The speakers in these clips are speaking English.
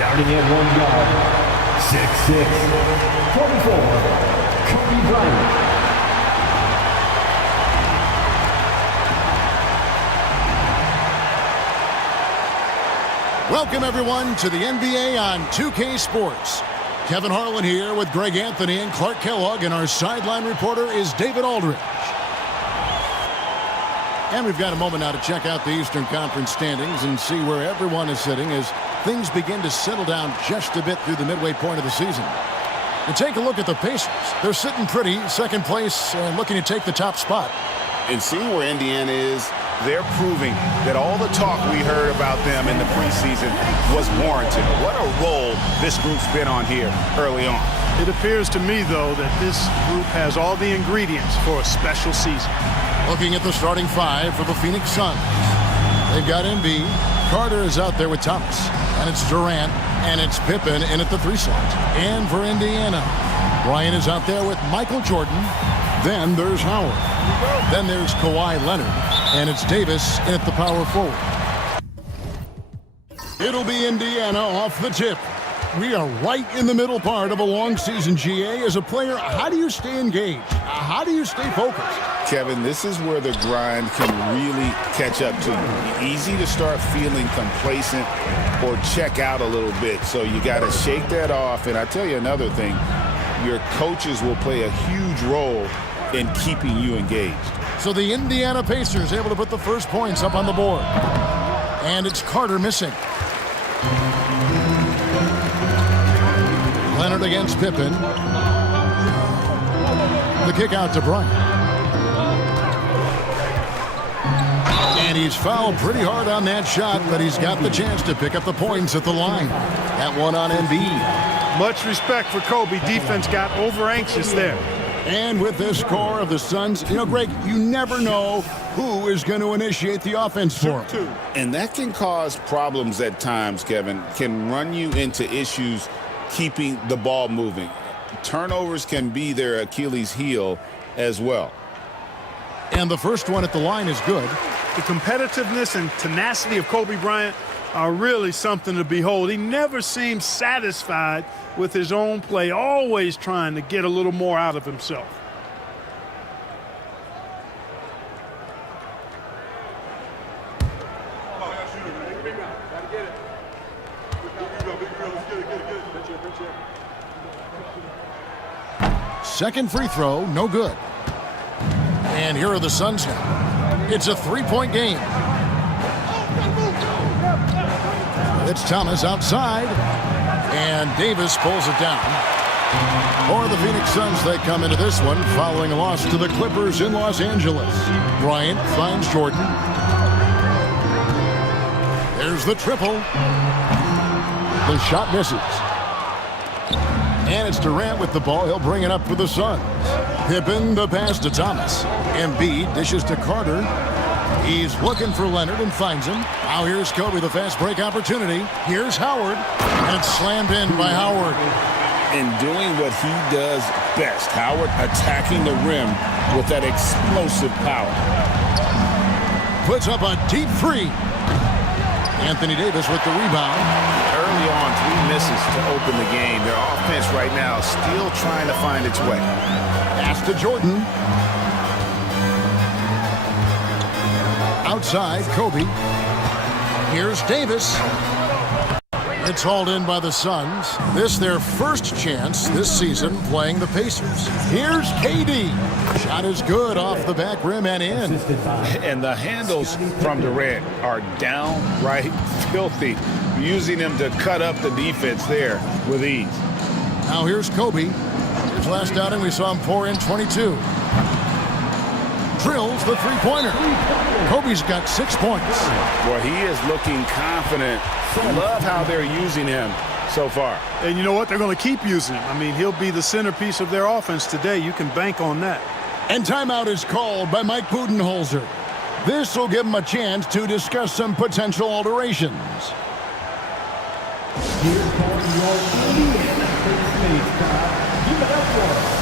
Starting at 1 guard, 6'6", 44, Kobe Bryant. Welcome, everyone, to the NBA on 2K Sports. Kevin Harlan here with Greg Anthony and Clark Kellogg, and our sideline reporter is David Aldridge. And we've got a moment now to check out the Eastern Conference standings and see where everyone is sitting as things begin to settle down just a bit through the midway point of the season. And take a look at the Pacers. They're sitting pretty, second place, and looking to take the top spot. And seeing where Indiana is, they're proving that all the talk we heard about them in the preseason was warranted. What a role this group's been on here early on. It appears to me, though, that this group has all the ingredients for a special season. Looking at the starting five for the Phoenix Suns. They've got Embiid. Carter is out there with Thomas. And it's Durant. And it's Pippen in at the 3 slot. And for Indiana, Bryant is out there with Michael Jordan. Then there's Howard. Then there's Kawhi Leonard. And it's Davis in at the power forward. It'll be Indiana off the tip. We are right in the middle part of a long season, GA. As a player, how do you stay engaged? How do you stay focused? Kevin, this is where the grind can really catch up to you. Easy to start feeling complacent or check out a little bit. So you got to shake that off. And I tell you another thing, your coaches will play a huge role in keeping you engaged. So the Indiana Pacers able to put the first points up on the board. And it's Carter missing. Leonard against Pippen. The kick out to Bryant. And he's fouled pretty hard on that shot, but he's got the chance to pick up the points at the line. That one on Embiid. Much respect for Kobe. Defense got over-anxious there. And with this core of the Suns, you know, Greg, you never know who is going to initiate the offense for them. And that can cause problems at times, Kevin. Can run you into issues keeping the ball moving. Turnovers can be their Achilles heel as well. And the first one at the line is good. The competitiveness and tenacity of Kobe Bryant are really something to behold. He never seems satisfied with his own play, always trying to get a little more out of himself. Second free throw, no good. And here are the Suns now. It's a three-point game. It's Thomas outside. And Davis pulls it down. For the Phoenix Suns, they come into this one following a loss to the Clippers in Los Angeles. Bryant finds Jordan. There's the triple. The shot misses. And it's Durant with the ball. He'll bring it up for the Suns. Pippen the pass to Thomas. Embiid dishes to Carter. He's looking for Leonard and finds him. Now here's Kobe, the fast break opportunity. Here's Howard. And it's slammed in by Howard. And doing what he does best. Howard attacking the rim with that explosive power. Puts up a deep three. Anthony Davis with the rebound. Early on, 3 misses to open the game. Their offense right now still trying to find its way. Pass to Jordan. Outside, Kobe. Here's Davis. It's hauled in by the Suns. This their first chance this season playing the Pacers. Here's KD. Shot is good off the back rim and in. And the handles from Durant are downright filthy, using him to cut up the defense there with ease. Now here's Kobe. His last outing we saw him pour in 22. Drills the three-pointer. Kobe's got 6 points. Boy, he is looking confident. Love how they're using him so far. And you know what? They're going to keep using him. I mean, he'll be the centerpiece of their offense today. You can bank on that. And timeout is called by Mike Budenholzer. This will give him a chance to discuss some potential alterations. Here's calling your Indiana Pacers time. Give it up for us.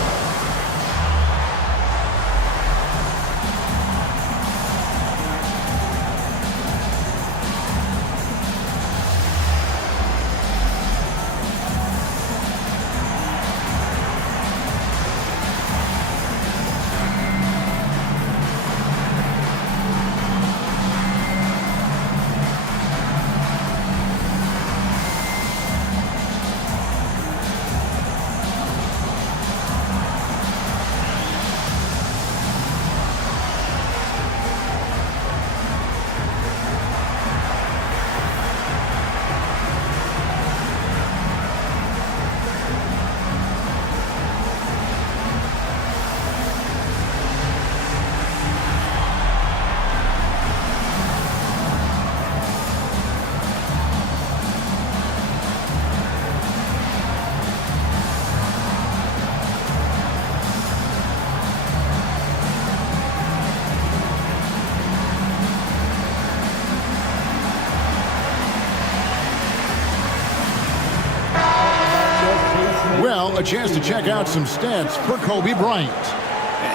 Well, a chance to check out some stats for Kobe Bryant.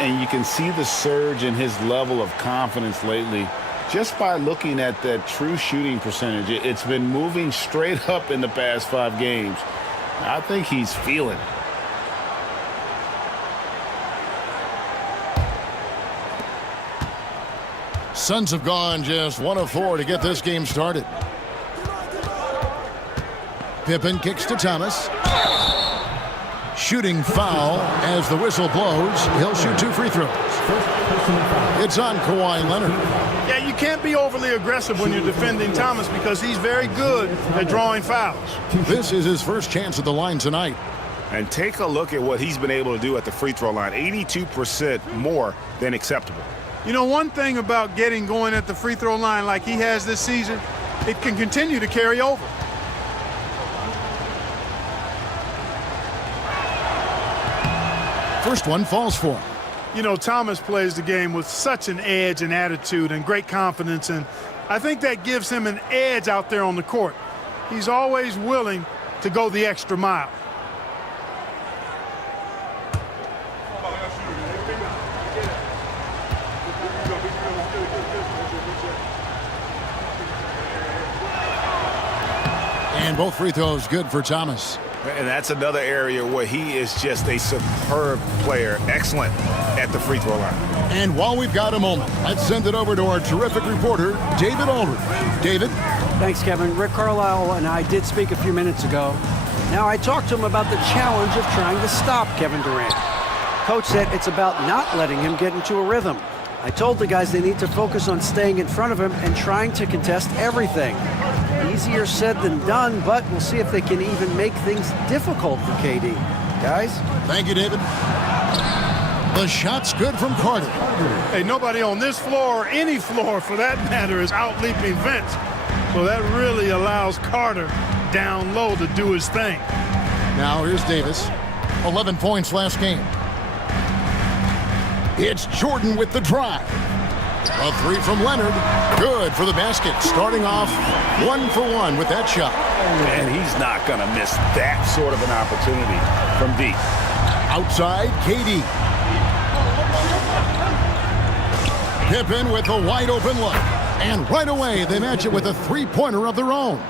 And you can see the surge in his level of confidence lately just by looking at that true shooting percentage. It's been moving straight up in the past 5 games. I think he's feeling it. Suns have gone just 1 of 4 to get this game started. Pippen kicks to Thomas. Shooting foul as the whistle blows. He'll shoot 2 free throws. It's on Kawhi Leonard. Yeah, you can't be overly aggressive when you're defending Thomas because he's very good at drawing fouls. This is his first chance at the line tonight. And take a look at what he's been able to do at the free throw line. 82% more than acceptable. You know, one thing about getting going at the free throw line like he has this season, it can continue to carry over. First one falls for him. You know, Thomas plays the game with such an edge and attitude and great confidence, and I think that gives him an edge out there on the court. He's always willing to go the extra mile. And both free throws good for Thomas. And that's another area where he is just a superb player. Excellent at the free throw line. And while we've got a moment, let's send it over to our terrific reporter, David Aldridge. David? Thanks, Kevin. Rick Carlisle and I did speak a few minutes ago. Now, I talked to him about the challenge of trying to stop Kevin Durant. Coach said it's about not letting him get into a rhythm. I told the guys they need to focus on staying in front of him and trying to contest everything. Easier said than done, but we'll see if they can even make things difficult for KD. Guys? Thank you, David. The shot's good from Carter. Hey, nobody on this floor or any floor for that matter is out-leaping Vince. So that really allows Carter down low to do his thing. Now here's Davis. 11 points last game. It's Jordan with the drive. A 3 from Leonard. Good for the basket. Starting off 1 for 1 with that shot. And he's not going to miss that sort of an opportunity from deep. Outside, KD. Pippen with a wide open look. And right away, they match it with a 3-pointer of their own.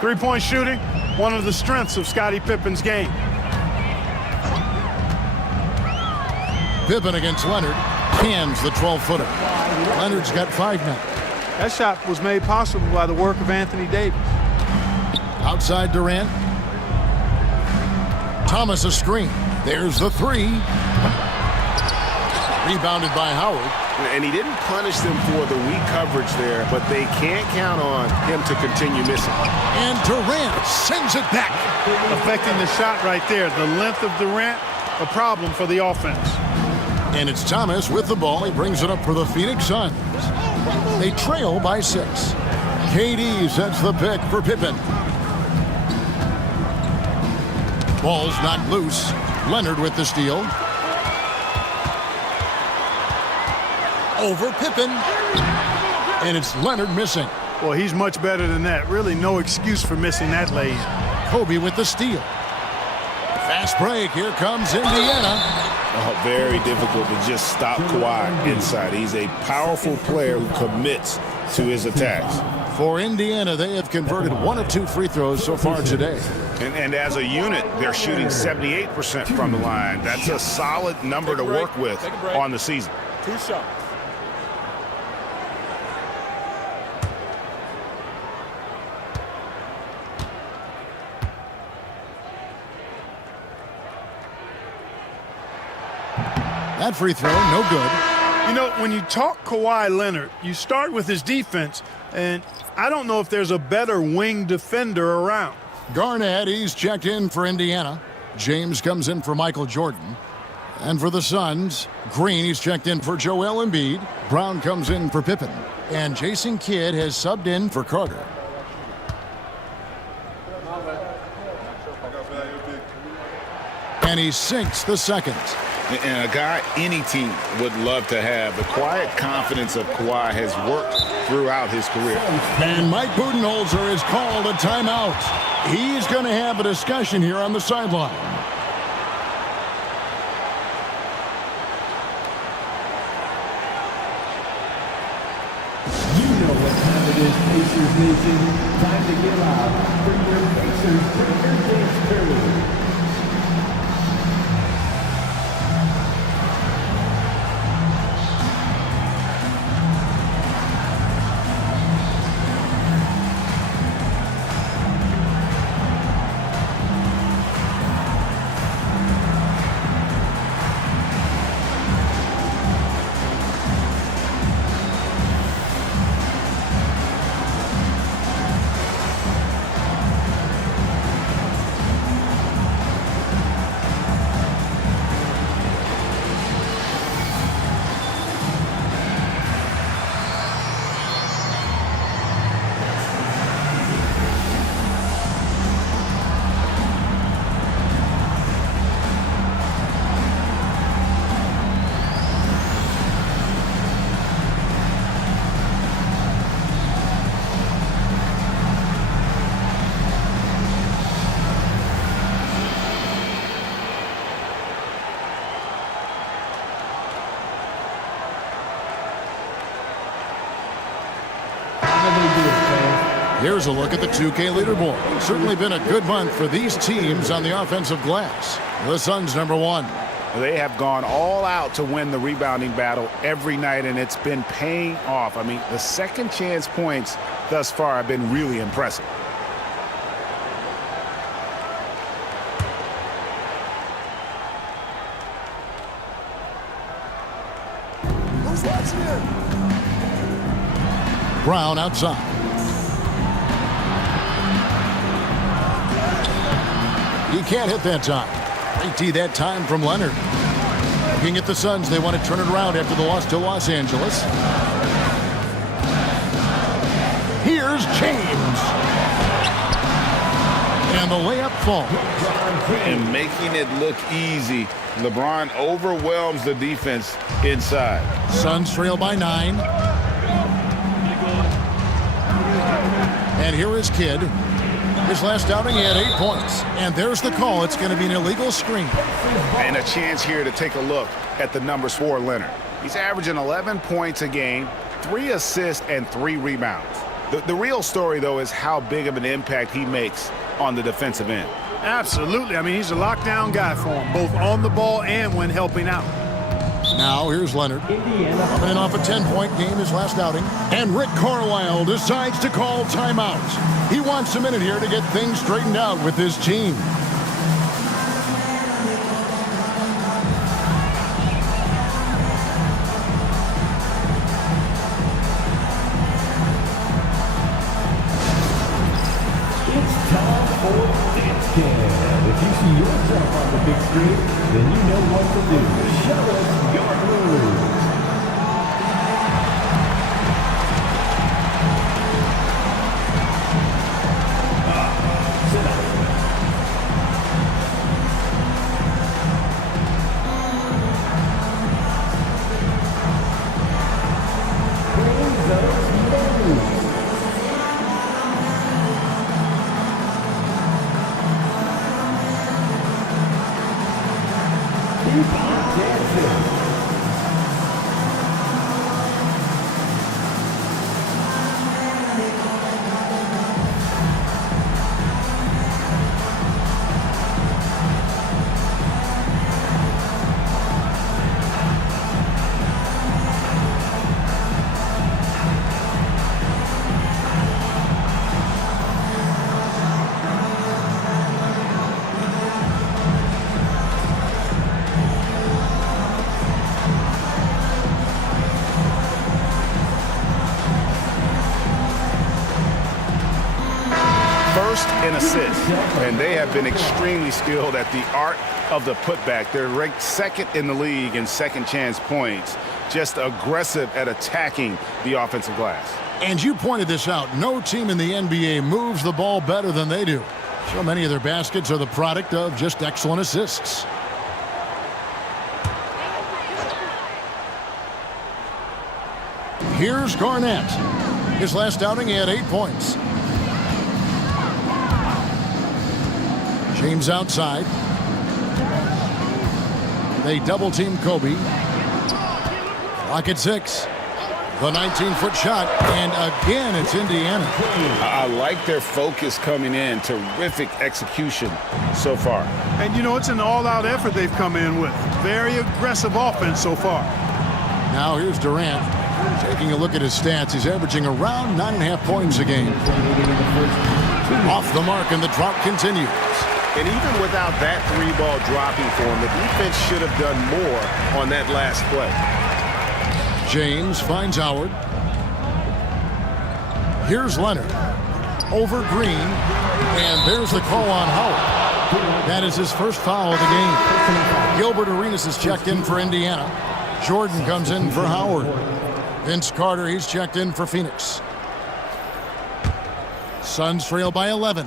3-point shooting, one of the strengths of Scottie Pippen's game. Pippen against Leonard. Hands the 12-footer. Leonard's got 5 now. That shot was made possible by the work of Anthony Davis. Outside Durant. Thomas a screen. There's the 3. Rebounded by Howard. And he didn't punish them for the weak coverage there, but they can't count on him to continue missing. And Durant sends it back. Affecting the shot right there. The length of Durant, a problem for the offense. And it's Thomas with the ball. He brings it up for the Phoenix Suns. They trail by 6. KD sets the pick for Pippen. Ball's not loose. Leonard with the steal. Over Pippen. And it's Leonard missing. Well, he's much better than that. Really no excuse for missing that lane. Kobe with the steal. Fast break. Here comes Indiana. Oh, very difficult to just stop Kawhi inside. He's a powerful player who commits to his attacks. For Indiana, they have converted 1 of 2 free throws so far today. And as a unit, they're shooting 78% from the line. That's a solid number to work with on the season. 2 shots. That free throw, no good. You know, when you talk Kawhi Leonard, you start with his defense, and I don't know if there's a better wing defender around. Garnett, he's checked in for Indiana. James comes in for Michael Jordan. And for the Suns, Green, he's checked in for Joel Embiid. Brown comes in for Pippen. And Jason Kidd has subbed in for Carter. And he sinks the second. And a guy any team would love to have. The quiet confidence of Kawhi has worked throughout his career. And Mike Budenholzer has called a timeout. He's going to have a discussion here on the sideline. You know what time it is, Pacers Nation. Time to get loud for your Pacers Breaker Dance Crew. Here's a look at the 2K leaderboard. Certainly been a good month for these teams on the offensive glass. The Suns #1. They have gone all out to win the rebounding battle every night, and it's been paying off. I mean, the second chance points thus far have been really impressive. Who's watching it? Brown outside. He can't hit that time. Great D that time from Leonard. Looking at the Suns, they want to turn it around after the loss to Los Angeles. Here's James. And the layup falls. And making it look easy, LeBron overwhelms the defense inside. Suns trail by 9. And here is Kidd. His last outing, he had 8 points. And there's the call. It's going to be an illegal screen. And a chance here to take a look at the numbers for Leonard. He's averaging 11 points a game, 3 assists, and 3 rebounds. The real story, though, is how big of an impact he makes on the defensive end. Absolutely. I mean, he's a lockdown guy for him, both on the ball and when helping out. Now here's Leonard. Coming in off a 10-point game his last outing. And Rick Carlisle decides to call timeout. He wants a minute here to get things straightened out with his team. It's time for Dance Cam. If you see yourself on the big screen, then you know what to do. Show us your moves. Sit up. Bring those moves. Keep on dancing. First in assists, and they have been extremely skilled at the art of the putback. They're ranked second in the league in second chance points, just aggressive at attacking the offensive glass. And you pointed this out. No team in the NBA moves the ball better than they do. So many of their baskets are the product of just excellent assists. Here's Garnett. His last outing, he had 8 points. James outside. They double-team Kobe. Clock at 6. The 19-foot shot, and again, it's Indiana. I like their focus coming in. Terrific execution so far. And, you know, it's an all-out effort they've come in with. Very aggressive offense so far. Now here's Durant. Taking a look at his stats, he's averaging around 9.5 points a game. Off the mark, and the drought continues. And even without that 3-ball dropping for him, the defense should have done more on that last play. James finds Howard. Here's Leonard. Over Green. And there's the call on Howard. That is his first foul of the game. Gilbert Arenas is checked in for Indiana. Jordan comes in for Howard. Vince Carter, he's checked in for Phoenix. Suns trail by 11.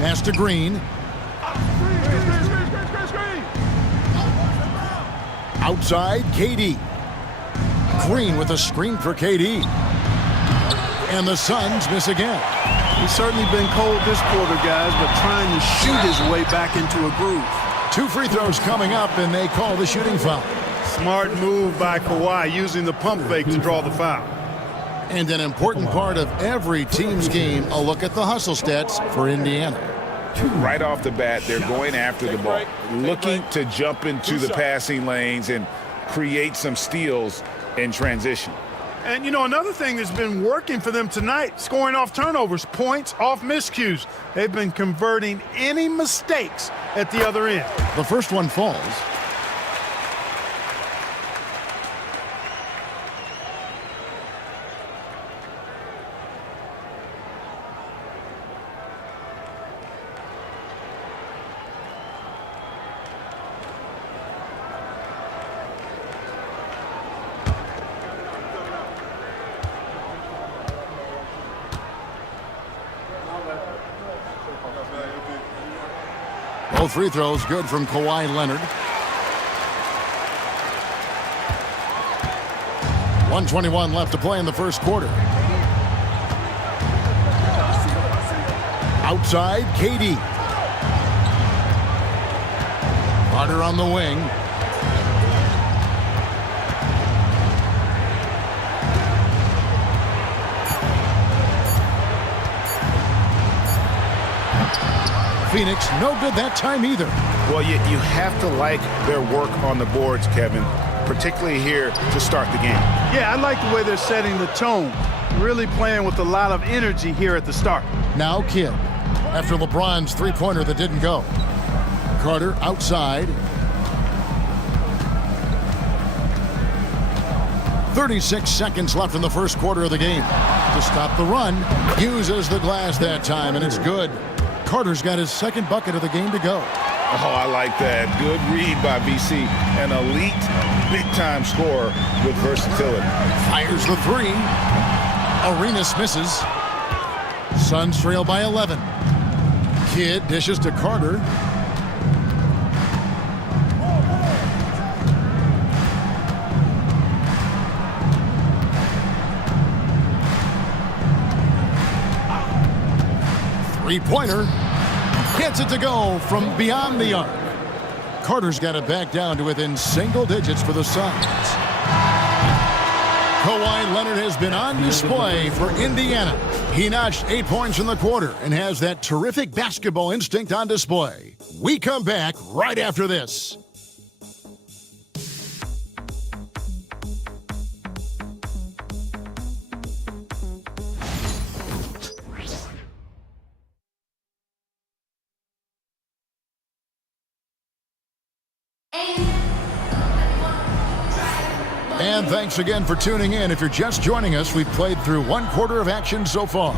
Pass to Green. Outside, KD. Green with a screen for KD. And the Suns miss again. He's certainly been cold this quarter, guys, but trying to shoot his way back into a groove. 2 free throws coming up, and they call the shooting foul. Smart move by Kawhi, using the pump fake to draw the foul. And an important part of every team's game, a look at the hustle stats for Indiana. Right off the bat, they're going after the ball, looking to jump into the passing lanes and create some steals in transition. And, you know, another thing that's been working for them tonight, scoring off turnovers, points off miscues. They've been converting any mistakes at the other end. The first one falls. Both free throws good from Kawhi Leonard. 1:21 left to play in the first quarter. Outside, KD. Carter on the wing. Phoenix, no good that time either. Well, you have to like their work on the boards, Kevin, particularly here to start the game. Yeah, I like the way they're setting the tone. Really playing with a lot of energy here at the start. Now Kidd, after LeBron's three-pointer that didn't go. Carter outside. 36 seconds left in the first quarter of the game. To stop the run, uses the glass that time, and it's good. Carter's got his second bucket of the game to go. Oh, I like that. Good read by BC. An elite, big-time scorer with versatility. Fires the three. Arenas misses. Suns trail by 11. Kidd dishes to Carter. Three-pointer. Gets it to go from beyond the arc. Carter's got it back down to within single digits for the Suns. Kawhi Leonard has been on display for Indiana. He notched 8 points in the quarter and has that terrific basketball instinct on display. We come back right after this. And thanks again for tuning in. If you're just joining us, we've played through one quarter of action so far.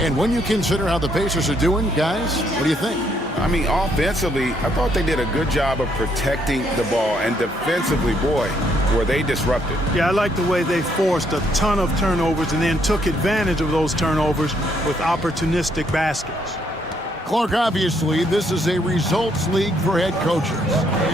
And when you consider how the Pacers are doing, guys, what do you think? I mean, offensively, I thought they did a good job of protecting the ball. And defensively, boy, where they disrupted. Yeah, I like the way they forced a ton of turnovers and then took advantage of those turnovers with opportunistic baskets. Clark, obviously, this is a results league for head coaches,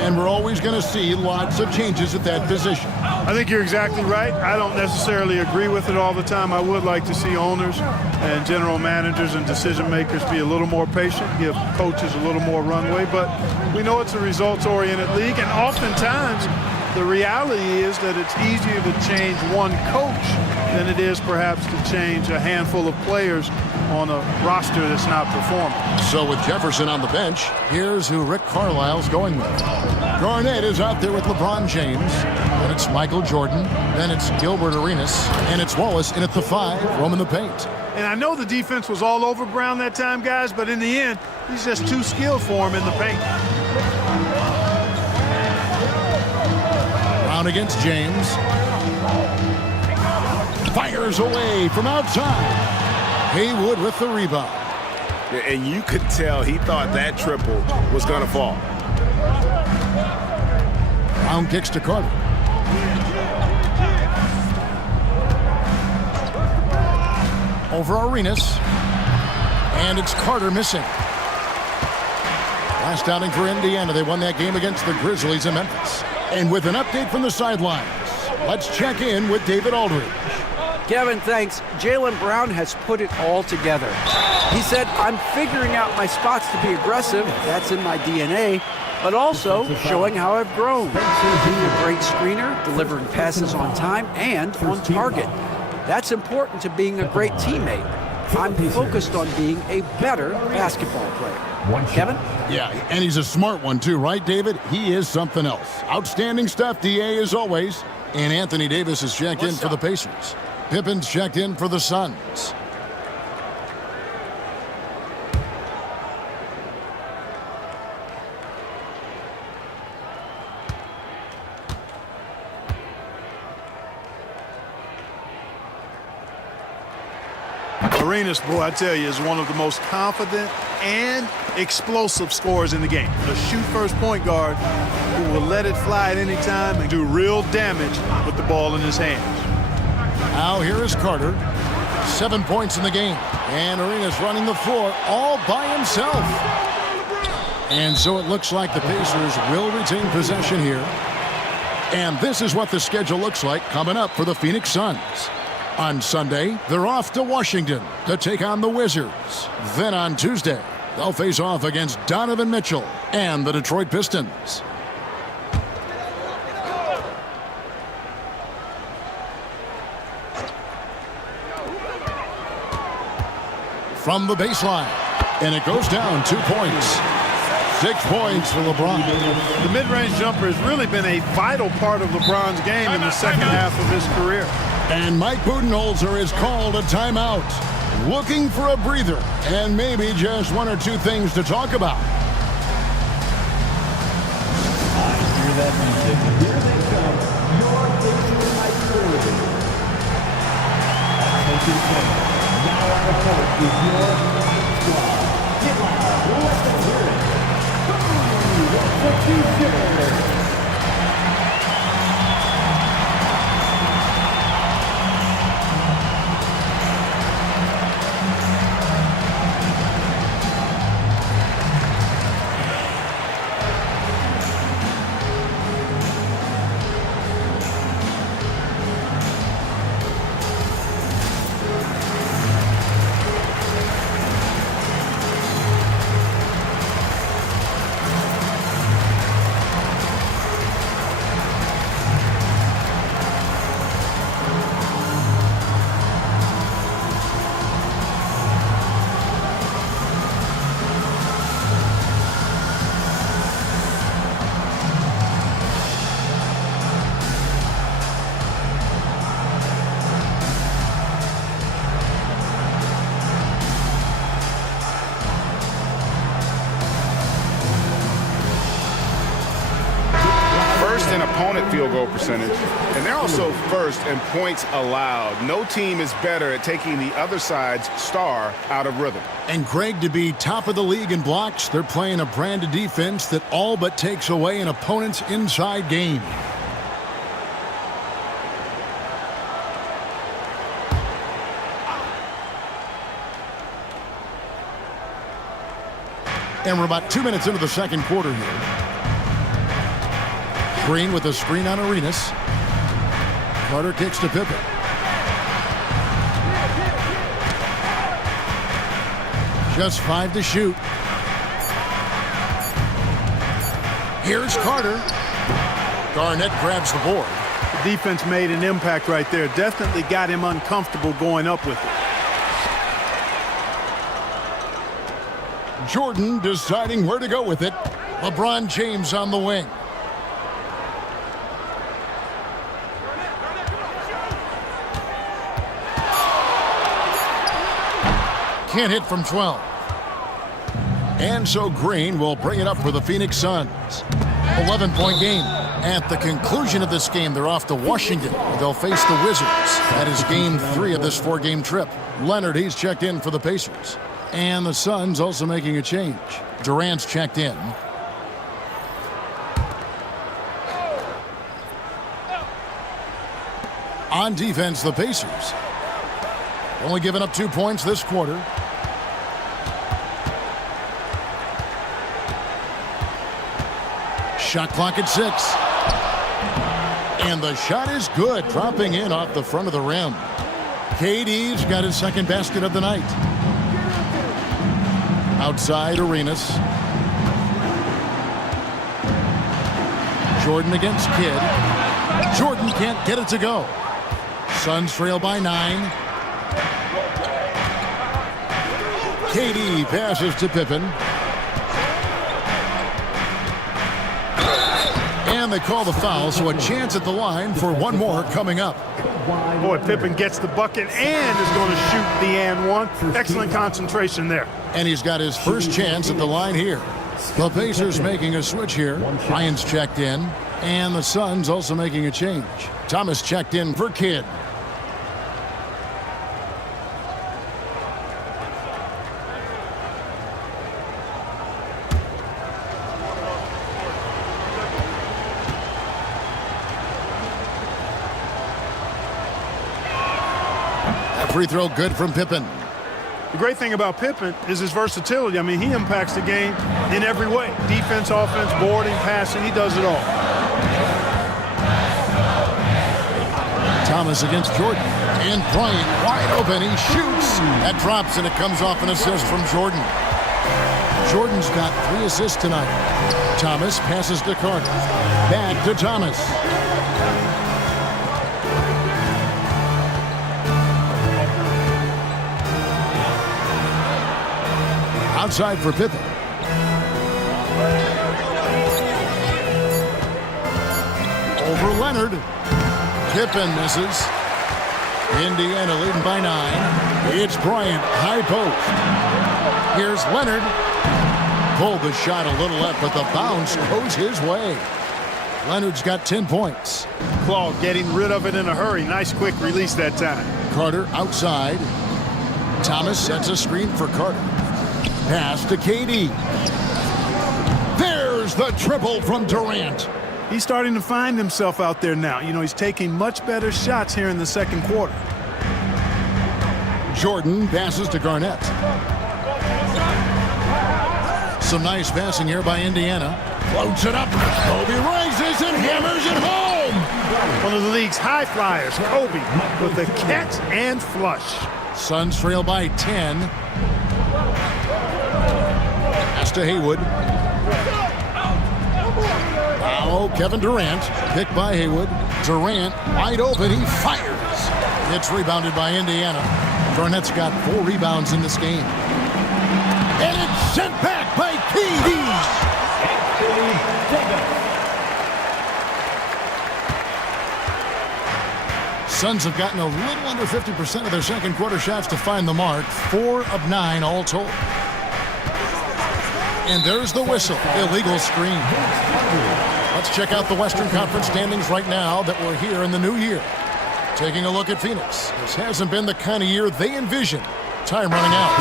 and we're always going to see lots of changes at that position. I think you're exactly right. I don't necessarily agree with it all the time. I would like to see owners and general managers and decision makers be a little more patient, give coaches a little more runway, but we know it's a results-oriented league, and oftentimes the reality is that it's easier to change one coach than it is perhaps to change a handful of players on a roster that's not performing. So with Jefferson on the bench, here's who Rick Carlisle's going with. Garnett is out there with LeBron James. Then it's Michael Jordan. Then it's Gilbert Arenas. And it's Wallace in at the 5, roaming the paint. And I know the defense was all over Brown that time, guys, but in the end, he's just too skilled for him in the paint. Brown against James. Fires away from outside. Haywood with the rebound. And you could tell he thought that triple was going to fall. Brown kicks to Carter. Over Arenas. And it's Carter missing. Last outing for Indiana. They won that game against the Grizzlies in Memphis. And with an update from the sidelines, let's check in with David Aldridge. Kevin, thanks. Jaylen Brown has put it all together. He said, I'm figuring out my spots to be aggressive. That's in my DNA. But also showing how I've grown. Being a great screener, delivering passes on time and on target. That's important to being a great teammate. I'm focused on being a better basketball player. Kevin? Yeah, and he's a smart one too, right, David? He is something else. Outstanding stuff, DA, as always. And Anthony Davis is checked in for the Pacers. Pippen's checked in for the Suns. Arenas, boy, I tell you, is one of the most confident and explosive scorers in the game. A shoot-first point guard who will let it fly at any time and do real damage with the ball in his hands. Now here is Carter. 7 points in the game. And Arenas running the floor all by himself. And so it looks like the Pacers will retain possession here. And this is what the schedule looks like coming up for the Phoenix Suns. On Sunday, they're off to Washington to take on the Wizards. Then on Tuesday, they'll face off against Donovan Mitchell and the Detroit Pistons. From the baseline, and it goes down 2 points. 6 points for LeBron. The mid-range jumper has really been a vital part of LeBron's game in the second half of his career. And Mike Budenholzer is called a timeout. Looking for a breather and maybe just 1 or 2 things to talk about. I hear that music. Here they come. Your favorite high schoolers. Take it away. Now on the court is your squad. Get loud. Let them hear it. What's the future? In opponent field goal percentage, and they're also first in points allowed. No team is better at taking the other side's star out of rhythm. And Craig, to be top of the league in blocks, they're playing a brand of defense that all but takes away an opponent's inside game. And we're about 2 minutes into the second quarter here. Green with a screen on Arenas. Carter kicks to Pippen. Just 5 to shoot. Here's Carter. Garnett grabs the board. The defense made an impact right there. Definitely got him uncomfortable going up with it. Jordan deciding where to go with it. LeBron James on the wing. Can't hit from 12. And so Green will bring it up for the Phoenix Suns. 11-point game. At the conclusion of this game, they're off to Washington. They'll face the Wizards. That is game 3 of this 4-game trip. Leonard, he's checked in for the Pacers. And the Suns also making a change. Durant's checked in. On defense, the Pacers. Only giving up 2 points this quarter. Shot clock at 6. And the shot is good, dropping in off the front of the rim. KD's got his second basket of the night. Outside Arenas. Jordan against Kidd. Jordan can't get it to go. Suns trail by 9. KD passes to Pippen. And they call the foul, so a chance at the line for one more coming up. Boy, Pippen gets the bucket and is going to shoot the and one. Excellent concentration there. And he's got his first chance at the line here. The Pacers making a switch here. Ryan's checked in. And the Suns also making a change. Thomas checked in for Kidd. Free throw good from Pippen. The great thing about Pippen is his versatility. I mean, he impacts the game in every way. Defense, offense, boarding, passing, he does it all. Thomas against Jordan. And Bryant wide open. He shoots. That drops, and it comes off an assist from Jordan. Jordan's got 3 assists tonight. Thomas passes to Carter. Back to Thomas. Outside for Pippen. Over Leonard. Pippen misses. Indiana leading by 9. It's Bryant, high post. Here's Leonard. Pulled the shot a little left, but the bounce goes his way. Leonard's got 10 points. Claw getting rid of it in a hurry. Nice quick release that time. Carter outside. Thomas sets a screen for Carter. Pass to KD. There's the triple from Durant. He's starting to find himself out there now. You know, he's taking much better shots here in the second quarter. Jordan passes to Garnett. Some nice passing here by Indiana. Floats it up. Kobe rises and hammers it home. One of the league's high flyers, Kobe, with the catch and flush. Suns trail by 10. Pass to Haywood. Now Kevin Durant, picked by Haywood. Durant wide open, he fires. It's rebounded by Indiana. Garnett's got 4 rebounds in this game. And it's sent back by KD. Suns have gotten a little under 50% of their second quarter shots to find the mark. 4 of 9 all told. And there's the whistle. Illegal screen. Let's check out the Western Conference standings right now that we're here in the new year. Taking a look at Phoenix. This hasn't been the kind of year they envisioned. Time running out.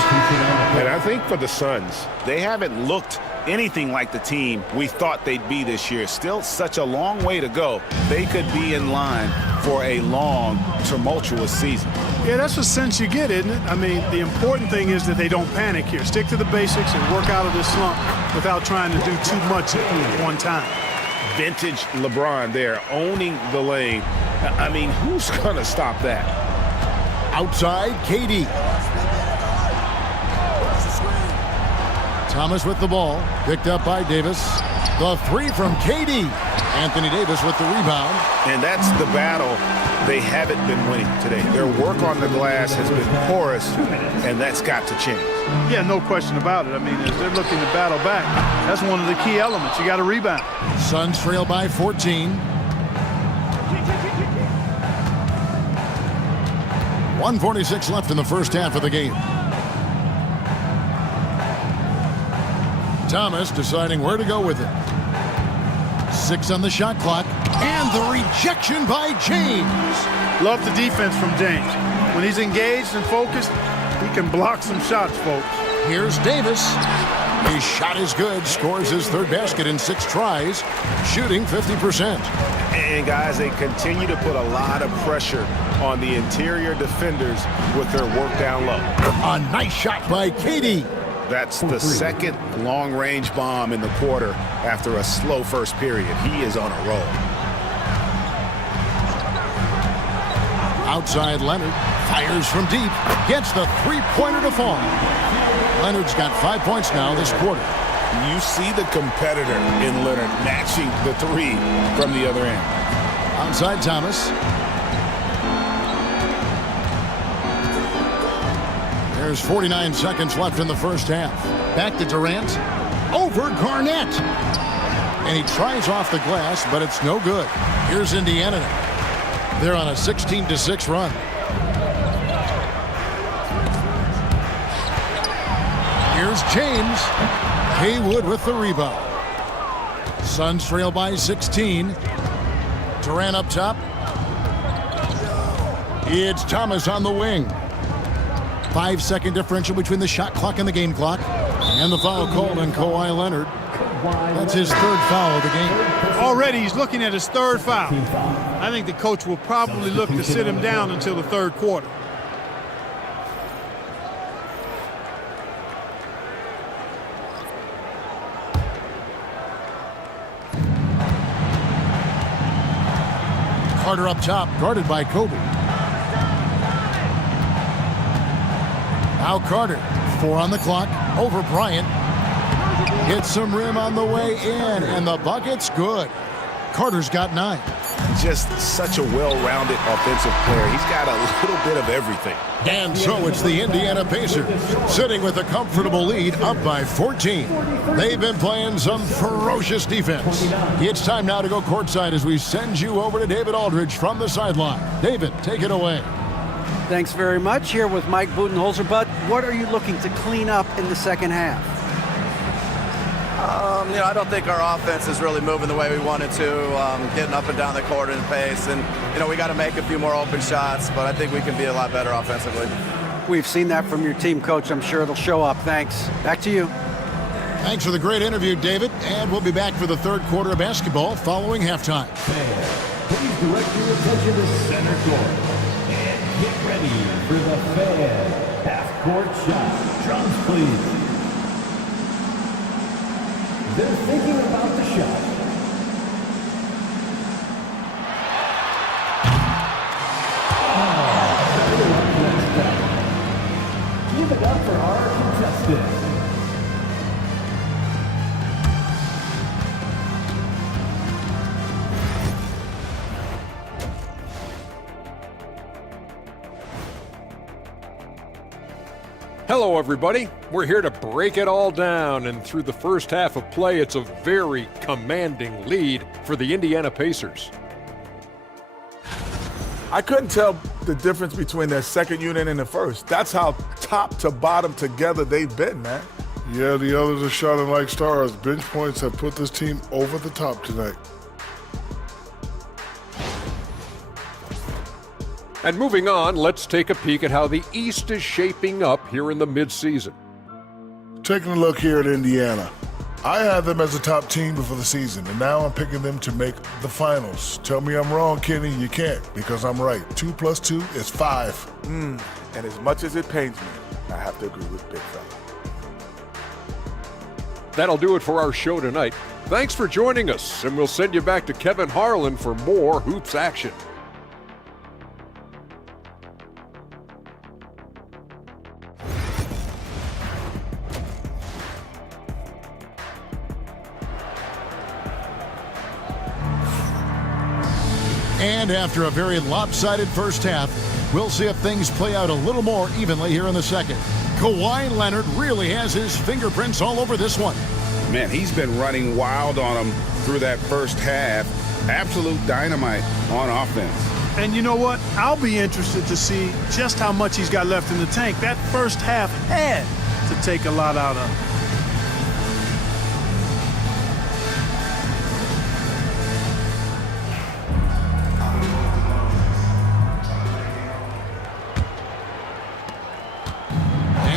And I think for the Suns, they haven't looked anything like the team we thought they'd be this year. Still such a long way to go. They could be in line for a long, tumultuous season. Yeah, that's the sense you get, isn't it? I mean, the important thing is that they don't panic here. Stick to the basics and work out of this slump. without trying to do too much at one time. Vintage LeBron there, owning the lane. I mean, who's going to stop that? Outside, KD. Thomas with the ball, picked up by Davis. The three from KD. Anthony Davis with the rebound. And that's the battle they haven't been winning today. Their work on the glass has been porous, and that's got to change. Yeah, no question about it. I mean, as they're looking to battle back, that's one of the key elements. You got to rebound. Suns trail by 14. 1:46 left in the first half of the game. Thomas deciding where to go with it. 6 on the shot clock. And the rejection by James. Love the defense from James. When he's engaged and focused, he can block some shots, folks. Here's Davis. His shot is good. Scores his third basket in 6 tries. Shooting 50%. And guys, they continue to put a lot of pressure on the interior defenders with their work down low. A nice shot by KD. That's the second long-range bomb in the quarter after a slow first period. He is on a roll. Outside Leonard. Fires from deep. Gets the three-pointer to fall. Leonard's got 5 points now this quarter. You see the competitor in Leonard matching the three from the other end. Outside Thomas. There's 49 seconds left in the first half. Back to Durant. Over Garnett. And he tries off the glass, but it's no good. Here's Indiana now. They're on a 16-6 run. Here's James. Haywood with the rebound. Suns trail by 16. Durant up top. It's Thomas on the wing. 5-second differential between the shot clock and the game clock. And the foul called on Kawhi Leonard. That's his third foul of the game. Already he's looking at his third foul. I think the coach will probably look to sit him down until the third quarter. Carter up top, guarded by Kobe. Now Carter, 4 on the clock, over Bryant. Hits some rim on the way in, and the bucket's good. Carter's got 9. Just such a well-rounded offensive player. He's got a little bit of everything. And so it's the Indiana Pacers, sitting with a comfortable lead, up by 14. They've been playing some ferocious defense. It's time now to go courtside as we send you over to David Aldridge from the sideline. David, take it away. Thanks very much. Here with Mike Budenholzer. Bud, what are you looking to clean up in the second half? I don't think our offense is really moving the way we wanted to, getting up and down the court in pace. And, we got to make a few more open shots, but I think we can be a lot better offensively. We've seen that from your team, Coach. I'm sure it'll show up. Thanks. Back to you. Thanks for the great interview, David. And we'll be back for the third quarter of basketball following halftime. Please direct your attention to center court. And get ready for the Fan half-court shot. Drums, please. They're thinking about the shot. Give it up for our contestant. Hello, everybody. We're here to break it all down, and through the first half of play, it's a very commanding lead for the Indiana Pacers. I couldn't tell the difference between their second unit and the first. That's how top to bottom together they've been, man. Yeah, the others are shining like stars. Bench points have put this team over the top tonight. And moving on, let's take a peek at how the East is shaping up here in the midseason. Taking a look here at Indiana. I had them as a top team before the season, and now I'm picking them to make the finals. Tell me I'm wrong, Kenny. You can't, because I'm right. 2 + 2 is 5. And as much as it pains me, I have to agree with Big Fella. that'll do it for our show tonight. Thanks for joining us, and we'll send you back to Kevin Harlan for more hoops action. And after a very lopsided first half, we'll see if things play out a little more evenly here in the second. Kawhi Leonard really has his fingerprints all over this one. Man, he's been running wild on him through that first half. Absolute dynamite on offense. And you know what? I'll be interested to see just how much he's got left in the tank. That first half had to take a lot out of him.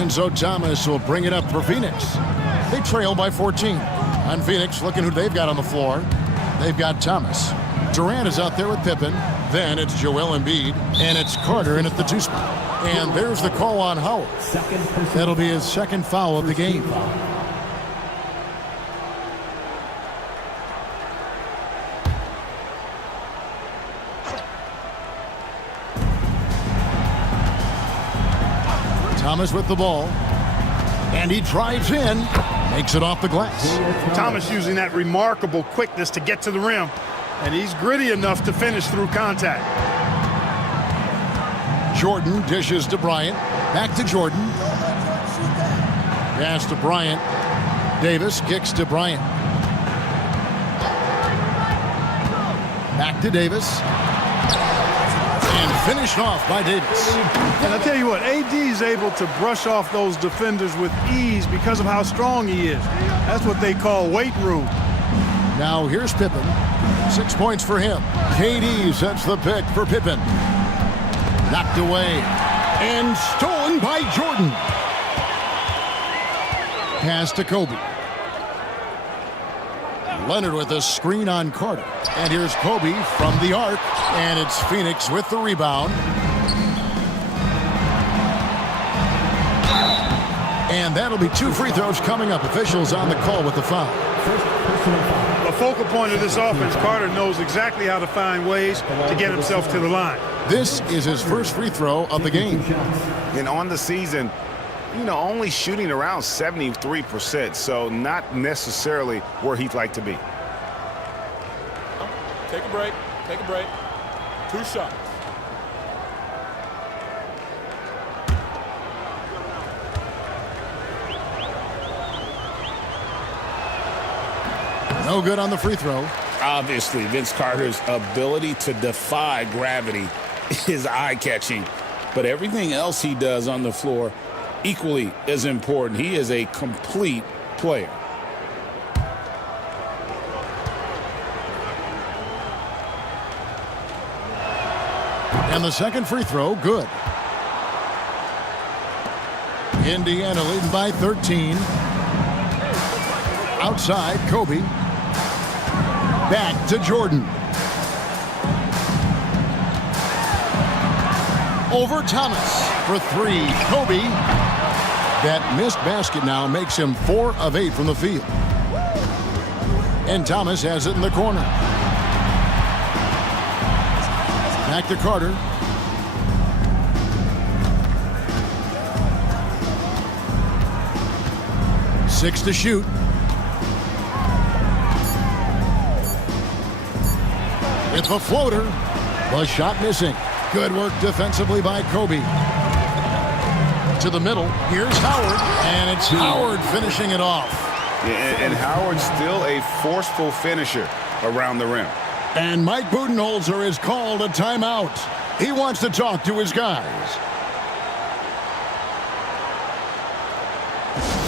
Enzo Thomas will bring it up for Phoenix. They trail by 14. On Phoenix, looking who they've got on the floor. They've got Thomas. Durant is out there with Pippen. Then it's Joel Embiid. And it's Carter in at the 2 spot. And there's the call on Howard. That'll be his second foul of the game. Thomas with the ball. And he drives in. Makes it off the glass. Thomas using that remarkable quickness to get to the rim. And he's gritty enough to finish through contact. Jordan dishes to Bryant. Back to Jordan. Pass to Bryant. Davis kicks to Bryant. Back to Davis. And finished off by Davis. And I'll tell you what, AD is able to brush off those defenders with ease because of how strong he is. That's what they call weight room. Now here's Pippen. 6 points for him. KD sets the pick for Pippen. Knocked away. And stolen by Jordan. Pass to Kobe. Leonard with a screen on Carter. And here's Kobe from the arc. And it's Phoenix with the rebound. And that'll be 2 free throws coming up. Officials on the call with the foul. The focal point of this offense, Carter knows exactly how to find ways to get himself to the line. This is his first free throw of the game. And on the season, only shooting around 73%, so not necessarily where he'd like to be. Take a break. Take a break. 2 shots. No good on the free throw. Obviously, Vince Carter's ability to defy gravity is eye-catching, but everything else he does on the floor equally as important. He is a complete player. And the second free throw, good. Indiana leading by 13. Outside, Kobe. Back to Jordan. Over Thomas for 3. Kobe. That missed basket now makes him 4 of 8 from the field. And Thomas has it in the corner. Back to Carter. Six to shoot. With the floater. The shot missing. Good work defensively by Kobe. To the middle. Here's Howard. And it's Howard finishing it off. Yeah, and Howard's still a forceful finisher around the rim. And Mike Budenholzer has called a timeout. He wants to talk to his guys.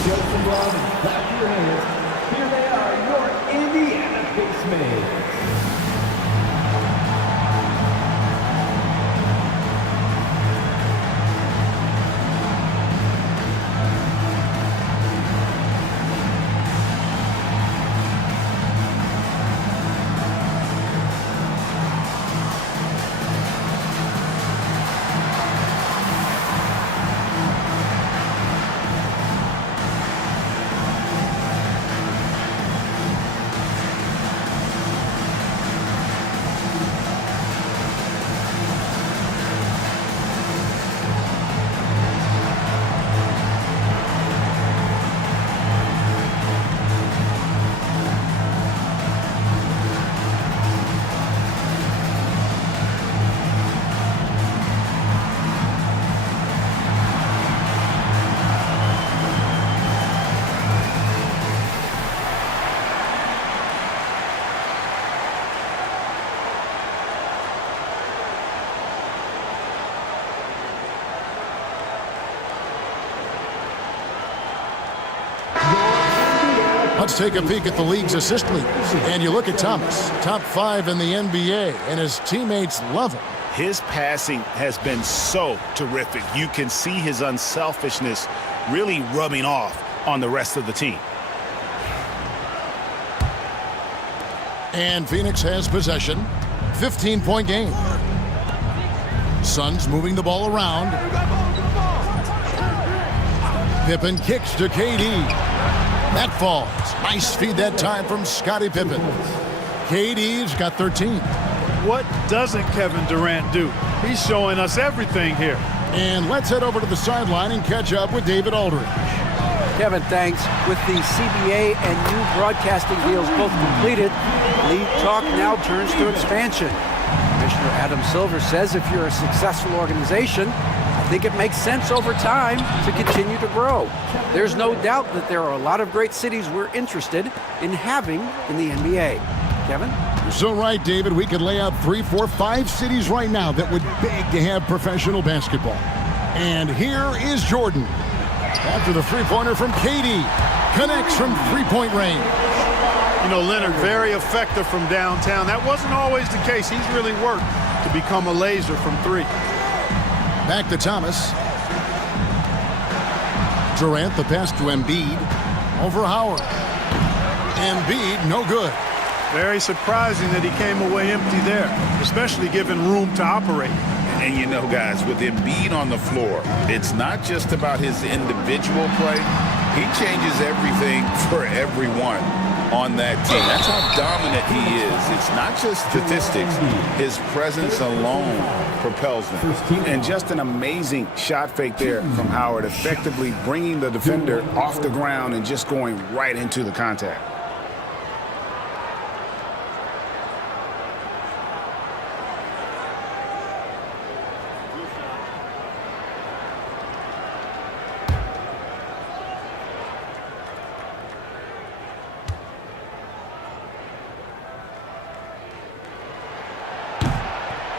Justin Robbins, back to your hands. Here they are, your Indiana basemen. Let's take a peek at the league's assist leaders. And you look at Thomas, top 5 in the NBA, and his teammates love him. His passing has been so terrific. You can see his unselfishness really rubbing off on the rest of the team. And Phoenix has possession. 15-point game. Suns moving the ball around. Pippen kicks to KD. That falls. Nice feed that time from Scottie Pippen. KD's got 13. What doesn't Kevin Durant do? He's showing us everything here. And let's head over to the sideline and catch up with David Aldridge. Kevin, thanks. With the CBA and new broadcasting deals both completed, league talk now turns to expansion. Commissioner Adam Silver says if you're a successful organization, I think it makes sense over time to continue to grow. There's no doubt that there are a lot of great cities we're interested in having in the NBA. Kevin? You're so right, David. We could lay out 3, 4, 5 cities right now that would beg to have professional basketball. And here is Jordan. After the three-pointer from KD. Connects from three-point range. You know, Leonard, very effective from downtown. That wasn't always the case. He's really worked to become a laser from 3. Back to Thomas. Durant, the pass to Embiid. Over Howard. Embiid, no good. Very surprising that he came away empty there, especially given room to operate. And you know, guys, with Embiid on the floor, it's not just about his individual play. He changes everything for everyone on that team. That's how dominant he is. It's not just statistics. His presence alone propels them. And just an amazing shot fake there from Howard, effectively bringing the defender off the ground and just going right into the contact.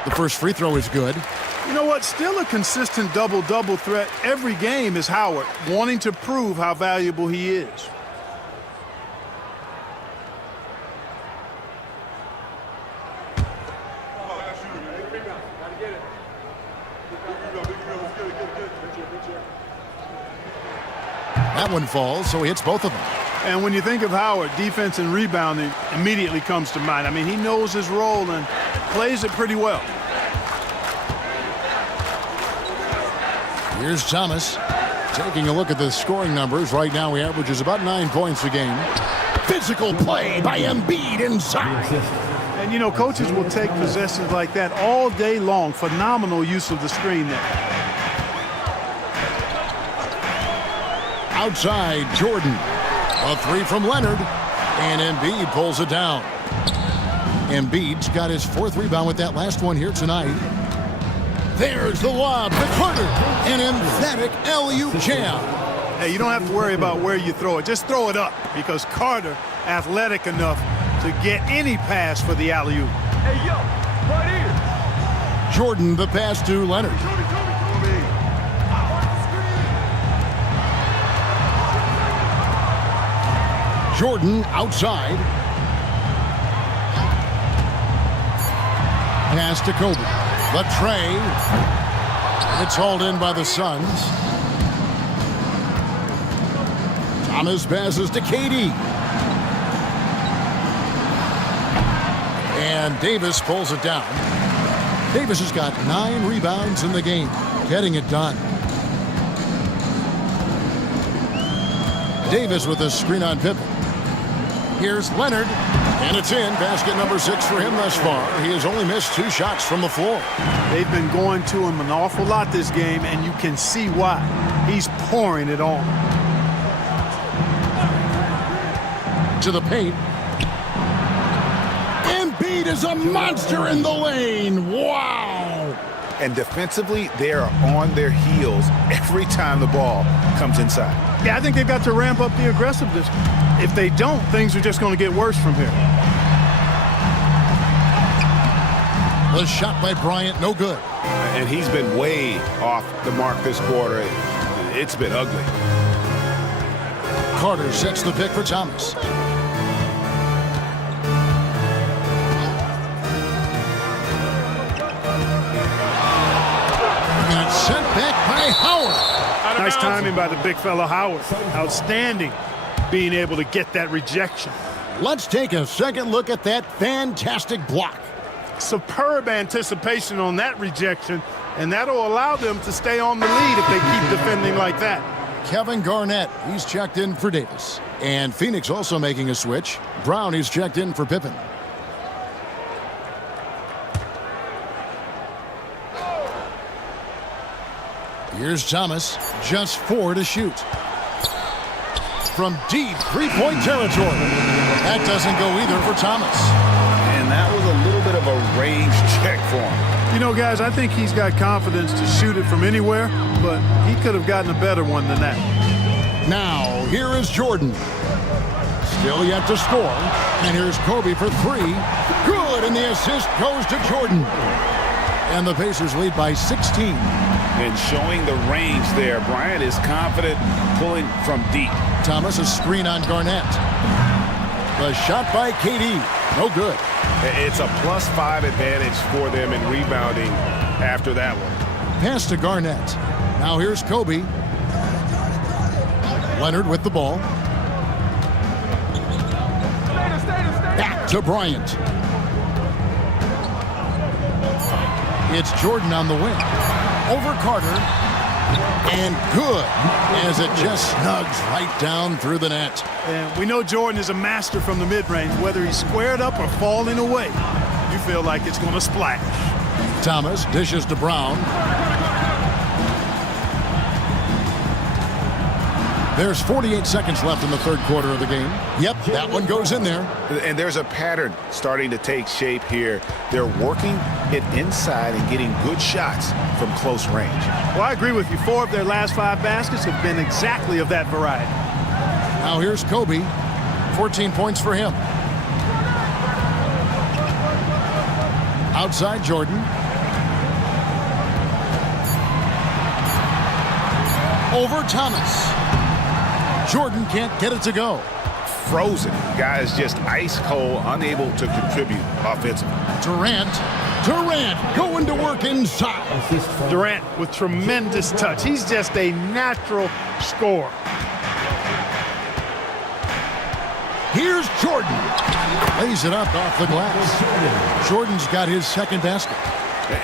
The first free throw is good. You know what? Still a consistent double-double threat every game is Howard, wanting to prove how valuable he is. That one falls, so he hits both of them. And when you think of Howard, defense and rebounding immediately comes to mind. I mean, he knows his role and plays it pretty well. Here's Thomas. Taking a look at the scoring numbers. Right now, he averages about 9 points a game. Physical play by Embiid inside. And, you know, coaches will take possessions like that all day long. Phenomenal use of the screen there. Outside, Jordan. A 3 from Leonard. And Embiid pulls it down. Embiid's got his 4th rebound with that last one here tonight. There's the lob to Carter. An emphatic alley-oop jam. Hey, you don't have to worry about where you throw it. Just throw it up because Carter athletic enough to get any pass for the alley-oop. Hey, yo, right here. Jordan, the pass to Leonard. Jordan outside. Pass to Kobe. The tray. It's hauled in by the Suns. Thomas passes to KD. And Davis pulls it down. Davis has got 9 rebounds in the game, getting it done. Davis with a screen on Pippen. Here's Leonard, and it's in. Basket number 6 for him thus far. He has only missed 2 shots from the floor. They've been going to him an awful lot this game, and you can see why. He's pouring it on. To the paint. Embiid is a monster in the lane. Wow! And defensively, they are on their heels every time the ball comes inside. Yeah, I think they've got to ramp up the aggressiveness. If they don't, things are just going to get worse from here. The shot by Bryant, no good. And he's been way off the mark this quarter. It's been ugly. Carter sets the pick for Thomas. And it's sent back by Howard. Nice timing by the big fella Howard. Outstanding being able to get that rejection. Let's take a second look at that fantastic block. Superb anticipation on that rejection, and that'll allow them to stay on the lead if they keep defending like that. Kevin Garnett, he's checked in for Davis. And Phoenix also making a switch. Brown, he's checked in for Pippen. Here's Thomas, just 4 to shoot. From deep three-point territory. That doesn't go either for Thomas. And that was a little bit of a range check for him. You know, guys, I think he's got confidence to shoot it from anywhere, but he could have gotten a better one than that. Now, here is Jordan. Still yet to score. And here's Kobe for 3. Good, and the assist goes to Jordan. And the Pacers lead by 16. And showing the range there, Bryant is confident pulling from deep. Thomas, a screen on Garnett. The shot by KD. No good. It's a +5 advantage for them in rebounding after that one. Pass to Garnett. Now here's Kobe. Leonard with the ball. Back to Bryant. It's Jordan on the wing. Over Carter. And good, as it just snugs right down through the net. And we know Jordan is a master from the mid-range. Whether he's squared up or falling away, you feel like it's going to splash. Thomas dishes to Brown. There's 48 seconds left in the third quarter of the game. Yep, that one goes in there. And there's a pattern starting to take shape here. They're working it inside and getting good shots from close range. Well, I agree with you. 4 of their last 5 baskets have been exactly of that variety. Now here's Kobe. 14 points for him. Outside Jordan. Over Thomas. Jordan can't get it to go. Frozen. Guys just ice cold, unable to contribute offensively. Durant going to work inside. Durant with tremendous touch. He's just a natural scorer. Here's Jordan. Lays it up off the glass. Jordan's got his second basket.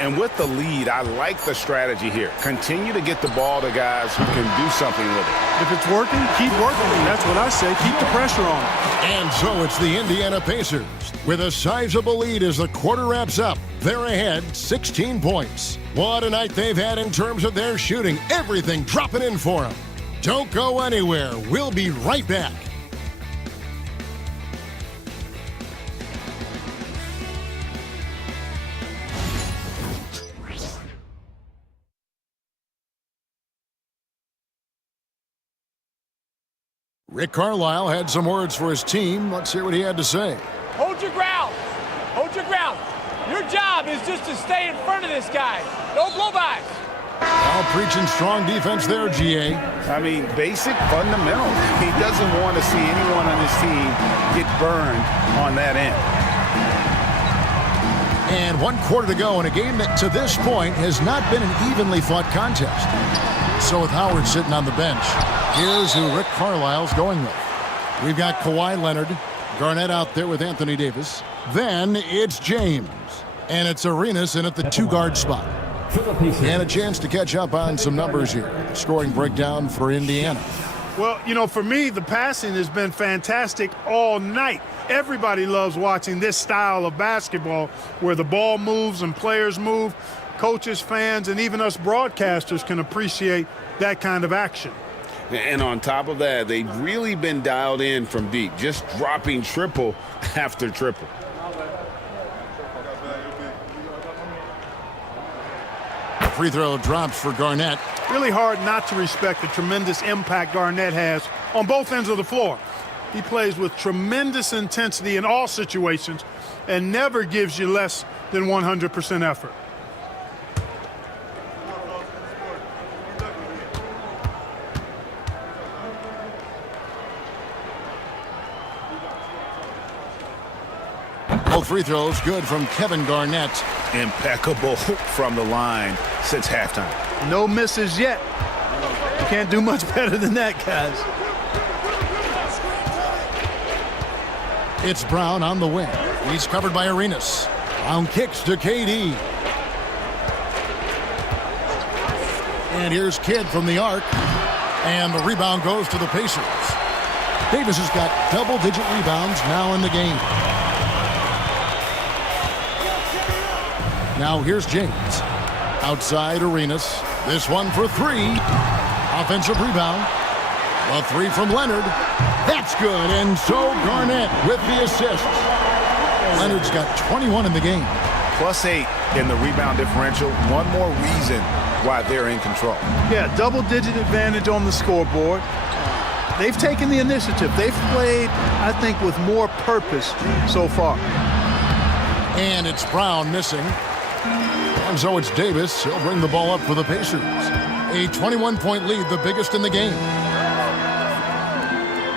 And with the lead, I like the strategy here. Continue to get the ball to guys who can do something with it. If it's working, keep working. That's what I say. Keep the pressure on. And so it's the Indiana Pacers with a sizable lead as the quarter wraps up. They're ahead 16 points. What a night they've had in terms of their shooting. Everything dropping in for them. Don't go anywhere. We'll be right back. Rick Carlisle had some words for his team. Let's hear what he had to say. Hold your ground. Hold your ground. Your job is just to stay in front of this guy. No blow-bys. Now preaching strong defense there, GA. I mean, basic fundamentals. He doesn't want to see anyone on his team get burned on that end. And 1 quarter to go in a game that to this point has not been an evenly fought contest. So with Howard sitting on the bench, here's who Rick Carlisle's going with. We've got Kawhi Leonard, Garnett out there with Anthony Davis. Then it's James. And it's Arenas in at the 2-guard spot. And a chance to catch up on some numbers here. Scoring breakdown for Indiana. Well, you know, for me, the passing has been fantastic all night. Everybody loves watching this style of basketball where the ball moves and players move. Coaches, fans, and even us broadcasters can appreciate that kind of action. And on top of that, they've really been dialed in from deep, just dropping triple after triple. Free throw drops for Garnett. Really hard not to respect the tremendous impact Garnett has on both ends of the floor. He plays with tremendous intensity in all situations and never gives you less than 100% effort. Both free throws good from Kevin Garnett. Impeccable from the line since halftime. No misses yet. You can't do much better than that, guys. It's Brown on the wing. He's covered by Arenas. Brown kicks to KD. And here's Kidd from the arc. And the rebound goes to the Pacers. Davis has got double-digit rebounds now in the game. Now here's James. Outside Arenas. This one for three. Offensive rebound. A three from Leonard. That's good. And so Garnett with the assist. Leonard's got 21 in the game. +8 in the rebound differential. One more reason why they're in control. Yeah, double-digit advantage on the scoreboard. They've taken the initiative. They've played, I think, with more purpose so far. And it's Brown missing. And so it's Davis. He'll bring the ball up for the Pacers. A 21-point lead, the biggest in the game.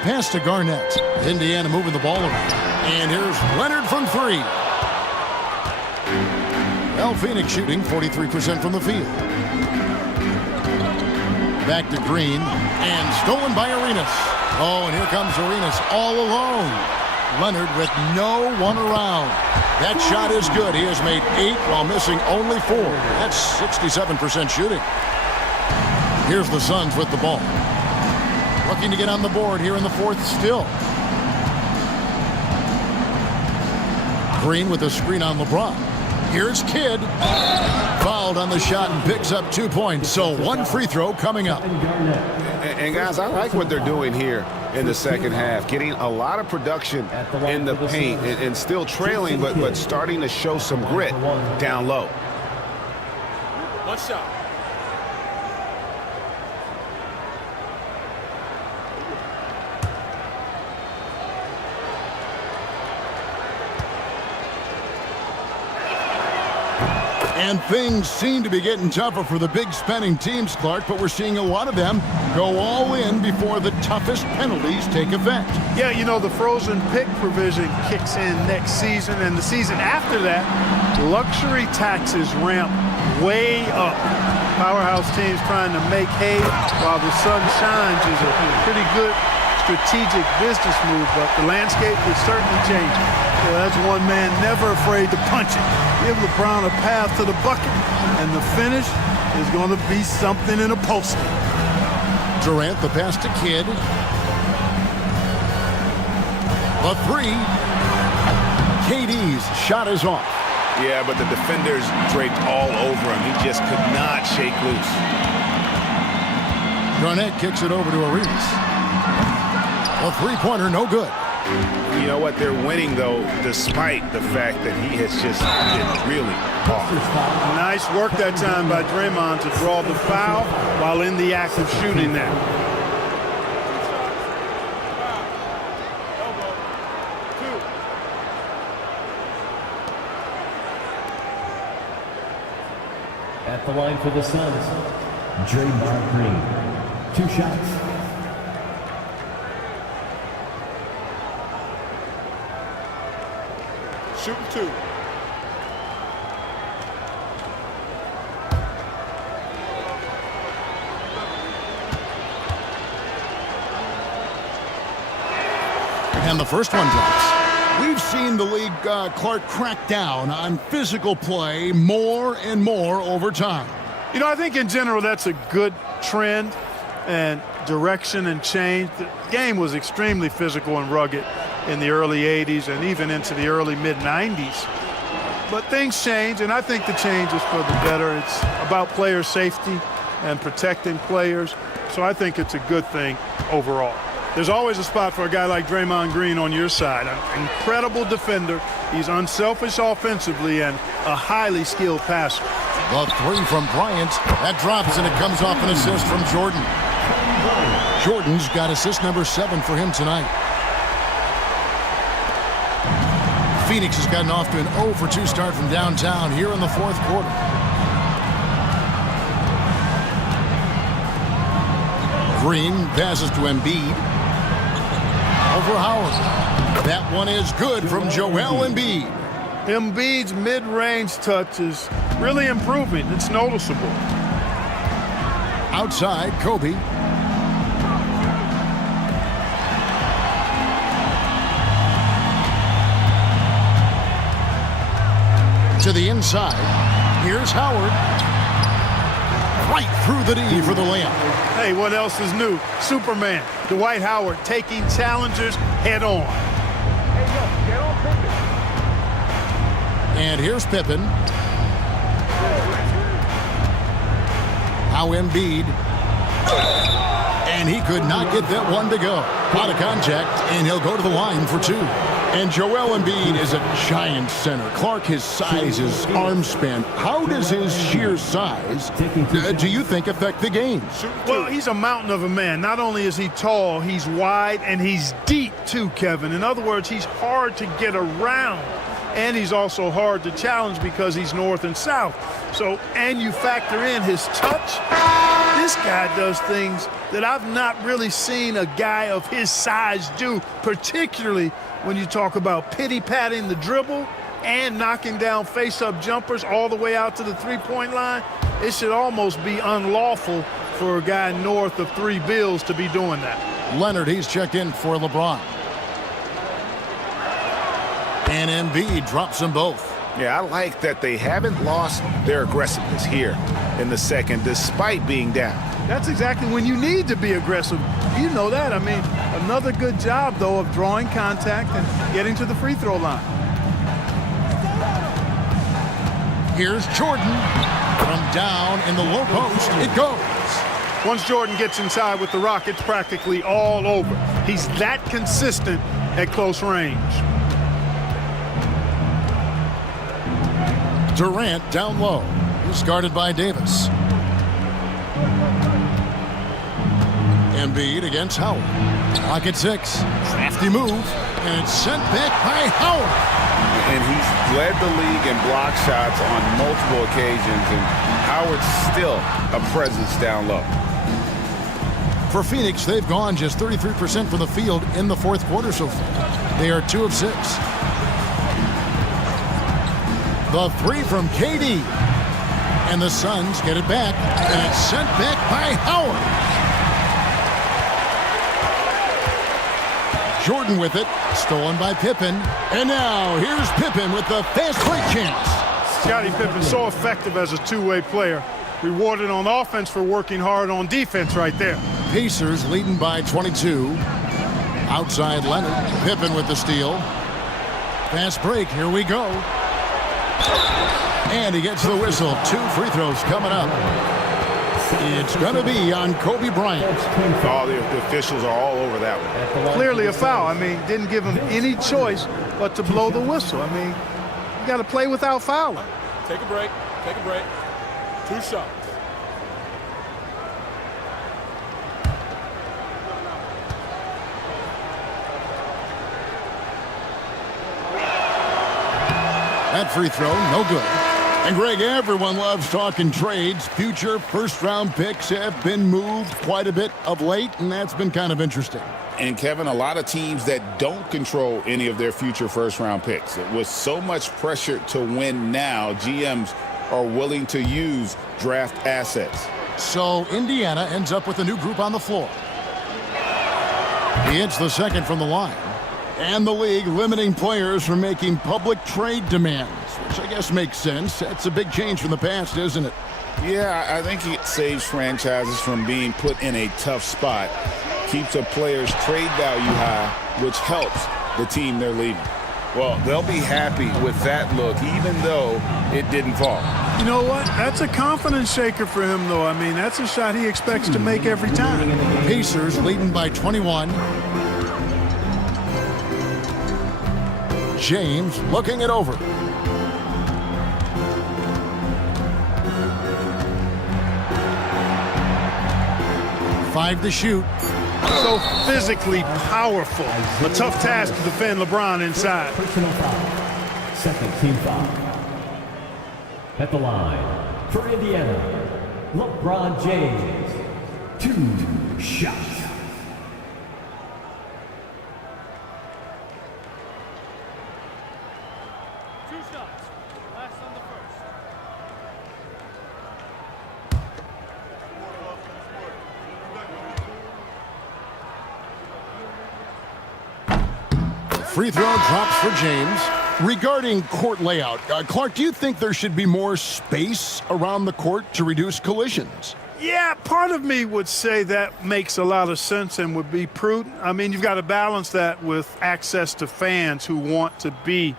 Pass to Garnett. Indiana moving the ball around. And here's Leonard from three. Well, Phoenix shooting 43% from the field. Back to Green. And stolen by Arenas. Oh, and here comes Arenas all alone. Leonard with no one around. That shot is good. He has made 8 while missing only 4. That's 67% shooting. Here's the Suns with the ball. Looking to get on the board here in the fourth still. Green with a screen on LeBron. Here's Kidd. Fouled on the shot and picks up 2 points. So one free throw coming up. And guys, I like what they're doing here in the second half. Getting a lot of production in the paint and still trailing, but starting to show some grit down low. One shot. And things seem to be getting tougher for the big spending teams, Clark, but we're seeing a lot of them go all in before the toughest penalties take effect. Yeah, you know, the frozen pick provision kicks in next season, and the season after that, luxury taxes ramp way up. Powerhouse teams trying to make hay while the sun shines is a pretty good strategic business move, but the landscape is certainly changing. Yeah, that's one man never afraid to punch it. Give LeBron a path to the bucket, and the finish is going to be something in a poster. Durant, the pass to Kidd. The three. KD's shot is off. Yeah, but the defenders draped all over him. He just could not shake loose. Garnett kicks it over to Arenas. A three-pointer, no good. You know what? They're winning, though, despite the fact that he has just been really off. Nice work that time by Draymond to draw the foul while in the act of shooting that. At the line for the Suns, Draymond Green. 2 shots. Shooting 2. And the first one drops. We've seen the league, Clark, crack down on physical play more and more over time. You know, I think in general that's a good trend and direction and change. The game was extremely physical and rugged in the early 80s and even into the early mid-90s. But things change, and I think the change is for the better. It's about player safety and protecting players. So I think it's a good thing overall. There's always a spot for a guy like Draymond Green on your side. An incredible defender. He's unselfish offensively and a highly skilled passer. The three from Bryant. That drops, and it comes off an assist from Jordan. Jordan's got assist number 7 for him tonight. Phoenix has gotten off to an 0 for 2 start from downtown here in the fourth quarter. Green passes to Embiid. Over Howard. That one is good from Joel Embiid. Embiid's mid-range touch is really improving. It's noticeable. Outside, Kobe. To the inside. Here's Howard. Right through the D for the layup. Hey, what else is new? Superman, Dwight Howard, taking challengers head on. And here's Pippen. Now Embiid. And he could not get that one to go. Out of contact, and he'll go to the line for two. And Joel Embiid is a giant center. Clark, his size, his arm span. How does his sheer size, do you think, affect the game? Well, he's a mountain of a man. Not only is he tall, he's wide, and he's deep too, Kevin. In other words, he's hard to get around. And he's also hard to challenge because he's north and south. So, and you factor in his touch. This guy does things that I've not really seen a guy of his size do, particularly when you talk about pity-patting the dribble and knocking down face-up jumpers all the way out to the three-point line. It should almost be unlawful for a guy north of 3 bills to be doing that. Leonard, he's checked in for LeBron. And Embiid drops them both. Yeah, I like that they haven't lost their aggressiveness here in the second, despite being down. That's exactly when you need to be aggressive. You know that. I mean, another good job, though, of drawing contact and getting to the free throw line. Here's Jordan. From down in the low post, it goes. Once Jordan gets inside with the rock, it's practically all over. He's that consistent at close range. Durant down low. He's guarded by Davis. Embiid against Howard. Clock at 6. Crafty move. And it's sent back by Howard. And he's led the league in block shots on multiple occasions. And Howard's still a presence down low. For Phoenix, they've gone just 33% from the field in the fourth quarter so far. They are 2 of 6. The 3 from KD. And the Suns get it back. And it's sent back by Howard. Jordan with it. Stolen by Pippen. And now here's Pippen with the fast break chance. Scottie Pippen so effective as a two-way player. Rewarded on offense for working hard on defense right there. Pacers leading by 22. Outside Leonard. Pippen with the steal. Fast break. Here we go. And he gets the whistle. 2 free throws coming up. It's going to be on Kobe Bryant. Oh, the officials are all over that one. Clearly a foul. I mean, didn't give him any choice but to blow the whistle. I mean, you got to play without fouling. Take a break. Take a break. 2 shots. That free throw, no good. And Greg, everyone loves talking trades. Future first-round picks have been moved quite a bit of late, and that's been kind of interesting. And, Kevin, a lot of teams that don't control any of their future first-round picks. With so much pressure to win now, GMs are willing to use draft assets. So Indiana ends up with a new group on the floor. He hits the second from the line. And the league limiting players from making public trade demands, which I guess makes sense. That's a big change from the past, isn't it? Yeah, I think it saves franchises from being put in a tough spot, keeps a player's trade value high, which helps the team they're leaving. Well, they'll be happy with that look, even though it didn't fall. You know what? That's a confidence shaker for him, though. I mean, that's a shot he expects to make every time. Pacers leading by 21. James looking it over. Five to shoot. So physically powerful. A tough task to defend LeBron inside. Personal foul. Second team foul. At the line for Indiana, LeBron James. 2 shots. 2 shots. Last on the first. Free throw drops for James. Regarding court layout, Clark, do you think there should be more space around the court to reduce collisions? Yeah, part of me would say that makes a lot of sense and would be prudent. I mean, you've got to balance that with access to fans who want to be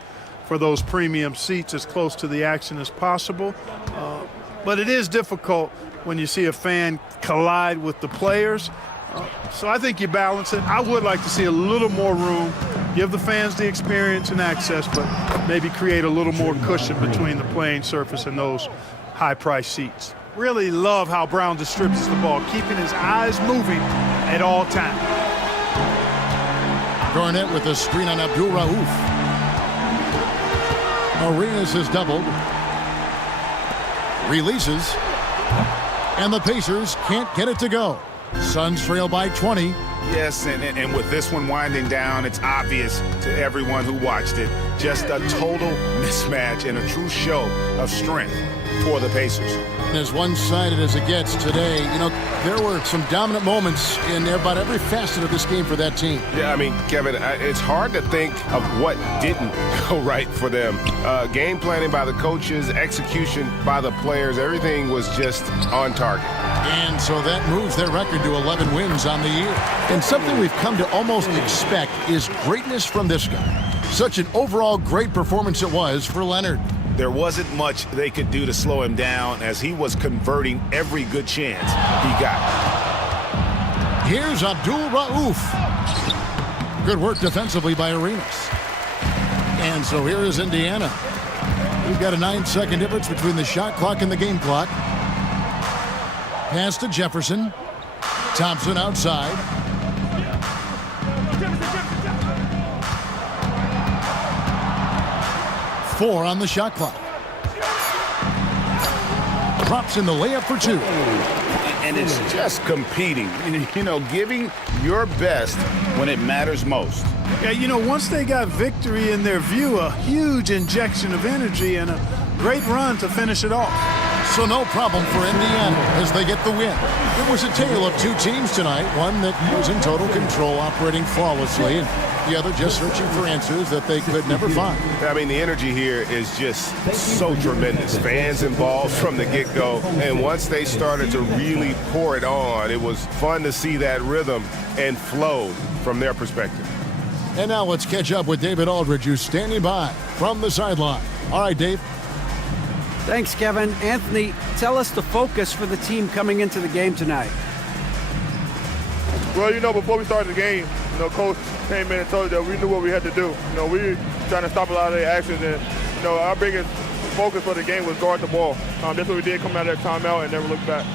for those premium seats as close to the action as possible. But it is difficult when you see a fan collide with the players. So I think you balance it. I would like to see a little more room, give the fans the experience and access, but maybe create a little more cushion between the playing surface and those high-priced seats. Really love how Brown distributes the ball, keeping his eyes moving at all times. Garnett with a screen on Abdul Rauf. Arenas is doubled. Releases. And the Pacers can't get it to go. Suns trail by 20. Yes, and with this one winding down, it's obvious to everyone who watched it. Just a total mismatch and a true show of strength for the Pacers. As one-sided as it gets today, you know, there were some dominant moments in about every facet of this game for that team. Yeah, I mean, Kevin, it's hard to think of what didn't go right for them. Game planning by the coaches, execution by the players, everything was just on target. And so that moves their record to 11 wins on the year. And something we've come to almost expect is greatness from this guy. Such an overall great performance it was for Leonard. There wasn't much they could do to slow him down as he was converting every good chance he got. Here's Abdul Rauf. Good work defensively by Arenas. And so here is Indiana. We've got a 9-second difference between the shot clock and the game clock. Pass to Jefferson. Thompson outside. Four on the shot clock. Drops in the layup for 2. And it's just competing, you know, giving your best when it matters most. Yeah, you know, once they got victory in their view, a huge injection of energy and a great run to finish it off. So no problem for Indiana as they get the win. It was a tale of two teams tonight, one that was in total control, operating flawlessly, and the other just searching for answers that they could never find. I mean, the energy here is just so tremendous. Fans involved from the get-go, and once they started to really pour it on, it was fun to see that rhythm and flow from their perspective. And now let's catch up with David Aldridge, who's standing by from the sideline. All right, Dave. Thanks, Kevin. Anthony, tell us the focus for the team coming into the game tonight. Well, you know, before we started the game, you know, Coach came in and told us that we knew what we had to do. You know, we were trying to stop a lot of their actions, and, you know, our biggest focus for the game was guard the ball. That's what we did coming out of that timeout and never looked back.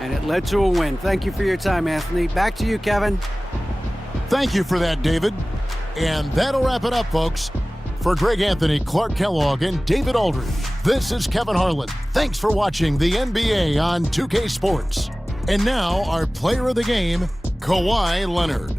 And it led to a win. Thank you for your time, Anthony. Back to you, Kevin. Thank you for that, David. And that'll wrap it up, folks. For Greg Anthony, Clark Kellogg, and David Aldridge, this is Kevin Harlan. Thanks for watching the NBA on 2K Sports. And now, our player of the game, Kawhi Leonard.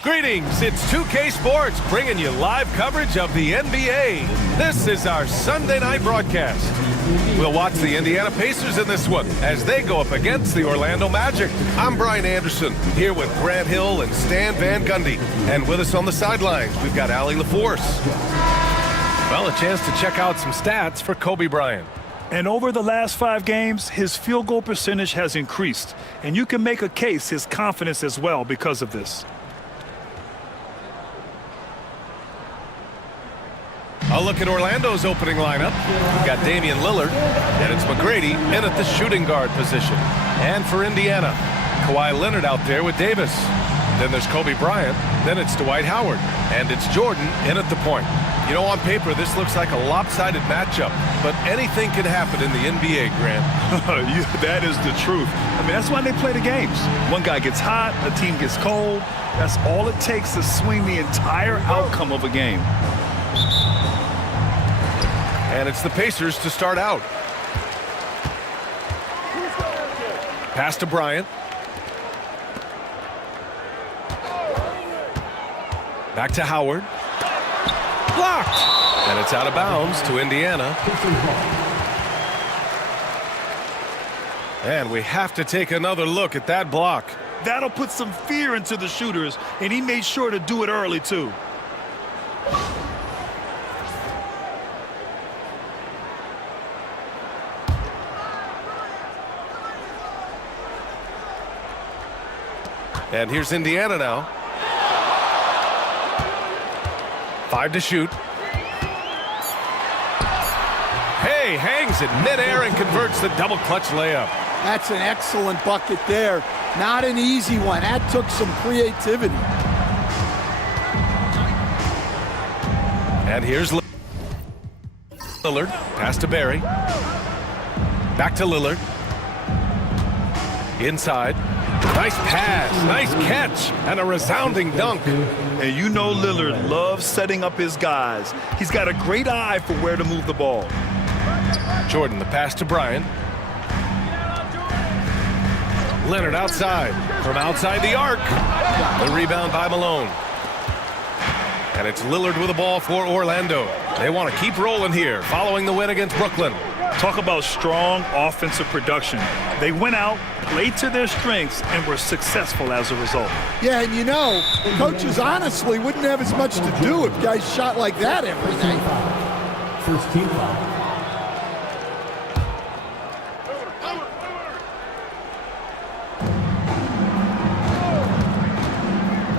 Greetings, it's 2K Sports bringing you live coverage of the NBA. This is our Sunday night broadcast. We'll watch the Indiana Pacers in this one as they go up against the Orlando Magic. I'm Brian Anderson, here with Grant Hill and Stan Van Gundy. And with us on the sidelines, we've got Allie LaForce. Well, a chance to check out some stats for Kobe Bryant. And over the last 5 games, his field goal percentage has increased. And you can make a case his confidence as well because of this. A look at Orlando's opening lineup. We've got Damian Lillard, and it's McGrady in at the shooting guard position. And for Indiana, Kawhi Leonard out there with Davis. Then there's Kobe Bryant. Then it's Dwight Howard. And it's Jordan in at the point. You know, on paper, this looks like a lopsided matchup, but anything could happen in the NBA, Grant. That is the truth. I mean, that's why they play the games. One guy gets hot, a team gets cold. That's all it takes to swing the entire outcome of a game. And it's the Pacers to start out. Pass to Bryant. Back to Howard. Blocked. And it's out of bounds to Indiana. And we have to take another look at that block. That'll put some fear into the shooters, and he made sure to do it early, too. And here's Indiana now. 5 to shoot. Hey, hangs in midair and converts the double clutch layup. That's an excellent bucket there. Not an easy one. That took some creativity. And here's Lillard. Pass to Barry. Back to Lillard. Inside. Nice pass, nice catch, and a resounding dunk. And you know Lillard loves setting up his guys. He's got a great eye for where to move the ball. Jordan, the pass to Bryant. Leonard outside, from outside the arc. The rebound by Malone. And it's Lillard with the ball for Orlando. They want to keep rolling here, following the win against Brooklyn. Talk about strong offensive production. They went out, played to their strengths, and were successful as a result. Yeah, and you know, coaches honestly wouldn't have as much to do if guys shot like that every day. First team foul.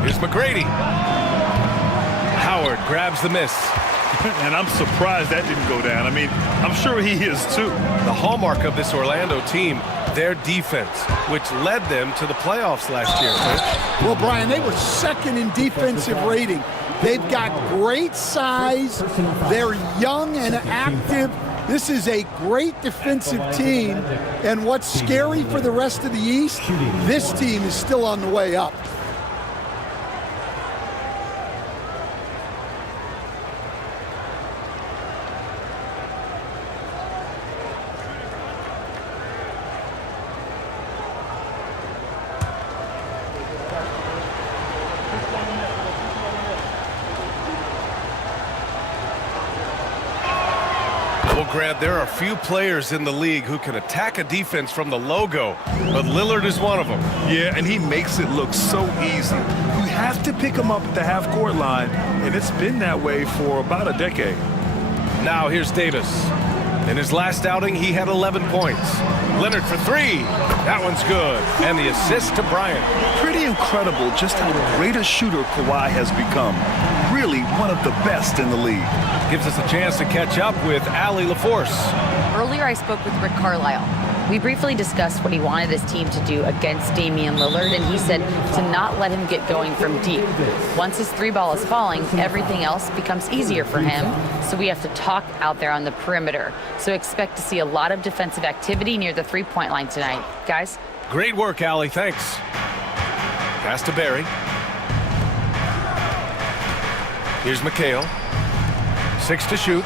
Here's McGrady. Howard grabs the miss. And I'm surprised that didn't go down. I mean, I'm sure he is too. The hallmark of this Orlando team, their defense, which led them to the playoffs last year. Well, Brian, they were second in defensive rating. They've got great size. They're young and active. This is a great defensive team. And what's scary for the rest of the East, this team is still on the way up. Grant, there are few players in the league who can attack a defense from the logo, but Lillard is one of them. Yeah, and he makes it look so easy. You have to pick him up at the half-court line, and it's been that way for about a decade. Now here's Davis. In his last outing, he had 11 points. Leonard for 3. That one's good. And the assist to Bryant. Pretty incredible just how great a shooter Kawhi has become. Really one of the best in the league. Gives us a chance to catch up with Allie LaForce. Earlier, I spoke with Rick Carlisle. We briefly discussed what he wanted his team to do against Damian Lillard, and he said to not let him get going from deep. Once his 3-ball is falling, everything else becomes easier for him, so we have to talk out there on the perimeter. So expect to see a lot of defensive activity near the 3-point line tonight. Guys? Great work, Allie. Thanks. Pass to Barry. Here's McHale. 6 to shoot.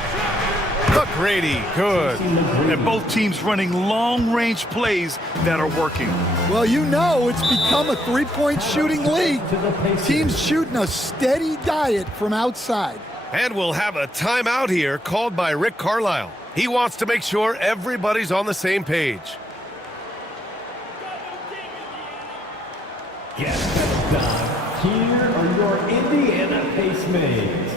McGrady, good. And both teams running long-range plays that are working. Well, you know it's become a three-point shooting league. Teams shooting a steady diet from outside. And we'll have a timeout here called by Rick Carlisle. He wants to make sure everybody's on the same page. Yes, here are your Indiana Pacemates.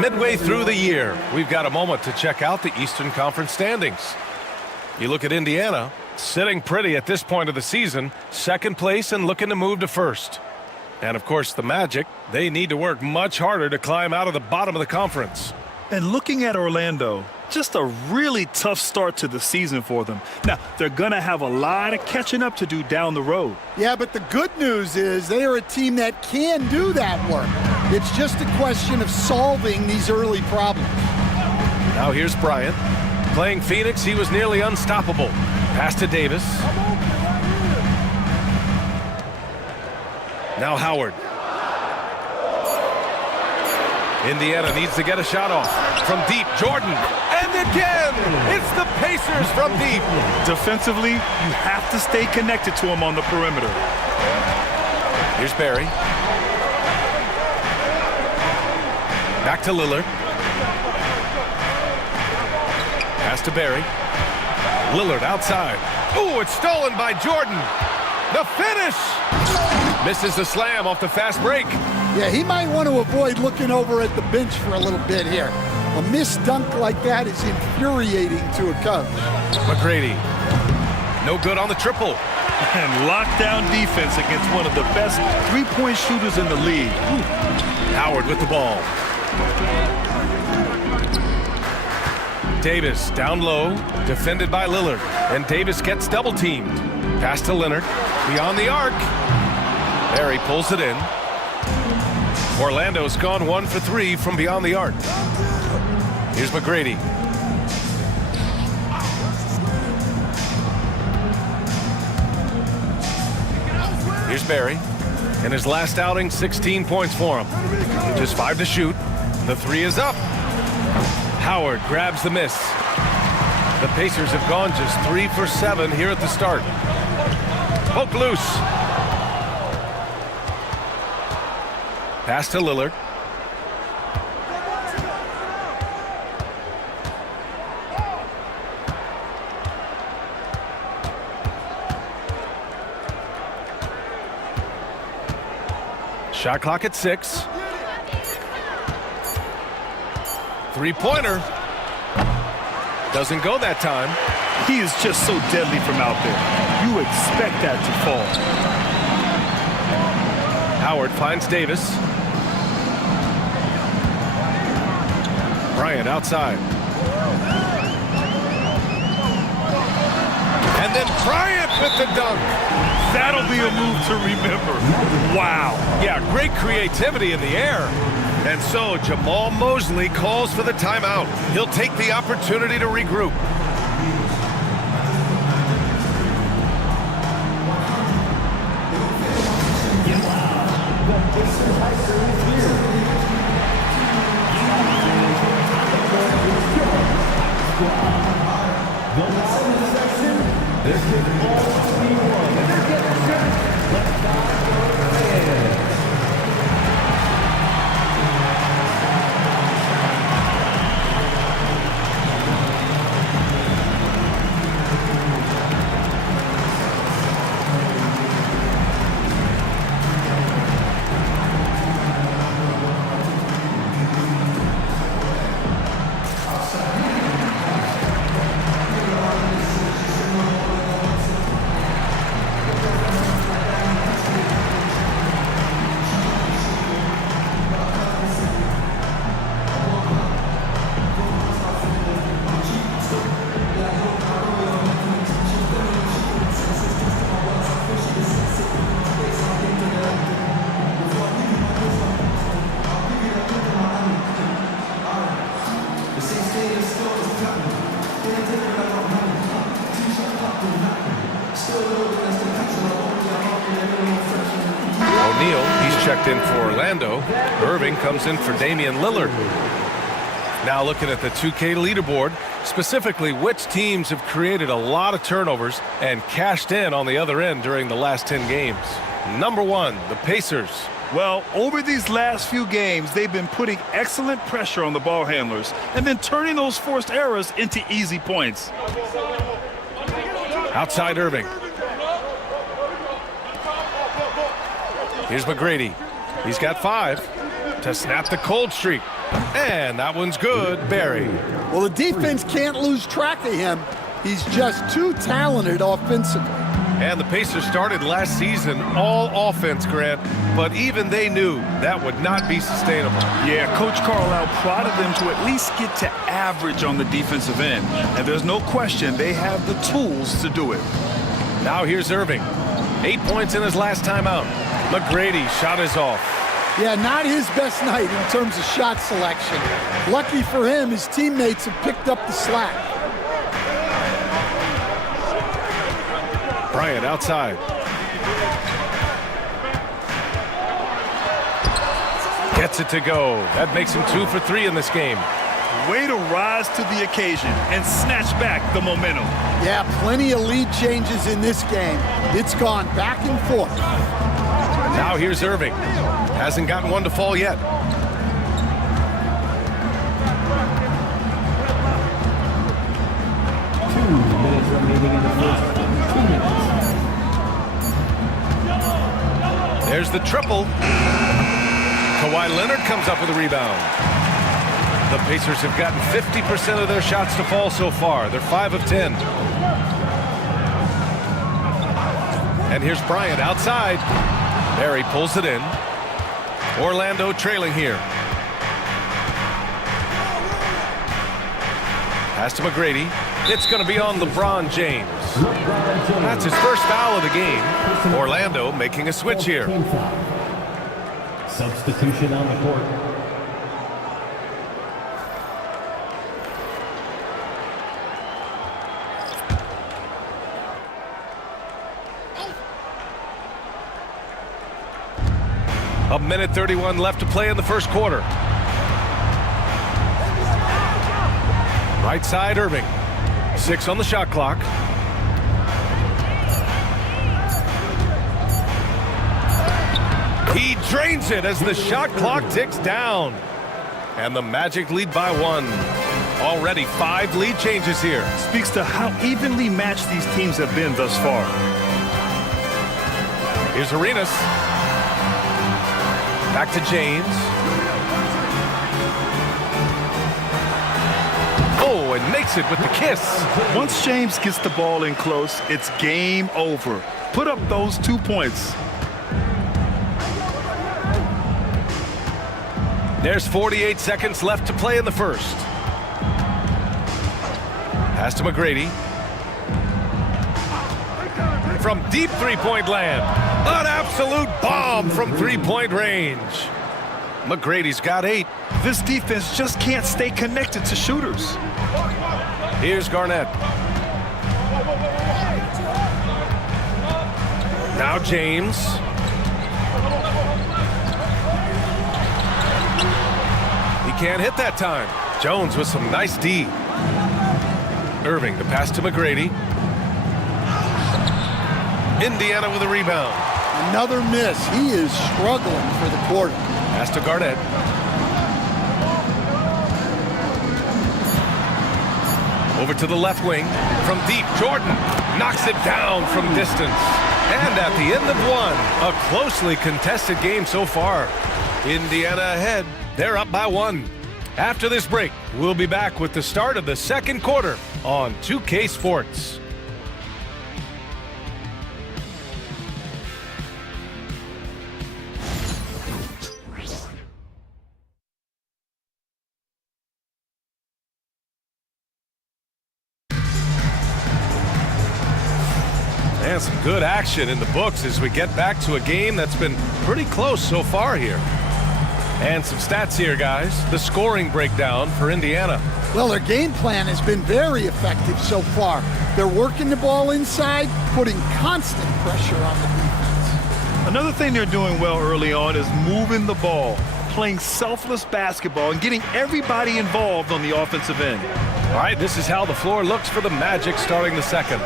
Midway through the year, we've got a moment to check out the Eastern Conference standings. You look at Indiana, sitting pretty at this point of the season, second place and looking to move to first. And of course, the Magic, they need to work much harder to climb out of the bottom of the conference. And looking at Orlando, just a really tough start to the season for them. Now, they're going to have a lot of catching up to do down the road. Yeah, but the good news is they are a team that can do that work. It's just a question of solving these early problems. Now here's Bryant. Playing Phoenix, he was nearly unstoppable. Pass to Davis. Now Howard. Indiana needs to get a shot off. From deep, Jordan. And again, it's the Pacers from deep. Defensively, you have to stay connected to him on the perimeter. Here's Barry. Back to Lillard. Pass to Barry. Lillard outside. Ooh, it's stolen by Jordan. The finish! Misses the slam off the fast break. Yeah, he might want to avoid looking over at the bench for a little bit here. A missed dunk like that is infuriating to a coach. McGrady. No good on the triple. And lockdown defense against one of the best three-point shooters in the league. Howard with the ball. Davis down low, defended by Lillard. And Davis gets double-teamed. Pass to Leonard. Beyond the arc. There he pulls it in. Orlando's gone 1 for 3 from beyond the arc. Here's McGrady. Here's Barry. In his last outing, 16 points for him. Just 5 to shoot. The 3 is up. Howard grabs the miss. The Pacers have gone just 3 for 7 here at the start. Poke loose. Pass to Lillard. Shot clock at 6. Three-pointer. Doesn't go that time. He is just so deadly from out there. You expect that to fall. Howard finds Davis. Bryant outside. And then Bryant with the dunk. That'll be a move to remember. Wow. Yeah, great creativity in the air. And so Jamal Mosley calls for the timeout. He'll take the opportunity to regroup. The line is set This is all B1, and they're getting set. Let's go, checked in for Orlando. Irving comes in for Damian Lillard. Now looking at the 2K leaderboard, specifically which teams have created a lot of turnovers and cashed in on the other end during the last 10 games. Number 1, the Pacers. Well, over these last few games, they've been putting excellent pressure on the ball handlers and then turning those forced errors into easy points. Outside Irving. Here's McGrady. He's got 5 to snap the cold streak. And that one's good. Barry. Well, the defense can't lose track of him. He's just too talented offensively. And the Pacers started last season all offense, Grant, but even they knew that would not be sustainable. Yeah, Coach Carlisle prodded them to at least get to average on the defensive end. And there's no question they have the tools to do it. Now here's Irving. 8 points in his last time out. McGrady shot is off. Yeah, not his best night in terms of shot selection. Lucky for him, his teammates have picked up the slack. Bryant outside. Gets it to go. That makes him 2 for 3 in this game. Way to rise to the occasion and snatch back the momentum. Yeah, plenty of lead changes in this game. It's gone back and forth. Now here's Irving. Hasn't gotten one to fall yet. There's the triple. Kawhi Leonard comes up with a rebound. The Pacers have gotten 50% of their shots to fall so far. They're 5 of 10. And here's Bryant outside. Barry pulls it in. Orlando trailing here. Pass to McGrady. It's going to be on LeBron James. That's his first foul of the game. Orlando making a switch here. Substitution on the court. A minute 31 left to play in the first quarter. Right side, Irving. 6 on the shot clock. He drains it as the shot clock ticks down. And the Magic lead by 1. Already 5 lead changes here. Speaks to how evenly matched these teams have been thus far. Here's Arenas. Back to James. Oh, and makes it with the kiss. Once James gets the ball in close, it's game over. Put up those 2 points. There's 48 seconds left to play in the first. Pass to McGrady. From deep three-point land. An absolute bomb from three-point range. McGrady's got 8. This defense just can't stay connected to shooters. Here's Garnett. Now James. He can't hit that time. Jones with some nice D. Irving, the pass to McGrady. Indiana with a rebound. Another miss. He is struggling for the quarter. Pass to Garnett. Over to the left wing. From deep, Jordan knocks it down from distance. And at the end of one, a closely contested game so far. Indiana ahead. They're up by 1. After this break, we'll be back with the start of the second quarter on 2K Sports. And some good action in the books as we get back to a game that's been pretty close so far here. And some stats here, guys. The scoring breakdown for Indiana. Well, their game plan has been very effective so far. They're working the ball inside, putting constant pressure on the defense. Another thing they're doing well early on is moving the ball, playing selfless basketball, and getting everybody involved on the offensive end. All right, this is how the floor looks for the Magic starting the second.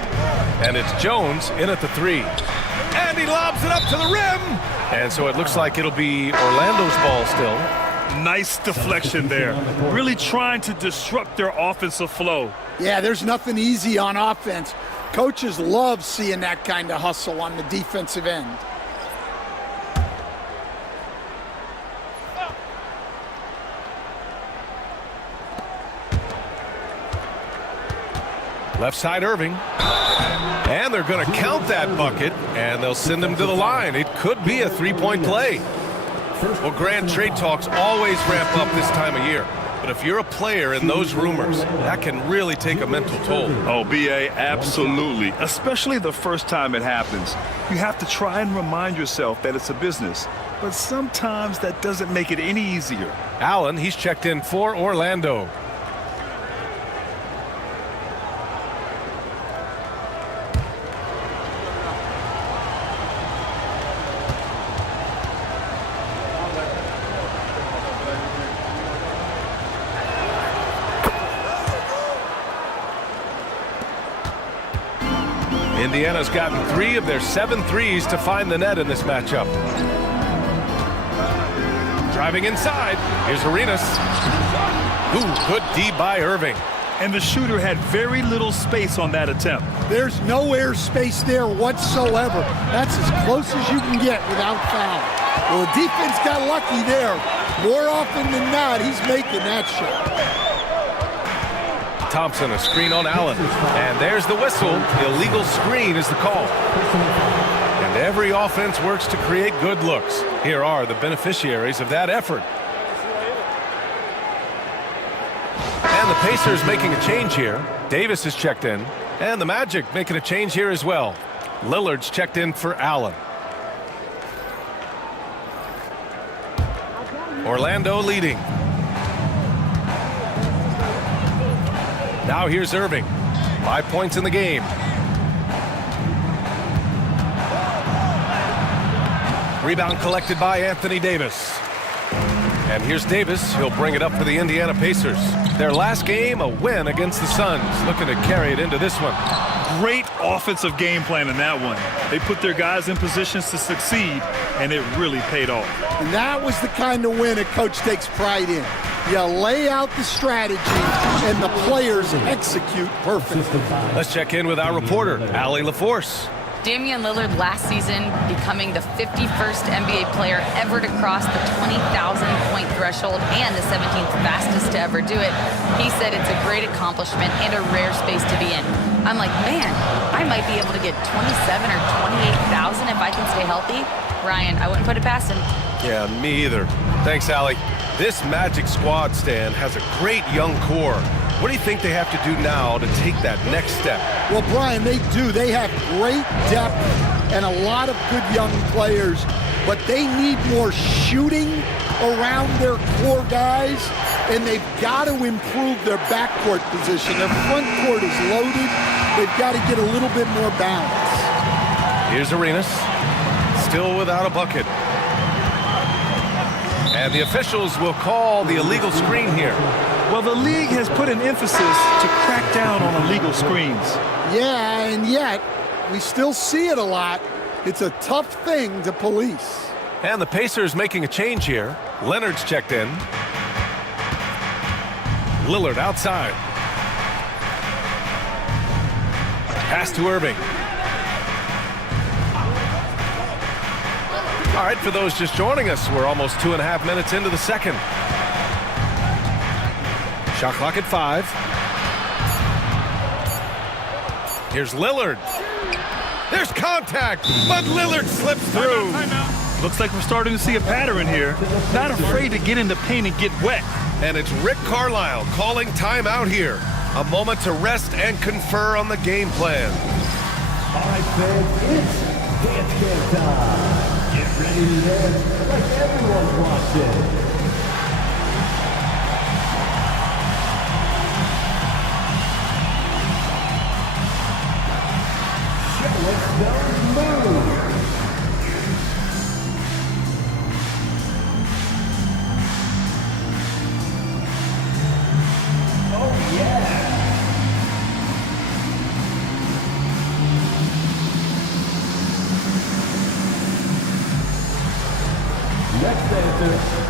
And it's Jones in at the 3. And he lobs it up to the rim. And so it looks like it'll be Orlando's ball still. Nice deflection there. Really trying to disrupt their offensive flow. Yeah, there's nothing easy on offense. Coaches love seeing that kind of hustle on the defensive end. Left side, Irving. And they're going to count that bucket, and they'll send him to the line. It could be a three-point play. Well, Grant, trade talks always ramp up this time of year. But if you're a player in those rumors, that can really take a mental toll. Oh, B.A., absolutely. Especially the first time it happens. You have to try and remind yourself that it's a business. But sometimes that doesn't make it any easier. Allen, he's checked in for Orlando. Indiana's gotten 3 of their 7 threes to find the net in this matchup. Driving inside, here's Arenas. Ooh, good D by Irving. And the shooter had very little space on that attempt. There's no air space there whatsoever. That's as close as you can get without foul. Well, the defense got lucky there. More often than not, he's making that shot. Thompson, a screen on Allen. And there's the whistle. Illegal screen is the call. And every offense works to create good looks. Here are the beneficiaries of that effort. And the Pacers making a change here. Davis is checked in. And the Magic making a change here as well. Lillard's checked in for Allen. Orlando leading. Now here's Irving. 5 points in the game. Rebound collected by Anthony Davis. And here's Davis. He'll bring it up for the Indiana Pacers. Their last game, a win against the Suns. Looking to carry it into this one. Great offensive game plan in that one. They put their guys in positions to succeed, and it really paid off. And that was the kind of win a coach takes pride in. You lay out the strategy, and the players execute perfectly. Let's check in with our reporter, Allie LaForce. Damian Lillard last season becoming the 51st NBA player ever to cross the 20,000-point threshold and the 17th fastest to ever do it. He said it's a great accomplishment and a rare space to be in. I'm like, man, I might be able to get 27 or 28,000 if I can stay healthy. Ryan, I wouldn't put it past him. Yeah, me either. Thanks, Allie. This Magic squad, Stan, has a great young core. What do you think they have to do now to take that next step? Well, Brian, they do. They have great depth and a lot of good young players, but they need more shooting around their core guys, and they've got to improve their backcourt position. Their front court is loaded. They've got to get a little bit more balance. Here's Arenas, still without a bucket. And the officials will call the illegal screen here. Well, the league has put an emphasis to crack down on illegal screens. Yeah, and yet We still see it a lot. It's a tough thing to police. And the Pacers making a change here. Leonard's checked in. Lillard outside. Pass to Irving. All right, for those just joining us, we're almost 2.5 minutes into the second. Shot clock at 5. Here's Lillard. There's contact, but Lillard slips through. Looks like we're starting to see a pattern here. Not afraid to get in the paint and get wet. And it's Rick Carlisle calling timeout here. A moment to rest and confer on the game plan. All right, fans, it's dance cam time. Get ready to dance like everyone's watching. Show us those moves. Oh, yeah. Next answer.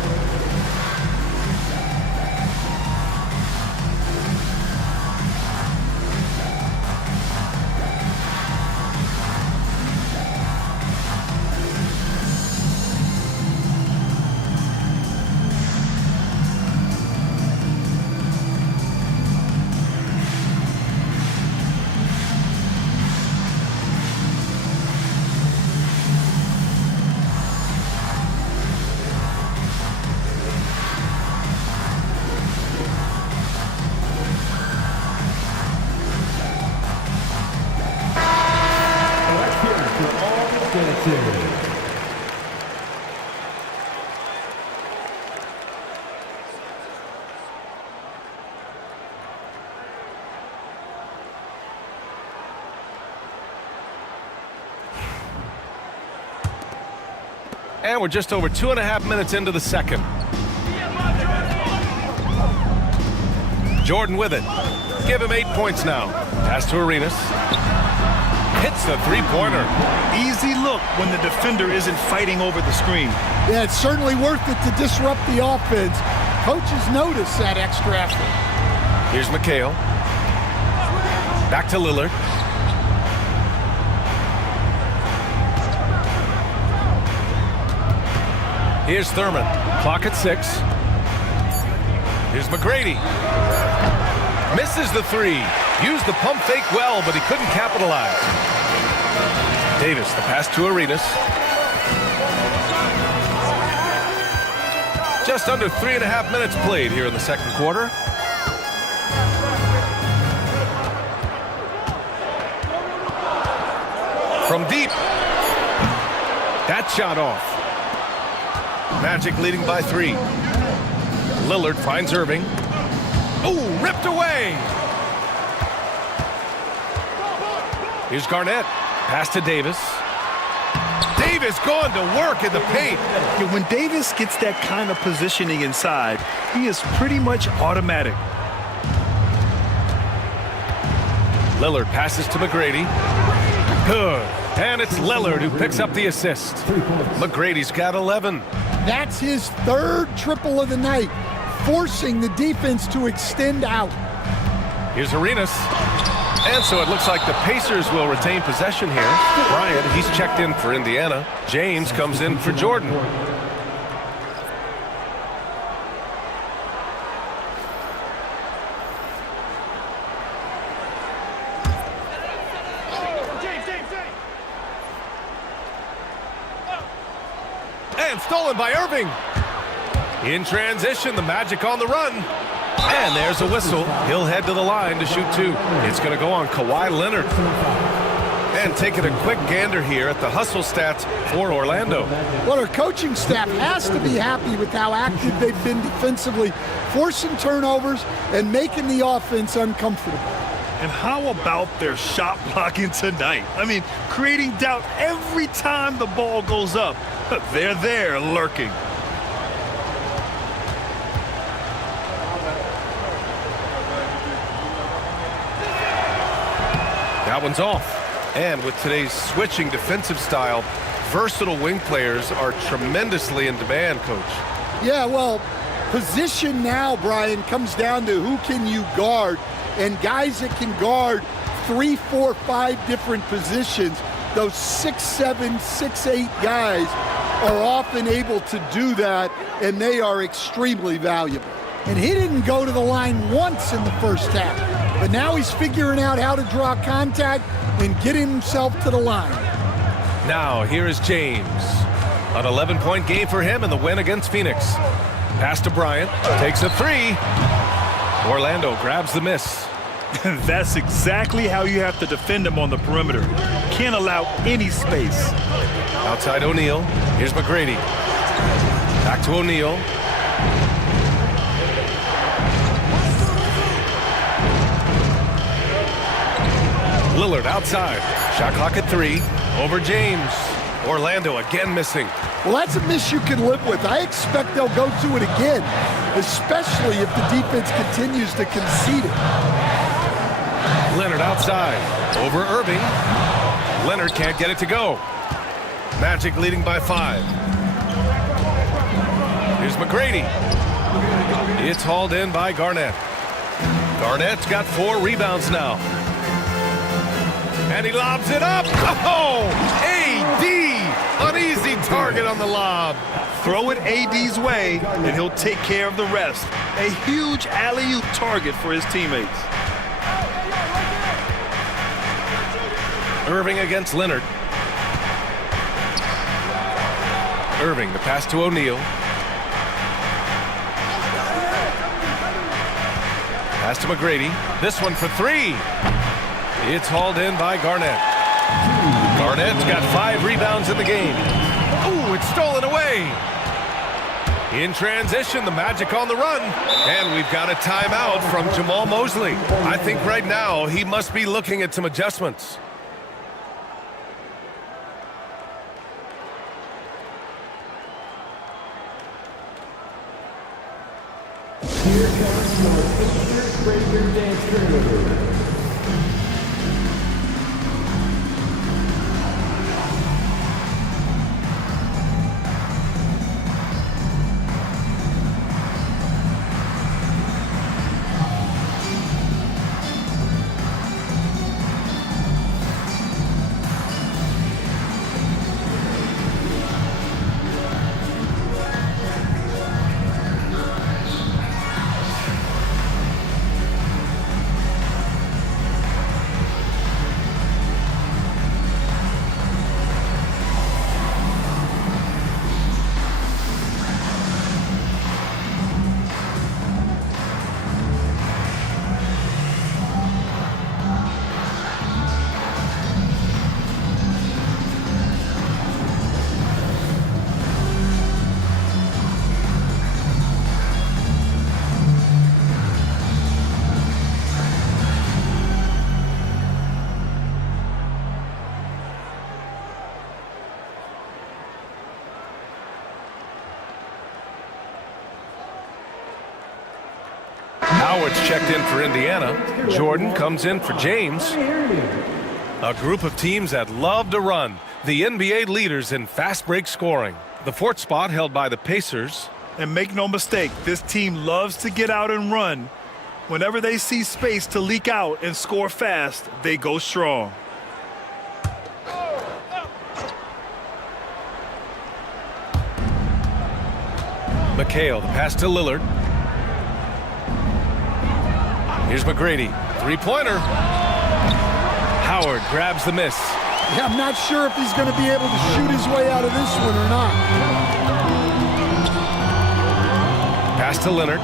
And we're just over 2.5 minutes into the second. Jordan with it. Give him 8 points now. Pass to Arenas. Hits the three-pointer. Easy look when the defender isn't fighting over the screen. Yeah, it's certainly worth it to disrupt the offense. Coaches notice that extra effort. Here's McHale. Back to Lillard. Here's Thurman. Clock at 6. Here's McGrady. Misses the three. Used the pump fake well, but he couldn't capitalize. Davis, the pass to Arenas. Just under 3.5 minutes played here in the second quarter. From deep. That shot off. Magic leading by 3. Lillard finds Irving. Oh, ripped away. Here's Garnett. Pass to Davis. Davis going to work in the paint. Yeah, when Davis gets that kind of positioning inside, he is pretty much automatic. Lillard passes to McGrady. Good. And it's Lillard who picks up the assist. McGrady's got 11. That's his 3rd triple of the night, forcing the defense to extend out. Here's Arenas. And so it looks like the Pacers will retain possession here. Bryant, he's checked in for Indiana. James comes in for Jordan. And stolen by Irving. In transition, the Magic on the run. And there's a whistle. He'll head to the line to shoot 2. It's going to go on Kawhi Leonard. And taking a quick gander here at the hustle stats for Orlando. Well, our coaching staff has to be happy with how active they've been defensively, forcing turnovers and making the offense uncomfortable. And how about their shot blocking tonight? I mean, creating doubt every time the ball goes up. They're there lurking. That one's off. And with today's switching defensive style, versatile wing players are tremendously in demand, Coach. Yeah, well, position now, Brian, comes down to who can you guard, and guys that can guard 3, 4, 5 different positions. Those 6'7", 6'8" guys are often able to do that, and they are extremely valuable. And he didn't go to the line once in the first half, but now he's figuring out how to draw contact and get himself to the line. Now, here is James. An 11-point game for him in the win against Phoenix. Pass to Bryant, takes a three. Orlando grabs the miss. That's exactly how you have to defend him on the perimeter. Can't allow any space. Outside O'Neal. Here's McGrady. Back to O'Neal. Lillard outside. Shot clock at 3. Over James. Orlando again missing. Well, that's a miss you can live with. I expect they'll go to it again, especially if the defense continues to concede it. Leonard outside. Over Irving. Leonard can't get it to go. Magic leading by 5. Here's McGrady. It's hauled in by Garnett. Garnett's got 4 rebounds now. And he lobs it up. Oh, AD! An easy target on the lob. Throw it AD's way, and he'll take care of the rest. A huge alley-oop target for his teammates. Irving against Leonard. Irving, the pass to O'Neal. Pass to McGrady. This one for 3. It's hauled in by Garnett. Garnett's got 5 rebounds in the game. Ooh, it's stolen away. In transition, the Magic on the run. And we've got a timeout from Jamal Mosley. I think right now he must be looking at some adjustments. Here comes your Picture Breaker Dance Crew. Howard's checked in for Indiana. Jordan comes in for James. A group of teams that love to run. The NBA leaders in fast break scoring. The 4th spot held by the Pacers. And make no mistake, this team loves to get out and run. Whenever they see space to leak out and score fast, they go strong. McHale, the pass to Lillard. Here's McGrady. 3-pointer. Howard grabs the miss. Yeah, I'm not sure if he's going to be able to shoot his way out of this one or not. Pass to Leonard.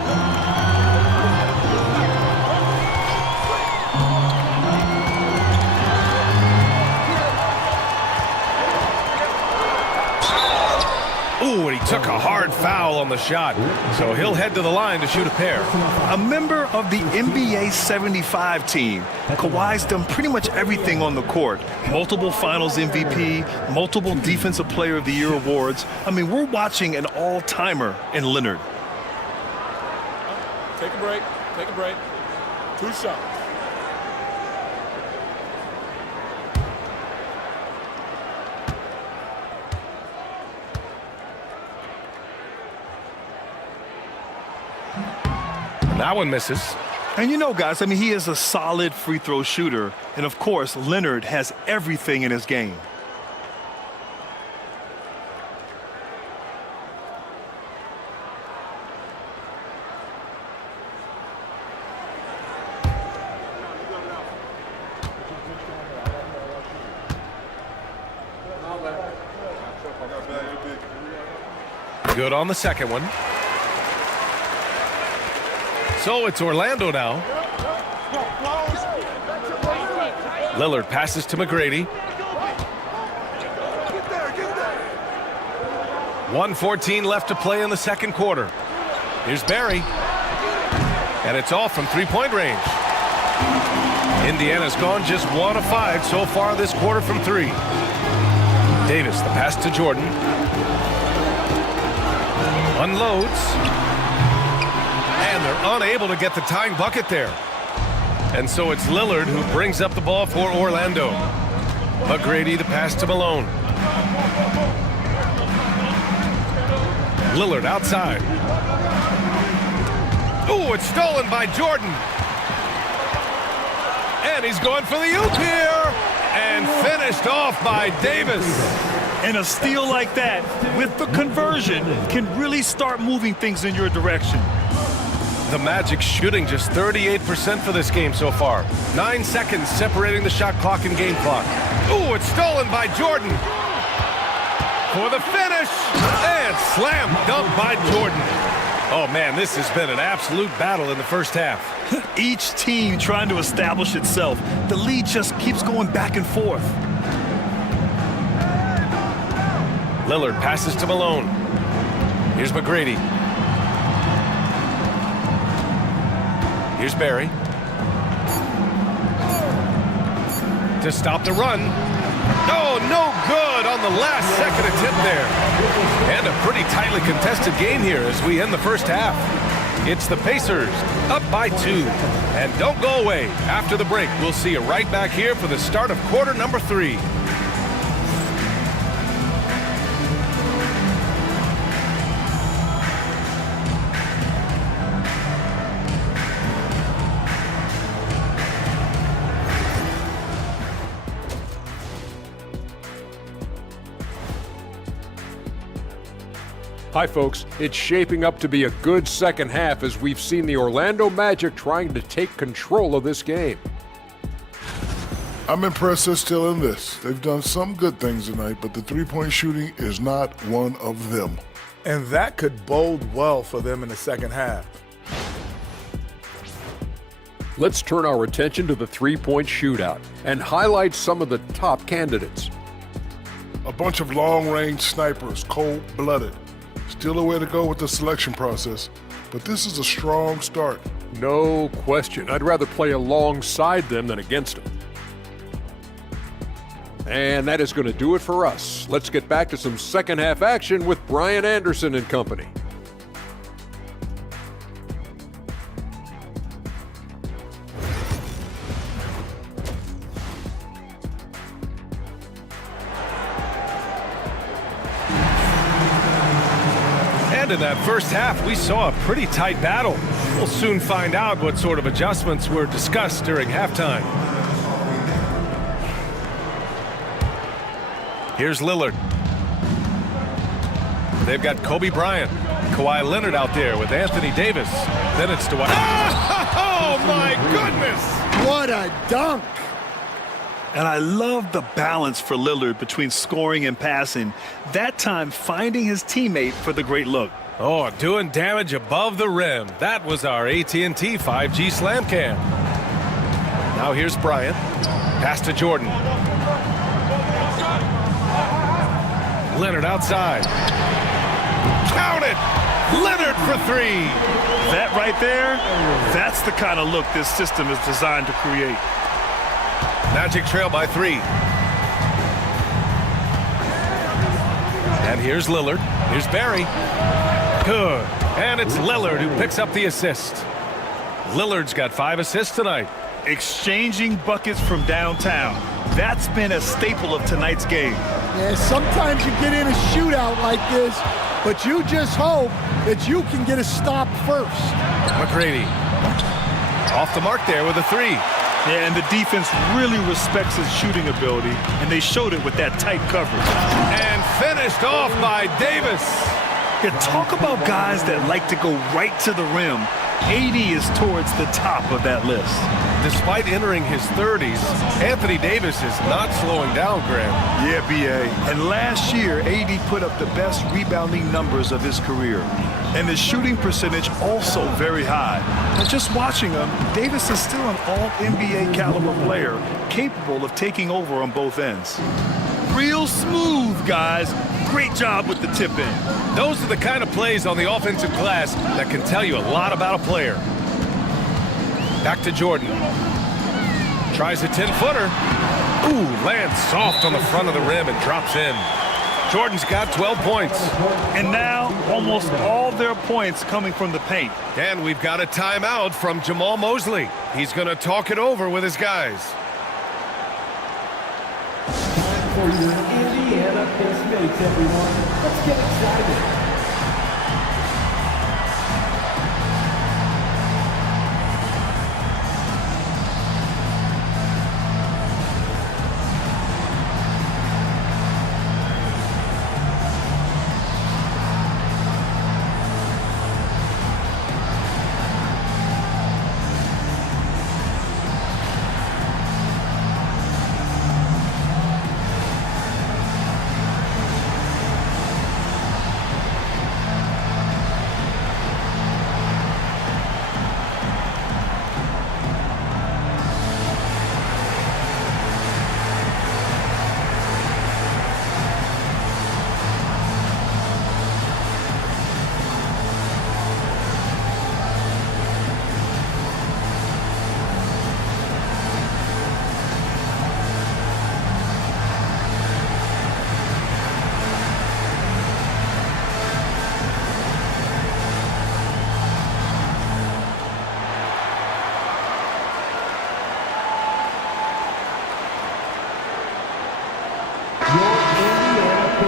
Ooh, and he took a hard foul on the shot. So he'll head to the line to shoot a pair. A member of the NBA 75 team. Kawhi's done pretty much everything on the court. Multiple Finals MVP, multiple Defensive Player of the Year awards. I mean, we're watching an all-timer in Leonard. Take a break. Take a break. 2 shots. That one misses. And you know, guys, I mean, he is a solid free throw shooter. And, of course, Leonard has everything in his game. Good on the second one. So it's Orlando now. Lillard passes to McGrady. 1:14 left to play in the second quarter. Here's Barry. And it's off from three-point range. Indiana's gone just 1 of 5 so far this quarter from 3. Davis, the pass to Jordan. Unloads. And they're unable to get the tying bucket there. And so it's Lillard who brings up the ball for Orlando. McGrady, the pass to Malone. Lillard outside. Ooh, it's stolen by Jordan. And he's going for the oop here. And finished off by Davis. And a steal like that, with the conversion, can really start moving things in your direction. The Magic shooting just 38% for this game so far. 9 seconds separating the shot clock and game clock. Ooh, it's stolen by Jordan. For the finish. And slam dunk by Jordan. Oh, man, this has been an absolute battle in the first half. Each team trying to establish itself. The lead just keeps going back and forth. Lillard passes to Malone. Here's McGrady. Here's Barry. To stop the run. Oh, no good on the last second attempt there. And a pretty tightly contested game here as we end the first half. It's the Pacers up by 2. And don't go away. After the break, we'll see you right back here for the start of quarter number 3. Hi, folks. It's shaping up to be a good second half as we've seen the Orlando Magic trying to take control of this game. I'm impressed they're still in this. They've done some good things tonight, but the three-point shooting is not one of them. And that could bode well for them in the second half. Let's turn our attention to the three-point shootout and highlight some of the top candidates. A bunch of long-range snipers, cold-blooded. Still a way to go with the selection process, but this is a strong start. No question. I'd rather play alongside them than against them. And that is going to do it for us. Let's get back to some second half action with Brian Anderson and company. And in that first half, we saw a pretty tight battle. We'll soon find out what sort of adjustments were discussed during halftime. Here's Lillard. They've got Kobe Bryant, Kawhi Leonard out there with Anthony Davis. Then it's Dwight. Oh, my goodness! What a dunk! And I love the balance for Lillard between scoring and passing. That time finding his teammate for the great look. Oh, doing damage above the rim. That was our AT&T 5G slam cam. Now here's Bryant. Pass to Jordan. Leonard outside. Count it! Leonard for 3. That right there, that's the kind of look this system is designed to create. Magic trail by 3. And here's Lillard. Here's Barry. Good. And it's Lillard who picks up the assist. Lillard's got 5 assists tonight. Exchanging buckets from downtown. That's been a staple of tonight's game. Yeah, sometimes you get in a shootout like this, but you just hope that you can get a stop first. McGrady Off the mark there with a three. Yeah, and the defense really respects his shooting ability, and they showed it with that tight coverage. And finished off by Davis. Yeah, talk about guys that like to go right to the rim. AD is towards the top of that list. Despite entering his 30s, Anthony Davis is not slowing down, Graham. Yeah, B.A. And last year, AD put up the best rebounding numbers of his career. And the shooting percentage also very high. But just watching him, Davis is still an all-NBA caliber player, capable of taking over on both ends. Real smooth, guys. Great job with the tip in. Those are the kind of plays on the offensive glass that can tell you a lot about a player. Back to Jordan. Tries a 10-footer. Ooh, lands soft on the front of the rim and drops in. Jordan's got 12 points. And now, almost all their points coming from the paint. And we've got a timeout from Jamal Mosley. He's going to talk it over with his guys. For your Indiana Pacemates, everyone. Let's get excited.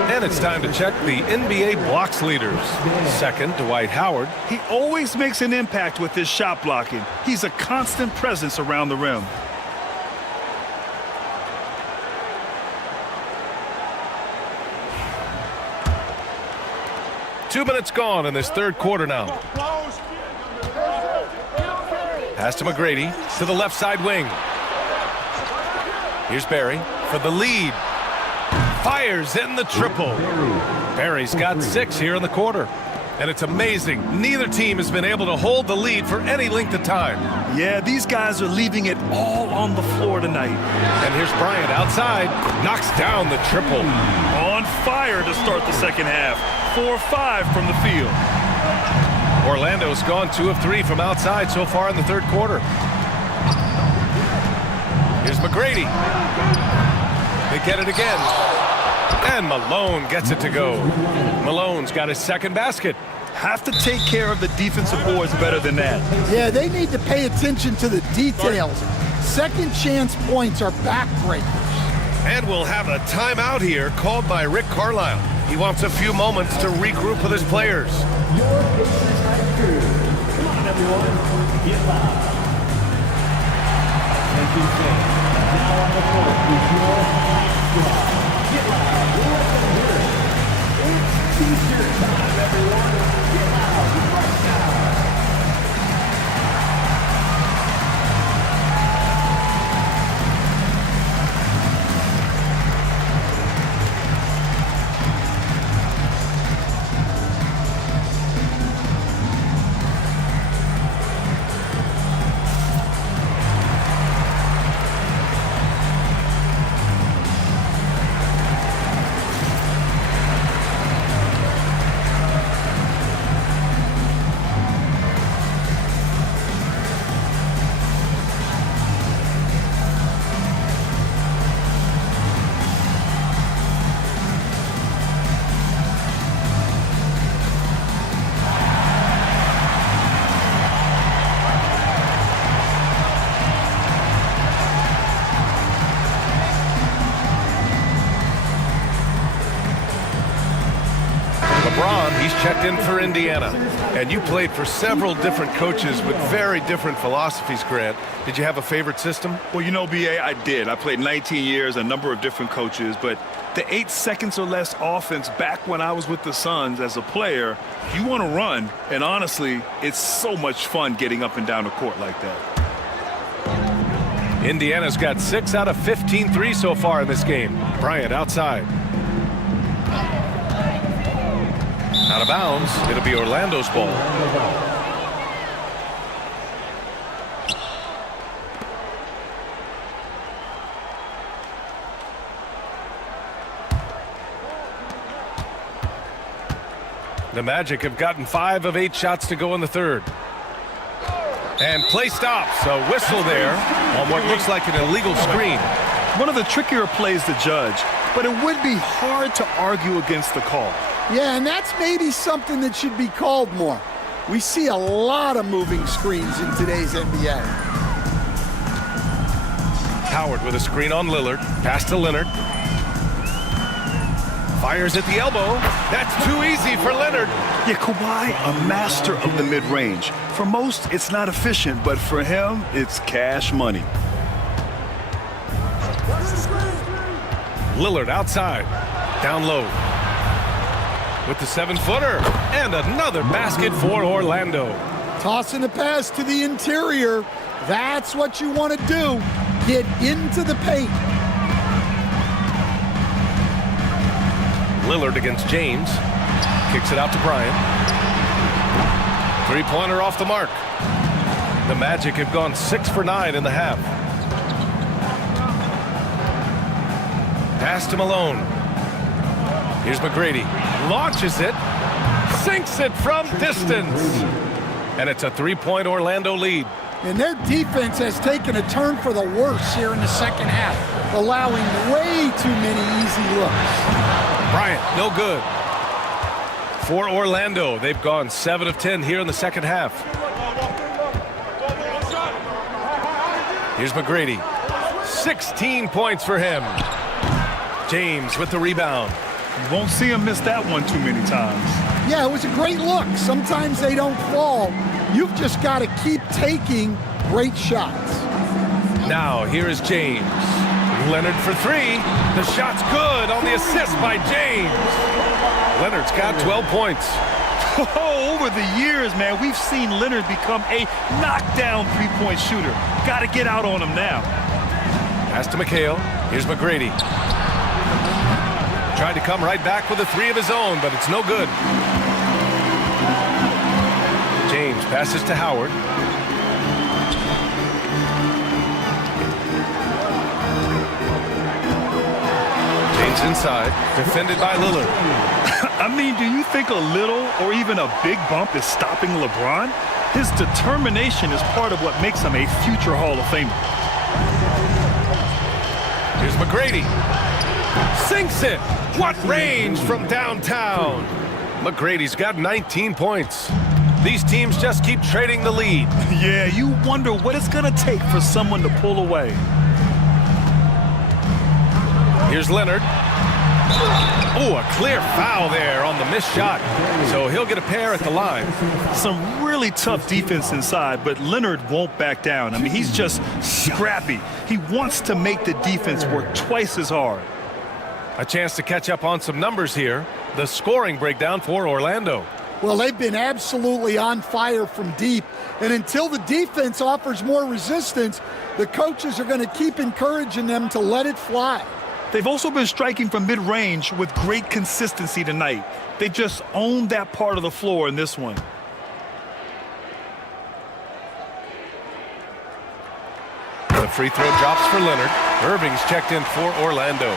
And it's time to check the NBA blocks leaders. Second, Dwight Howard. He always makes an impact with his shot blocking. He's a constant presence around the rim. Two minutes gone in this third quarter now. Pass to McGrady to the left side wing. Here's Barry for the lead. Fires in the triple. Barry's got 6 here in the quarter. And it's amazing. Neither team has been able to hold the lead for any length of time. Yeah, these guys are leaving it all on the floor tonight. And here's Bryant outside. Knocks down the triple. On fire to start the second half. 4-5 from the field. Orlando's gone 2 of 3 from outside so far in the third quarter. Here's McGrady. They get it again. And Malone gets it to go. Malone's got his second basket. Have to take care of the defensive boards better than that. Yeah, they need to pay attention to the details. Second chance points are backbreakers. And we'll have a timeout here called by Rick Carlisle. He wants a few moments to regroup with his players. Your Pacers Night Crew. Come on, everyone. Get loud. Attention fans. Now on the court is your Night Squad. Get loud. Let them hear it. It's T-shirt time, everyone. Get loud right now. checked in for Indiana. And you played for several different coaches with very different philosophies, Grant. Did you have a favorite system? Well, you know, B.A., I did. I played 19 years, a number of different coaches, but the 8 seconds or less offense back when I was with the Suns as a player, you want to run, and honestly, it's so much fun getting up and down the court like that. Indiana's got 6 out of 15 threes so far in this game. Bryant outside. Out of bounds. It'll be Orlando's ball. The Magic have gotten 5 of 8 shots to go in the third. And play stops. A whistle there on what looks like an illegal screen. One of the trickier plays to judge, but it would be hard to argue against the call. Yeah, and that's maybe something that should be called more. We see a lot of moving screens in today's NBA. Howard with a screen on Lillard. Pass to Leonard. Fires at the elbow. That's too easy for Leonard. Yeah, Kawhi, a master of the mid-range. For most, it's not efficient, but for him, it's cash money. Lillard outside. Down low. With the 7-footer. And another basket for Orlando. Tossing the pass to the interior. That's what you want to do. Get into the paint. Lillard against James. Kicks it out to Bryant. Three-pointer off the mark. The Magic have gone 6 for 9 in the half. Pass to Malone. Here's McGrady. Launches it. Sinks it from distance. And it's a 3-point Orlando lead. And their defense has taken a turn for the worse here in the second half, allowing way too many easy looks. Bryant, no good. For Orlando, they've gone 7 of 10 here in the second half. Here's McGrady. 16 points for him. James with the rebound. You won't see him miss that one too many times. Yeah, it was a great look. Sometimes they don't fall. You've just got to keep taking great shots. Now, here is James. Leonard for 3. The shot's good on the assist by James. Leonard's got 12 points. Oh, over the years, man, we've seen Leonard become a knockdown three-point shooter. Got to get out on him now. Pass to McHale. Here's McGrady. Tried to come right back with a 3 of his own, but it's no good. James passes to Howard. James inside, defended by Lillard. I mean, do you think a little or even a big bump is stopping LeBron? His determination is part of what makes him a future Hall of Famer. Here's McGrady. Sinks it. What range from downtown. McGrady's got 19 points. These teams just keep trading the lead. Yeah, you wonder what it's going to take for someone to pull away. Here's Leonard. Oh, a clear foul there on the missed shot. So he'll get a pair at the line. Some really tough defense inside, but Leonard won't back down. I mean, he's just scrappy. He wants to make the defense work twice as hard. A chance to catch up on some numbers here. The scoring breakdown for Orlando. Well, they've been absolutely on fire from deep. And until the defense offers more resistance, the coaches are going to keep encouraging them to let it fly. They've also been striking from mid-range with great consistency tonight. They just owned that part of the floor in this one. The free throw drops for Leonard. Irving's checked in for Orlando.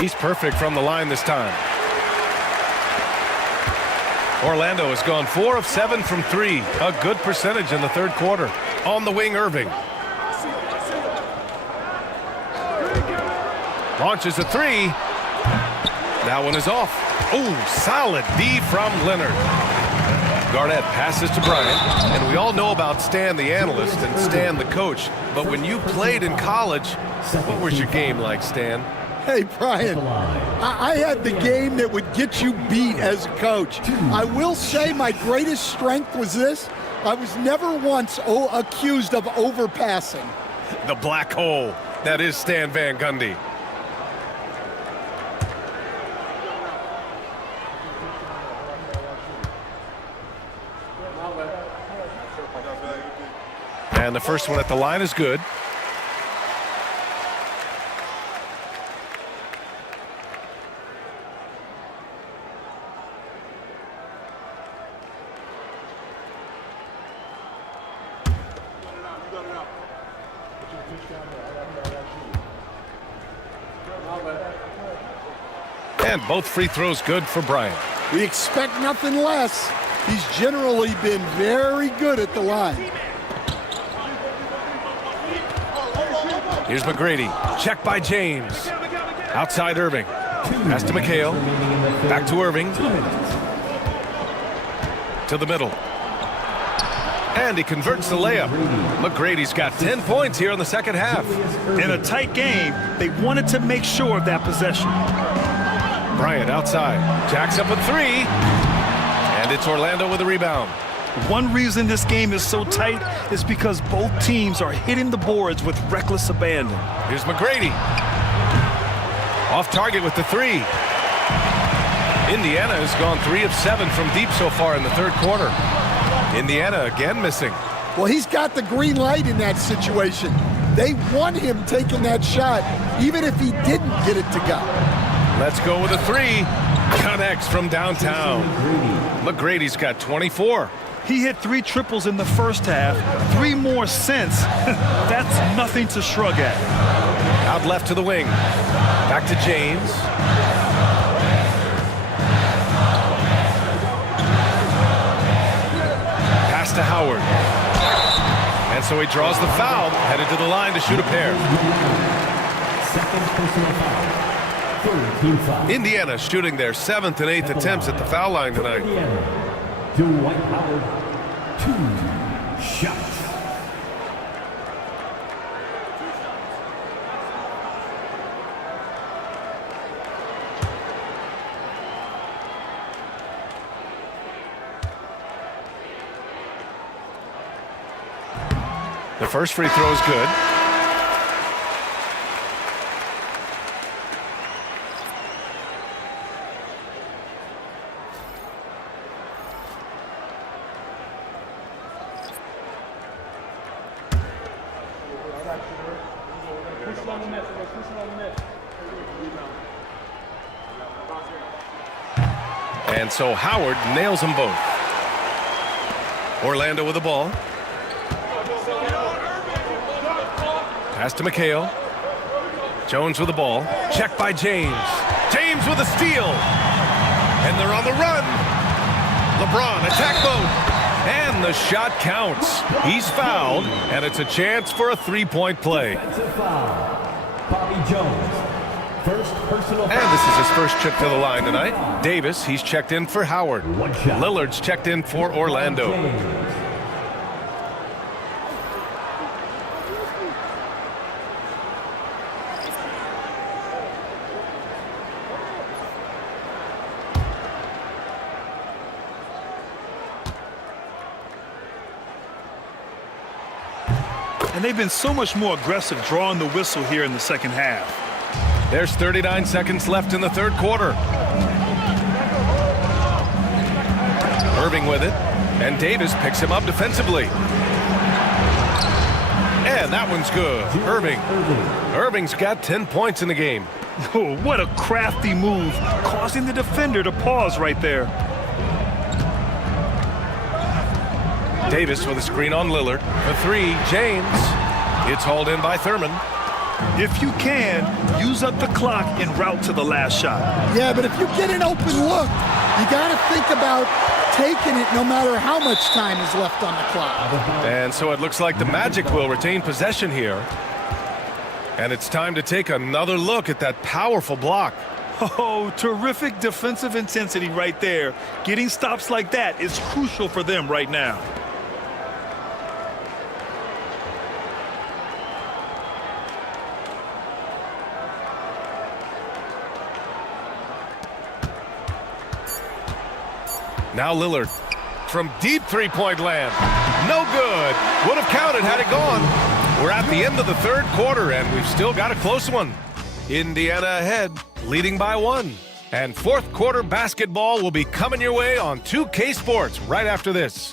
He's perfect from the line this time. Orlando has gone 4 of 7 from 3. A good percentage in the third quarter. On the wing, Irving. Launches a three. That one is off. Oh, solid D from Leonard. Garnett passes to Bryant, and we all know about Stan the analyst and Stan the coach, but when you played in college, what was your game like, Stan? Hey, Brian, I had the game that would get you beat as a coach. I will say my greatest strength was this. I was never once accused of overpassing. The black hole. That is Stan Van Gundy. And the first one at the line is good. And both free throws good for Bryant. We expect nothing less. He's generally been very good at the line. Here's McGrady. Check by James. Outside Irving. Pass to McHale. Back to Irving. To the middle. And he converts the layup. McGrady's got 10 points here in the second half. In a tight game, they wanted to make sure of that possession. Bryant outside. Jacks up a three. And it's Orlando with a rebound. One reason this game is so tight is because both teams are hitting the boards with reckless abandon. Here's McGrady. Off target with the three. Indiana has gone 3 of 7 from deep so far in the third quarter. Indiana again missing. Well, he's got the green light in that situation. They want him taking that shot, even if he didn't get it to go. Let's go with a three. Connects from downtown. McGrady's got 24. He hit 3 triples in the first half, 3 more since. That's nothing to shrug at. Out left to the wing. Back to James. Pass to Howard. And so he draws the foul, headed to the line to shoot a pair. Second personal foul. Third team foul. Indiana shooting their 7th and 8th attempts at the foul line tonight. Dwight Howard, 2 shots. The first free throw is good. And so Howard nails them both. Orlando with the ball. Pass to McHale. Jones with the ball. Check by James. James with a steal. And they're on the run. LeBron, attack mode. And the shot counts. He's fouled, and it's a chance for a three-point play. Defensive foul. Bobby Jones. First personal foul. And this is his first trip to the line tonight. Davis, he's checked in for Howard. Lillard's checked in for Orlando. And they've been so much more aggressive drawing the whistle here in the second half. There's 39 seconds left in the third quarter. Irving with it, and Davis picks him up defensively. And that one's good. Irving's got 10 points in the game. Oh, what a crafty move, causing the defender to pause right there. Davis with a screen on Lillard. For three, James. It's hauled in by Thurman. If you can, use up the clock en route to the last shot. Yeah, but if you get an open look, you got to think about taking it no matter how much time is left on the clock. And so it looks like the Magic will retain possession here. And it's time to take another look at that powerful block. Oh, terrific defensive intensity right there. Getting stops like that is crucial for them right now. Now Lillard from deep three-point land. No good. Would have counted had it gone. We're at the end of the third quarter, and we've still got a close one. Indiana ahead, leading by 1. And fourth quarter basketball will be coming your way on 2K Sports right after this.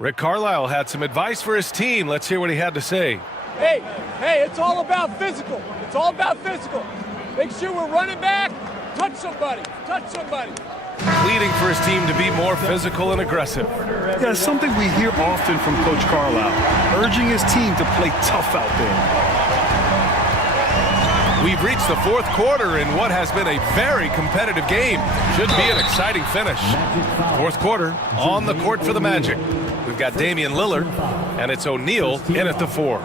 Rick Carlisle had some advice for his team. Let's hear what he had to say. Hey, it's all about physical. It's all about physical. Make sure we're running back. Touch somebody. Touch somebody. Pleading for his team to be more physical and aggressive. Yeah, something we hear often from Coach Carlisle, urging his team to play tough out there. We've reached the fourth quarter in what has been a very competitive game. Should be an exciting finish. Fourth quarter on the court for the Magic. We've got Damian Lillard, and it's O'Neal in at the 4.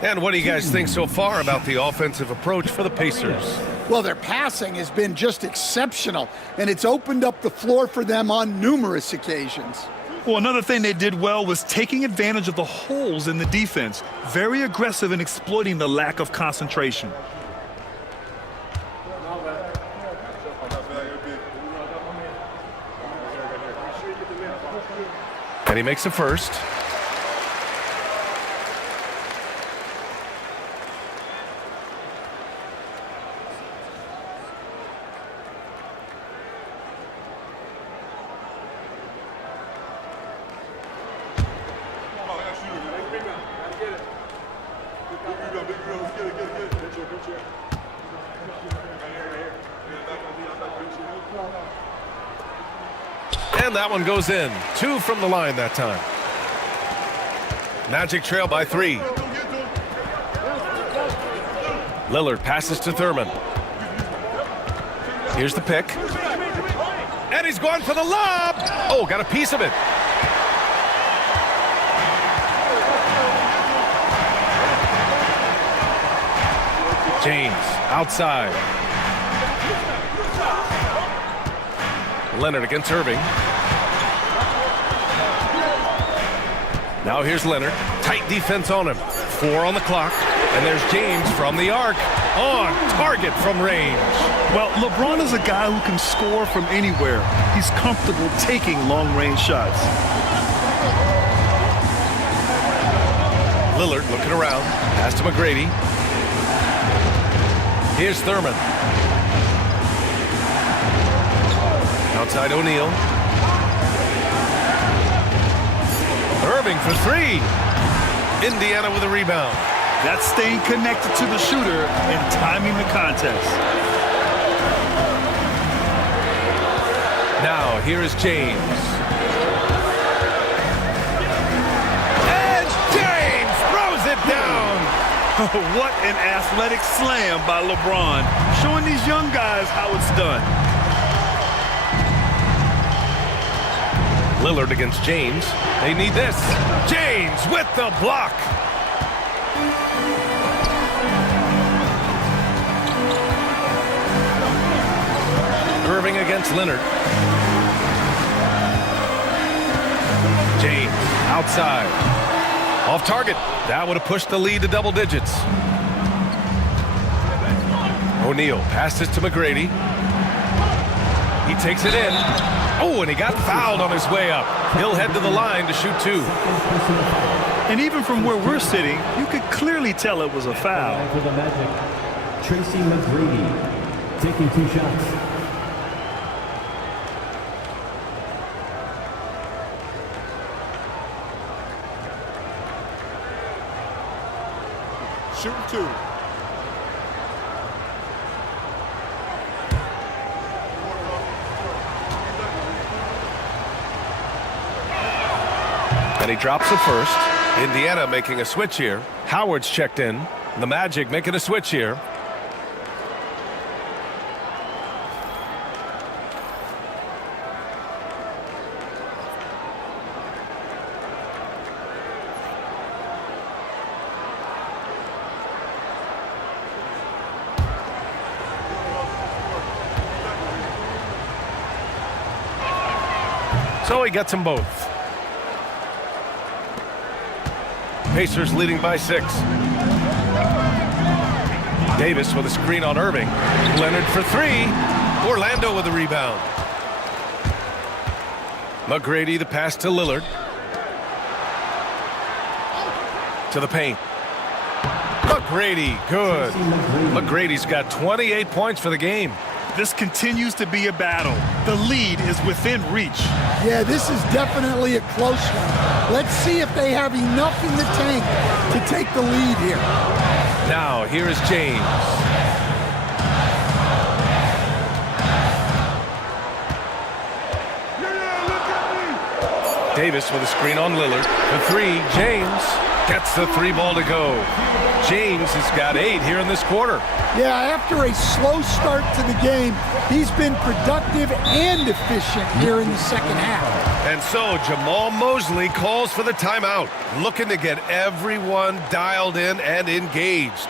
And what do you guys think so far about the offensive approach for the Pacers? Well, their passing has been just exceptional, and it's opened up the floor for them on numerous occasions. Well, another thing they did well was taking advantage of the holes in the defense. Very aggressive in exploiting the lack of concentration. And he makes the first. And that one goes in. 2 from the line that time. Magic trail by 3. Lillard passes to Thurman. Here's the pick. And he's going for the lob. Oh, got a piece of it. James outside. Leonard against Irving. Now here's Leonard. Tight defense on him. 4 on the clock. And there's James from the arc. On target from range. Well, LeBron is a guy who can score from anywhere. He's comfortable taking long-range shots. Lillard looking around. Pass to McGrady. Here's Thurman. Outside O'Neal. Irving for 3. Indiana with a rebound. That's staying connected to the shooter and timing the contest. Now here is James. And James throws it down. What an athletic slam by LeBron, showing these young guys how it's done. Lillard against James. They need this. James with the block. Irving against Leonard. James outside. Off target. That would have pushed the lead to double digits. O'Neal passes to McGrady. He takes it in. Oh, and he got fouled on his way up. He'll head to the line to shoot 2. And even from where we're sitting, you could clearly tell it was a foul. For the Magic, Tracy McGrady taking 2 shots. Shooting 2. And he drops the first. Indiana making a switch here. Howard's checked in. The Magic making a switch here. So he gets them both. Pacers leading by 6. Davis with a screen on Irving. Leonard for 3. Orlando with a rebound. McGrady the pass to Lillard. To the paint. McGrady, good. McGrady's got 28 points for the game. This continues to be a battle. The lead is within reach. Yeah, this is definitely a close one. Let's see if they have enough in the tank to take the lead here. Now, here is James. Davis with a screen on Lillard. For 3, James gets the 3 ball to go. James has got 8 here in this quarter. Yeah, after a slow start to the game, he's been productive and efficient here in the second half. And so Jamal Mosley calls for the timeout, looking to get everyone dialed in and engaged.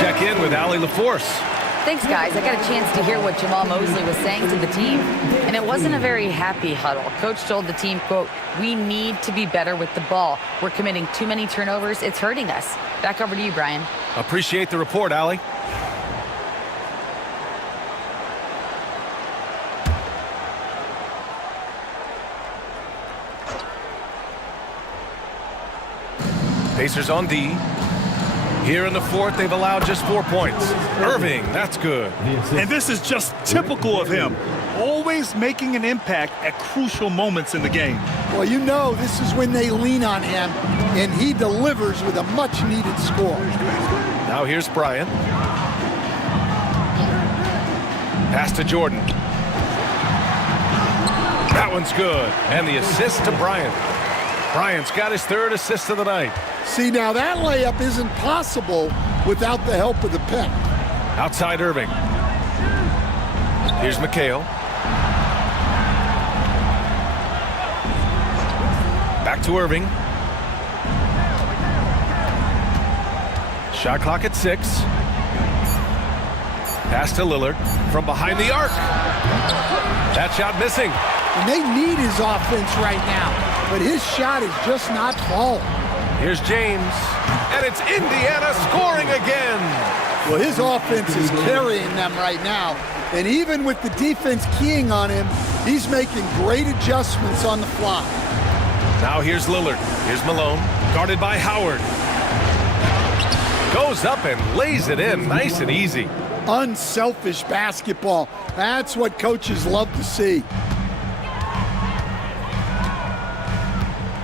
Check in with Allie LaForce. Thanks, guys. I got a chance to hear what Jamal Mosley was saying to the team, and it wasn't a very happy huddle. Coach told the team, quote, "We need to be better with the ball. We're committing too many turnovers. It's hurting us." Back over to you, Brian. Appreciate the report, Allie. Pacers on D. Here in the fourth, they've allowed just 4 points. Irving, that's good. And this is just typical of him. Always making an impact at crucial moments in the game. Well, you know this is when they lean on him, and he delivers with a much-needed score. Now here's Bryant. Pass to Jordan. That one's good. And the assist to Bryant. Bryant's got his 3rd assist of the night. See, now that layup isn't possible without the help of the pick. Outside Irving. Here's McHale. Back to Irving. Shot clock at 6. Pass to Lillard from behind the arc. That shot missing. And they need his offense right now, but his shot is just not falling. Here's James, and it's Indiana scoring again. Well, his offense is carrying them right now, and even with the defense keying on him, he's making great adjustments on the fly. Now here's Lillard. Here's Malone, guarded by Howard. Goes up and lays it in, nice and easy. Unselfish basketball. That's what coaches love to see.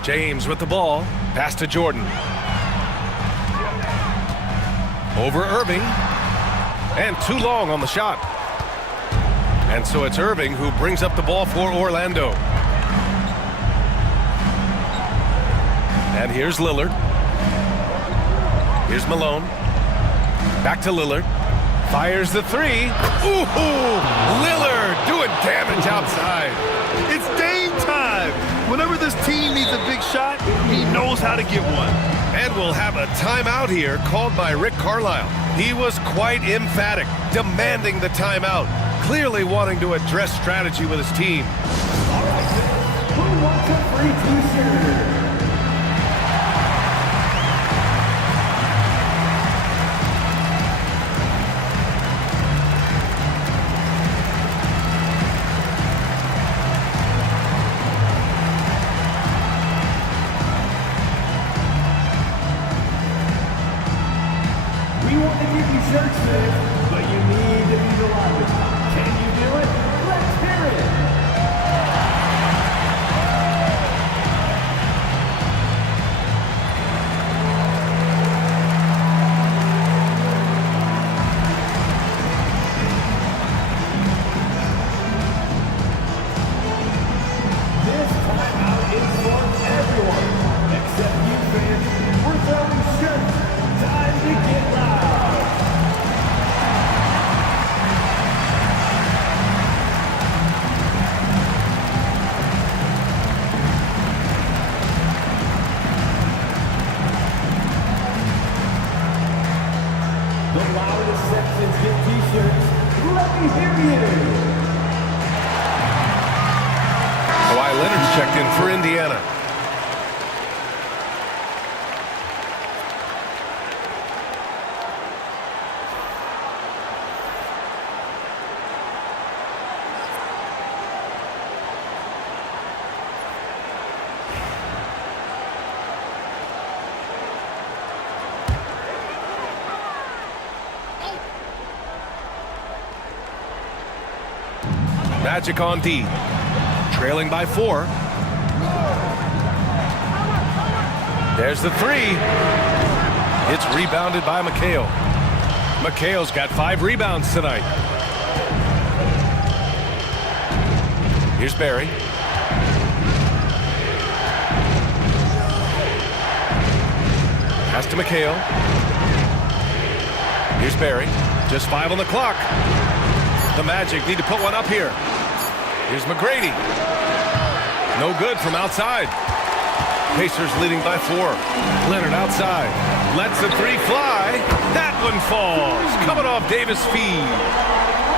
James with the ball. Pass to Jordan. Over Irving. And too long on the shot. And so it's Irving who brings up the ball for Orlando. And here's Lillard. Here's Malone. Back to Lillard. Fires the 3. Ooh, Lillard doing damage outside. It's game time. Whenever this team needs a big shot, he knows knows how to get one. And we'll have a timeout here called by Rick Carlisle. He was quite emphatic, demanding the timeout, clearly wanting to address strategy with his team. All right, who wants a free t-shirt? We want to give you shirts, Smith, but you need to be the loudest. Can you do it? Let's hear it. This timeout is for everyone, except you fans. We're throwing shirts. Time to get loud. The loudest sections get t-shirts. Let me hear you. Kawhi Leonard's checked in for Indiana. Magic on D, trailing by 4. There's the 3. It's rebounded by McHale. McHale's got 5 rebounds tonight. Here's Barry. Pass to McHale. Here's Barry. Just 5 on the clock. The Magic need to put one up here. Here's McGrady. No good from outside. Pacers leading by 4. Leonard outside. Lets the 3 fly. That one falls. Coming off Davis' feed.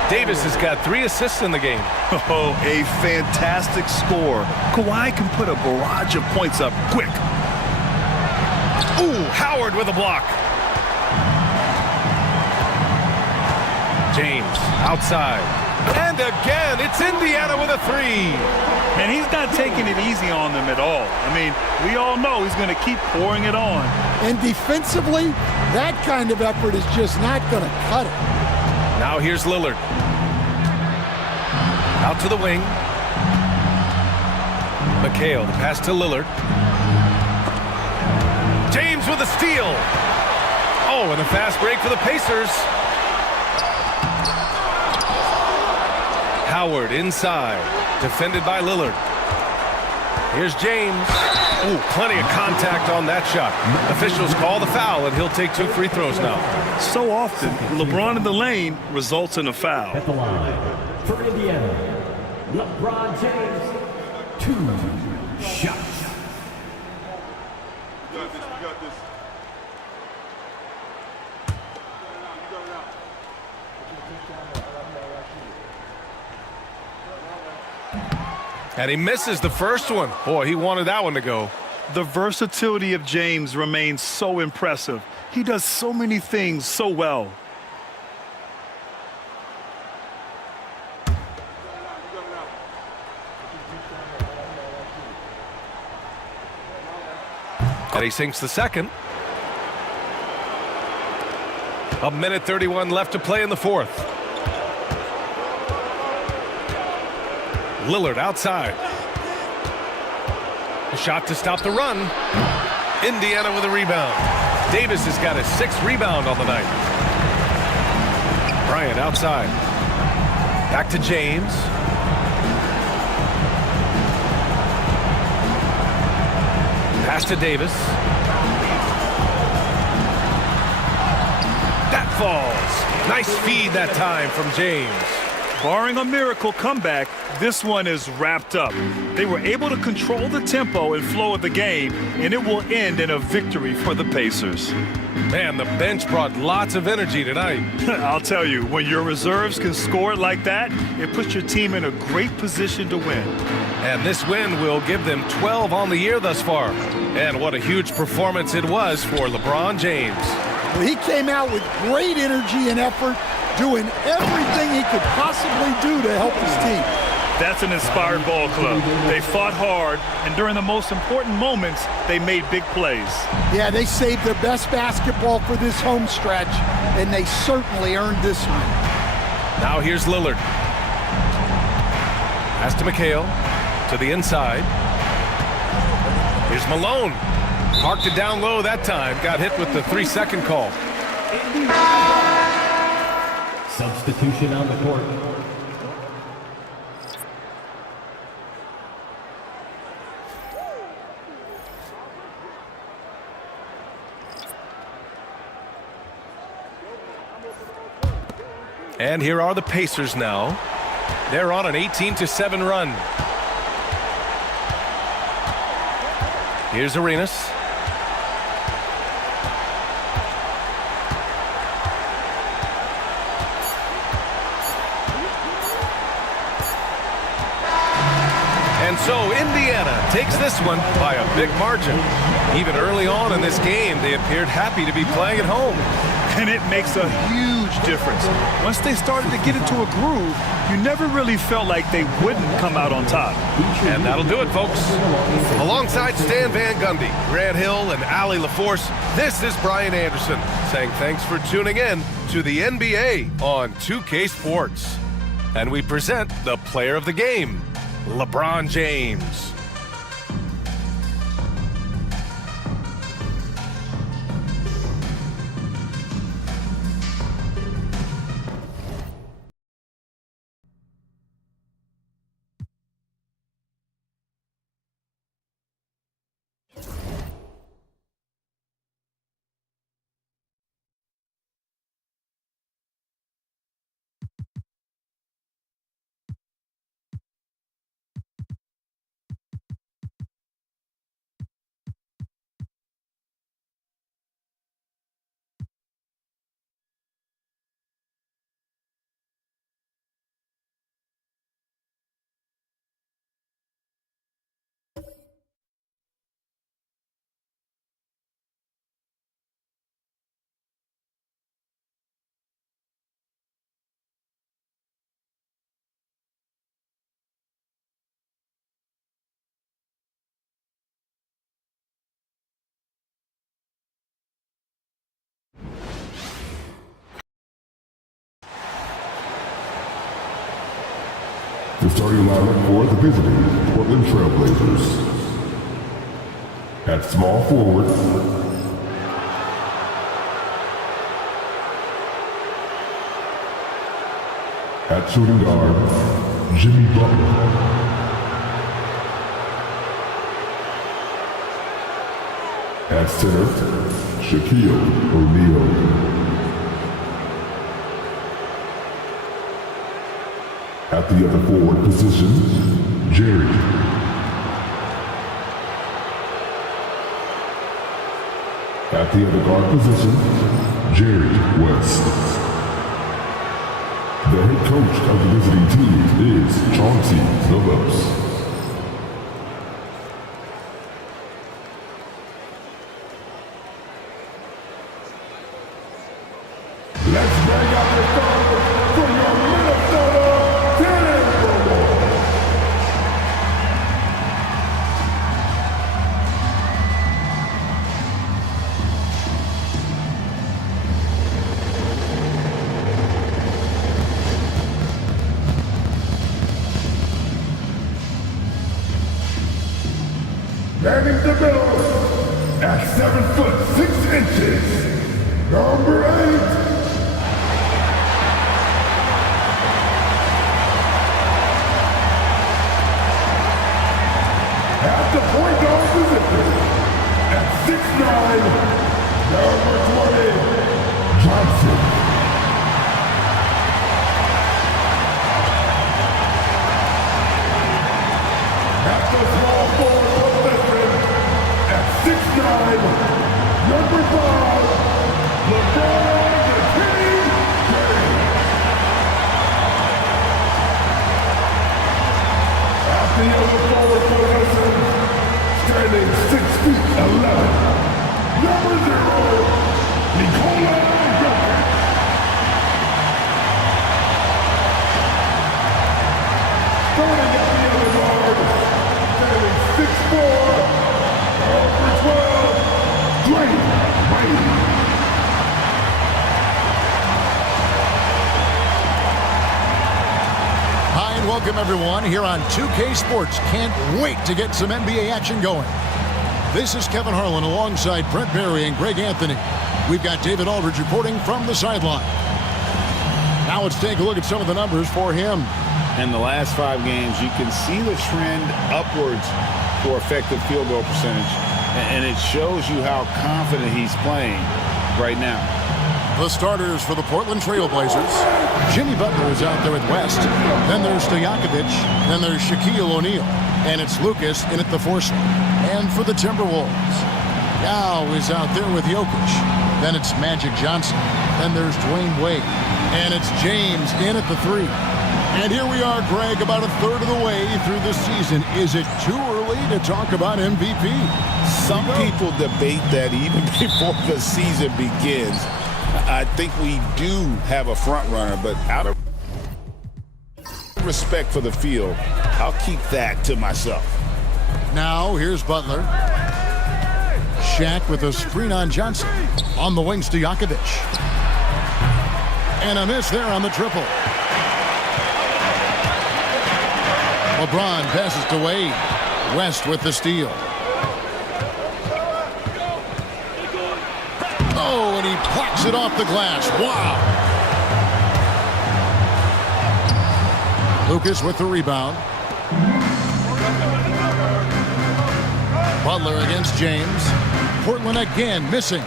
Davis has got 3 assists in the game. Oh, a fantastic score. Kawhi can put a barrage of points up quick. Ooh, Howard with a block. James outside. And again, it's Indiana with a 3. And he's not taking it easy on them at all. I mean, we all know he's going to keep pouring it on. And defensively, that kind of effort is just not going to cut it. Now here's Lillard. Out to the wing. McHale, the pass to Lillard. James with a steal. Oh, and a fast break for the Pacers. Howard inside, defended by Lillard. Here's James. Ooh, plenty of contact on that shot. Officials call the foul, and he'll take 2 free throws now. So often, LeBron in the lane results in a foul. At the line for Indiana, LeBron James, 2 shots. And he misses the first one. Boy, he wanted that one to go. The versatility of James remains so impressive. He does so many things so well. And he sinks the second. 1:31 left to play in the 4th. Lillard outside. A shot to stop the run. Indiana with a rebound. Davis has got his 6th rebound on the night. Bryant outside. Back to James. Pass to Davis. That falls. Nice feed that time from James. Barring a miracle comeback, this one is wrapped up. They were able to control the tempo and flow of the game, and it will end in a victory for the Pacers. Man, the bench brought lots of energy tonight. I'll tell you, when your reserves can score it like that, it puts your team in a great position to win. And this win will give them 12 on the year thus far. And what a huge performance it was for LeBron James. Well, he came out with great energy and effort, doing everything he could possibly do to help his team. That's an inspired ball club. They fought hard, and during the most important moments, they made big plays. Yeah, they saved their best basketball for this home stretch, and they certainly earned this one. Now here's Lillard. Pass to McHale, to the inside. Here's Malone. Parked it down low that time. Got hit with the 3-second call. Substitution on the court. And here are the Pacers now. They're on an 18-7 run. Here's Arenas. And so Indiana takes this one by a big margin. Even early on in this game, they appeared happy to be playing at home. And it makes a huge difference. Once they started to get into a groove, you never really felt like they wouldn't come out on top. And that'll do it, folks. Alongside Stan Van Gundy, Grant Hill, and Allie LaForce, this is Brian Anderson saying thanks for tuning in to the NBA on 2K Sports. And we present the player of the game, LeBron James. The starting lineup for the visiting Portland Trailblazers. At small forward, at shooting guard, Jimmy Butler. At center, Shaquille O'Neal. At the other forward position, Jerry. At the other guard position, Jerry West. The head coach of the visiting team is Chauncey Billups. Let's bring out the starters for your Minnesota Timberwolves. Manning the middle at 7 foot 6 inches, number 8. At the point guard position, at 6'9", number 20, Johnson. standing 6 feet 11. Number 0, Nicola Jokic. Starting at the other guard, standing 6'4", over 12, Dwayne Wade. Hi and welcome everyone here on 2K Sports. Can't wait to get some NBA action going. This is Kevin Harlan alongside Brent Barry and Greg Anthony. We've got David Aldridge reporting from the sideline. Now let's take a look at some of the numbers for him. In the last 5 games, you can see the trend upwards for effective field goal percentage. And it shows you how confident he's playing right now. The starters for the Portland Trail Blazers. Jimmy Butler is out there with West. Then there's Stojakovic. Then there's Shaquille O'Neal. And it's Lucas in at the 4 slot. And for the Timberwolves, Yao is out there with Jokic. Then it's Magic Johnson. Then there's Dwayne Wade. And it's James in at the 3. And here we are, Greg, about a third of the way through the season. Is it too early to talk about MVP? Some people debate that even before the season begins. I think we do have a front runner, but out of respect for the field, I'll keep that to myself. Now, here's Butler. Shaq with a screen on Johnson. On the wings to Stojakovic. And a miss there on the triple. LeBron passes to Wade. West with the steal. Oh, and he plucks it off the glass. Wow. Lucas with the rebound. Butler against James. Portland again missing.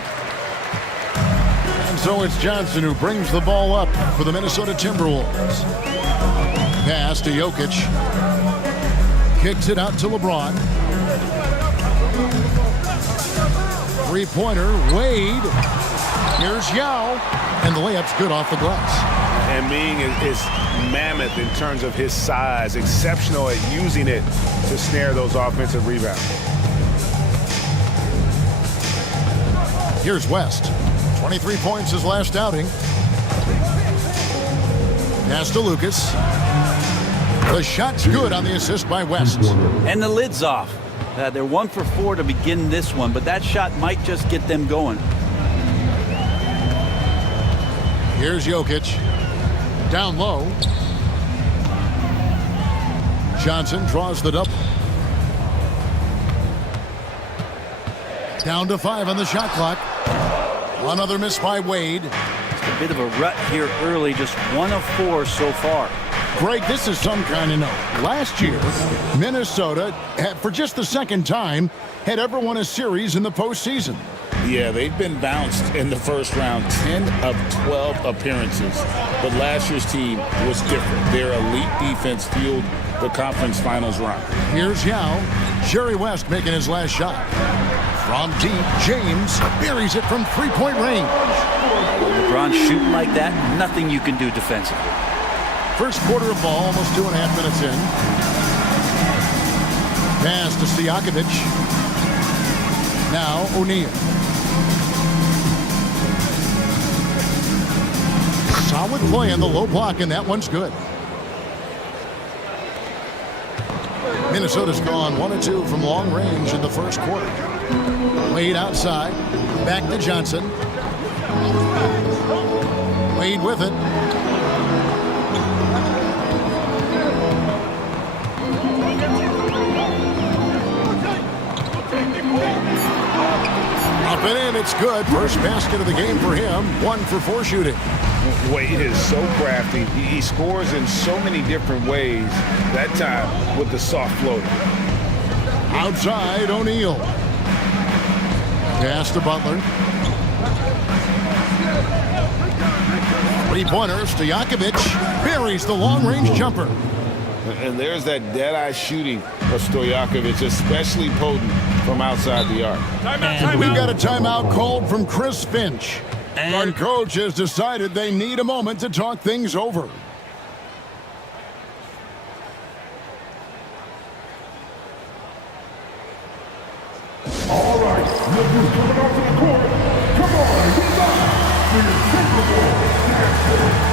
And so it's Johnson who brings the ball up for the Minnesota Timberwolves. Pass to Jokic. Kicks it out to LeBron. Three-pointer, Wade. Here's Yao. And the layup's good off the glass. And Ming is mammoth in terms of his size, exceptional at using it to snare those offensive rebounds. Here's West. 23 points his last outing. Pass to Lucas. The shot's good on the assist by West. And the lid's off. They're 1 for 4 to begin this one, but that shot might just get them going. Here's Jokic. Down low. Johnson draws the double. Down to 5 on the shot clock. Another miss by Wade. Just a bit of a rut here early, just 1 of 4 so far. Greg, this is some kind of note. Last year, Minnesota, for just the second time, had ever won a series in the postseason. Yeah, they've been bounced in the first round, 10 of 12 appearances. But last year's team was different. Their elite defense fueled the conference finals run. Here's Yao. Jerry West making his last shot. From deep, James buries it from three-point range. LeBron shooting like that, nothing you can do defensively. First quarter of ball, almost 2.5 minutes in. Pass to Stojakovic. Now O'Neal. Solid play on the low block, and that one's good. Minnesota's gone 1 of 2 from long range in the first quarter. Wade outside. Back to Johnson. Wade with it. Up and in, it's good. First basket of the game for him. 1 for 4 shooting. Wade is so crafty. He scores in so many different ways. That time with the soft floater. Outside, O'Neal. Pass to Butler. Three-pointer, Stojakovic buries the long-range jumper. And there's that dead-eye shooting of Stojakovic, especially potent from outside the arc. We've got a timeout called from Chris Finch. And coach has decided they need a moment to talk things over. All right, look who's coming onto the court. Come on, get back to your Timberwolves dancing.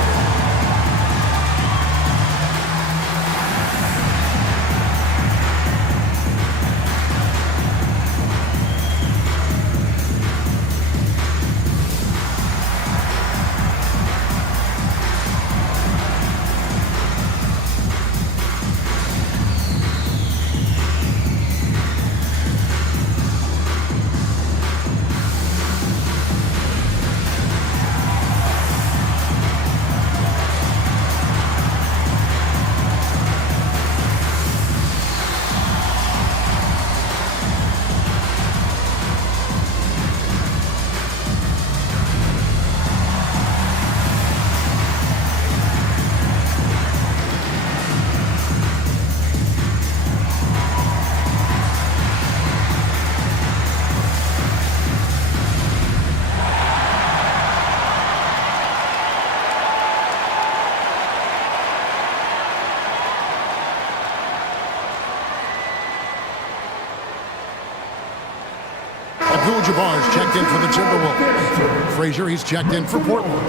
Abdul-Jabbar's checked in for the Timberwolves. Frazier, he's checked in for Portland.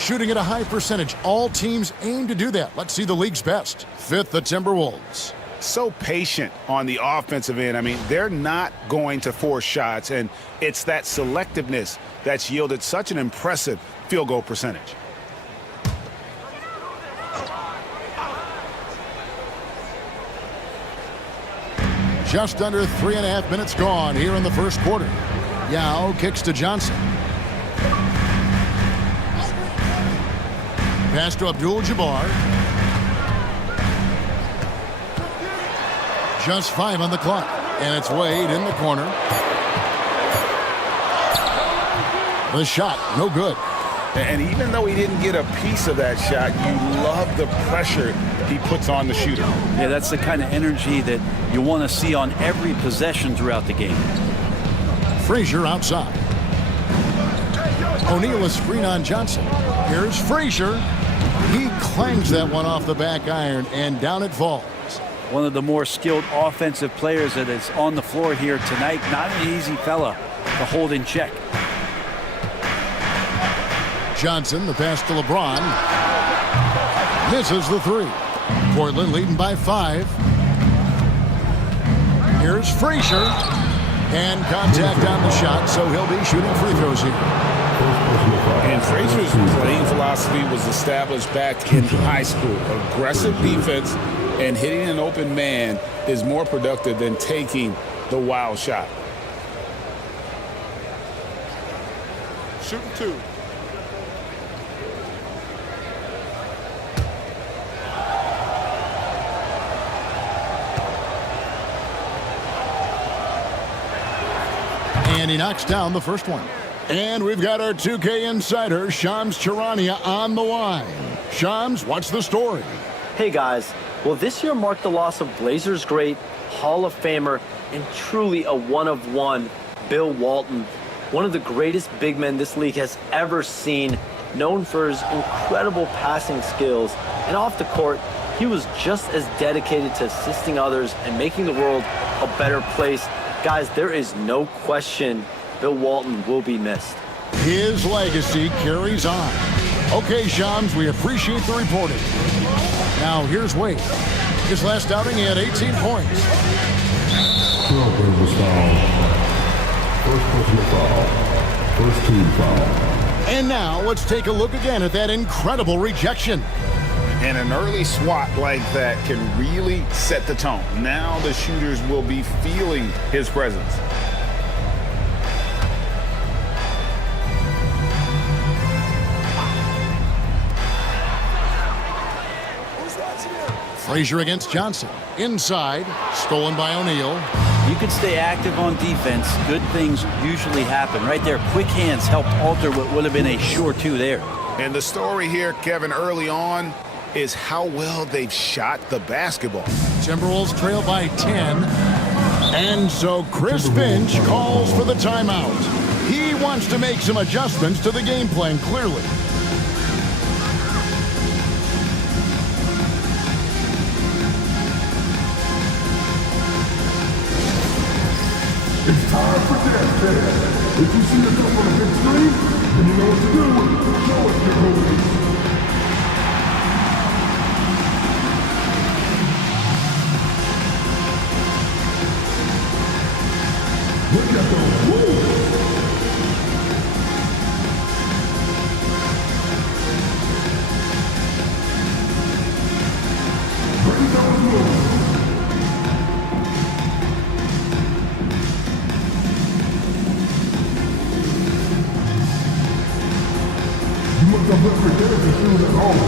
Shooting at a high percentage. All teams aim to do that. Let's see the league's best. Fifth, the Timberwolves. So patient on the offensive end. I mean, they're not going to force shots, and it's that selectiveness that's yielded such an impressive field goal percentage. Just under 3.5 minutes gone here in the first quarter. Yao kicks to Johnson. Pass to Abdul-Jabbar. Just 5 on the clock. And it's Wade in the corner. The shot, no good. And even though he didn't get a piece of that shot, you love the pressure he puts on the shooter. Yeah, that's the kind of energy that you want to see on every possession throughout the game. Frazier outside. O'Neal a screen on Johnson. Here's Frazier. He clangs that one off the back iron, and down it falls. One of the more skilled offensive players that is on the floor here tonight. Not an easy fella to hold in check. Johnson, the pass to LeBron. Misses the three. Portland leading by 5. Here's Frazier. And contact on the shot, so he'll be shooting free throws here. And Frazier's playing philosophy was established back in high school. Aggressive defense and hitting an open man is more productive than taking the wild shot. Shooting 2. And he knocks down the first one. And we've got our 2K insider, Shams Charania, on the line. Shams, what's the story? Hey, guys. Well, this year marked the loss of Blazers great, Hall of Famer, and truly a one-of-one, Bill Walton. One of the greatest big men this league has ever seen, known for his incredible passing skills. And off the court, he was just as dedicated to assisting others and making the world a better place. Guys, there is no question Bill Walton will be missed. His legacy carries on. Okay, Shams, we appreciate the reporting. Now, here's Wade. His last outing, he had 18 points. Trailblazers foul. First personal foul. First team foul. And now, let's take a look again at that incredible rejection. And an early swat like that can really set the tone. Now the shooters will be feeling his presence. Frazier against Johnson. Inside, stolen by O'Neal. You can stay active on defense. Good things usually happen. Right there, quick hands helped alter what would have been a sure 2 there. And the story here, Kevin, early on, is how well they've shot the basketball. Timberwolves trail by 10. And so Chris Finch calls for the timeout. He wants to make some adjustments to the game plan, clearly. It's time for dance day. If you see yourself on a big screen, then you know what to do. Show it, your homies. Look at those moves. Bring those moves. You must have left your dancing shoes at home.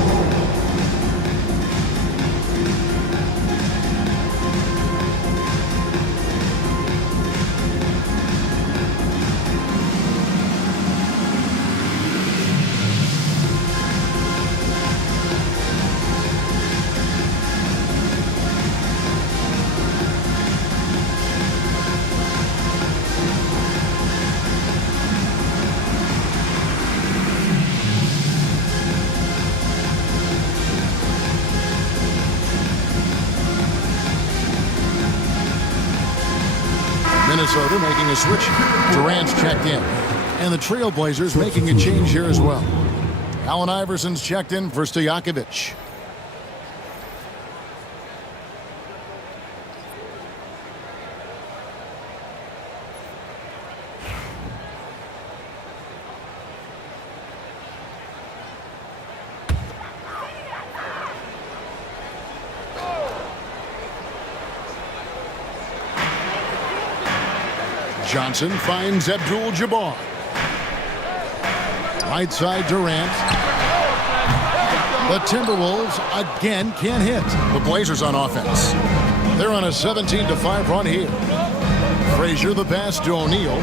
Minnesota making a switch. Durant's checked in. And the Trailblazers making a change here as well. Allen Iverson's checked in for Stojakovic. Johnson finds Abdul-Jabbar. Right side Durant. The Timberwolves again can't hit. The Blazers on offense. They're on a 17-5 run here. Frazier the pass to O'Neal.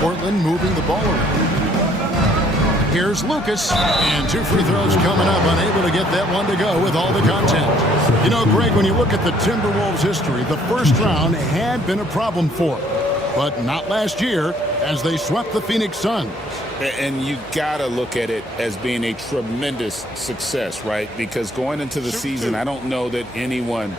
Portland moving the ball around. Here's Lucas, and 2 free throws coming up, unable to get that one to go with all the content. You know, Greg, when you look at the Timberwolves' history, the first round had been a problem for them, but not last year as they swept the Phoenix Suns. And you got to look at it as being a tremendous success, right? Because going into the season, I don't know that anyone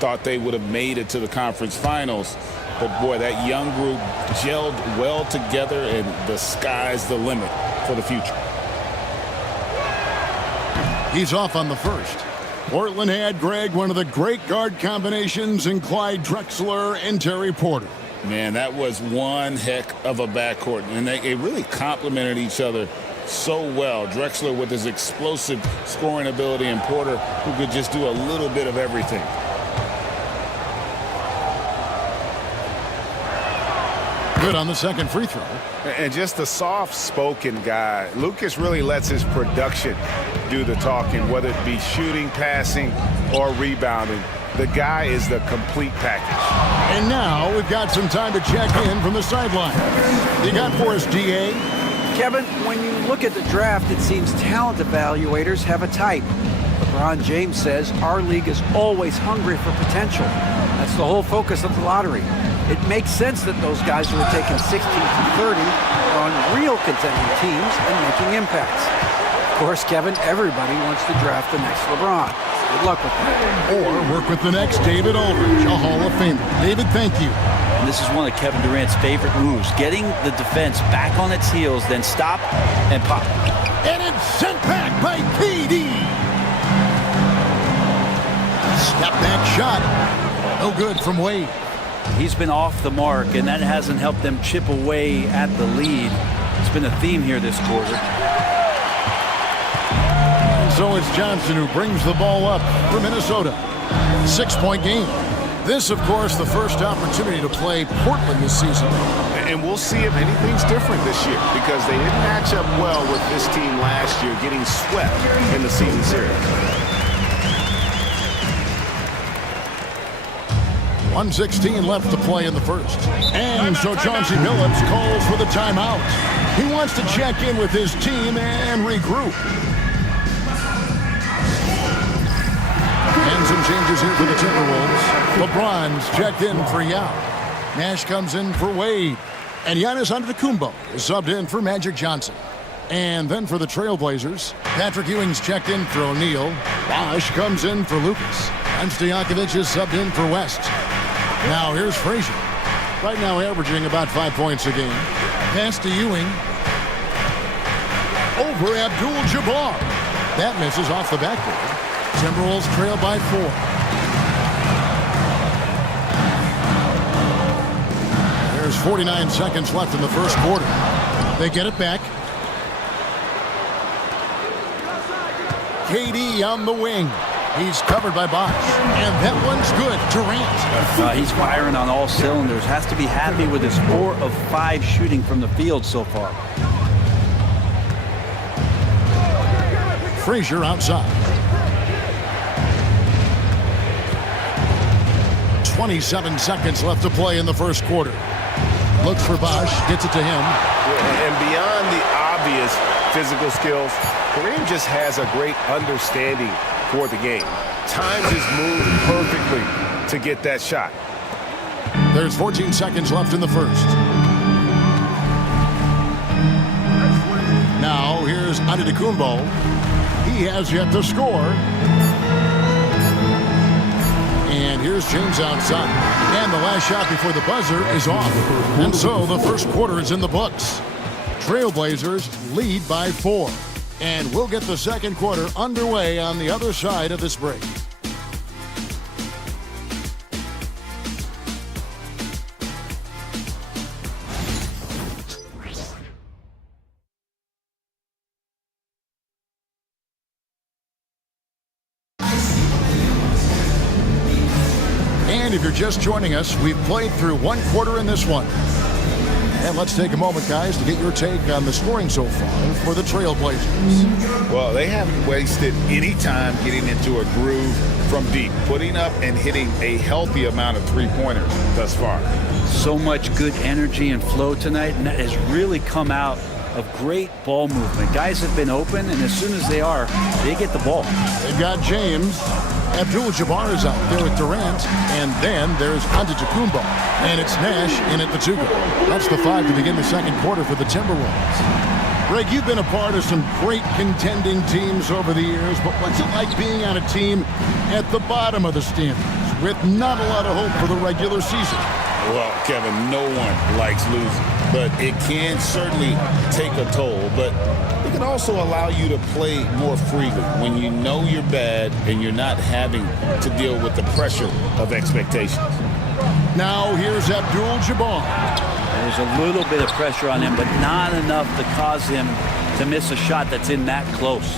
thought they would have made it to the conference finals. But, boy, that young group gelled well together, and the sky's the limit for the future. He's off on the first. Portland had, Greg, one of the great guard combinations in Clyde Drexler and Terry Porter. Man, that was one heck of a backcourt, and they really complemented each other so well. Drexler with his explosive scoring ability, and Porter who could just do a little bit of everything. Good on the second free throw. And just a soft-spoken guy. Lucas really lets his production do the talking, whether it be shooting, passing, or rebounding. The guy is the complete package. And now we've got some time to check in from the sideline. You got for us, DA? Kevin, when you look at the draft, it seems talent evaluators have a type. LeBron James says our league is always hungry for potential. That's the whole focus of the lottery. It makes sense that those guys who are taken 16 through 30 are on real contending teams and making impacts. Of course, Kevin, everybody wants to draft the next LeBron. Good luck with that. Or work with the next David Aldridge, a Hall of Famer. David, thank you. And this is one of Kevin Durant's favorite moves, getting the defense back on its heels, then stop and pop. And it's sent back by KD. Step back shot. No good from Wade. He's been off the mark, and that hasn't helped them chip away at the lead. It's been a theme here this quarter. And so it's Johnson who brings the ball up for Minnesota. 6-point game. This, of course, the first opportunity to play Portland this season. And we'll see if anything's different this year, because they didn't match up well with this team last year, getting swept in the season series. 1:16 left to play in the first. And so Chauncey Billups calls for the timeout. He wants to check in with his team and regroup. And some changes here for the Timberwolves. LeBron's checked in for Yao. Nash comes in for Wade. And Giannis Antetokounmpo is subbed in for Magic Johnson. And then for the Trailblazers, Patrick Ewing's checked in for O'Neal. Bosh comes in for Lucas. And Stojakovic is subbed in for West. Now here's Frazier. Right now averaging about 5 points a game. Pass to Ewing. Over Abdul-Jabbar. That misses off the backboard. Timberwolves trail by 4. There's 49 seconds left in the first quarter. They get it back. KD on the wing. He's covered by Bosh. And that one's good. Durant. He's firing on all cylinders. Has to be happy with his 4 of 5 shooting from the field so far. Frazier outside. 27 seconds left to play in the first quarter. Looks for Bosh. Gets it to him. And beyond the obvious physical skills, Kareem just has a great understanding for the game. Times his move perfectly to get that shot. There's 14 seconds left in the first. Now here's Antetokounmpo. He has yet to score. And here's James outside. And the last shot before the buzzer is off. And so the first quarter is in the books. Trailblazers lead by 4. And we'll get the second quarter underway on the other side of this break. And if you're just joining us, we've played through one quarter in this one. And let's take a moment, guys, to get your take on the scoring so far for the Trailblazers. Well, they haven't wasted any time getting into a groove from deep, putting up and hitting a healthy amount of three-pointers thus far. So much good energy and flow tonight, and that has really come out of great ball movement. Guys have been open, and as soon as they are, they get the ball. They've got James. Abdul-Jabbar is out there with Durant, and then there's Antetokounmpo, and it's Nash in at the 2 guard. That's the 5 to begin the second quarter for the Timberwolves. Greg, you've been a part of some great contending teams over the years, but what's it like being on a team at the bottom of the standings with not a lot of hope for the regular season? Well, Kevin, no one likes losing, but it can certainly take a toll. But it can also allow you to play more freely when you know you're bad and you're not having to deal with the pressure of expectations. Now here's Abdul-Jabbar. There's a little bit of pressure on him, but not enough to cause him to miss a shot that's in that close.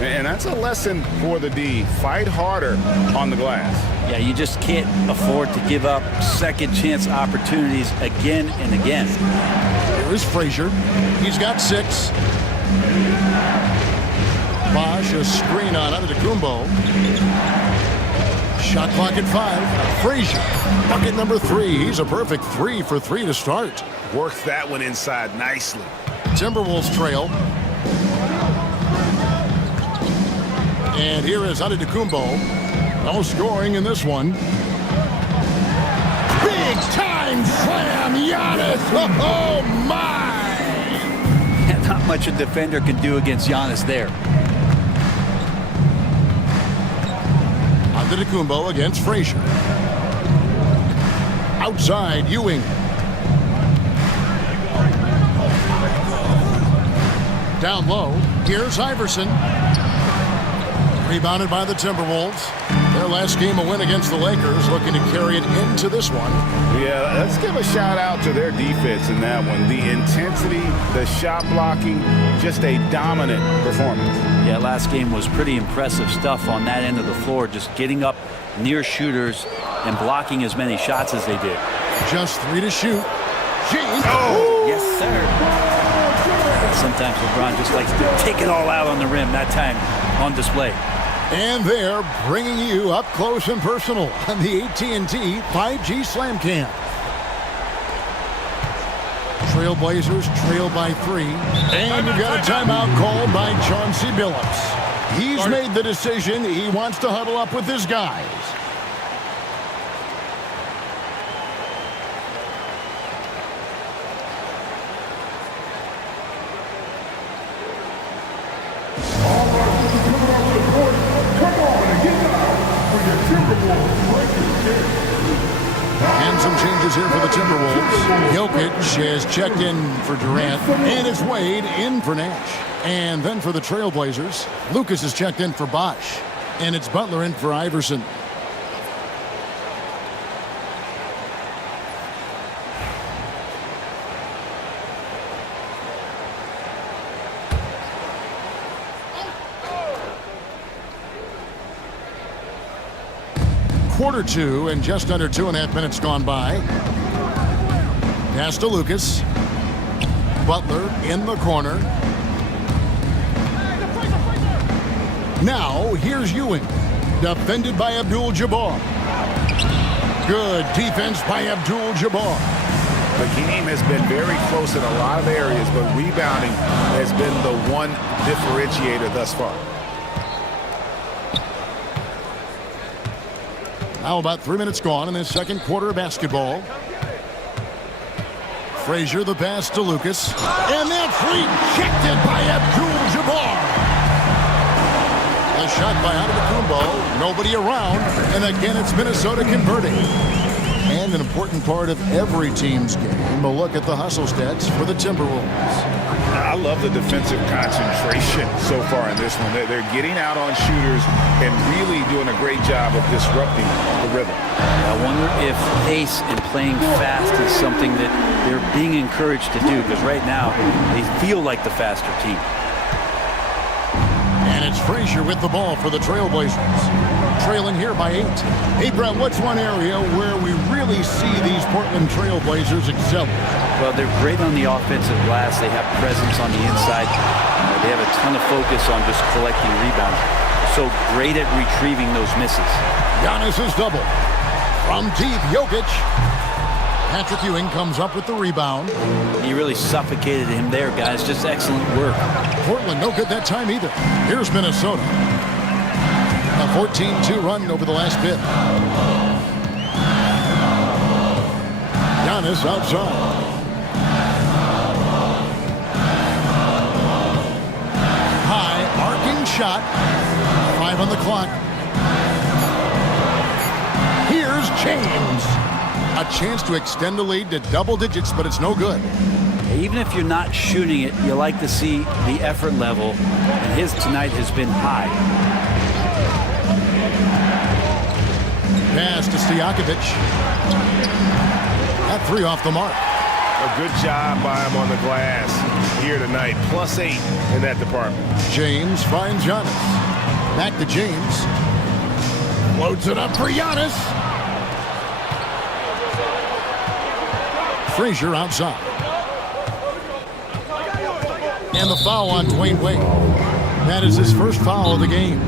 And that's a lesson for the D. Fight harder on the glass. Yeah, you just can't afford to give up second chance opportunities again and again. Here is Frazier. He's got 6. Bosh, a screen on Antetokounmpo. Shot clock at 5. Frazier, bucket number 3. He's a perfect 3 for 3 to start. Works that one inside nicely. Timberwolves trail. And here is Antetokounmpo. No scoring in this one. Big time slam, Giannis. Oh my! Not much a defender can do against Giannis there. Antetokounmpo against Frazier. Outside, Ewing. Down low, here's Iverson. Rebounded by the Timberwolves. Their last game a win against the Lakers, looking to carry it into this one. Yeah, let's give a shout out to their defense in that one. The intensity, the shot blocking, just a dominant performance. Yeah, last game was pretty impressive stuff on that end of the floor, just getting up near shooters and blocking as many shots as they did. Just 3 to shoot. James. Oh, yes, sir. Sometimes LeBron just likes to take it all out on the rim, that time on display. And they're bringing you up close and personal on the AT&T 5G Slam Cam. Trailblazers trail by 3. And we've got a timeout called by Chauncey Billups. He's made the decision. He wants to huddle up with his guys. And some changes here for the Timberwolves. Jokic has checked in for Durant, and it's Wade in for Nash. And then for the Trailblazers, Lucas has checked in for Bosch, and it's Butler in for Iverson. Quarter two and just under 2.5 minutes gone by. Pass to Lucas. Butler in the corner. Now here's Ewing. Defended by Abdul-Jabbar. Good defense by Abdul-Jabbar. The game has been very close in a lot of areas, but rebounding has been the one differentiator thus far. Now about 3 minutes gone in this second quarter of basketball. Frazier the pass to Lucas. And that's rejected by Abdul-Jabbar. A shot by Antetokounmpo. Nobody around. And again, it's Minnesota converting. And an important part of every team's game, a look at the hustle stats for the Timberwolves. I love the defensive concentration so far in this one. They're getting out on shooters and really doing a great job of disrupting the rhythm. I wonder if pace and playing fast is something that they're being encouraged to do, because right now they feel like the faster team. And it's Frazier with the ball for the Trailblazers. Trailing here by 8. Hey, Brett, what's one area where we really see these Portland Trailblazers excel? Well, they're great on the offensive glass. They have presence on the inside. They have a ton of focus on just collecting rebounds. So great at retrieving those misses. Giannis's double. From deep, Jokic. Patrick Ewing comes up with the rebound. He really suffocated him there, guys. Just excellent work. Portland no good that time either. Here's Minnesota. A 14-2 run over the last bit. Giannis outside. High arcing shot. 5 on the clock. Here's James. A chance to extend the lead to double digits, but it's no good. Even if you're not shooting it, you like to see the effort level, and his tonight has been high. Pass to Stojakovic. That 3 off the mark. A good job by him on the glass here tonight. +8 in that department. James finds Giannis. Back to James. Loads it up for Giannis. Frazier outside. And the foul on Dwayne Wade. That is his first foul of the game.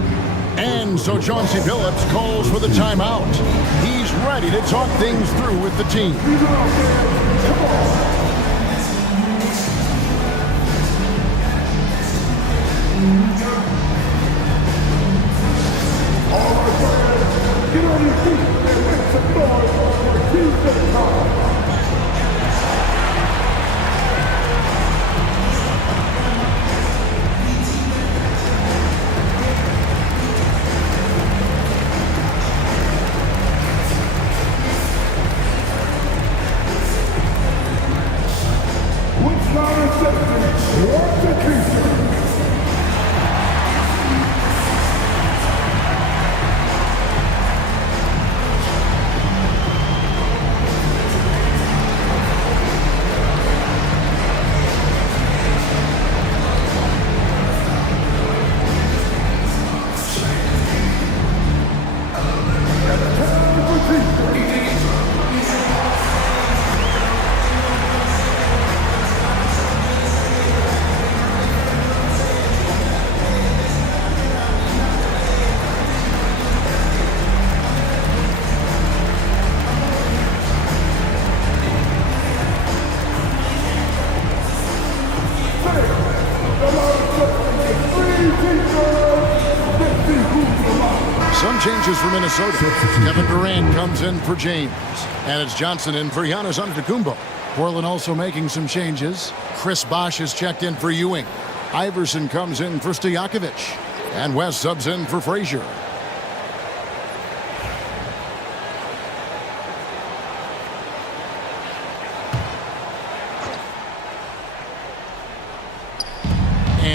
And so Chauncey Billups calls for the timeout. He's ready to talk things through with the team. Get on your feet and make some noise for NBA2K25. Some changes for Minnesota. Kevin Durant comes in for James. And it's Johnson in for Giannis Antetokounmpo. Portland also making some changes. Chris Bosh has checked in for Ewing. Iverson comes in for Stojakovic. And West subs in for Frazier.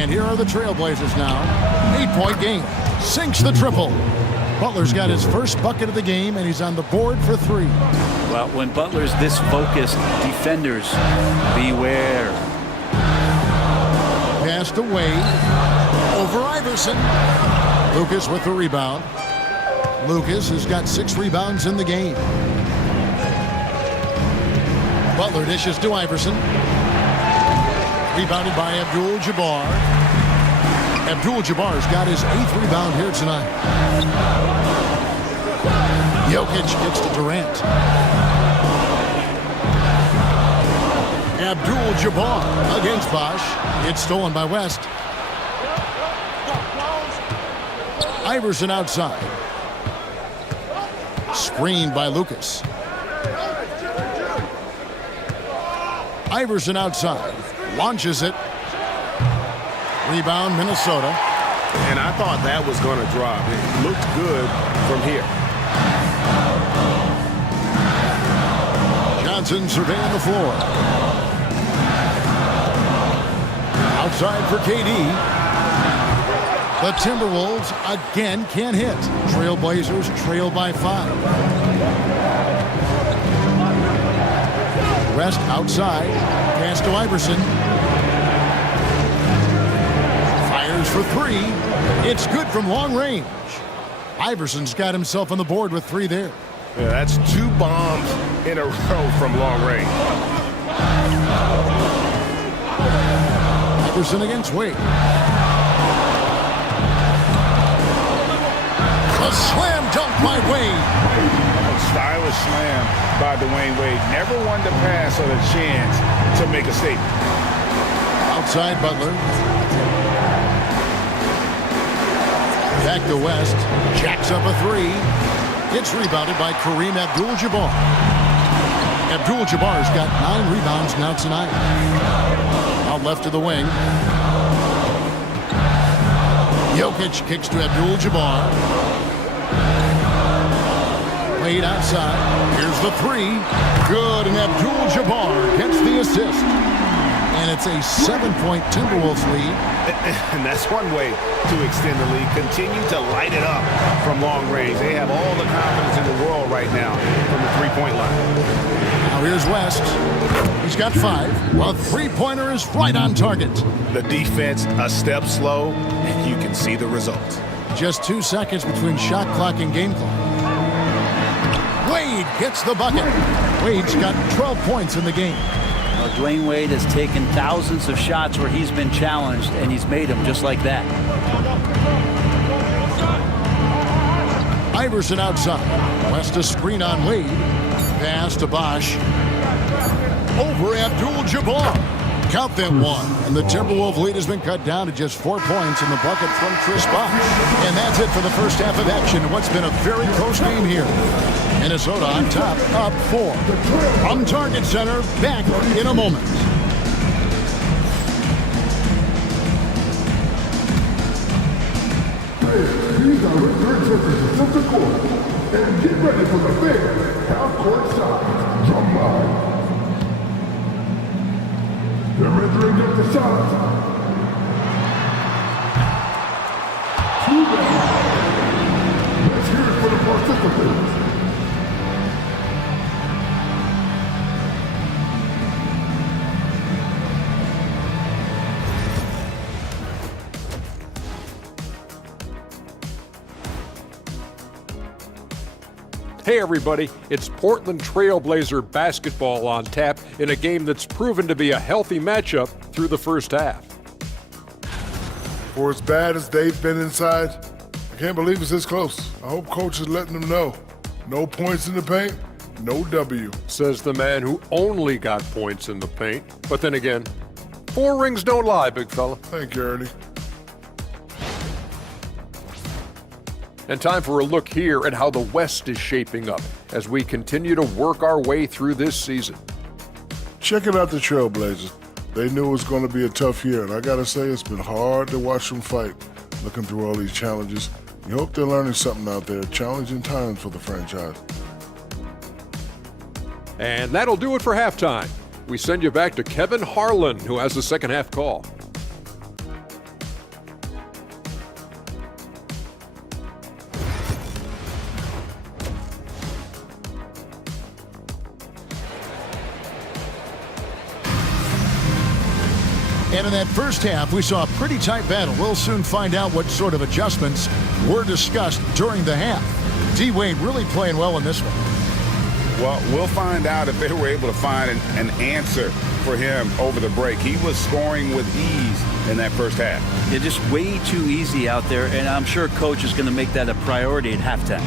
And here are the Trailblazers now. 8-point game. Sinks the triple. Butler's got his first bucket of the game, and he's on the board for 3. Well, when Butler's this focused, defenders, beware. Passed away. Over Iverson. Lucas with the rebound. Lucas has got 6 rebounds in the game. Butler dishes to Iverson. Rebounded by Abdul-Jabbar. Abdul-Jabbar's got his 8th rebound here tonight. Jokic gets to Durant. Abdul-Jabbar against Bosch. It's stolen by West. Iverson outside. Screened by Lucas. Iverson outside. Launches it. Rebound, Minnesota. And I thought that was going to drop. It looked good from here. Johnson surveying the floor. Outside for KD. The Timberwolves again can't hit. Trailblazers trail by 5. West outside. Pass to Iverson. Fires for 3. It's good from long range. Iverson's got himself on the board with 3 there. Yeah, that's 2 bombs in a row from long range. Iverson against Wade. A slam dunk by Wade. Stylish slam by Dwayne Wade. Never one to pass on a chance to make a statement. Outside Butler. Back to West. Jacks up a 3. It's rebounded by Kareem Abdul-Jabbar. Abdul-Jabbar's got 9 rebounds now tonight. Out left to the wing. Jokic kicks to Abdul-Jabbar. Wade outside. Here's the 3. Good, and Abdul-Jabbar gets the assist. And it's a 7-point Timberwolves lead. And that's one way to extend the lead. Continue to light it up from long range. They have all the confidence in the world right now from the 3-point line. Now here's West. He's got 5. Well, the 3-pointer is right on target. The defense a step slow, and you can see the result. Just 2 seconds between shot clock and game clock. Wade gets the bucket. Wade's got 12 points in the game. Well, Dwayne Wade has taken thousands of shots where he's been challenged, and he's made them just like that. Iverson outside. West a screen on Wade. Pass to Bosch. Over Abdul-Jabbar. Count that 1. And the Timberwolves lead has been cut down to just 4 points in the bucket from Chris Bosch. And that's it for the first half of action in what's been a very close game here. Minnesota on top, up 4. From Target Center, back in a moment. These are return surfaces of the court. And get ready for the big half-court shot. Drum line. They're measuring up the shot. 2 down. Let's hear it for the participants. Hey everybody, it's Portland Trailblazer basketball on tap in a game that's proven to be a healthy matchup through the first half. For as bad as they've been inside, I can't believe it's this close. I hope coach is letting them know. No points in the paint, no W. Says the man who only got points in the paint. But then again, 4 rings don't lie, big fella. Thank you, Ernie. And time for a look here at how the West is shaping up as we continue to work our way through this season. Checking out the Trailblazers. They knew it was going to be a tough year, and I got to say it's been hard to watch them fight, looking through all these challenges. You hope they're learning something out there. Challenging times for the franchise. And that'll do it for halftime. We send you back to Kevin Harlan, who has the second half call. And in that first half, we saw a pretty tight battle. We'll soon find out what sort of adjustments were discussed during the half. D-Wade really playing well in this one. Well, we'll find out if they were able to find an answer for him over the break. He was scoring with ease in that first half. They're just way too easy out there, and I'm sure coach is going to make that a priority at halftime.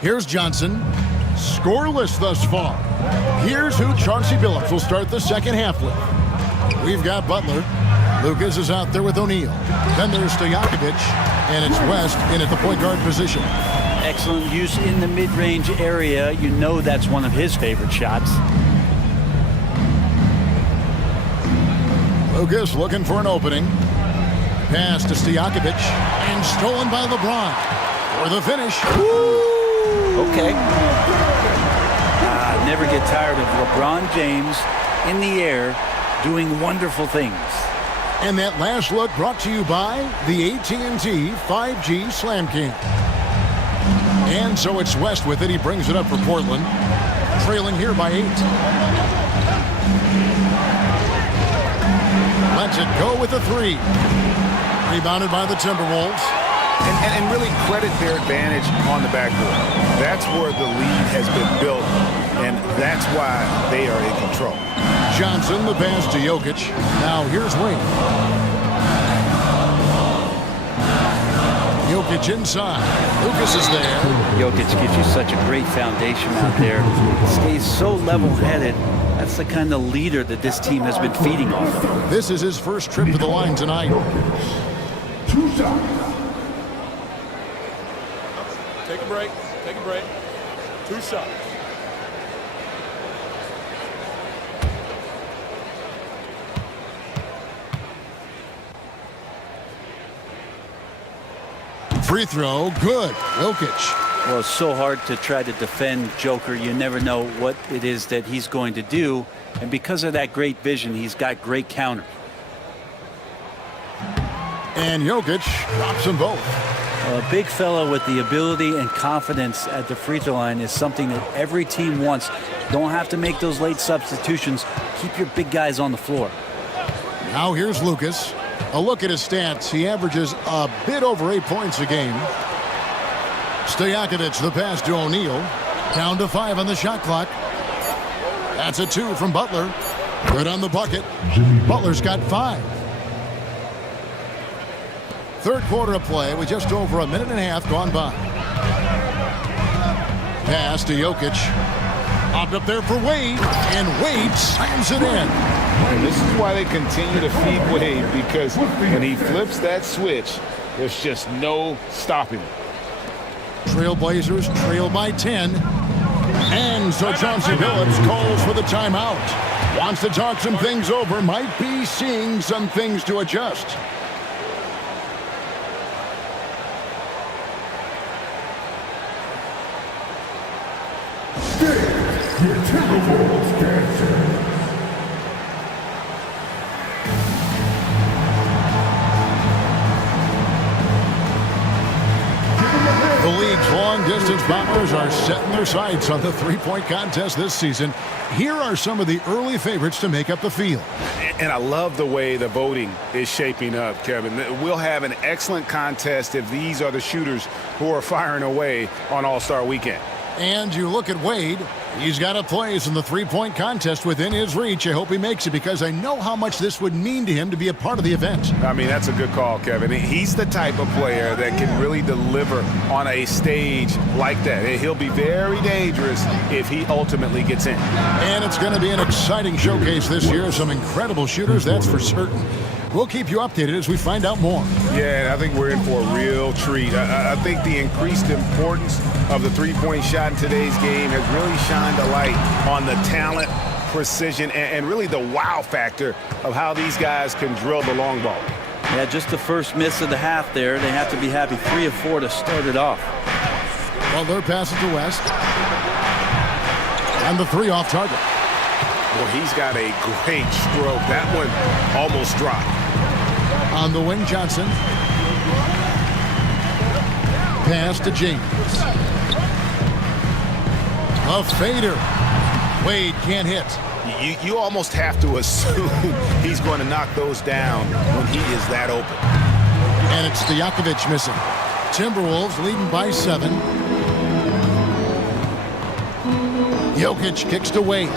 Here's Johnson. Scoreless thus far. Here's who Chauncey Billups will start the second half with. We've got Butler. Lucas is out there with O'Neal. Then there's Stojakovic, and it's West in at the point guard position. Excellent use in the mid-range area. You know that's one of his favorite shots. Lucas looking for an opening. Pass to Stojakovic, and stolen by LeBron. For the finish. Woo! Okay. Never get tired of LeBron James in the air doing wonderful things. And that last look brought to you by the AT&T 5G Slam King. And so it's West with it. He brings it up for Portland. Trailing here by 8. Lets it go with a 3. Rebounded by the Timberwolves. And really credit their advantage on the backboard. That's where the lead has been built, and that's why they are in control. Johnson, the pass to Jokic. Now here's Wade. Jokic inside. Lucas is there. Jokic gives you such a great foundation out there. Stays so level-headed. That's the kind of leader that this team has been feeding off of. This is his first trip to the line tonight. 2 shots. Take a break. Take a break. 2 shots. Free throw, good. Jokic. Well, it's so hard to try to defend Joker. You never know what it is that he's going to do. And because of that great vision, he's got great counter. And Jokic drops them both. A big fella with the ability and confidence at the free throw line is something that every team wants. Don't have to make those late substitutions. Keep your big guys on the floor. Now here's Lucas. A look at his stats. He averages a bit over 8 points a game. Stojakovic, the pass to O'Neal. Down to 5 on the shot clock. That's a 2 from Butler. Good on the bucket. Butler's got 5. Third quarter of play with just over a minute and a half gone by. Pass to Jokic. Popped up there for Wade, and Wade slams it in. And this is why they continue to feed Wade, because when he flips that switch, there's just no stopping him. Trailblazers trail by 10. And so Chauncey Billups calls for the timeout. Wants to talk some things over, might be seeing some things to adjust. Your Timberwolves dancer. The league's long-distance bombers are setting their sights on the three-point contest this season. Here are some of the early favorites to make up the field. And I love the way the voting is shaping up, Kevin. We'll have an excellent contest if these are the shooters who are firing away on All-Star Weekend. And you look at Wade, he's got a place in the three-point contest within his reach. I hope he makes it because I know how much this would mean to him to be a part of the event. I mean, that's a good call, Kevin. He's the type of player that can really deliver on a stage like that. He'll be very dangerous if he ultimately gets in. And it's going to be an exciting showcase this year. Some incredible shooters, that's for certain. We'll keep you updated as we find out more. Yeah, and I think we're in for a real treat. I think the increased importance of the three-point shot in today's game has really shined a light on the talent, precision, and really the wow factor of how these guys can drill the long ball. Yeah, just the first miss of the half there. They have to be happy 3 of 4 to start it off. Well, they're passing to West. And the 3 off target. Well, he's got a great stroke. That one almost dropped. On the wing, Johnson. Pass to James. A fader. Wade can't hit. You almost have to assume he's going to knock those down when he is that open. And it's Stojakovic missing. Timberwolves leading by 7. Jokic kicks to Wade.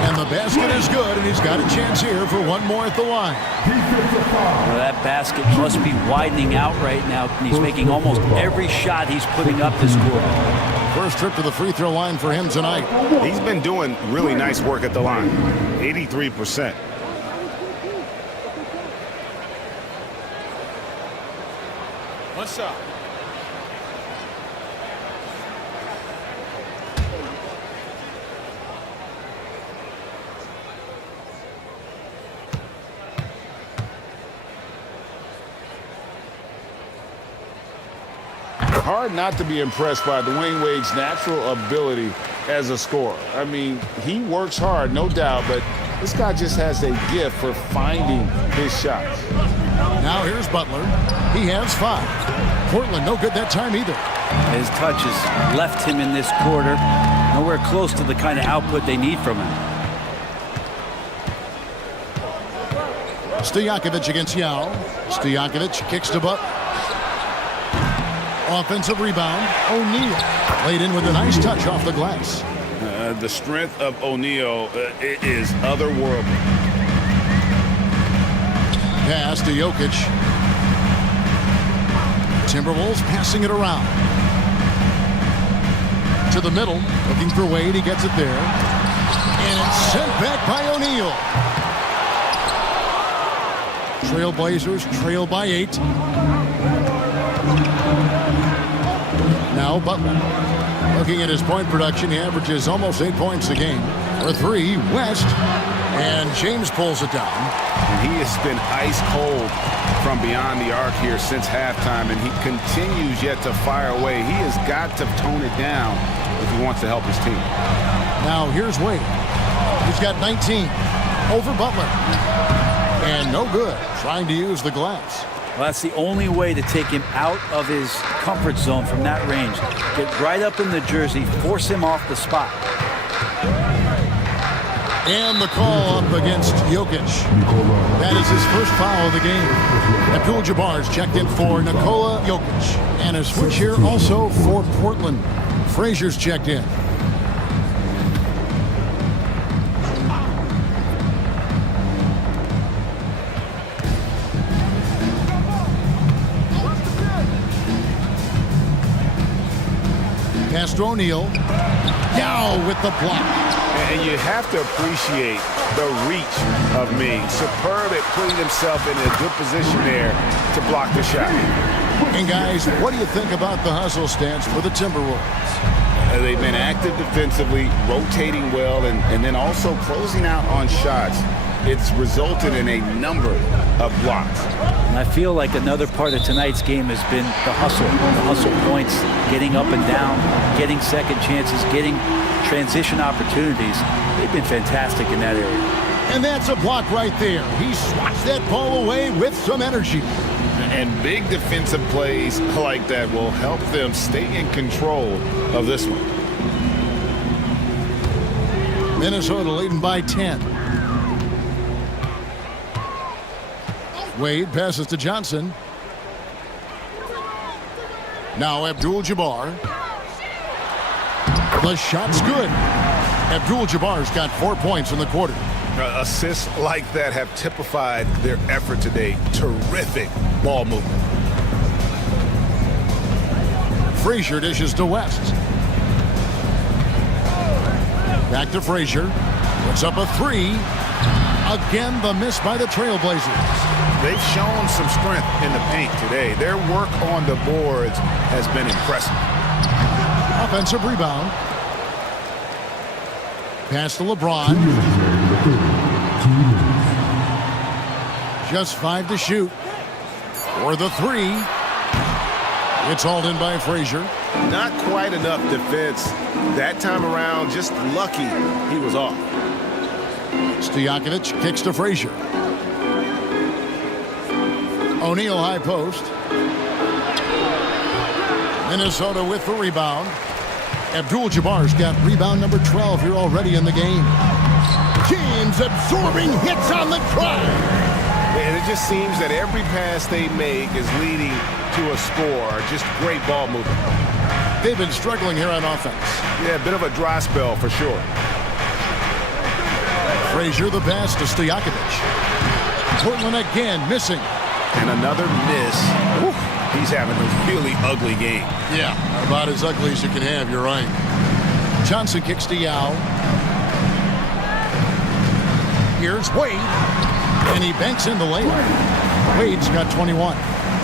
And the basket is good, and he's got a chance here for one more at the line. Well, that basket must be widening out right now, and he's making almost every shot he's putting up this quarter. First trip to the free throw line for him tonight. He's been doing really nice work at the line. 83%. One shot. Hard not to be impressed by Dwayne Wade's natural ability as a scorer. I mean, he works hard, no doubt, but this guy just has a gift for finding his shots. Now here's Butler. He has 5. Portland no good that time either. His touch has left him in this quarter. Nowhere close to the kind of output they need from him. Stojakovic against Yao. Stojakovic kicks to Butler. Offensive rebound. O'Neal laid in with a nice touch off the glass. The strength of O'Neal is otherworldly. Pass to Jokic. Timberwolves passing it around. To the middle. Looking for Wade. He gets it there. And it's sent back by O'Neal. Trailblazers trail by 8. Now Butler. Looking at his point production, he averages almost 8 points a game. For 3, West. And James pulls it down. And he has been ice cold from beyond the arc here since halftime, and he continues yet to fire away. He has got to tone it down if he wants to help his team. Now here's Wade. He's got 19 over Butler. And no good. Trying to use the glass. Well, that's the only way to take him out of his comfort zone from that range. Get right up in the jersey, force him off the spot. And the call up against Jokic. That is his first foul of the game. Abdul-Jabbar's checked in for Nikola Jokic. And a switch here also for Portland. Frazier's checked in. Pass to O'Neal. Yao with the block. And you have to appreciate the reach of Ming. Superb at putting himself in a good position there to block the shot. And guys, what do you think about the hustle stance for the Timberwolves? They've been active defensively, rotating well, and then also closing out on shots. It's resulted in a number of blocks. And I feel like another part of tonight's game has been the hustle points, getting up and down, getting second chances, getting transition opportunities. They've been fantastic in that area. And that's a block right there. He swats that ball away with some energy. And big defensive plays like that will help them stay in control of this one. Minnesota leading by 10. Wade passes to Johnson. Now Abdul-Jabbar. The shot's good. Abdul-Jabbar's got 4 points in the quarter. Assists like that have typified their effort today. Terrific ball movement. Frazier dishes to West. Back to Frazier. Puts up a 3. Again, the miss by the Trailblazers. They've shown some strength in the paint today. Their work on the boards has been impressive. Offensive rebound. Pass to LeBron. Just 5 to shoot. For the 3. It's hauled in by Frazier. Not quite enough defense that time around. Just lucky he was off. Stojakovic kicks to Frazier. O'Neal high post. Minnesota with the rebound. Abdul-Jabbar's got rebound number 12 here already in the game. Teams absorbing hits on the drive. And it just seems that every pass they make is leading to a score. Just great ball movement. They've been struggling here on offense. Yeah, a bit of a dry spell for sure. Frazier the pass to Stojakovic. Portland again missing. And another miss. Ooh, he's having a really ugly game. Yeah, about as ugly as you can have, you're right. Johnson kicks to Yao. Here's Wade. And he banks in the layup. Wade's got 21.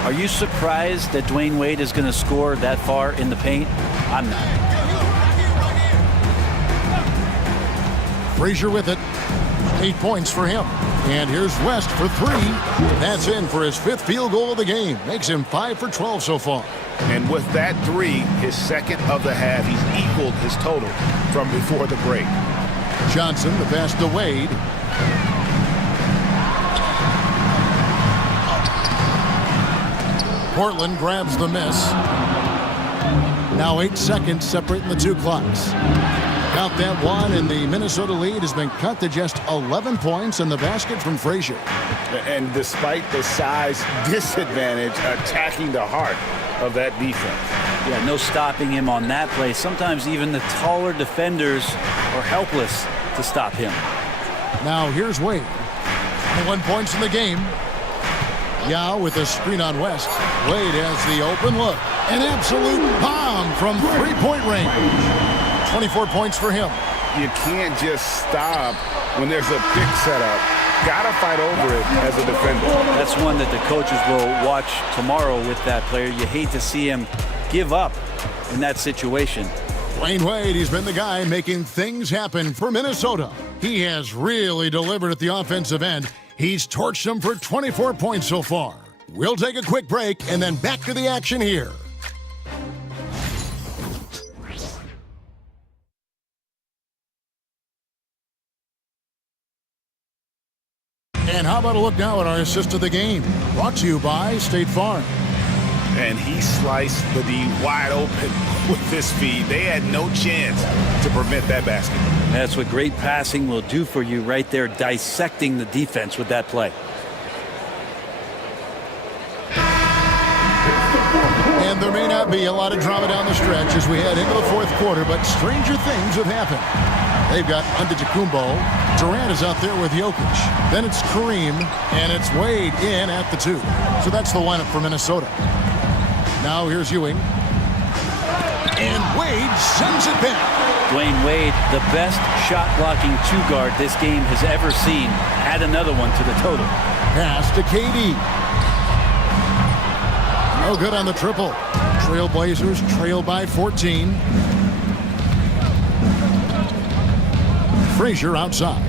Are you surprised that Dwayne Wade is going to score that far in the paint? I'm not. Frazier with it. 8 points for him. And here's West for 3. That's in for his 5th field goal of the game. Makes him 5 for 12 so far. And with that 3, his second of the half, he's equaled his total from before the break. Johnson the pass to Wade. Portland grabs the miss. Now 8 seconds separating the two clocks. Count that one, and the Minnesota lead has been cut to just 11 points in the basket from Frazier. And despite the size disadvantage, attacking the heart of that defense. Yeah, no stopping him on that play. Sometimes even the taller defenders are helpless to stop him. Now here's Wade. 1 point in the game. Yao with a screen on West. Wade has the open look. An absolute bomb from three-point range. 24 points for him. You can't just stop when there's a big setup. Gotta fight over it as a defender. That's one that the coaches will watch tomorrow with that player. You hate to see him give up in that situation. Dwayne Wade, he's been the guy making things happen for Minnesota. He has really delivered at the offensive end. He's torched them for 24 points so far. We'll take a quick break and then back to the action here. And how about a look now at our assist of the game? Brought to you by State Farm. And he sliced the D wide open with his feed. They had no chance to prevent that basket. That's what great passing will do for you right there, dissecting the defense with that play. And there may not be a lot of drama down the stretch as we head into the fourth quarter, but stranger things have happened. They've got Antetokounmpo. Durant is out there with Jokic. Then it's Kareem, and it's Wade in at the 2. So that's the lineup for Minnesota. Now here's Ewing. And Wade sends it back. Dwayne Wade, the best shot-blocking two-guard this game has ever seen. Add another one to the total. Pass to KD. No good on the triple. Trailblazers trail by 14. Frazier outside.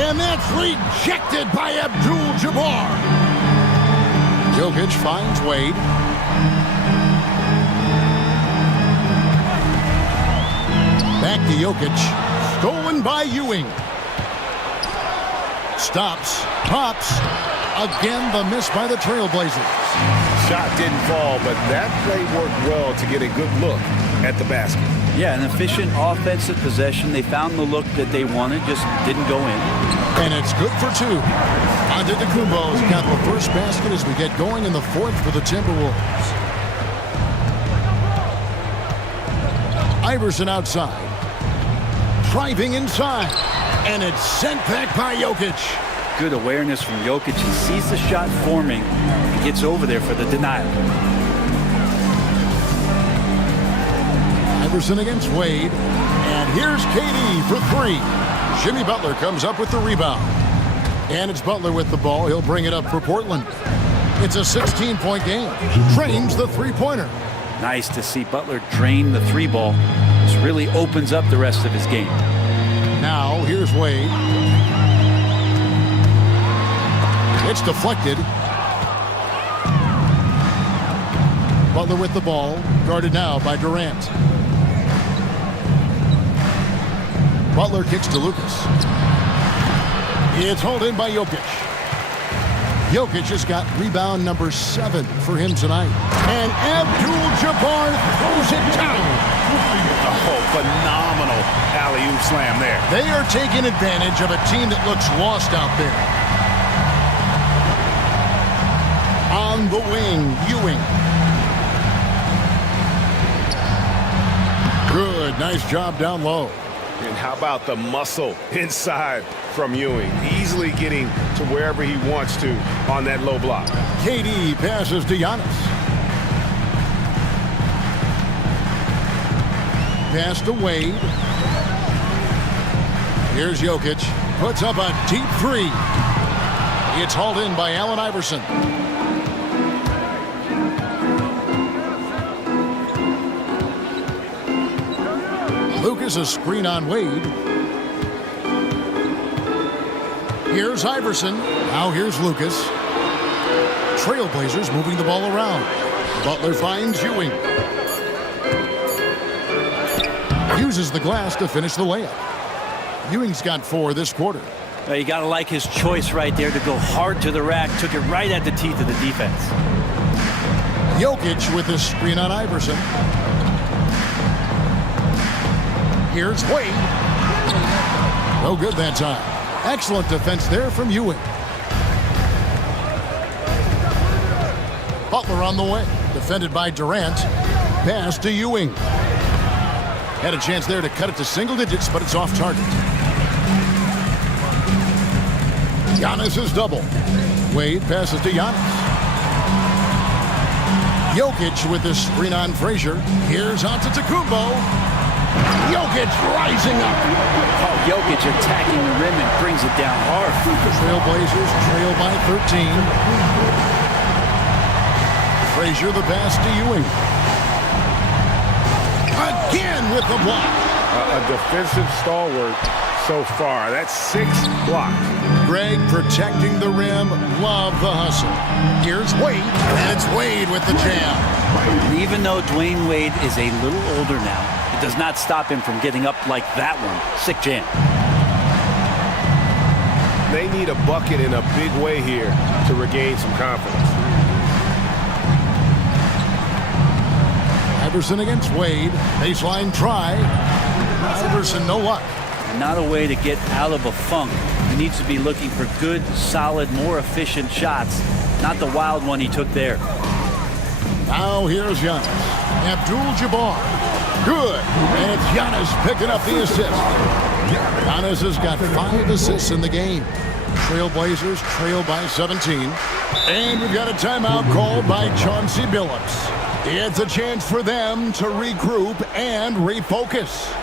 And that's rejected by Abdul-Jabbar. Jokic finds Wade. Back to Jokic. Stolen by Ewing. Stops. Pops. Again, the miss by the Trailblazers. Shot didn't fall, but that play worked well to get a good look at the basket. Yeah, an efficient offensive possession. They found the look that they wanted, just didn't go in. And it's good for 2. Antetokounmpo's got the first basket as we get going in the fourth for the Timberwolves. Iverson outside. Driving inside. And it's sent back by Jokic. Good awareness from Jokic. He sees the shot forming and gets over there for the denial. Iverson against Wade. And here's KD for 3. Jimmy Butler comes up with the rebound. And it's Butler with the ball. He'll bring it up for Portland. It's a 16-point game. Drains the three-pointer. Nice to see Butler drain the 3-ball. This really opens up the rest of his game. Now, here's Wade. It's deflected. Butler with the ball. Guarded now by Durant. Butler kicks to Lucas. It's hauled in by Jokic. Jokic has got rebound number 7 for him tonight. And Abdul-Jabbar throws it down. Oh, phenomenal alley-oop slam there. They are taking advantage of a team that looks lost out there. On the wing, Ewing. Good, nice job down low. And how about the muscle inside from Ewing? Easily getting to wherever he wants to on that low block. KD passes to Giannis. Pass to Wade. Here's Jokic. Puts up a deep 3. It's hauled in by Allen Iverson. Lucas a screen on Wade. Here's Iverson. Now here's Lucas. Trailblazers moving the ball around. Butler finds Ewing. Uses the glass to finish the layup. Ewing's got 4 this quarter. You got to like his choice right there to go hard to the rack. Took it right at the teeth of the defense. Jokic with a screen on Iverson. Here's Wade. No good that time. Excellent defense there from Ewing. Butler on the way. Defended by Durant. Pass to Ewing. Had a chance there to cut it to single digits, but it's off target. Giannis is double. Wade passes to Giannis. Jokic with the screen on Frazier. Here's Antetokounmpo. Jokic rising up. Oh, Jokic attacking the rim and brings it down hard. Trailblazers trail by 13. Frazier the pass to Ewing. Again with the block. A defensive stalwart so far. That's 6 blocks. Greg protecting the rim. Love the hustle. Here's Wade. And it's Wade with the jam. And even though Dwayne Wade is a little older now, it does not stop him from getting up like that one. Sick jam. They need a bucket in a big way here to regain some confidence. Iverson against Wade. Baseline try. Iverson, no luck. Not a way to get out of a funk. He needs to be looking for good, solid, more efficient shots. Not the wild one he took there. Now here's Giannis. Abdul-Jabbar. Good. And it's Giannis picking up the assist. Giannis has got 5 assists in the game. Trailblazers trail by 17. And we've got a timeout called by Chauncey Billups. It's a chance for them to regroup and refocus.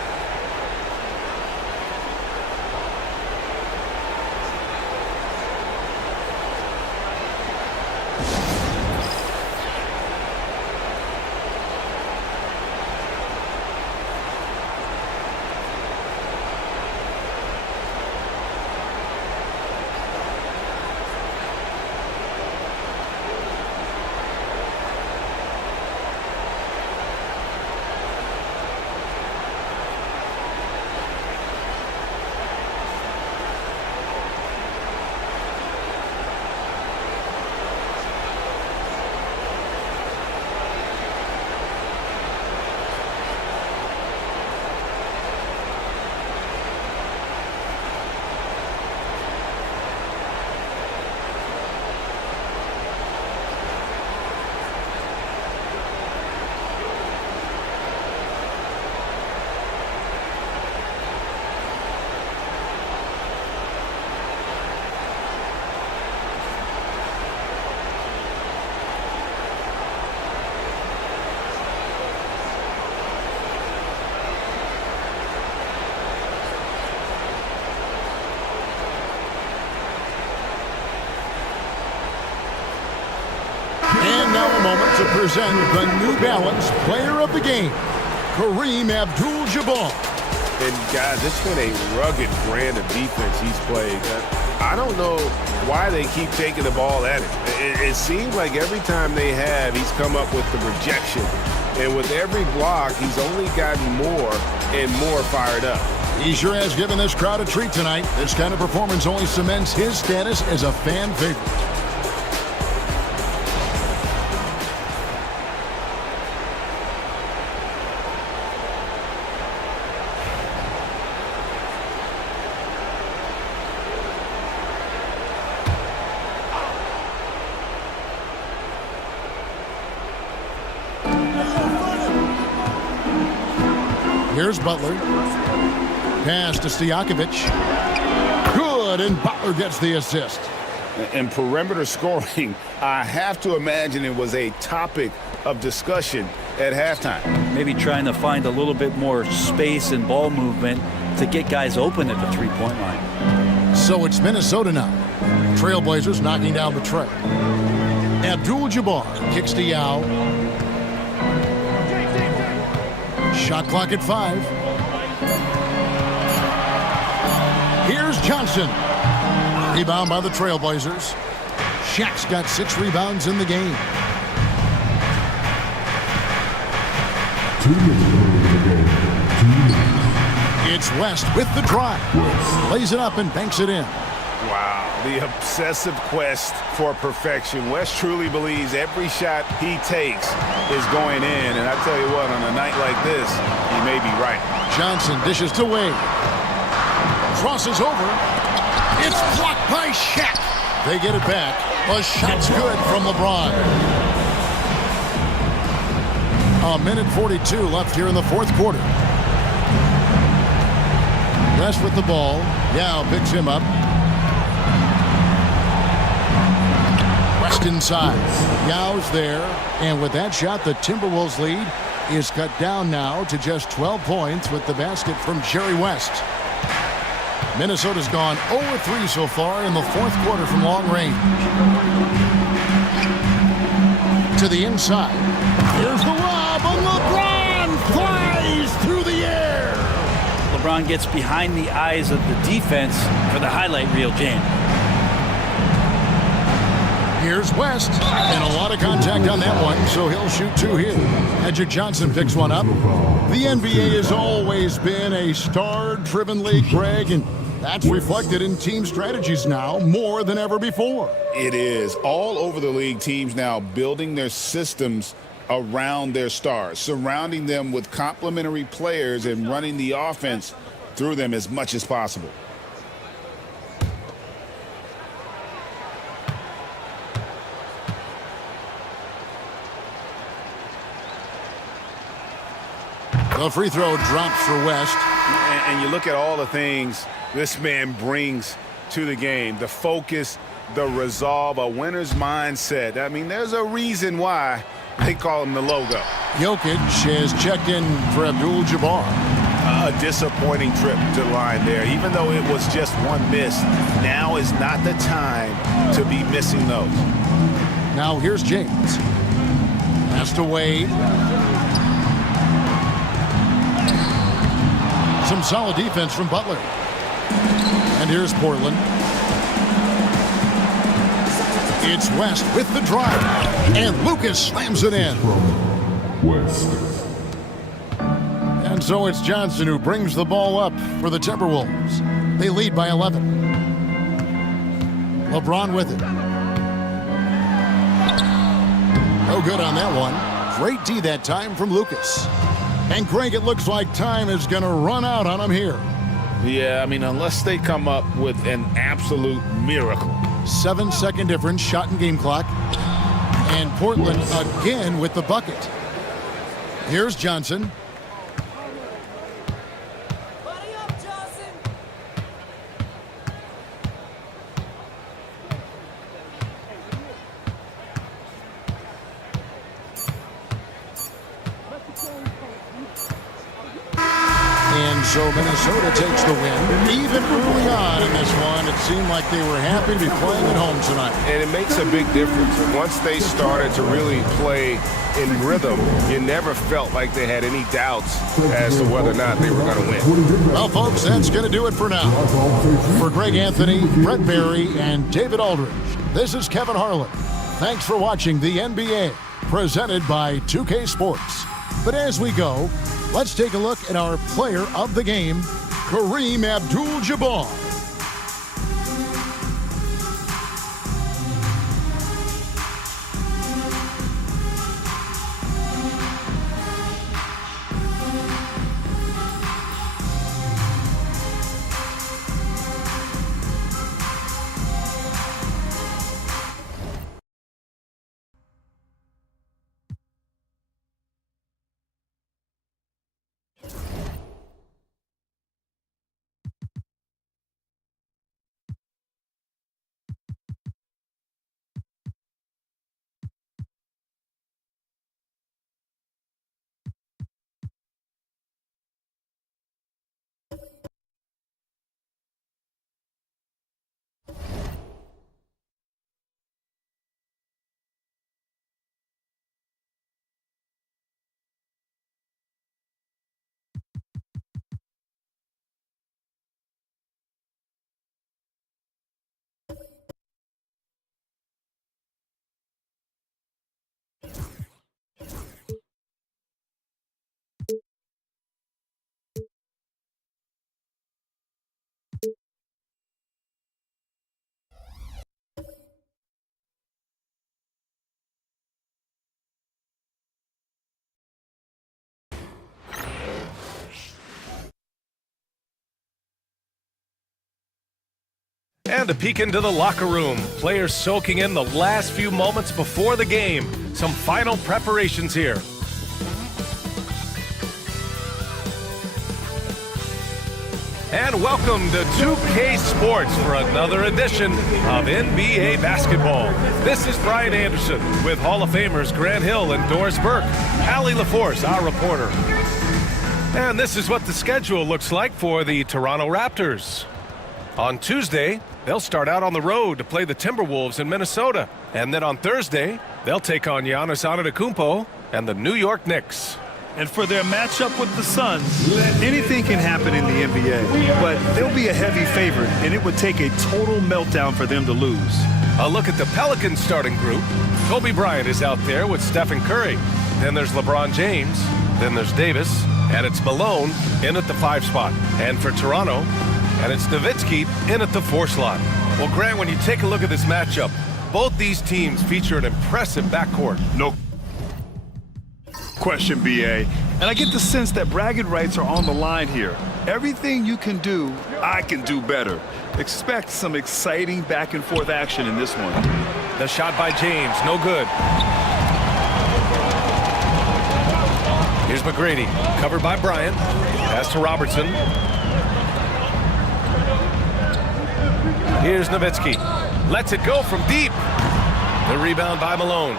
Moment to present the New Balance Player of the Game, Kareem Abdul-Jabbar. And guys, it's been a rugged brand of defense he's played. I don't know why they keep taking the ball at him. It seems like every time they have, he's come up with the rejection. And with every block, he's only gotten more and more fired up. He sure has given this crowd a treat tonight. This kind of performance only cements his status as a fan favorite. Here's Butler. Pass to Stojakovic. Good, and Butler gets the assist. In perimeter scoring, I have to imagine it was a topic of discussion at halftime. Maybe trying to find a little bit more space and ball movement to get guys open at the three-point line. So it's Minnesota now. Trailblazers knocking down the tray. Abdul-Jabbar kicks to Yao. Shot clock at 5. Here's Johnson. Rebound by the Trailblazers. Shaq's got 6 rebounds in the game. 2 minutes. It's West with the drive. Lays it up and banks it in. Wow, the obsessive quest for perfection. West truly believes every shot he takes is going in. And I tell you what, on a night like this, he may be right. Johnson dishes to Wade. Crosses over. It's blocked by Shaq. They get it back. A shot's good from LeBron. A minute 42 left here in the fourth quarter. West with the ball. Yao picks him up. West inside. Yao's there. And with that shot, the Timberwolves lead is cut down now to just 12 points with the basket from Jerry West. Minnesota's gone 0-3 so far in the fourth quarter from long range. To the inside. Here's the lob, and LeBron flies through the air. LeBron gets behind the eyes of the defense for the highlight reel, James. Here's West, and a lot of contact on that one, so he'll shoot 2 here. Edric Johnson picks one up. The NBA has always been a star-driven league, Greg, and that's reflected in team strategies now more than ever before. It is. All over the league, teams now building their systems around their stars, surrounding them with complementary players and running the offense through them as much as possible. The free throw drops for West. And you look at all the things this man brings to the game. The focus, the resolve, a winner's mindset. I mean, there's a reason why they call him the logo. Jokic has checked in for Abdul-Jabbar. A disappointing trip to the line there. Even though it was just one miss, now is not the time to be missing those. Now here's James. Pass to Wade. Some solid defense from Butler. And here's Portland. It's West with the drive. And Lucas slams it in. West. And so it's Johnson who brings the ball up for the Timberwolves. They lead by 11. LeBron with it. No good on that one. Great D that time from Lucas. And Greg, it looks like time is going to run out on him here. Yeah, I mean, unless they come up with an absolute miracle. 7-second difference, shot and game clock. And Portland again with the bucket. Here's Johnson. And so Minnesota takes the win. Even early on in this one, it seemed like they were happy to be playing at home tonight. And it makes a big difference. Once they started to really play in rhythm, you never felt like they had any doubts as to whether or not they were going to win. Well, folks, that's going to do it for now. For Greg Anthony, Brett Barry, and David Aldridge, this is Kevin Harlan. Thanks for watching the NBA, presented by 2K Sports. But as we go, let's take a look at our player of the game Kareem Abdul-Jabbar. And a peek into the locker room. Players soaking in the last few moments before the game. Some final preparations here. And welcome to 2K Sports for another edition of NBA basketball. This is Brian Anderson with Hall of Famers Grant Hill and Doris Burke. Allie LaForce, our reporter. And this is what the schedule looks like for the Toronto Raptors. On Tuesday, they'll start out on the road to play the Timberwolves in Minnesota. And then on Thursday, they'll take on Giannis Antetokounmpo and the New York Knicks. And for their matchup with the Suns, anything can happen in the NBA, but they'll be a heavy favorite, and it would take a total meltdown for them to lose. A look at the Pelicans starting group. Kobe Bryant is out there with Stephen Curry. Then there's LeBron James. Then there's Davis. And it's Malone in at the 5 spot. And for Toronto, and it's Nowitzki in at the 4 slot. Well, Grant, when you take a look at this matchup, both these teams feature an impressive backcourt. No question, BA. And I get the sense that bragging rights are on the line here. Everything you can do, I can do better. Expect some exciting back and forth action in this one. The shot by James, no good. Here's McGrady, covered by Bryant. Pass to Robertson. Here's Nowitzki. Lets it go from deep. The rebound by Malone.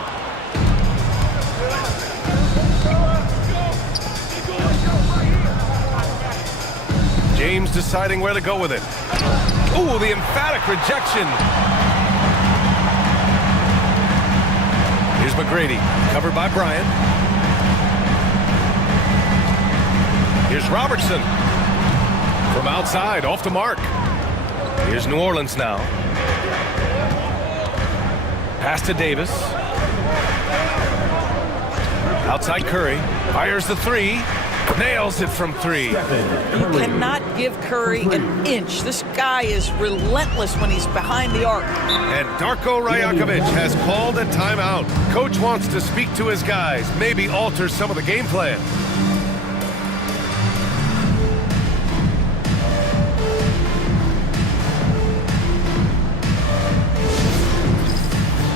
James deciding where to go with it. Ooh, the emphatic rejection. Here's McGrady, covered by Bryant. Here's Robertson. From outside, off the mark. Here's New Orleans now. Pass to Davis. Outside Curry. Fires the 3. Nails it from 3. You cannot give Curry an inch. This guy is relentless when he's behind the arc. And Darko Rajakovic has called a timeout. Coach wants to speak to his guys, maybe alter some of the game plan.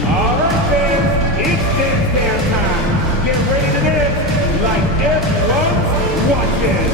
All right, fans, it's dance time. Get ready to dance like everyone's watching.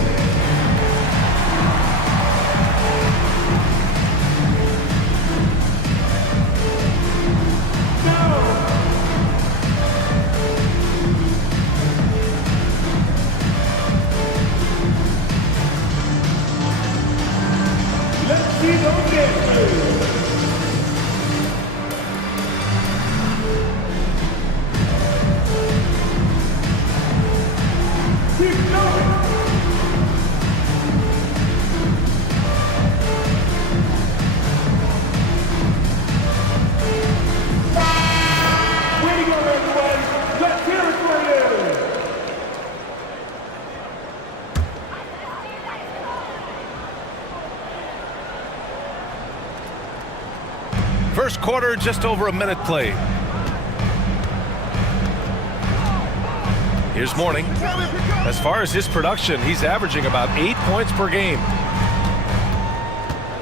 First quarter, just over a minute played. Here's Mourning. As far as his production, he's averaging about 8 points per game.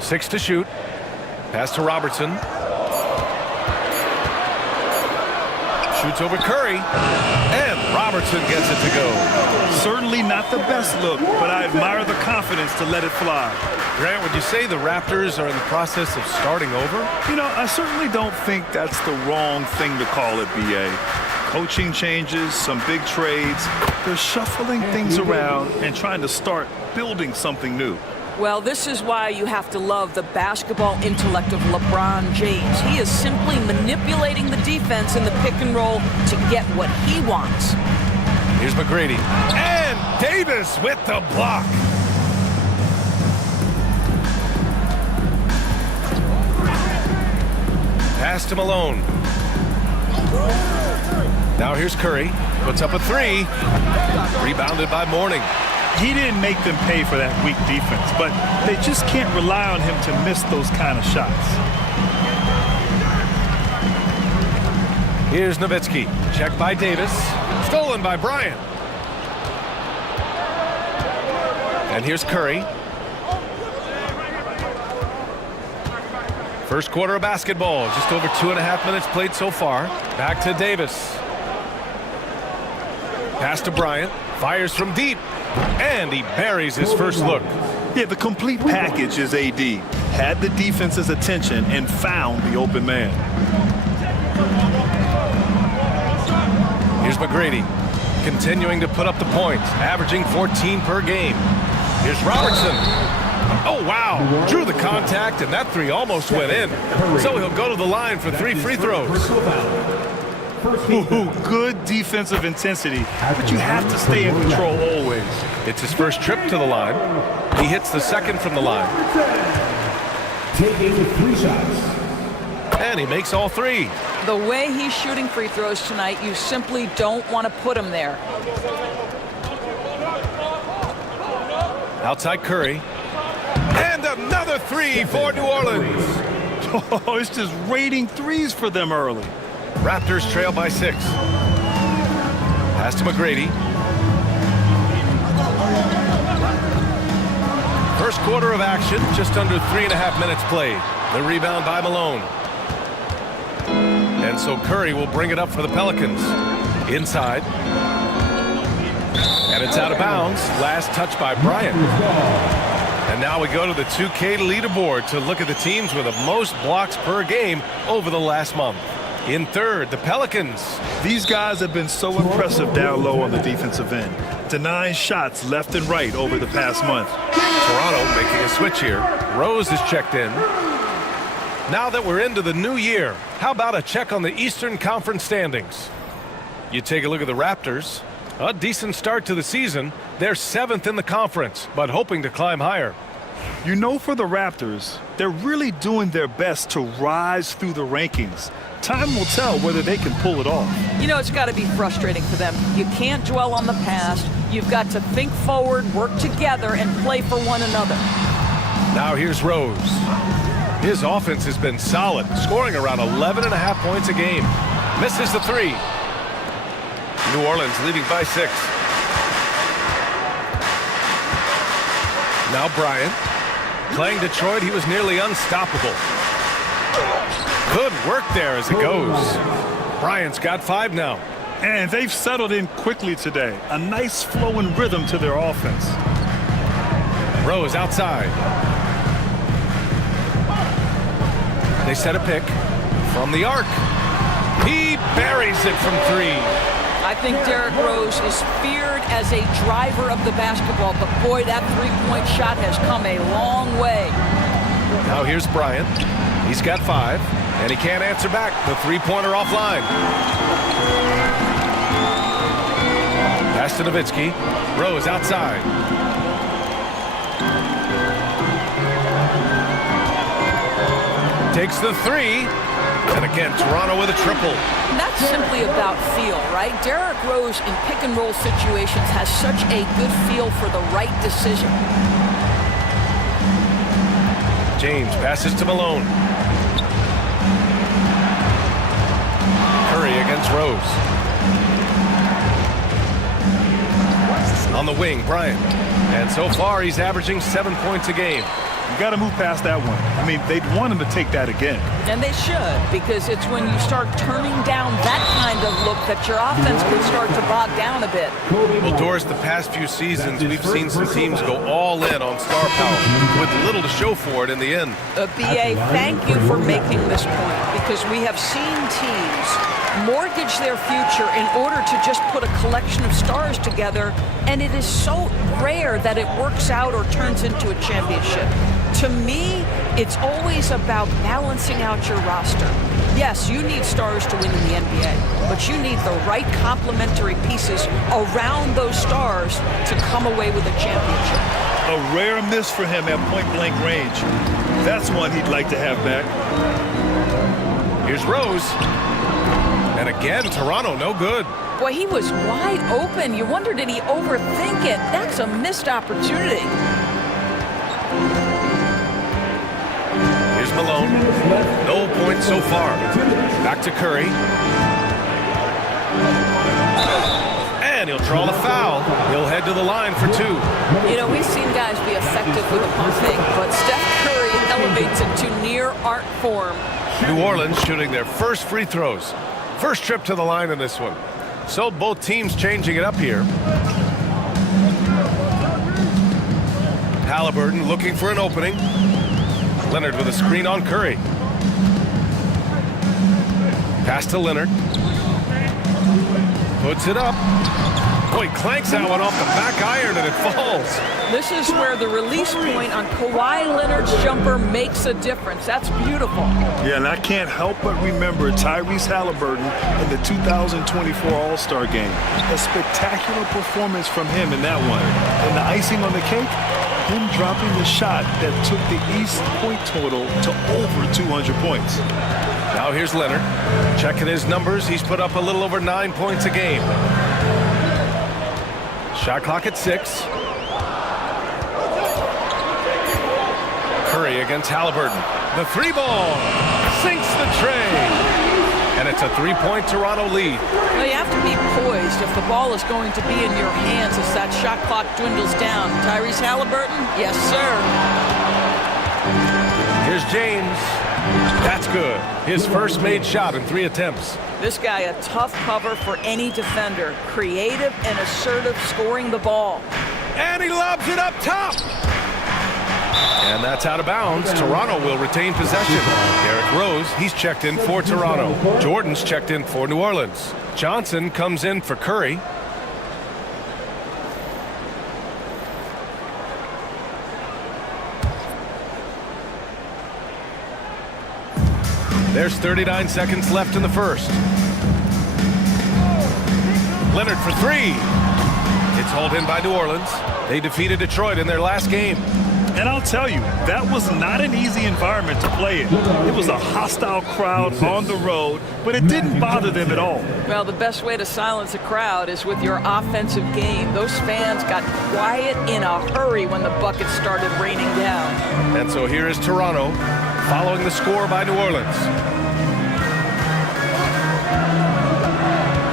6 to shoot. Pass to Robertson. Shoots over Curry. And Robertson gets it to go. Certainly not the best look, but I admire the confidence to let it fly. Grant, would you say the Raptors are in the process of starting over? You know, I certainly don't think that's the wrong thing to call it, B.A. Coaching changes, some big trades. They're shuffling things around and trying to start building something new. Well, this is why you have to love the basketball intellect of LeBron James. He is simply manipulating the defense in the pick and roll to get what he wants. Here's McGrady. And Davis with the block. Pass to Malone. Now here's Curry. Puts up a 3. Rebounded by Mourning. He didn't make them pay for that weak defense, but they just can't rely on him to miss those kind of shots. Here's Nowitzki. Check by Davis. Stolen by Bryant. And here's Curry. First quarter of basketball. Just over 2.5 minutes played so far. Back to Davis. Pass to Bryant. Fires from deep. And he buries his first look. Yeah, the complete package is AD. Had the defense's attention and found the open man. Here's McGrady. Continuing to put up the points. Averaging 14 per game. Here's Robertson. Oh, wow. Drew the contact, and that 3 almost went in. So he'll go to the line for 3 free throws. Ooh, good defensive intensity, but you have to stay in control always. It's his first trip to the line. He hits the second from the line. Taking 3 shots. And he makes all 3. The way he's shooting free throws tonight, you simply don't want to put him there. Outside Curry. And another 3 for New Orleans. Oh, it's just raining 3s for them early. Raptors trail by 6. Pass to McGrady. First quarter of action, just under 3.5 minutes played. The rebound by Malone. And so Curry will bring it up for the Pelicans. Inside. And it's out of bounds. Last touch by Bryant. And now we go to the 2K leaderboard to look at the teams with the most blocks per game over the last month. In third, the Pelicans. These guys have been so impressive down low on the defensive end. Denying shots left and right over the past month. Toronto making a switch here. Rose is checked in. Now that we're into the new year, how about a check on the Eastern Conference standings? You take a look at the Raptors. A decent start to the season. They're 7th in the conference, but hoping to climb higher. You know, for the Raptors, they're really doing their best to rise through the rankings. Time will tell whether they can pull it off. You know, it's got to be frustrating for them. You can't dwell on the past. You've got to think forward, work together, and play for one another. Now here's Rose. His offense has been solid, scoring around 11.5 points a game. Misses the 3. New Orleans leading by 6. Now Bryant. Playing Detroit, he was nearly unstoppable. Good work there as it goes. Bryant's got 5 now. And they've settled in quickly today. A nice flowing rhythm to their offense. Rose outside. They set a pick from the arc. He buries it from 3. I think Derrick Rose is feared as a driver of the basketball, but boy, that 3-point shot has come a long way. Now here's Bryant. He's got 5, and he can't answer back. The 3-pointer offline. Pass to Nowitzki. Rose outside. Takes the 3. And again, Toronto with a triple. And that's simply about feel, right? Derrick Rose in pick-and-roll situations has such a good feel for the right decision. James passes to Malone. against Rose. On the wing, Bryant. And so far, he's averaging 7 points a game. You got to move past that one. I mean, they'd want him to take that again. And they should, because it's when you start turning down that kind of look that your offense can start to bog down a bit. Well, Doris, the past few seasons, we've seen some teams go all in on star power with little to show for it in the end. BA, thank you for making this point, because we have seen teams mortgage their future in order to just put a collection of stars together, and it is so rare that it works out or turns into a championship. To me, it's always about balancing out your roster. Yes, you need stars to win in the NBA, but you need the right complementary pieces around those stars to come away with a championship. A rare miss for him at point-blank range. That's one he'd like to have back. Here's Rose. And again, Toronto, no good. Boy, he was wide open. You wonder, did he overthink it? That's a missed opportunity. Here's Malone. No points so far. Back to Curry. And he'll draw the foul. He'll head to the line for 2. You know, we've seen guys be effective with a pump fake, but Steph Curry elevates it to near art form. New Orleans shooting their first free throws. First trip to the line in this one. So both teams changing it up here. Halliburton looking for an opening. Leonard with a screen on Curry. Pass to Leonard. Puts it up. Oh, he clanks that one off the back iron and it falls. This is where the release point on Kawhi Leonard's jumper makes a difference. That's beautiful. Yeah, and I can't help but remember Tyrese Halliburton in the 2024 All-Star Game. A spectacular performance from him in that one. And the icing on the cake, him dropping the shot that took the East point total to over 200 points. Now here's Leonard. Checking his numbers, he's put up a little over 9 points a game. Shot clock at 6. Curry against Halliburton. The 3-ball sinks the tray. And it's a 3-point Toronto lead. Well, you have to be poised if the ball is going to be in your hands as that shot clock dwindles down. Tyrese Halliburton? Yes, sir. Here's James. That's good. His first made shot in 3 attempts. This guy, a tough cover for any defender. Creative and assertive scoring the ball. And he lobs it up top. And that's out of bounds. Toronto will retain possession. Derrick Rose, he's checked in for Toronto. Jordan's checked in for New Orleans. Johnson comes in for Curry. There's 39 seconds left in the first. Leonard for 3. It's hauled in by New Orleans. They defeated Detroit in their last game. And I'll tell you, that was not an easy environment to play in. It was a hostile crowd on the road, but it didn't bother them at all. Well, the best way to silence a crowd is with your offensive game. Those fans got quiet in a hurry when the buckets started raining down. And so here is Toronto, following the score by New Orleans.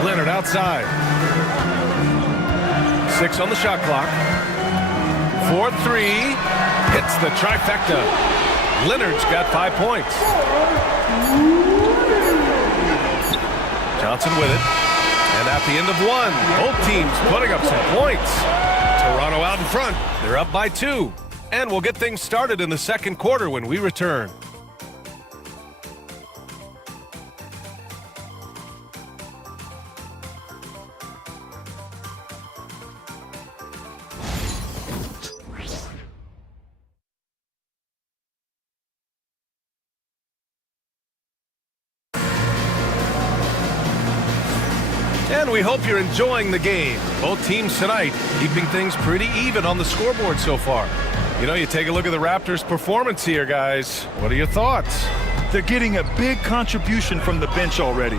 Leonard outside. 6 on the shot clock. 4-3. Hits the trifecta. Leonard's got 5 points. Johnson with it. And at the end of 1, both teams putting up some points. Toronto out in front. They're up by 2. And we'll get things started in the second quarter when we return. And we hope you're enjoying the game. Both teams tonight keeping things pretty even on the scoreboard so far. You know, you take a look at the Raptors' performance here, guys. What are your thoughts? They're getting a big contribution from the bench already.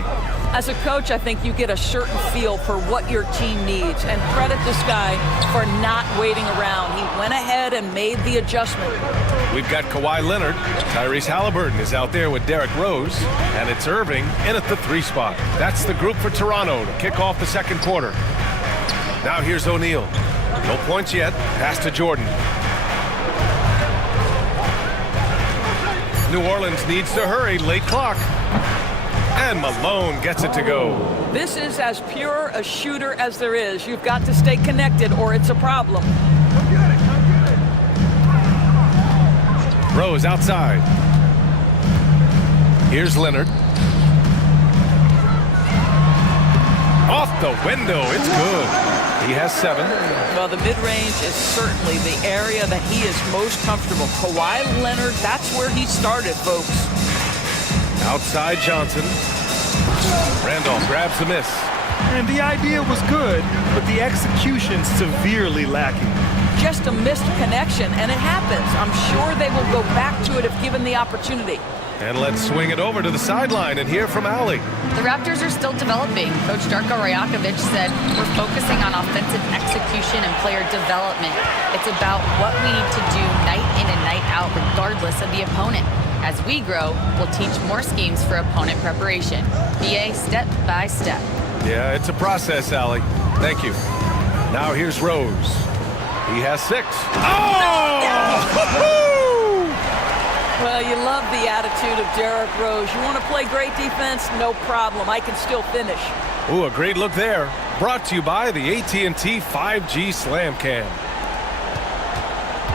As a coach, I think you get a certain feel for what your team needs, and credit this guy for not waiting around. He went ahead and made the adjustment. We've got Kawhi Leonard. Tyrese Halliburton is out there with Derrick Rose, and it's Irving in at the 3 spot. That's the group for Toronto to kick off the second quarter. Now here's O'Neal. No points yet. Pass to Jordan. New Orleans needs to hurry. Late clock. And Malone gets it to go. This is as pure a shooter as there is. You've got to stay connected or it's a problem. Rose outside. Here's Leonard. Off the window. It's good. He has 7. Well, the mid-range is certainly the area that he is most comfortable. Kawhi Leonard, that's where he started, folks. Outside Johnson. Randolph grabs the miss. And the idea was good, but the execution severely lacking. Just a missed connection, and it happens. I'm sure they will go back to it if given the opportunity. And let's swing it over to the sideline and hear from Allie. The Raptors are still developing. Coach Darko Rajakovic said, we're focusing on offensive execution and player development. It's about what we need to do night in and night out, regardless of the opponent. As we grow, we'll teach more schemes for opponent preparation. BA step by step. Yeah, it's a process, Allie. Thank you. Now here's Rose. He has 6. Oh! Well, you love the attitude of Derrick Rose. You want to play great defense? No problem. I can still finish. Ooh, a great look there. Brought to you by the AT&T 5G Slam Cam.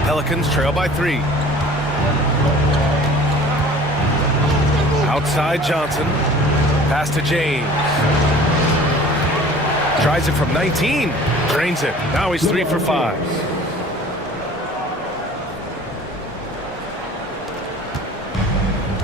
Pelicans trail by 3. Outside Johnson. Pass to James. Tries it from 19. Drains it. Now he's 3 for 5.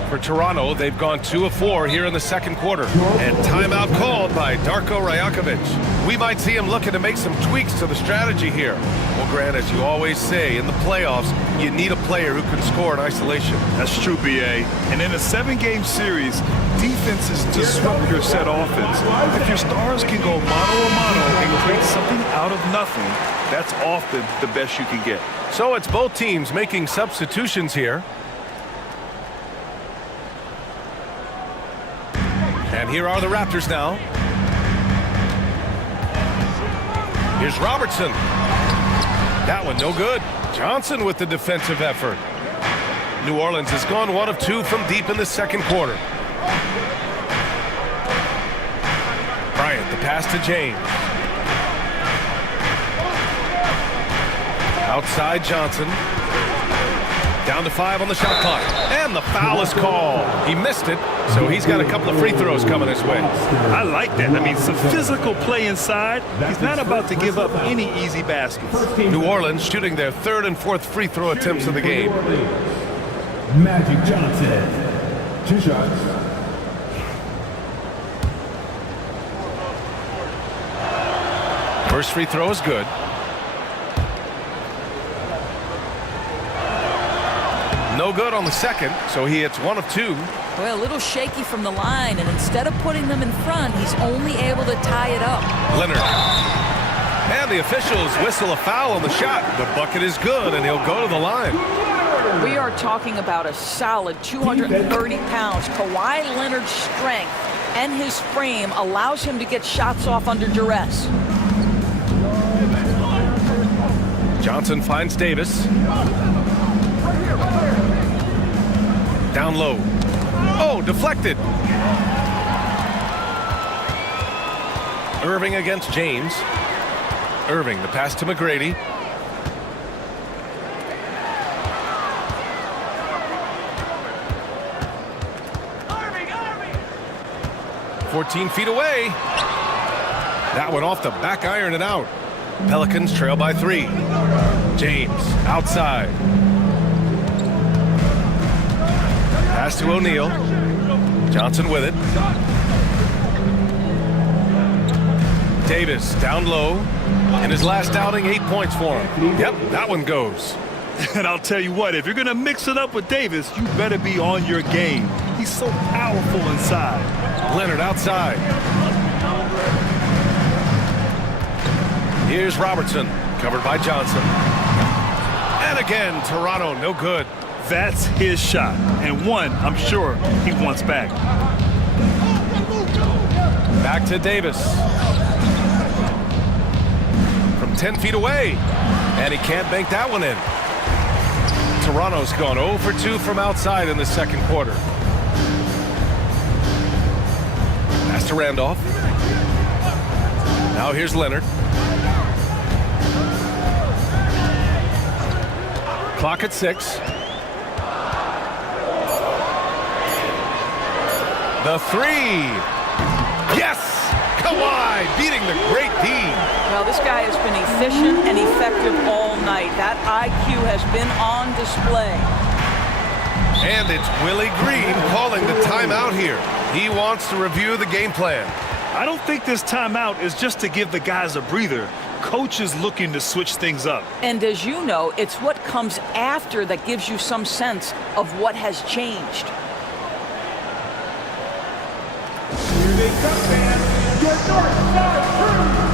For Toronto, they've gone 2 of 4 here in the second quarter. And timeout called by Darko Rajakovic. We might see him looking to make some tweaks to the strategy here. Well, Grant, as you always say, in the playoffs, you need a player who can score in isolation. That's true, BA. And in a 7-game series, defenses disrupt your set offense. If your stars can go mano-a-mano and create something out of nothing, that's often the best you can get. So it's both teams making substitutions here. And here are the Raptors now. Here's Robertson. That one no good. Johnson with the defensive effort. New Orleans has gone 1 of 2 from deep in the second quarter. Bryant, the pass to James. Outside Johnson. Down to 5 on the shot clock. And the foul is called. He missed it, so he's got a couple of free throws coming his way. I like that. I mean, some physical play inside. He's not about to give up any easy baskets. New Orleans shooting their 3rd and 4th free throw attempts of the game. Magic Johnson. 2 shots. First free throw is good. No good on the second, so he hits 1 of 2. Well, a little shaky from the line, and instead of putting them in front, he's only able to tie it up. Leonard. And the officials whistle a foul on the shot. The bucket is good, and he'll go to the line. We are talking about a solid 230 pounds. Kawhi Leonard's strength and his frame allows him to get shots off under duress. Johnson finds Davis. Down low. Oh, deflected. Irving against James. Irving, the pass to McGrady. Irving. 14 feet away. That one off the back iron and out. Pelicans trail by 3. James outside. Pass to O'Neal. Johnson with it. Davis down low. In his last outing, 8 points for him. Yep, that one goes. And I'll tell you what, if you're going to mix it up with Davis, you better be on your game. He He's so powerful inside. Leonard outside. Here's Robertson, covered by Johnson. And again, Toronto, no good. That's his shot, and one I'm sure he wants back. Back to Davis. From 10 feet away, and he can't bank that one in. Toronto's gone 0 for 2 from outside in the second quarter. Pass to Randolph. Now here's Leonard. Clock at 6. The three. Yes! Kawhi beating the great D. Well, this guy has been efficient and effective all night. That IQ has been on display. And it's Willie Green calling the timeout here. He wants to review the game plan. I don't think this timeout is just to give the guys a breather. Coach is looking to switch things up. And as you know, it's what comes after that gives you some sense of what has changed. Here they come, man. Your North Star Crew.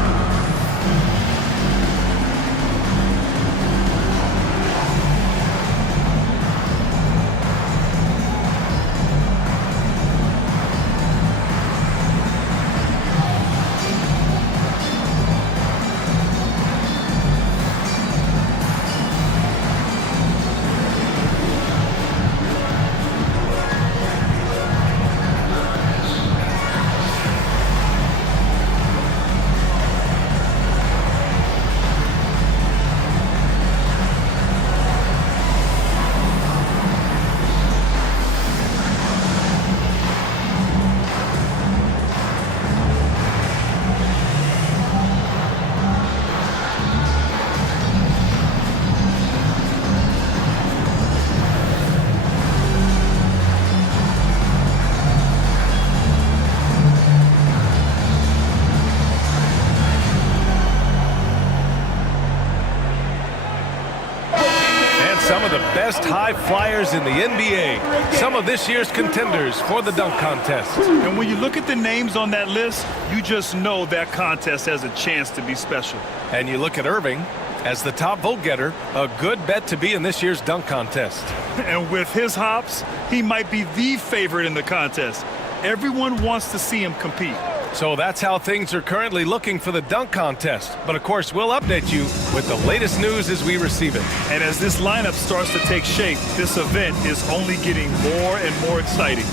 Some of the best high flyers in the NBA. Some of this year's contenders for the dunk contest. And when you look at the names on that list, you just know that contest has a chance to be special. And you look at Irving as the top vote getter, a good bet to be in this year's dunk contest. And with his hops, he might be the favorite in the contest. Everyone wants to see him compete. So that's how things are currently looking for the dunk contest. But of course, we'll update you with the latest news as we receive it. And as this lineup starts to take shape, this event is only getting more and more exciting.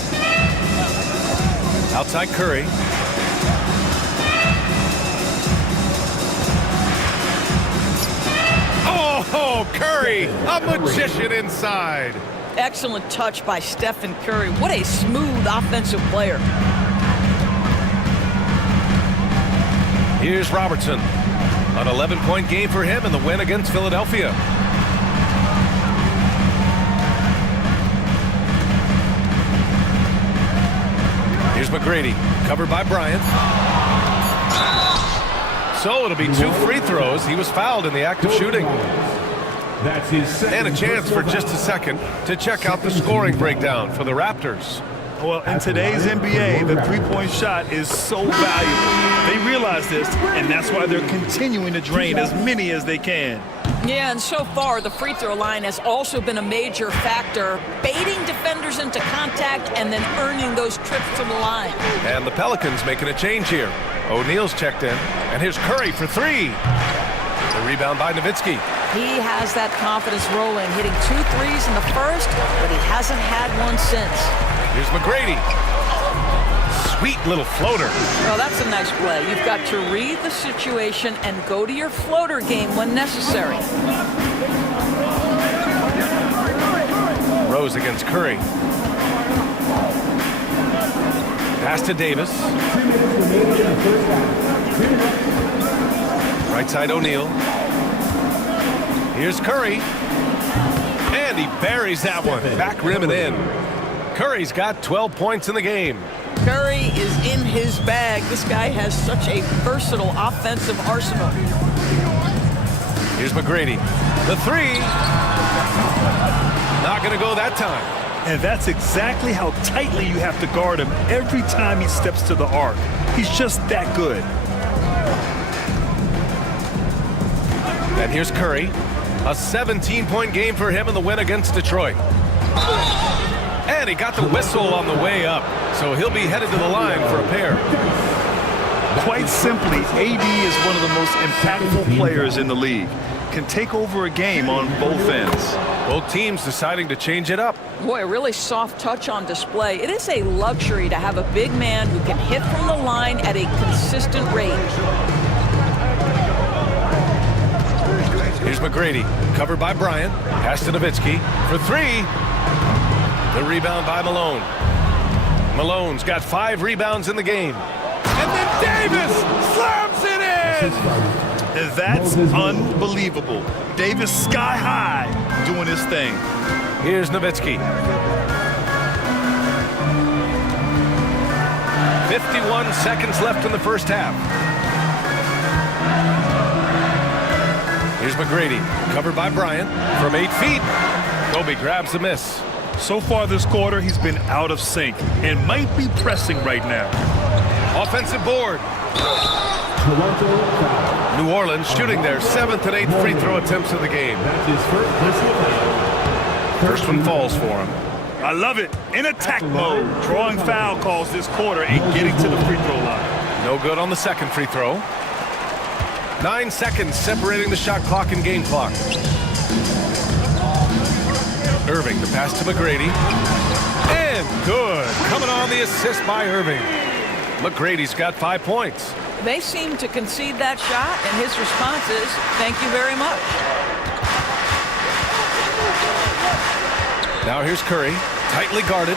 Outside Curry. Oh, Curry, a magician inside. Excellent touch by Stephen Curry. What a smooth offensive player. Here's Robertson. An 11-point game for him in the win against Philadelphia. Here's McGrady, covered by Bryant. So it'll be 2 free throws. He was fouled in the act of shooting. That's his second. And a chance for just a second to check out the scoring breakdown for the Raptors. Well, in today's NBA, the three-point shot is so valuable. They realize this, and that's why they're continuing to drain as many as they can. Yeah, and so far, the free throw line has also been a major factor, baiting defenders into contact and then earning those trips to the line. And the Pelicans making a change here. O'Neal's checked in, and here's Curry for 3. The rebound by Nowitzki. He has that confidence rolling, hitting 2 threes in the first, but he hasn't had one since. Here's McGrady. Sweet little floater. Well, that's a nice play. You've got to read the situation and go to your floater game when necessary. Rose against Curry. Pass to Davis. Right side O'Neal. Here's Curry. And he buries that one. Back rim and in. Curry's got 12 points in the game. Curry is in his bag. This guy has such a versatile offensive arsenal. Here's McGrady. The 3. Not going to go that time. And that's exactly how tightly you have to guard him every time he steps to the arc. He's just that good. And here's Curry. A 17-point game for him in the win against Detroit. And he got the whistle on the way up, so he'll be headed to the line for a pair. Quite simply, AD is one of the most impactful players in the league. Can take over a game on both ends. Both teams deciding to change it up. Boy, a really soft touch on display. It is a luxury to have a big man who can hit from the line at a consistent rate. Here's McGrady, covered by Bryant. Pass to Nowitzki for three. The rebound by Malone. Malone's got 5 rebounds in the game. And then Davis slams it in! That's unbelievable. Davis sky high doing his thing. Here's Nowitzki. 51 seconds left in the first half. Here's McGrady, covered by Bryant from 8 feet. Kobe grabs the miss. So far this quarter, he's been out of sync and might be pressing right now. Offensive board. New Orleans shooting their 7th and 8th free throw attempts of the game. First one falls for him. I love it. In attack mode. Drawing foul calls this quarter and getting to the free throw line. No good on the second free throw. 9 seconds separating the shot clock and game clock. Irving, the pass to McGrady. And good. Coming on the assist by Irving. McGrady's got 5 points. They seem to concede that shot, and his response is, thank you very much. Now here's Curry, tightly guarded.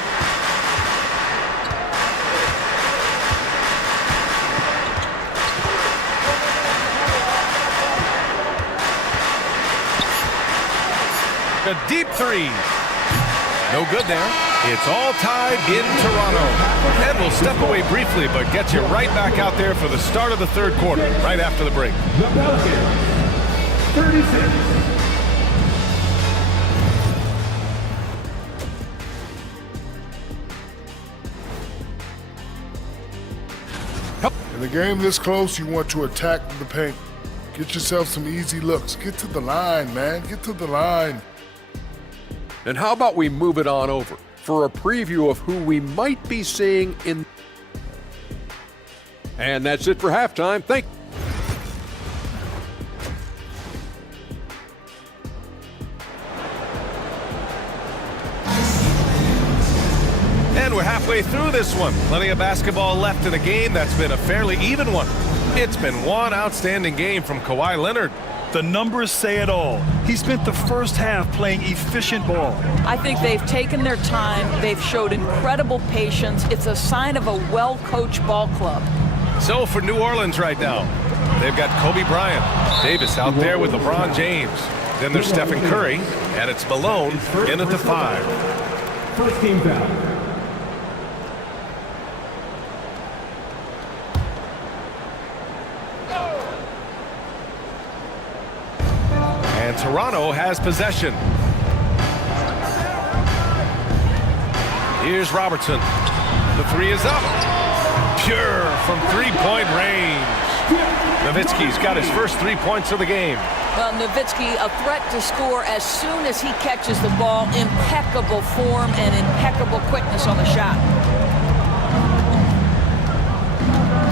A deep three. No good there. It's all tied in Toronto. And we'll step away briefly, but get you right back out there for the start of the third quarter, right after the break. The Pelicans, 36. In a game this close, you want to attack the paint. Get yourself some easy looks. Get to the line, man. Get to the line. And how about we move it on over for a preview of who we might be seeing in. And that's it for halftime. Thank you. And we're halfway through this one. Plenty of basketball left in a game that's been a fairly even one. It's been one outstanding game from Kawhi Leonard. The numbers say it all. He spent the first half playing efficient ball. I think they've taken their time. They've showed incredible patience. It's a sign of a well-coached ball club. So for New Orleans right now, they've got Kobe Bryant, Davis out there with LeBron James. Then there's Stephen Curry, and it's Malone in at the 5. First team foul. And Toronto has possession. Here's Robertson. The 3 is up. Pure from three-point range. Nowitzki's got his first 3 points of the game. Well, Nowitzki, a threat to score as soon as he catches the ball. Impeccable form and impeccable quickness on the shot.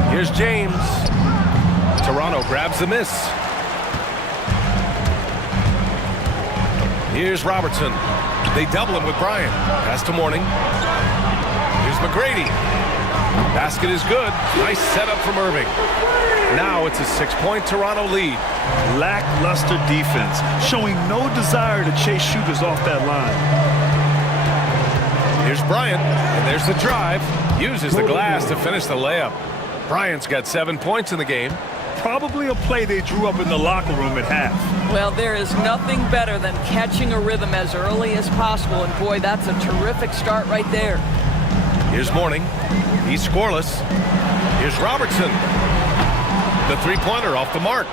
Here's James. Toronto grabs the miss. Here's Robertson. They double him with Bryant. Pass to Mourning. Here's McGrady. Basket is good. Nice setup from Irving. Now it's a 6-point Toronto lead. Lackluster defense, showing no desire to chase shooters off that line. Here's Bryant, and there's the drive. Uses the glass to finish the layup. Bryant's got 7 points in the game. Probably a play they drew up in the locker room at half. Well, there is nothing better than catching a rhythm as early as possible, and boy, that's a terrific start right there. Here's Mourning. He's scoreless. Here's Robertson. The three-pointer off the mark.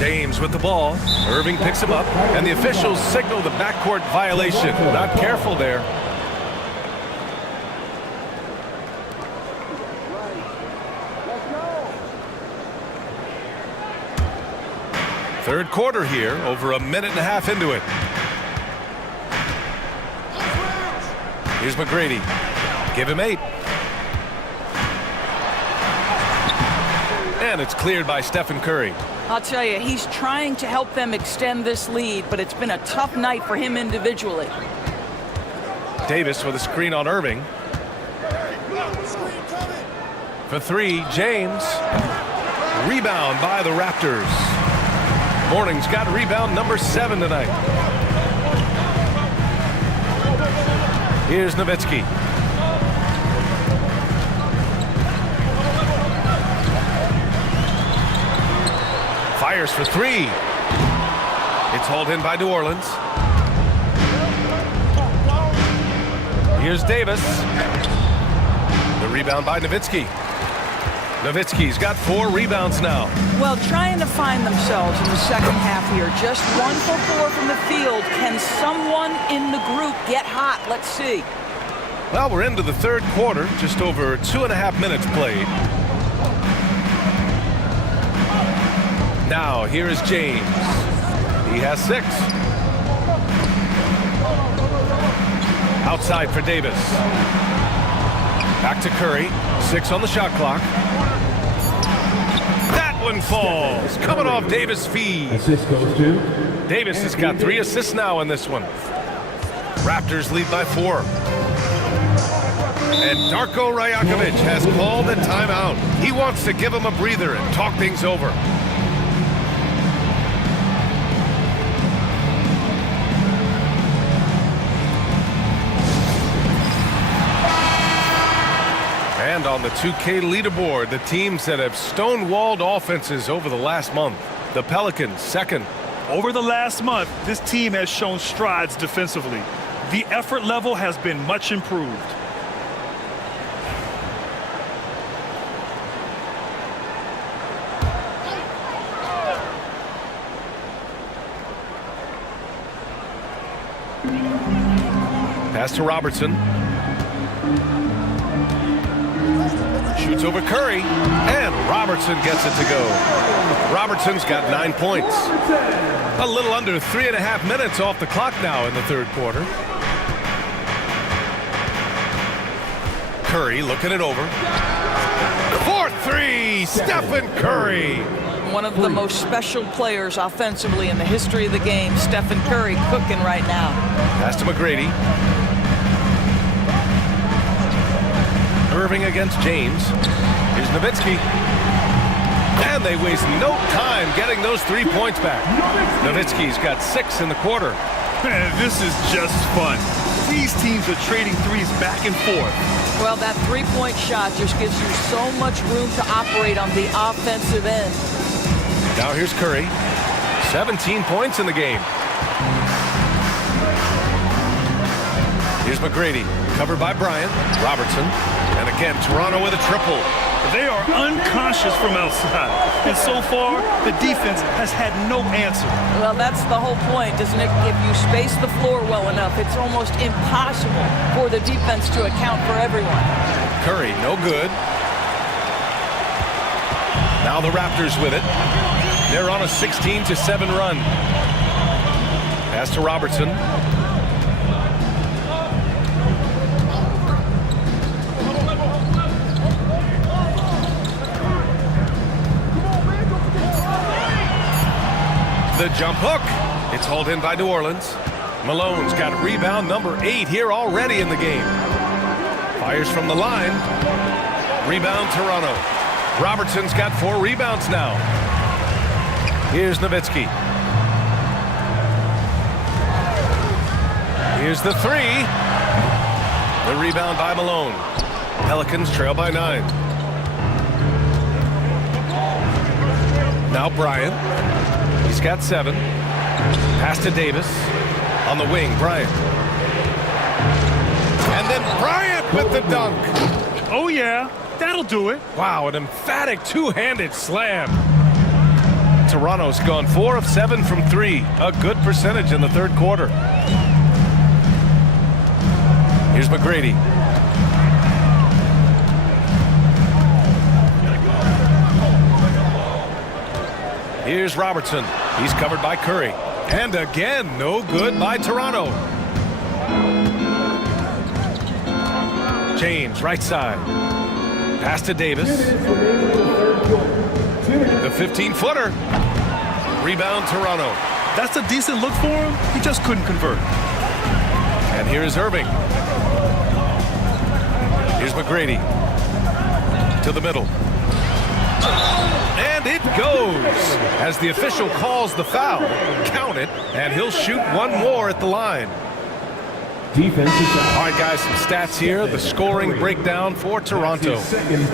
James with the ball. Irving picks him up, and the officials signal the backcourt violation. Not careful there. Third quarter here, over a minute and a half into it. Here's McGrady. Give him 8. And it's cleared by Stephen Curry. I'll tell you, he's trying to help them extend this lead, but it's been a tough night for him individually. Davis with a screen on Irving. For 3, James. Rebound by the Raptors. Morning's got rebound number 7 tonight. Here's Nowitzki. Fires for 3. It's hauled in by New Orleans. Here's Davis. The rebound by Nowitzki. Nowitzki's got 4 rebounds now. Well, trying to find themselves in the second half here. Just 1 for 4 from the field. Can someone in the group get hot? Let's see. Well, we're into the third quarter. Just over 2.5 minutes played. Now, here is James. He has 6. Outside for Davis. Back to Curry. 6 on the shot clock. That one falls. Coming off Davis' feed. Assist goes to Davis has got 3 assists now in this one. Raptors lead by 4. And Darko Rajakovic has called a timeout. He wants to give him a breather and talk things over. And on the 2K leaderboard, the teams that have stonewalled offenses over the last month. The Pelicans, 2nd. Over the last month, this team has shown strides defensively. The effort level has been much improved. Pass to Robertson. Shoots over Curry, and Robertson gets it to go. Robertson's got 9 points. A little under 3.5 minutes off the clock now in the third quarter. Curry looking it over. 4-3, Stephen Curry. One of the most special players offensively in the history of the game, Stephen Curry, cooking right now. Pass to McGrady. Irving against James. Here's Nowitzki. And they waste no time getting those 3 points back. Nowitzki's got 6 in the quarter. Man, this is just fun. These teams are trading threes back and forth. Well, that 3-point shot just gives you so much room to operate on the offensive end. Now here's Curry. 17 points in the game. Here's McGrady. Covered by Bryant. Robertson. And again, Toronto with a triple. They are unconscious from outside. And so far, the defense has had no answer. Well, that's the whole point, isn't it? If you space the floor well enough, it's almost impossible for the defense to account for everyone. Curry, no good. Now the Raptors with it. They're on a 16-7 run. Pass to Robertson. The jump hook. It's hauled in by New Orleans. Malone's got rebound number 8 here already in the game. Fires from the line. Rebound Toronto. Robertson's got 4 rebounds now. Here's Nowitzki. Here's the 3. The rebound by Malone. Pelicans trail by 9. Now Bryant. He's got 7. Pass to Davis. On the wing, Bryant. And then Bryant with the dunk. Oh, yeah. That'll do it. Wow, an emphatic two-handed slam. Toronto's gone 4 of 7 from 3. A good percentage in the third quarter. Here's McGrady. Here's Robertson. He's covered by Curry. And again, no good by Toronto. James, right side. Pass to Davis. The 15-footer. Rebound, Toronto. That's a decent look for him. He just couldn't convert. And here is Irving. Here's McGrady. To the middle. And it goes. As the official calls the foul, count it, and he'll shoot one more at the line. Defense. All right, guys, some stats here. The scoring breakdown for Toronto.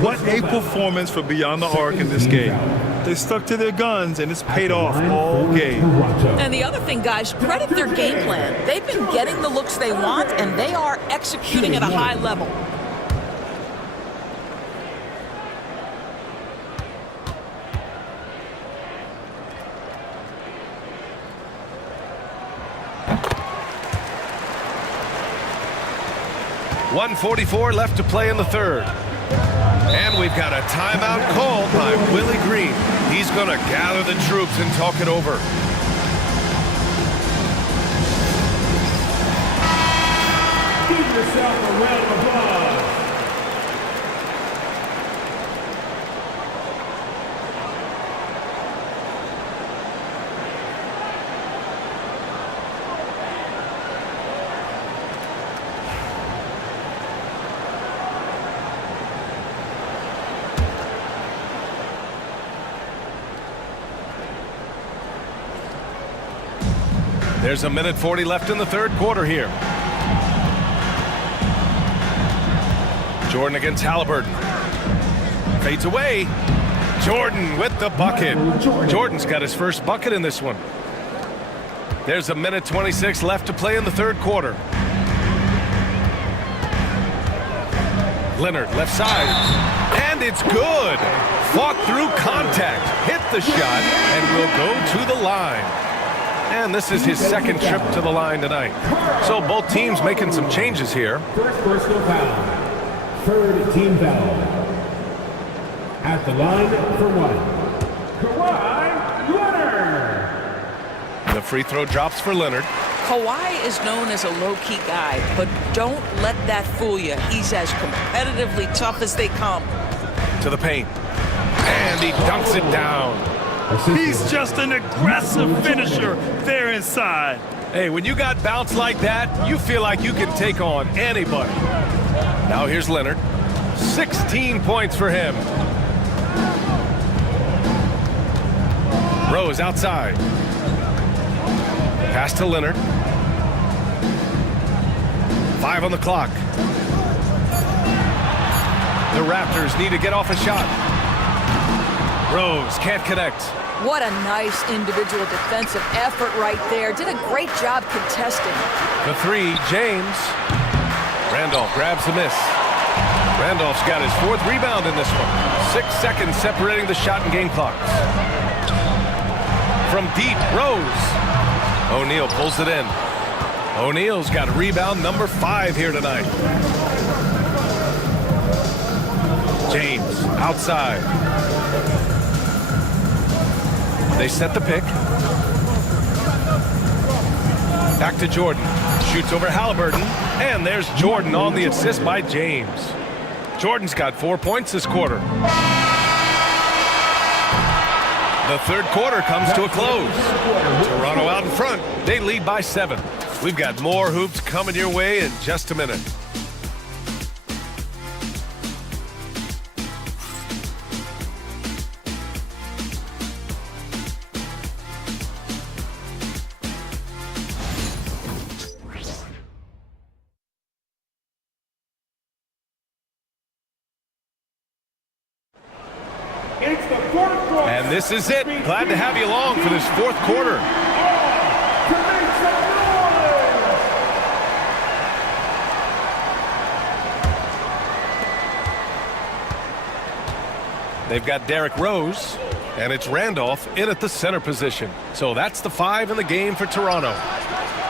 What a performance for Beyond the Arc in this game. They stuck to their guns, and it's paid off all game. And the other thing, guys, credit their game plan. They've been getting the looks they want, and they are executing at a high level. .144 left to play in the third. And we've got a timeout called by Willie Green. He's going to gather the troops and talk it over. Give yourself a round of applause. There's a minute 40 left in the third quarter here. Jordan against Halliburton. Fades away. Jordan with the bucket. Jordan's got his first bucket in this one. There's a minute 26 left to play in the third quarter. Leonard, left side. And it's good. Fought through contact. Hit the shot and will go to the line. And this is his second trip to the line tonight. So both teams making some changes here. First personal foul. Third team foul. At the line for one. Kawhi Leonard. The free throw drops for Leonard. Kawhi is known as a low-key guy, but don't let that fool you. He's as competitively tough as they come. To the paint. And he dunks it down. He's just an aggressive finisher there inside. Hey, when you got bounce like that, you feel like you can take on anybody. Now here's Leonard. 16 points for him. Rose outside. Pass to Leonard. 5 on the clock. The Raptors need to get off a shot. Rose can't connect. What a nice individual defensive effort right there. Did a great job contesting. The three, James. Randolph grabs the miss. Randolph's got his fourth rebound in this one. 6 seconds separating the shot and game clocks. From deep, Rose. O'Neal pulls it in. O'Neal's got rebound number 5 here tonight. James outside. They set the pick. Back to Jordan. Shoots over Halliburton. And there's Jordan on the assist by James. Jordan's got 4 points this quarter. The third quarter comes to a close. Toronto out in front. They lead by 7. We've got more hoops coming your way in just a minute. And this is it. Glad to have you along for this fourth quarter. They've got Derrick Rose. And it's Randolph in at the center position. So that's the 5 in the game for Toronto.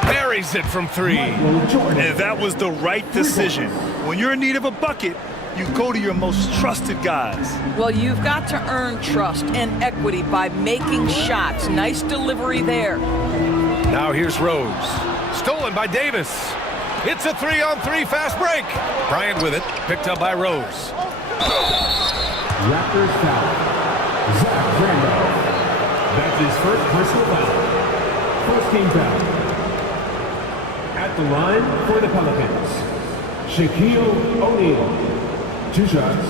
Buries it from 3. And that was the right decision. When you're in need of a bucket, you go to your most trusted guys. Well, you've got to earn trust and equity by making shots. Nice delivery there. Now here's Rose. Stolen by Davis. It's a 3-on-3 fast break. Bryant with it. Picked up by Rose. Raptors foul. Zach Randolph. That's his first personal foul. First team foul. At the line for the Pelicans, Shaquille O'Neal. 2 shots.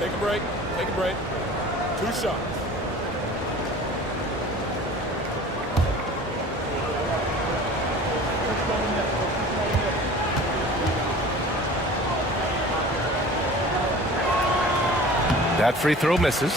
Take a break. Take a break. 2 shots. That free throw misses.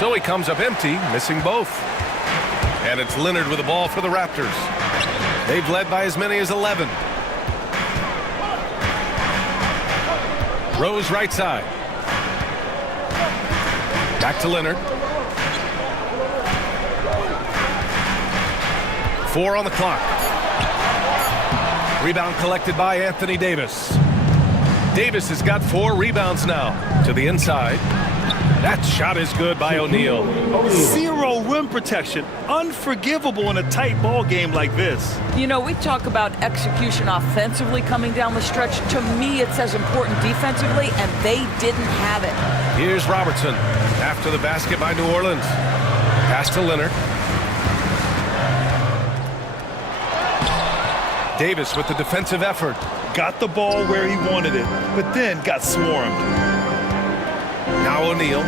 So he comes up empty, missing both. And it's Leonard with the ball for the Raptors. They've led by as many as 11. Rose right side. Back to Leonard. 4 on the clock. Rebound collected by Anthony Davis. Davis has got 4 rebounds now. To the inside. That shot is good by O'Neal. 0 rim protection. Unforgivable in a tight ball game like this. You know, we talk about execution offensively coming down the stretch. To me, it's as important defensively, and they didn't have it. Here's Robertson after the basket by New Orleans. Pass to Leonard. Davis with the defensive effort. Got the ball where he wanted it, but then got swarmed. Now O'Neal.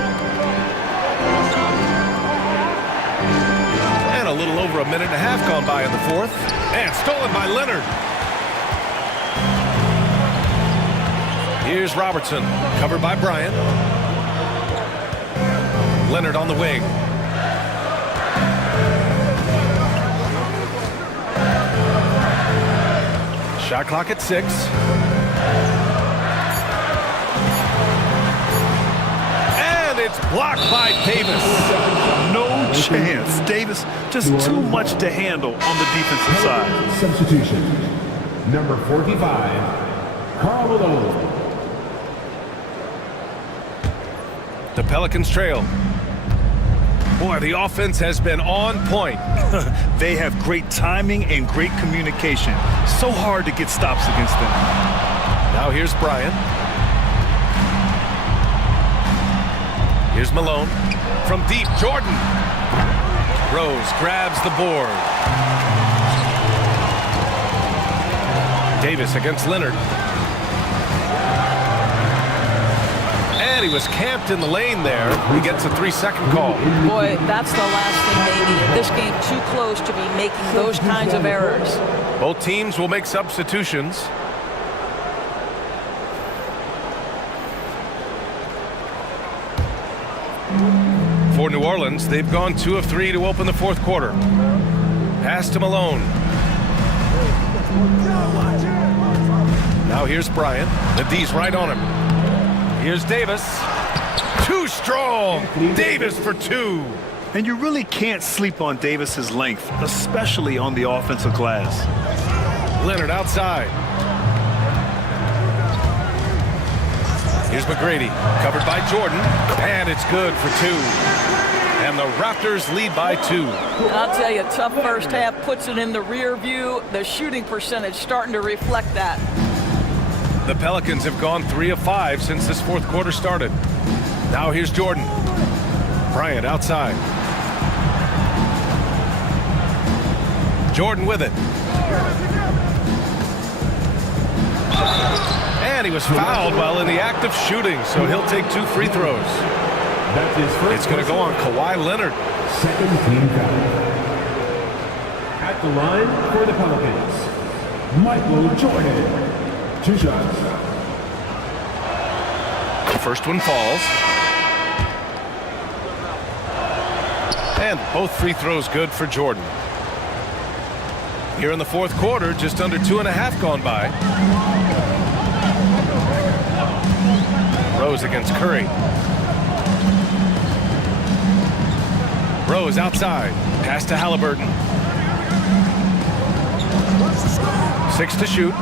And a little over a minute and a half gone by in the 4th. And stolen by Leonard. Here's Robertson, covered by Bryant. Leonard on the wing. Shot clock at 6. It's blocked by Davis. No chance. Davis just too much to handle on the defensive side. Substitution. Number 45, Karl Malone. The Pelicans trail. Boy, the offense has been on point. They have great timing and great communication. So hard to get stops against them. Now here's Bryant. Here's Malone. From deep, Jordan. Rose grabs the board. Davis against Leonard. And he was camped in the lane there. He gets a 3-second call. Boy, that's the last thing they needed. This game too close to be making those kinds of errors. Both teams will make substitutions. For New Orleans, they've gone 2 of 3 to open the 4th quarter. Pass to Malone. Now here's Bryant. The D's right on him. Here's Davis. Too strong. Davis for 2. And you really can't sleep on Davis's length, especially on the offensive glass. Leonard outside. Here's McGrady, covered by Jordan, and it's good for 2. And the Raptors lead by 2. I'll tell you, tough first half puts it in the rear view. The shooting percentage starting to reflect that. The Pelicans have gone 3 of 5 since this 4th quarter started. Now here's Jordan. Bryant outside. Jordan with it. And he was fouled while in the act of shooting, so he'll take 2 free throws. It's going to go on Kawhi Leonard. Second team foul. At the line for the Pelicans, Michael Jordan. 2 shots. The first one falls. And both free throws good for Jordan. Here in the fourth quarter, just under 2.5 gone by. Rose against Curry. Rose outside. Pass to Halliburton. 6 to shoot.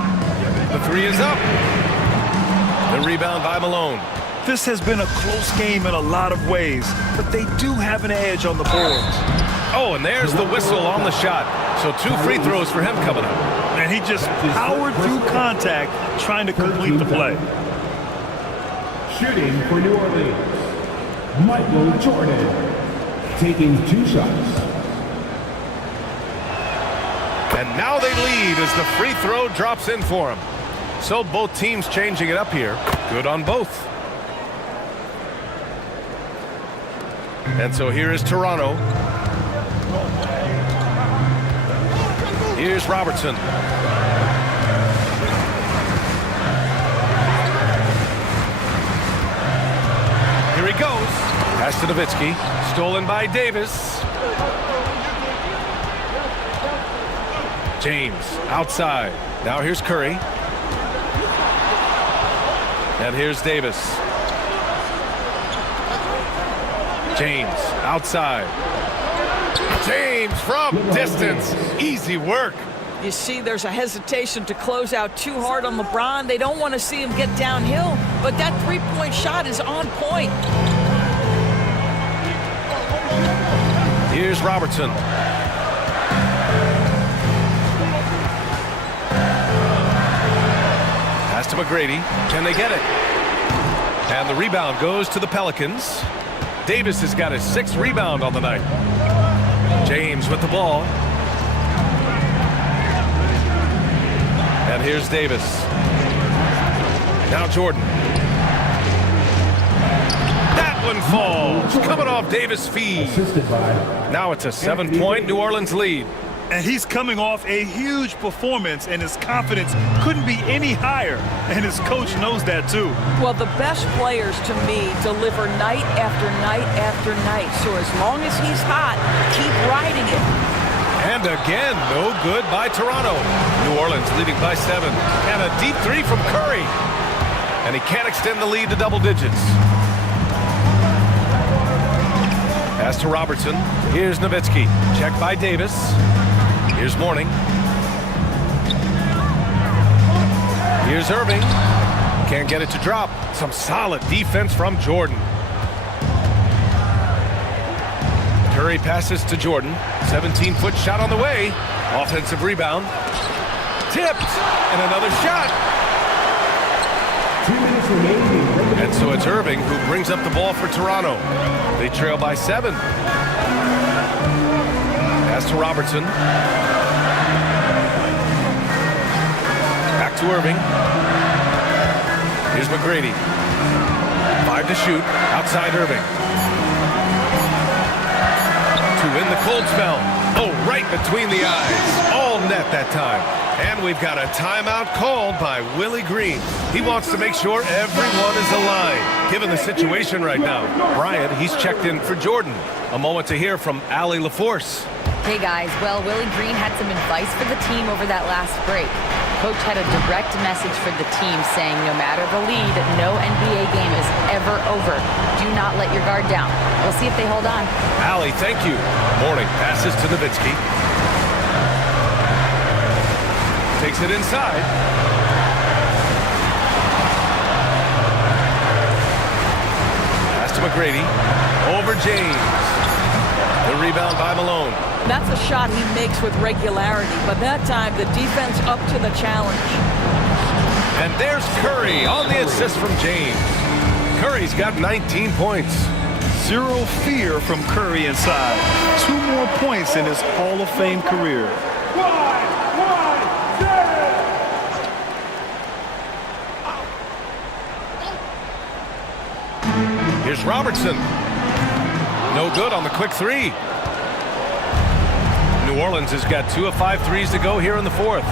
The 3 is up. The rebound by Malone. This has been a close game in a lot of ways, but they do have an edge on the boards. Oh, and there's the whistle on the shot. So 2 free throws for him coming up. And he just powered through contact trying to complete the play. Shooting for New Orleans, Michael Jordan. Taking 2 shots. And now they lead as the free throw drops in for him. So both teams changing it up here. Good on both. And so here is Toronto. Here's Robertson. Here he goes. Pass to Nowitzki. Stolen by Davis. James outside. Now here's Curry. And here's Davis. James outside. James from distance. Easy work. You see there's a hesitation to close out too hard on LeBron. They don't want to see him get downhill, but that three-point shot is on point. Here's Robertson. Pass to McGrady. Can they get it? And the rebound goes to the Pelicans. Davis has got his 6th rebound on the night. James with the ball. And here's Davis. Now Jordan. That one falls. Coming off Davis' feed. Now it's a 7-point New Orleans lead. And he's coming off a huge performance, and his confidence couldn't be any higher. And his coach knows that, too. Well, the best players, to me, deliver night after night after night. So as long as he's hot, keep riding it. And again, no good by Toronto. New Orleans leading by 7. And a deep 3 from Curry. And he can't extend the lead to double digits. Pass to Robertson. Here's Nowitzki. Check by Davis. Here's Mourning. Here's Irving. Can't get it to drop. Some solid defense from Jordan. Curry passes to Jordan. 17-foot shot on the way. Offensive rebound. Tipped. And another shot. 2 minutes remaining. And so it's Irving who brings up the ball for Toronto. They trail by 7. Pass to Robertson. Back to Irving. Here's McGrady. 5 to shoot. Outside Irving. To win the cold spell. Oh, right between the eyes. All net that time. And we've got a timeout called by Willie Green. He wants to make sure everyone is aligned, given the situation right now. Bryant, he's checked in for Jordan. A moment to hear from Allie LaForce. Hey guys, well, Willie Green had some advice for the team over that last break. Coach had a direct message for the team saying no matter the lead, no NBA game is ever over. Do not let your guard down. We'll see if they hold on. Allie, thank you. Mourning passes to Nowitzki. Takes it inside. Pass to McGrady. Over James. The rebound by Malone. That's a shot he makes with regularity, but that time the defense up to the challenge. And there's Curry on the assist from James. Curry's got 19 points. Zero fear from Curry inside. 2 more points in his Hall of Fame career. Here's Robertson. No good on the quick 3. New Orleans has got 2 of 5 threes to go here in the fourth.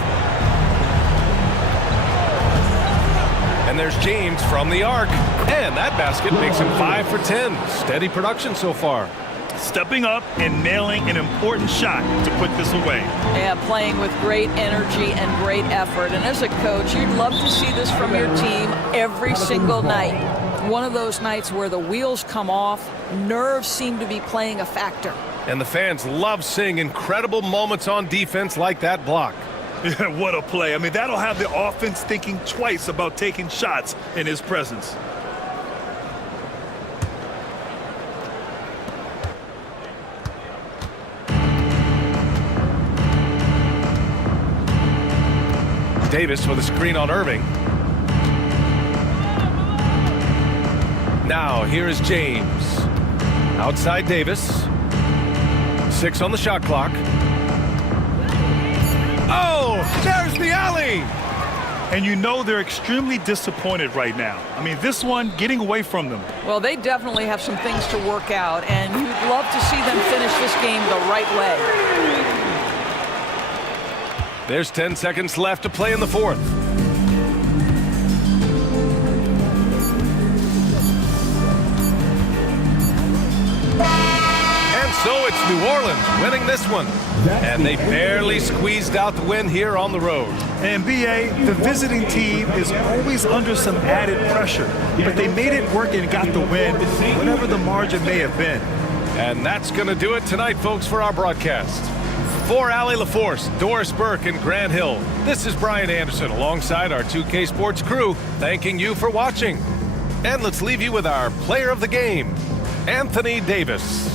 And there's James from the arc. And that basket makes him 5 for 10. Steady production so far. Stepping up and nailing an important shot to put this away. Yeah, playing with great energy and great effort. And as a coach, you'd love to see this from your team every single night. One of those nights where the wheels come off, nerves seem to be playing a factor. And the fans love seeing incredible moments on defense like that block. Yeah, what a play. I mean, that'll have the offense thinking twice about taking shots in his presence. Davis with a screen on Irving. Now here is James. Outside Davis. 6 on the shot clock. Oh, there's the alley! And you know they're extremely disappointed right now. I mean, this one getting away from them. Well, they definitely have some things to work out, and you'd love to see them finish this game the right way. There's 10 seconds left to play in the fourth. And so it's New Orleans winning this one. And they barely squeezed out the win here on the road. And BA, the visiting team is always under some added pressure, but they made it work and got the win, whatever the margin may have been. And that's going to do it tonight, folks, for our broadcast. For Allie LaForce, Doris Burke, and Grant Hill, this is Brian Anderson alongside our 2K Sports crew, thanking you for watching. And let's leave you with our player of the game, Anthony Davis.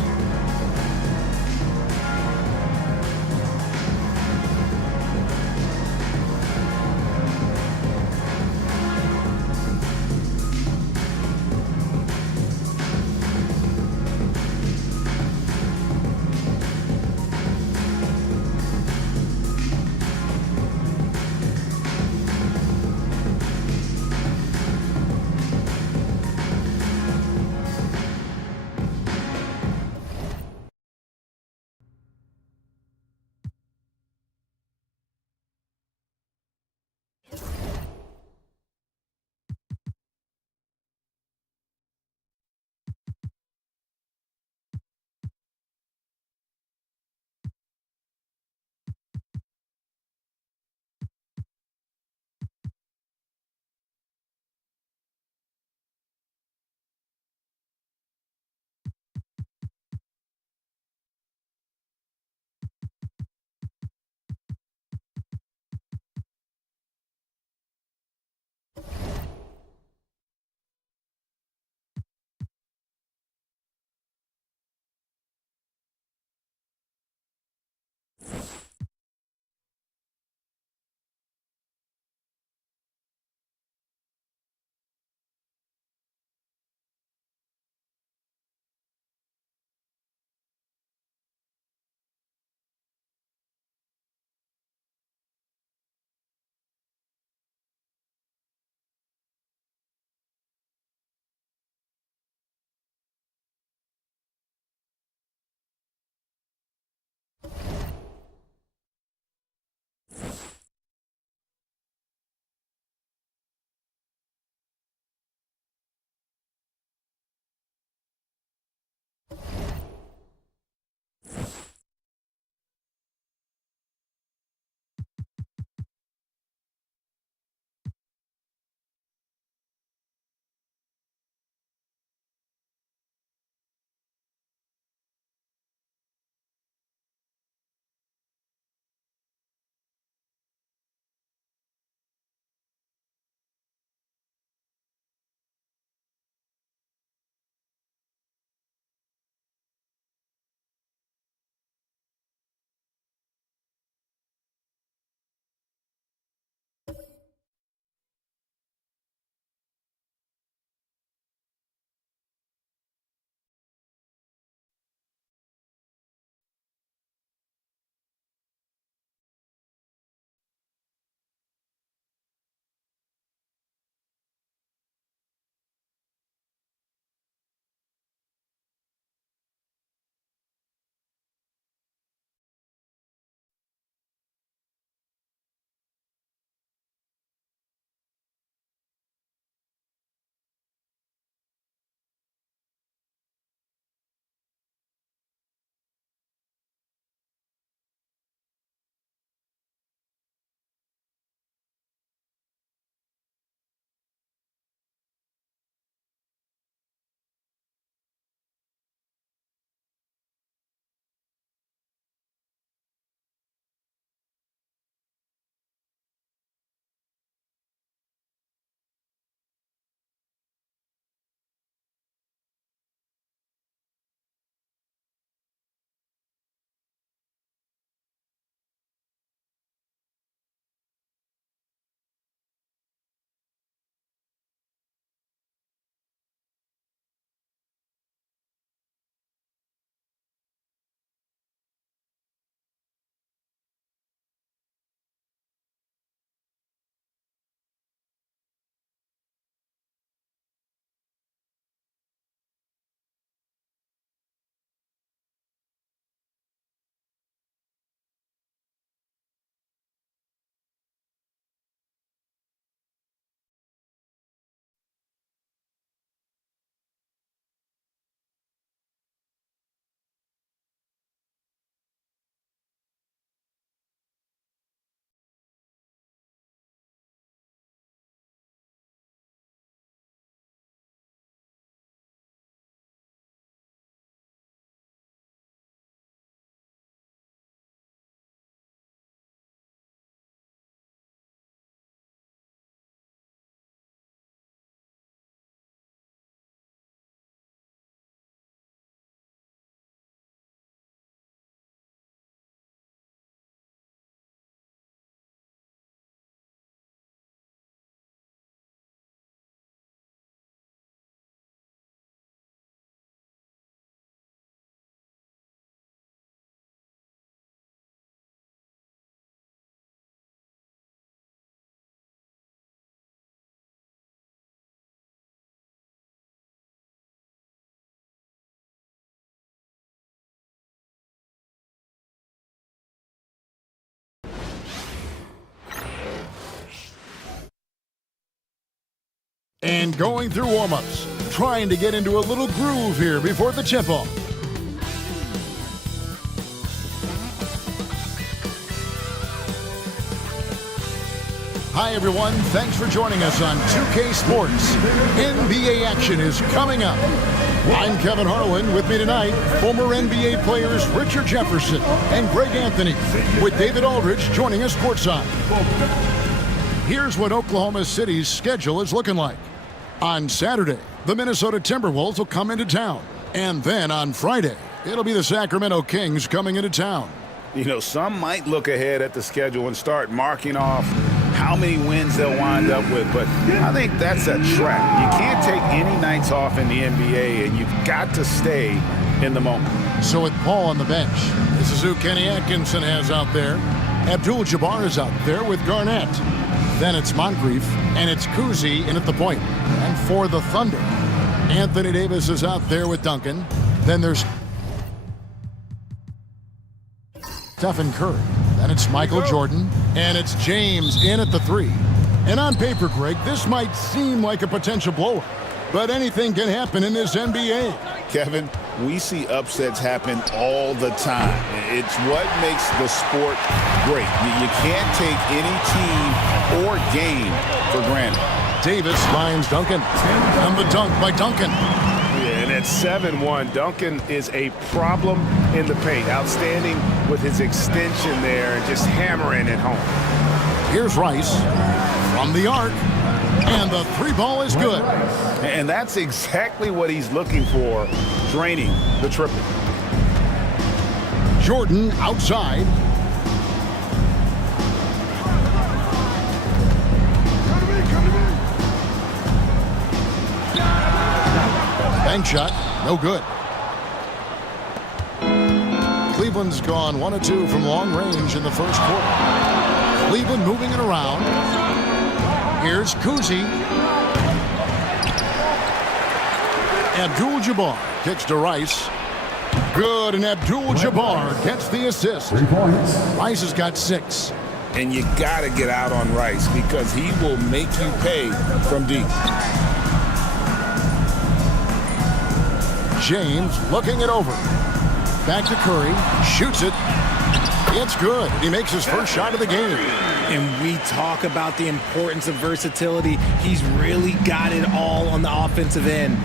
And going through warm-ups, trying to get into a little groove here before the tip-off. Hi, everyone. Thanks for joining us on 2K Sports. NBA action is coming up. I'm Kevin Harlan. With me tonight, former NBA players Richard Jefferson and Greg Anthony, with David Aldridge joining us courtside. Here's what Oklahoma City's schedule is looking like. On Saturday, the Minnesota Timberwolves will come into town. And then on Friday, it'll be the Sacramento Kings coming into town. You know, some might look ahead at the schedule and start marking off how many wins they'll wind up with, but I think that's a trap. You can't take any nights off in the NBA, and you've got to stay in the moment. So with Paul on the bench, this is who Kenny Atkinson has out there. Abdul-Jabbar is out there with Garnett. Then it's Moncrief, and it's Kuzi in at the point. And for the Thunder, Anthony Davis is out there with Duncan. Then there's Stephen Curry. Then it's Michael Jordan, and it's James in at the 3. And on paper, Greg, this might seem like a potential blowout, but anything can happen in this NBA. Kevin, we see upsets happen all the time. It's what makes the sport great. You can't take any team or game for granted. Davis finds Duncan, and the dunk by Duncan. And at 7-1, Duncan is a problem in the paint. Outstanding with his extension there and just hammering it home. Here's Rice from the arc, and the 3-ball is good. And that's exactly what he's looking for, draining the triple. Jordan outside. Bank shot, no good. Cleveland's gone 1 of 2 from long range in the first quarter. Cleveland moving it around. Here's Kuzi. Abdul-Jabbar kicks to Rice. Good, and Abdul-Jabbar gets the assist. 3 points. Rice has got 6. And you got to get out on Rice because he will make you pay from deep. James looking it over. Back to Curry. Shoots it. It's good. He makes his first shot of the game. And we talk about the importance of versatility. He's really got it all on the offensive end.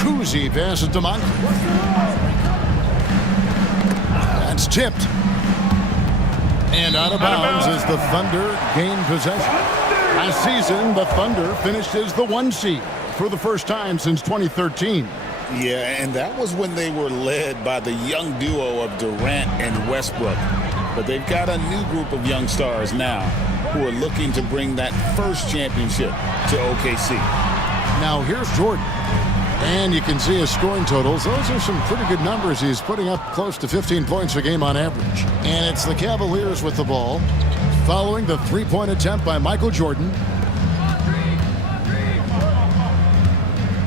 Kuzi passes to Moncrief. That's tipped. And out of bounds as the Thunder gain possession. Last season, the Thunder finished as the 1 seed for the first time since 2013. Yeah, and that was when they were led by the young duo of Durant and Westbrook. But they've got a new group of young stars now who are looking to bring that first championship to OKC. Now here's Jordan. And you can see his scoring totals. Those are some pretty good numbers. He's putting up close to 15 points a game on average. And it's the Cavaliers with the ball, following the 3-point attempt by Michael Jordan.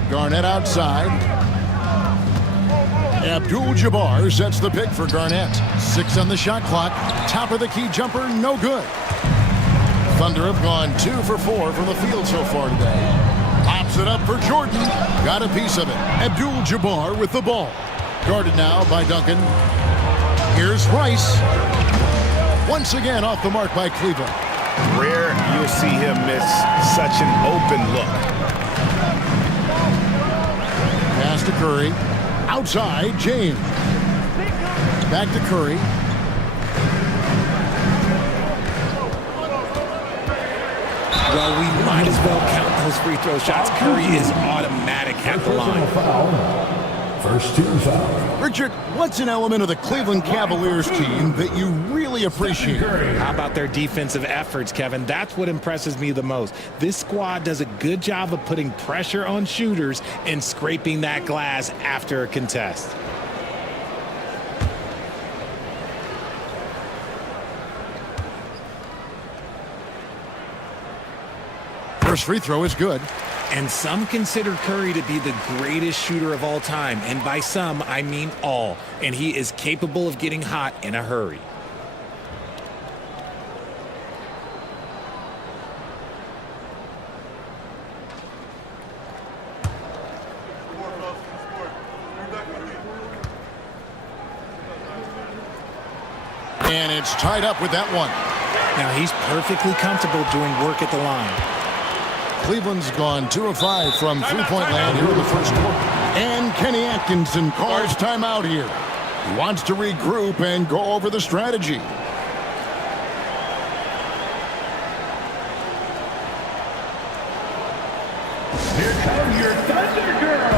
Garnett outside. Abdul-Jabbar sets the pick for Garnett. 6 on the shot clock. Top of the key jumper, no good. Thunder have gone 2 for 4 from the field so far today. Pops it up for Jordan. Got a piece of it. Abdul-Jabbar with the ball. Guarded now by Duncan. Here's Rice. Once again off the mark by Cleveland. Rare you'll see him miss such an open look. Pass to Curry. Outside, James. Back to Curry. Well, we might as well count those free throw shots. Curry is automatic at the line. First team foul. Richard, what's an element of the Cleveland Cavaliers team that you really appreciate? How about their defensive efforts, Kevin? That's what impresses me the most. This squad does a good job of putting pressure on shooters and scraping that glass after a contest. First free throw is good. And some consider Curry to be the greatest shooter of all time. And by some, I mean all. And he is capable of getting hot in a hurry. And it's tied up with that one. Now he's perfectly comfortable doing work at the line. Cleveland's gone 2 of 5 from three-point land here in the first quarter. And Kenny Atkinson calls timeout here. He wants to regroup and go over the strategy. Here comes your Thunder Girl.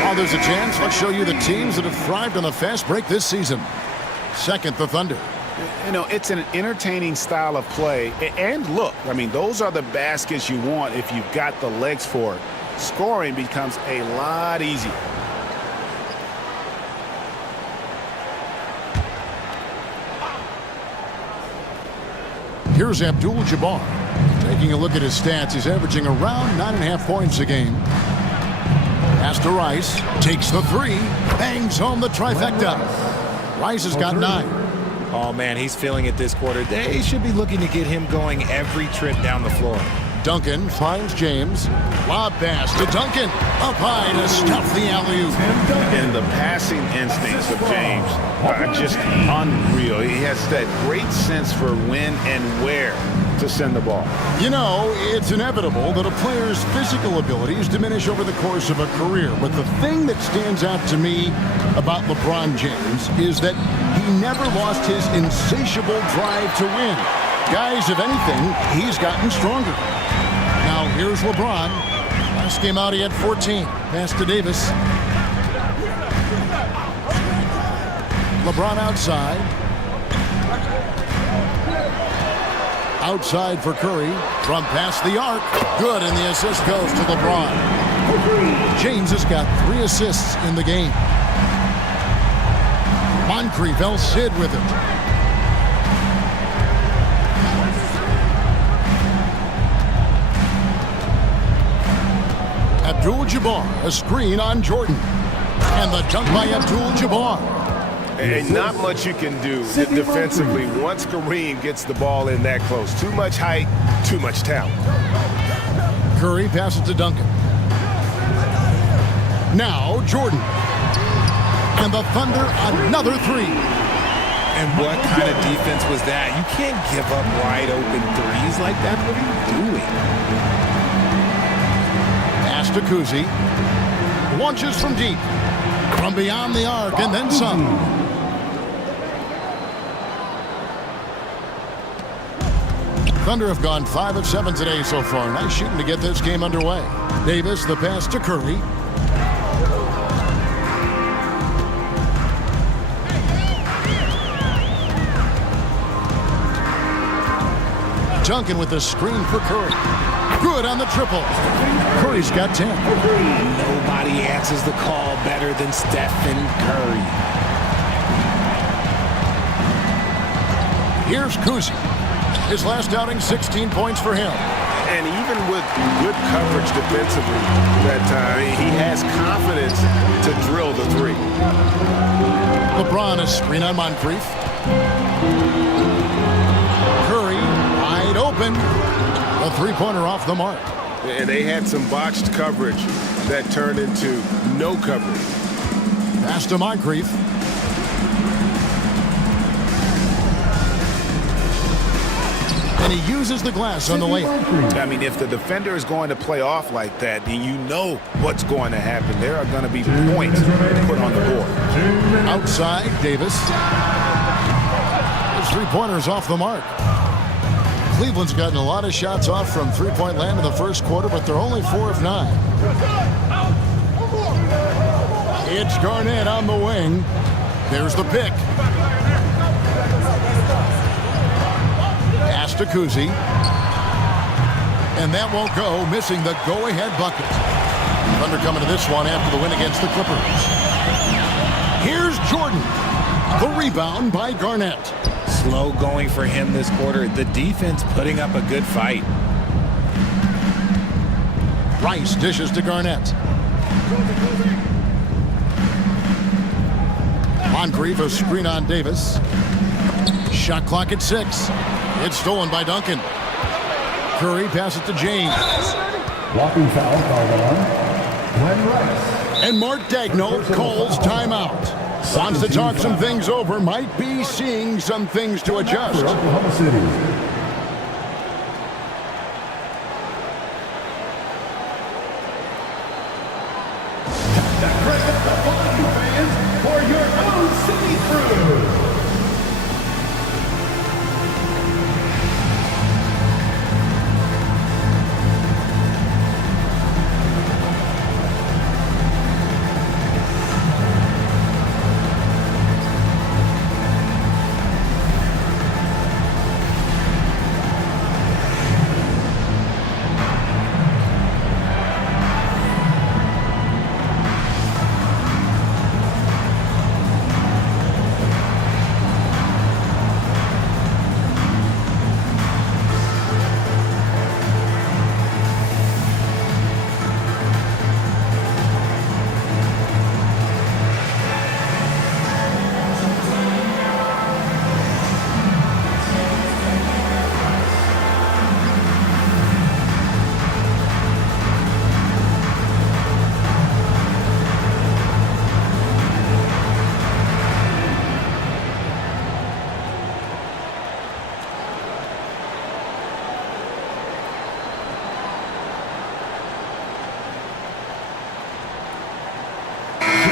Now there's a chance. Let's show you the teams that have thrived on the fast break this season. Second, the Thunder. You know, it's an entertaining style of play. And look, I mean, those are the baskets you want if you've got the legs for it. Scoring becomes a lot easier. Here's Abdul-Jabbar. Taking a look at his stats, he's averaging around 9.5 points a game. Pass to Rice, takes the three, bangs home the trifecta. Rice has got 9. Oh, man, he's feeling it this quarter. They should be looking to get him going every trip down the floor. Duncan finds James. Lob pass to Duncan. Up high to stuff the alley-oop. And the passing instincts of James are just unreal. He has that great sense for when and where to send the ball. You know, it's inevitable that a player's physical abilities diminish over the course of a career. But the thing that stands out to me about LeBron James is that he never lost his insatiable drive to win. Guys, if anything, he's gotten stronger. Now, here's LeBron. Last game out, he had 14. Pass to Davis. LeBron outside. Outside for Curry. From past the arc. Good, and the assist goes to LeBron. James has got 3 assists in the game. Moncrief El Cid with him. Abdul-Jabbar, a screen on Jordan. And the dunk by Abdul-Jabbar. And not much you can do defensively once Kareem gets the ball in that close. Too much height, too much talent. Curry passes to Duncan. Now Jordan. And the Thunder, another 3. And what kind of defense was that? You can't give up wide open threes like that. What are you doing? Pass to Kuzi. Launches from deep. From beyond the arc and then some. Thunder have gone 5 of 7 today so far. Nice shooting to get this game underway. Davis, the pass to Curry. Duncan with the screen for Curry. Good on the triple. Curry's got 10. Nobody answers the call better than Stephen Curry. Here's Kuzi. His last outing, 16 points for him. And even with good coverage defensively that time, he has confidence to drill the 3. LeBron, a screen on Moncrief. Curry, wide open. A 3-pointer off the mark. And they had some botched coverage that turned into no coverage. Pass to Moncrief. And he uses the glass on the layup. I mean, if the defender is going to play off like that, then you know what's going to happen. There are going to be points put on the board. Outside, Davis. His three-pointer's off the mark. Cleveland's gotten a lot of shots off from three-point land in the first quarter, but they're only 4 of 9. It's Garnett on the wing. There's the pick. Pass to Kuzi. And that won't go, missing the go-ahead bucket. Thunder coming to this one after the win against the Clippers. Here's Jordan. The rebound by Garnett. Slow going for him this quarter. The defense putting up a good fight. Rice dishes to Garnett. Moncrief, a screen on Davis. Shot clock at 6. It's stolen by Duncan. Curry passes to James. Walking foul called on Glenn Rice. And Mark Daigneault calls timeout. Wants to talk some things over. Might be seeing some things to adjust. For Oklahoma City.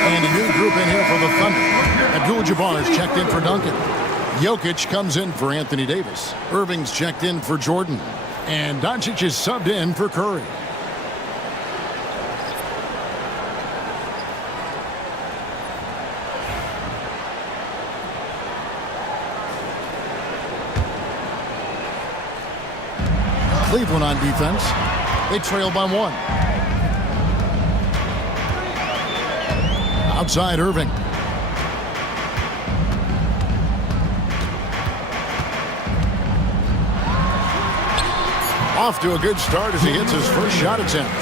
And a new group in here for the Thunder. Abdul-Jabbar is checked in for Duncan. Jokic comes in for Anthony Davis. Irving's checked in for Jordan. And Doncic is subbed in for Curry. Cleveland on defense. They trail by 1. Outside Irving. Off to a good start as he hits his first shot attempt.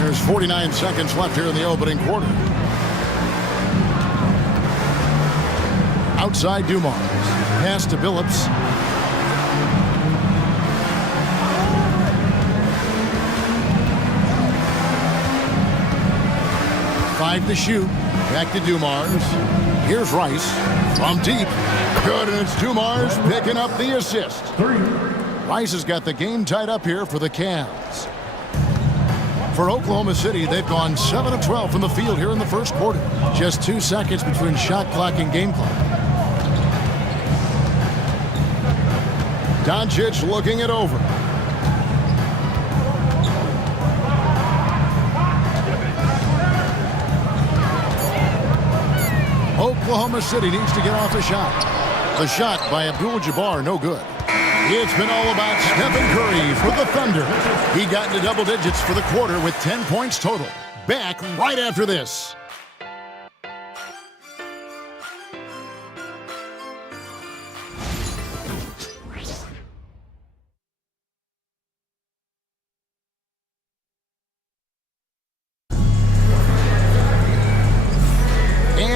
There's 49 seconds left here in the opening quarter. Outside Dumars. Pass to Billups. To shoot. Back to Dumars. Here's Rice from deep. Good, and it's Dumars picking up the assist. Rice has got the game tied up here for the Cavs. For Oklahoma City, they've gone 7 of 12 from the field here in the first quarter. Just 2 seconds between shot clock and game clock. Doncic looking it over. Oklahoma City needs to get off the shot. The shot by Abdul-Jabbar, no good. It's been all about Stephen Curry for the Thunder. He got into double digits for the quarter with 10 points total. Back right after this.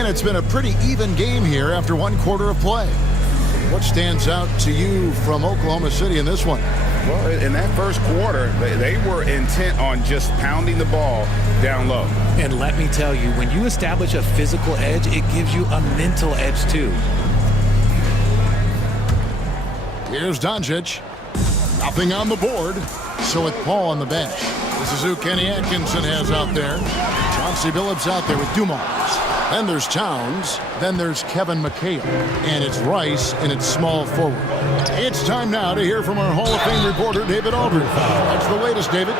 It's been a pretty even game here after 1 quarter of play. What stands out to you from Oklahoma City in this one? Well, in that first quarter, they were intent on just pounding the ball down low. And let me tell you, when you establish a physical edge, it gives you a mental edge too. Here's Doncic. Nothing on the board. So with Paul on the bench. This is who Kenny Atkinson has out there. Chauncey Billups out there with Dumars. Then there's Towns. Then there's Kevin McHale. And it's Rice, and it's small forward. It's time now to hear from our Hall of Fame reporter, David Aldridge. What's the latest, David?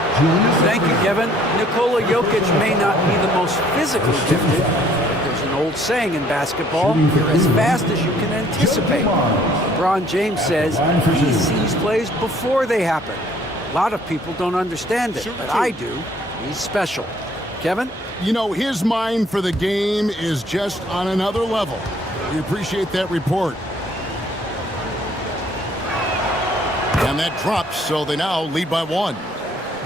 Thank you, Kevin. Nikola Jokic may not be the most physically gifted. There's an old saying in basketball, you're as fast as you can anticipate. LeBron James says he sees plays before they happen. A lot of people don't understand it, but I do. He's special. Kevin? You know, his mind for the game is just on another level. We appreciate that report. And that drops, so they now lead by 1.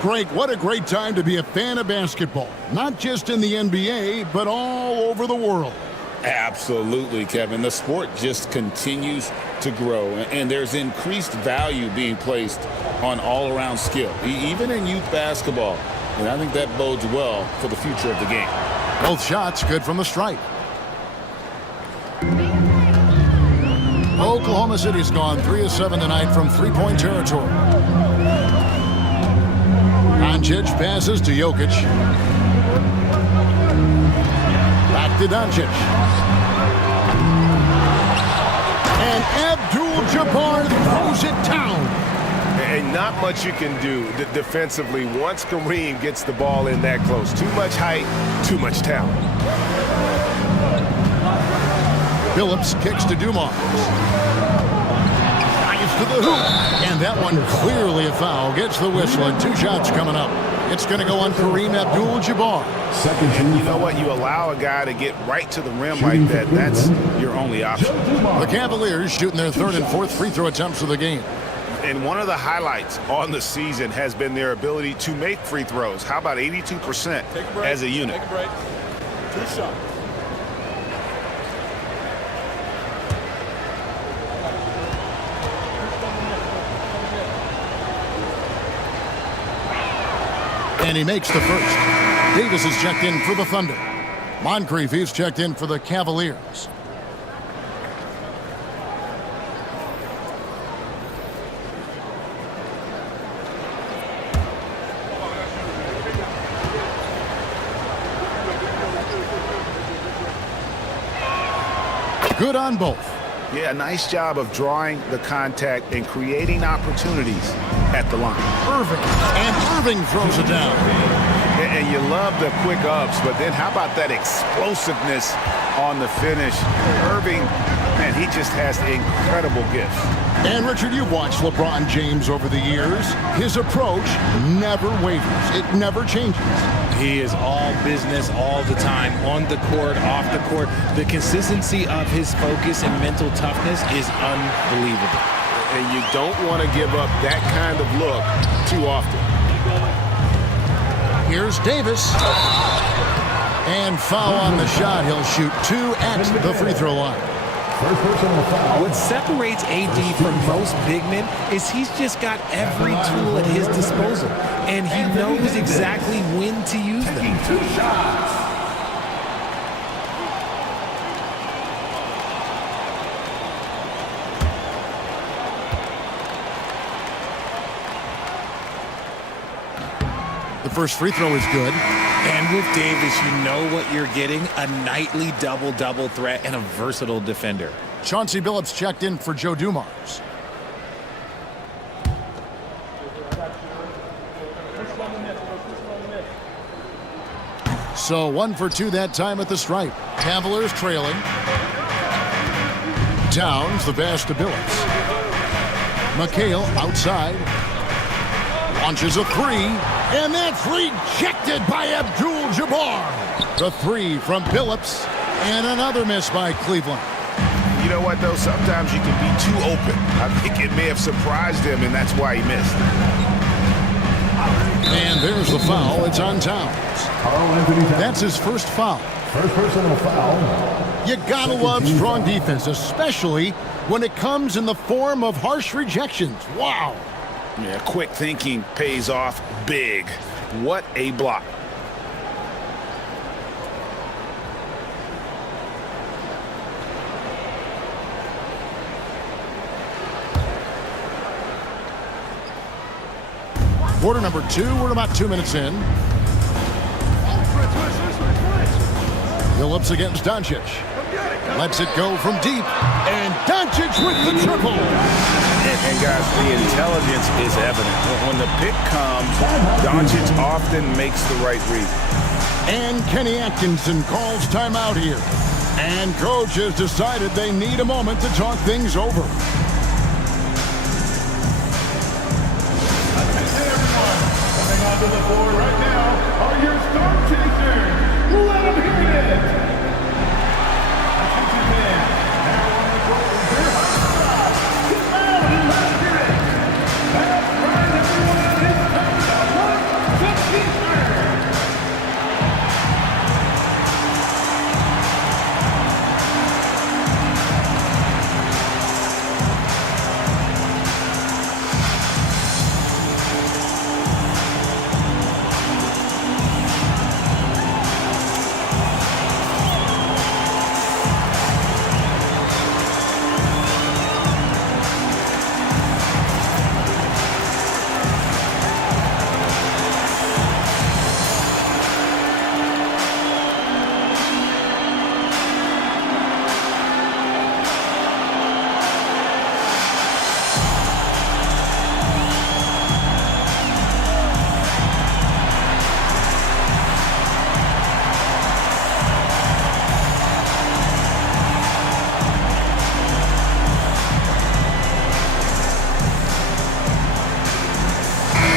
Greg, what a great time to be a fan of basketball. Not just in the NBA, but all over the world. Absolutely, Kevin. The sport just continues to grow, and there's increased value being placed on all-around skill, even in youth basketball. And I think that bodes well for the future of the game. Both shots good from the stripe. Oklahoma City's gone 3 of 7 tonight from three-point territory. Doncic passes to Jokic. Back to Doncic. And Abdul-Jabbar throws it down. And not much you can do defensively once Kareem gets the ball in that close. Too much height, too much talent. Billups kicks to Dumars. Drives to the hoop. And that one clearly a foul. Gets the whistle, and 2 shots coming up. It's going to go on Kareem Abdul-Jabbar. Second, you know what? You allow a guy to get right to the rim like that. That's your only option. The Cavaliers shooting their 3rd and 4th free throw attempts of the game. And one of the highlights on the season has been their ability to make free throws. How about 82% as a unit? Take a break. 2 shots. And he makes the first. Davis is checked in for the Thunder. Moncrief is checked in for the Cavaliers. Good on both. Yeah, nice job of drawing the contact and creating opportunities at the line. Irving throws it down. And you love the quick ups, but then how about that explosiveness on the finish? Irving, man, he just has incredible gifts. And Richard, you've watched LeBron James over the years. His approach never wavers. It never changes. He is all business all the time, on the court, off the court. The consistency of his focus and mental toughness is unbelievable. And you don't want to give up that kind of look too often. Here's Davis. And foul on the shot. He'll shoot 2 at the free throw line. What separates AD from most big men is he's just got every tool at his disposal, and he knows exactly when to use them. 2 shots. The first free throw is good. And with Davis, you know what you're getting, a nightly double-double threat and a versatile defender. Chauncey Billups checked in for Joe Dumars. So 1 for 2 that time at the stripe. Cavaliers trailing. Towns, the pass to Billups. McHale outside. Launches a 3, and that's rejected by Abdul-Jabbar. The 3 from Billups, and another miss by Cleveland. You know what, though? Sometimes you can be too open. I think it may have surprised him, and that's why he missed. And there's the foul. It's on Towns. That's his first foul. First personal foul. You gotta love strong defense, especially when it comes in the form of harsh rejections. Wow. Yeah, quick thinking pays off big. What a block. Quarter number 2, we're about 2 minutes in. Phillips against Doncic. Lets it go from deep. And Doncic with the triple. And guys, the intelligence is evident. When the pick comes, Doncic often makes the right read. And Kenny Atkinson calls timeout here. And coach has decided they need a moment to talk things over. Coming onto the floor right now are your star chasers. Let them hear it. Attention fans, now on the court with their hot shot. Get loud and let's hear it. That's right, everyone. It's time to watch the teaser.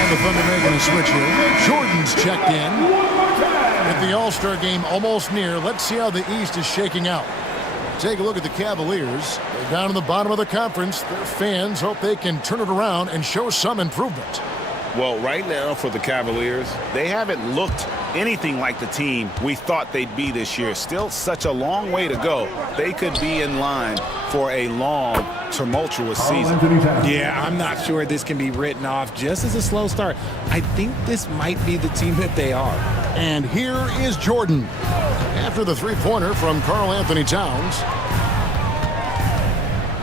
The Thunder making a switch here. Jordan's checked in. With the All-Star game almost near, let's see how the East is shaking out. Take a look at the Cavaliers. They're down in the bottom of the conference. Their fans hope they can turn it around and show some improvement. Well, right now for the Cavaliers, they haven't looked anything like the team we thought they'd be this year. Still such a long way to go. They could be in line for a long, tumultuous season. Yeah, I'm not sure this can be written off just as a slow start. I think this might be the team that they are. And here is Jordan. After the three-pointer from Karl Anthony Towns.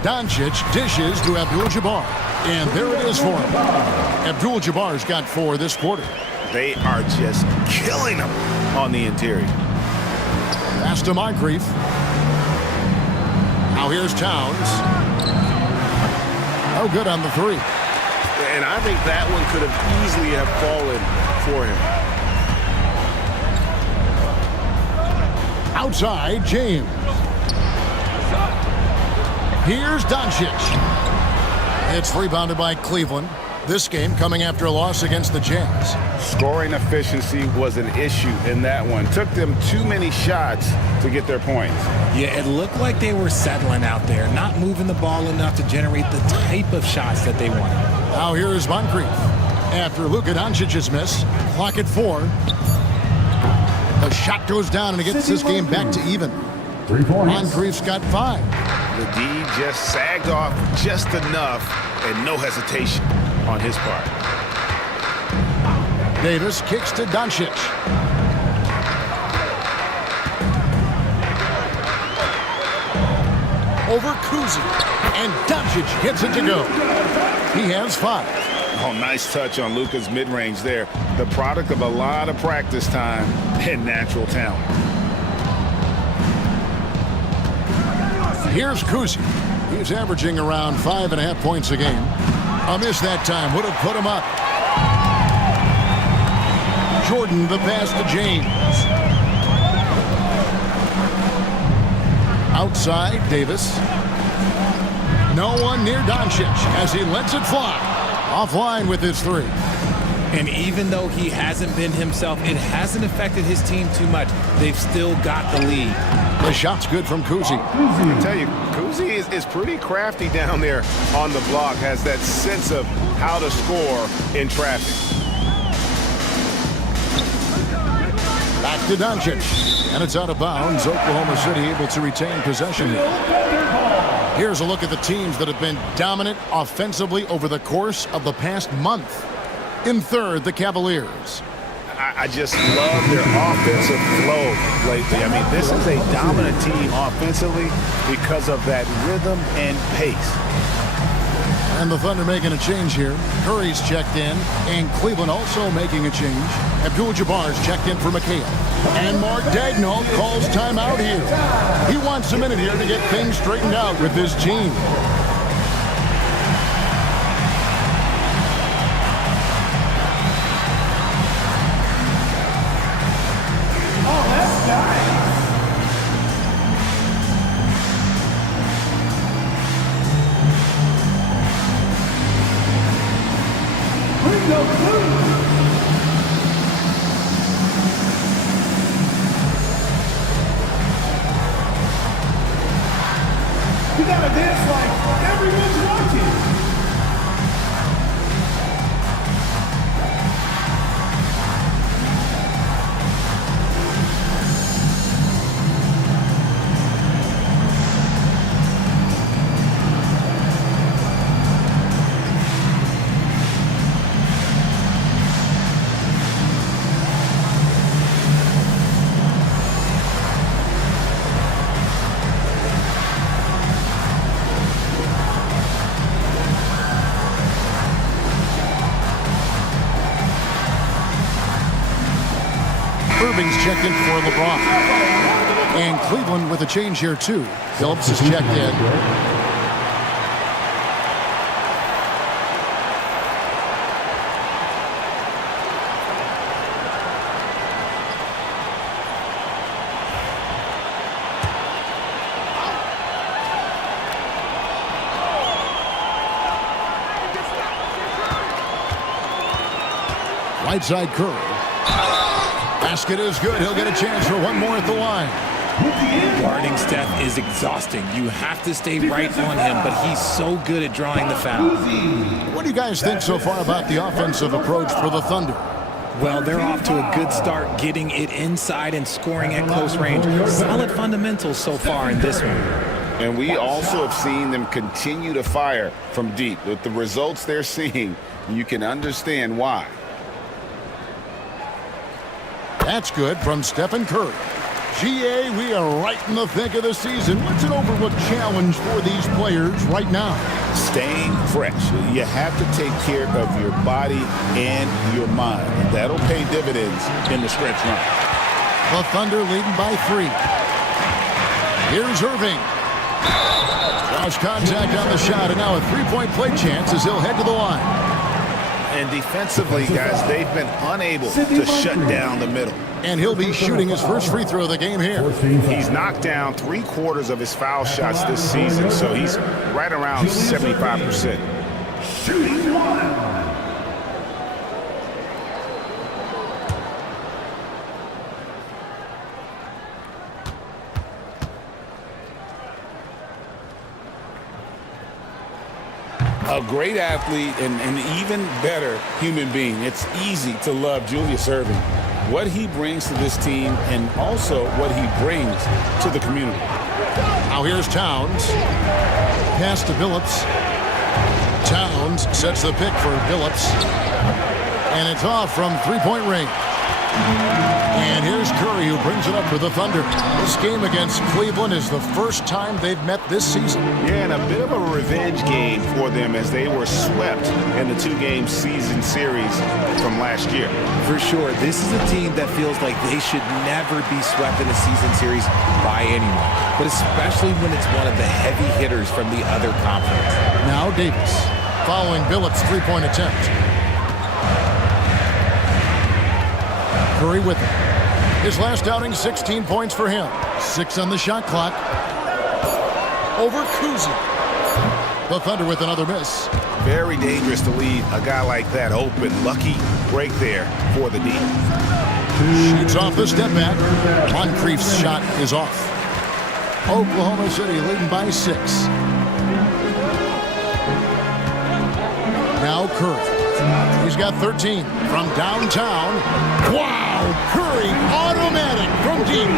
Doncic dishes to Abdul-Jabbar. And there it is for him. Abdul-Jabbar's got 4 this quarter. They are just killing them on the interior. Pass to Moncrief. Now here's Towns. Oh, good on the 3. And I think that one could have easily have fallen for him. Outside, James. Here's Doncic. It's rebounded by Cleveland. This game coming after a loss against the Jazz. Scoring efficiency was an issue in that one. Took them too many shots to get their points. Yeah, it looked like they were settling out there, not moving the ball enough to generate the type of shots that they wanted. Now here's Moncrief. After Luka Doncic's miss, clock at 4. The shot goes down and it gets this game back to even. 3 points. Moncrief's got 5. The D just sagged off just enough and no hesitation on his part. Davis kicks to Doncic. Over Kuzi. And Doncic gets it to go. He has 5. Oh, nice touch on Luka's mid-range there. The product of a lot of practice time and natural talent. Here's Kuzi. He's averaging around 5.5 points a game. A miss that time would have put him up. Jordan, the pass to James. Outside, Davis. No one near Doncic as he lets it fly. Offline with his 3. And even though he hasn't been himself, it hasn't affected his team too much. They've still got the lead. The shot's good from Kuzi. I tell you, Kuzi is pretty crafty down there on the block, has that sense of how to score in traffic. Back to Doncic. And it's out of bounds. Oklahoma City able to retain possession. Here's a look at the teams that have been dominant offensively over the course of the past month. In third, the Cavaliers. I just love their offensive flow lately. I mean, this is a dominant team offensively because of that rhythm and pace. And the Thunder making a change here. Curry's checked in, and Cleveland also making a change. Abdul-Jabbar's checked in for McHale. And Mark Daigneault calls timeout here. He wants a minute here to get things straightened out with this team. Oh, that's nice. Bring the food. You gotta dance like everyone's watching. Irving's checked in for LeBron. And Cleveland with a change here, too. Phillips is checked in. Right side Curry. Basket is good. He'll get a chance for one more at the line. Guarding Steph is exhausting. You have to stay right on him, but he's so good at drawing the foul. What do you guys think so far about the offensive approach for the Thunder? Well, they're off to a good start getting it inside and scoring at close range. Solid fundamentals so far in this one. And we also have seen them continue to fire from deep. With the results they're seeing, you can understand why. That's good from Stephen Curry. GA, we are right in the thick of the season. What's an overlooked challenge for these players right now? Staying fresh. You have to take care of your body and your mind. That'll pay dividends in the stretch run. The Thunder leading by 3. Here's Irving. Cross contact on the shot, and now a three-point play chance as he'll head to the line. And defensively, guys, they've been unable to shut down the middle. And he'll be shooting his first free throw of the game here. He's knocked down 3/4 of his foul shots this season, so he's right around 75%. Shooting one. A great athlete and an even better human being. It's easy to love Julius Erving. What he brings to this team and also what he brings to the community. Now here's Towns. Pass to Billups. Towns sets the pick for Billups. And it's off from three-point range. And here's Curry, who brings it up for the Thunder. This game against Cleveland is the first time they've met this season. Yeah, and a bit of a revenge game for them as they were swept in the 2-game season series from last year. For sure, this is a team that feels like they should never be swept in a season series by anyone, but especially when it's one of the heavy hitters from the other conference. Now Davis, following Billups' three-point attempt. Curry with it. His last outing, 16 points for him. 6 on the shot clock. Over Kuzi. The Thunder with another miss. Very dangerous to leave a guy like that open. Lucky break there for the D. Shoots off the step back. Moncrief's shot is off. Oklahoma City leading by 6. Now Curry. He's got 13 from downtown. Wow, Curry, automatic from deep.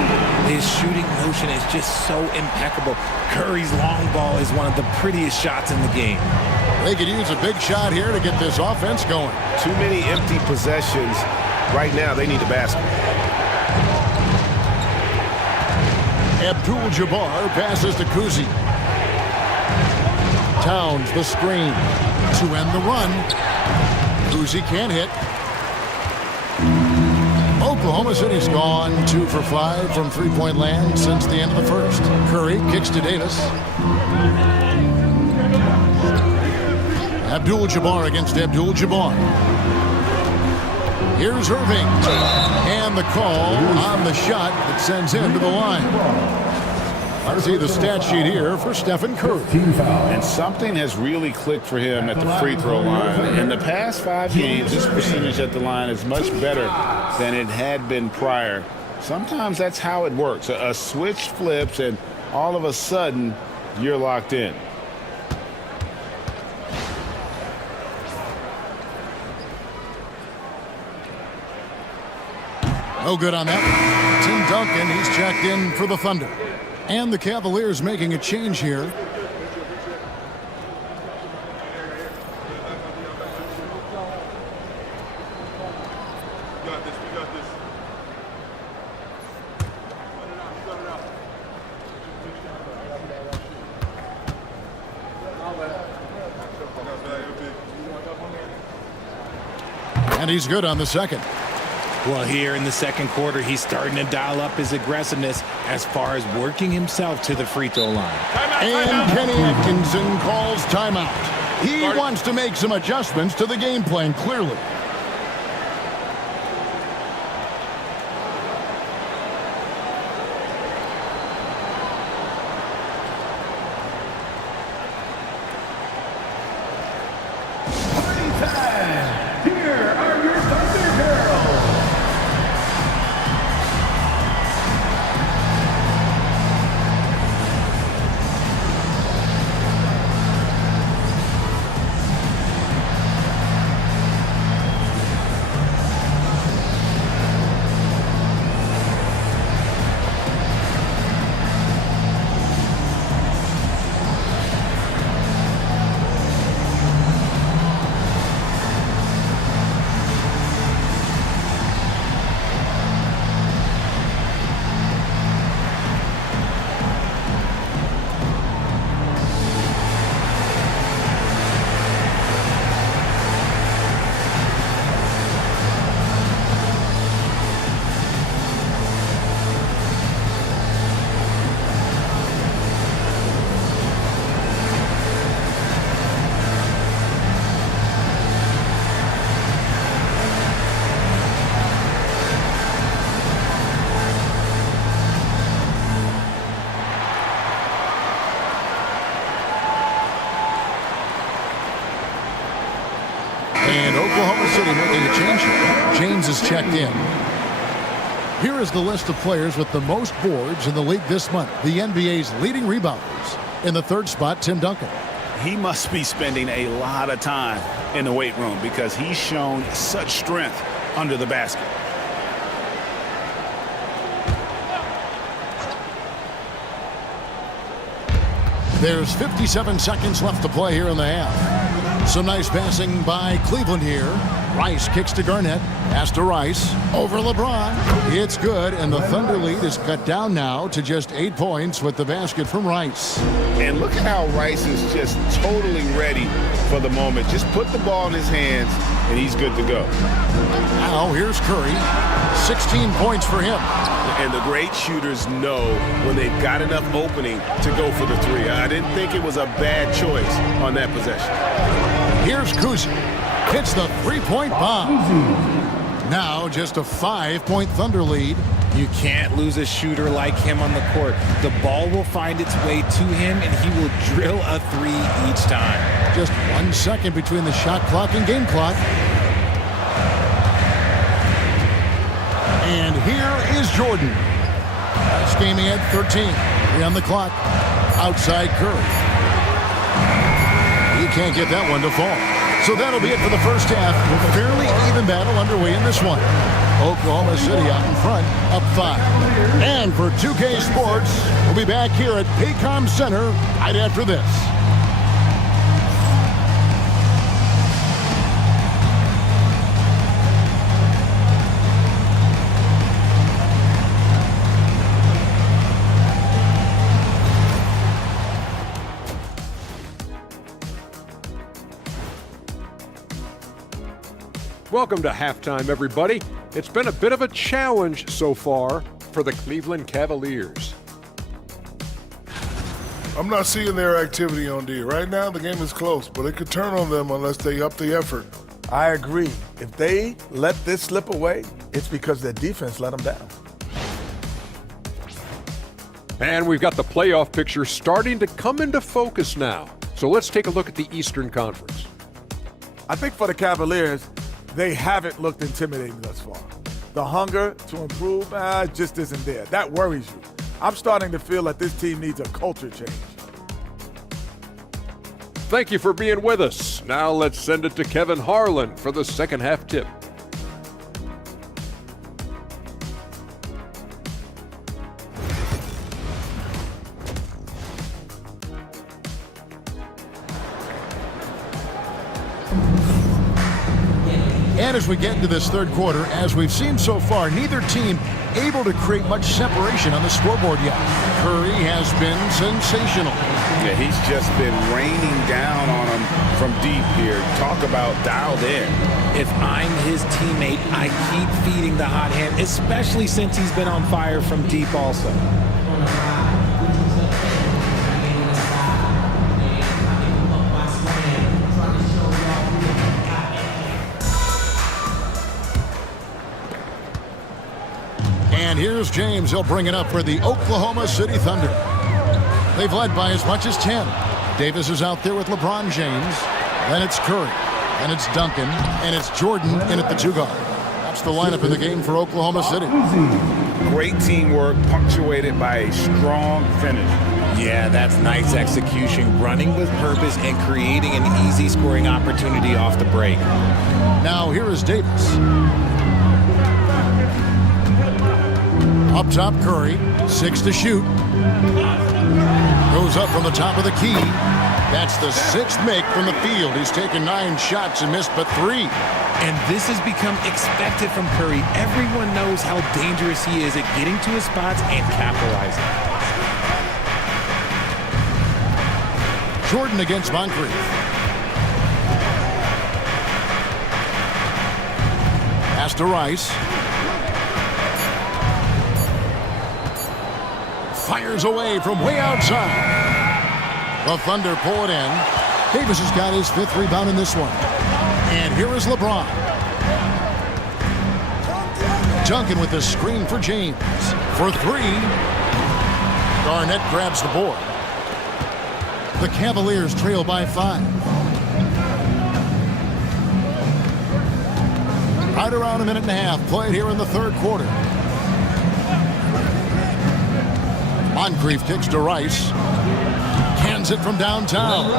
His shooting motion is just so impeccable. Curry's long ball is one of the prettiest shots in the game. They could use a big shot here to get this offense going. Too many empty possessions. Right now, they need a basket. Abdul-Jabbar passes to Kuzi. Towns the screen to end the run. Kuzi can't hit. Oklahoma City's gone 2 for 5 from three-point land since the end of the first. Curry kicks to Davis. Abdul-Jabbar against Abdul-Jabbar. Here's Irving. And the call on the shot that sends him to the line. Let's see the stat sheet here for Stephen Curry. And something has really clicked for him at the free throw line. In the past 5 games, his percentage at the line is much better than it had been prior. Sometimes that's how it works. A switch flips, and all of a sudden, you're locked in. No good on that one. Tim Duncan, he's checked in for the Thunder. And the Cavaliers making a change here. And he's good on the second. Well, here in the second quarter, he's starting to dial up his aggressiveness as far as working himself to the free throw line. And Kenny Atkinson calls timeout. He wants to make some adjustments to the game plan, clearly. And Oklahoma City making a change. James is checked in. Here is the list of players with the most boards in the league this month. The NBA's leading rebounders. In the third spot, Tim Duncan. He must be spending a lot of time in the weight room because he's shown such strength under the basket. There's 57 seconds left to play here in the half. Some nice passing by Cleveland here. Rice kicks to Garnett. Pass to Rice. Over LeBron. It's good, and the Thunder lead is cut down now to just 8 points with the basket from Rice. And look at how Rice is just totally ready for the moment. Just put the ball in his hands, and he's good to go. Now here's Curry. 16 points for him. And the great shooters know when they've got enough opening to go for the three. I didn't think it was a bad choice on that possession. Here's Kuzi. Hits the three-point bomb. Now just a 5-point Thunder lead. You can't lose a shooter like him on the court. The ball will find its way to him, and he will drill a three each time. Just 1 second between the shot clock and game clock. And here is Jordan. Scheming at 13. 3 on the clock. Outside Curry. He can't get that one to fall. So that'll be it for the first half. Fairly even battle underway in this one. Oklahoma City out in front, up 5. And for 2K Sports, we'll be back here at Paycom Center right after this. Welcome to halftime, everybody. It's been a bit of a challenge so far for the Cleveland Cavaliers. I'm not seeing their activity on D. Right now, the game is close, but it could turn on them unless they up the effort. I agree. If they let this slip away, it's because their defense let them down. And we've got the playoff picture starting to come into focus now. So let's take a look at the Eastern Conference. I think for the Cavaliers, they haven't looked intimidating thus far. The hunger to improve just isn't there. That worries you. I'm starting to feel that this team needs a culture change. Thank you for being with us. Now let's send it to Kevin Harlan for the second half tip. And as we get into this third quarter, as we've seen so far, neither team able to create much separation on the scoreboard yet. Curry has been sensational. Yeah, he's just been raining down on him from deep here. Talk about dialed in. If I'm his teammate, I keep feeding the hot hand, especially since he's been on fire from deep also. And here's James. He'll bring it up for the Oklahoma City Thunder. They've led by as much as 10. Davis is out there with LeBron James. Then it's Curry. Then it's Duncan. And it's Jordan in at the 2 guard. That's the lineup in the game for Oklahoma City. Great teamwork punctuated by a strong finish. Yeah, that's nice execution, running with purpose and creating an easy scoring opportunity off the break. Now here is Davis. Up top, Curry, 6 to shoot. Goes up from the top of the key. That's the 6th make from the field. He's taken 9 shots and missed but 3. And this has become expected from Curry. Everyone knows how dangerous he is at getting to his spots and capitalizing. Jordan against Moncrief. Pass to Rice. Fires away from way outside. The Thunder pull it in. Davis has got his 5th rebound in this one. And here is LeBron. Duncan with the screen for James. For 3. Garnett grabs the board. The Cavaliers trail by 5. Right around a minute and a half played here in the third quarter. Moncrief kicks to Rice. Cans it from downtown.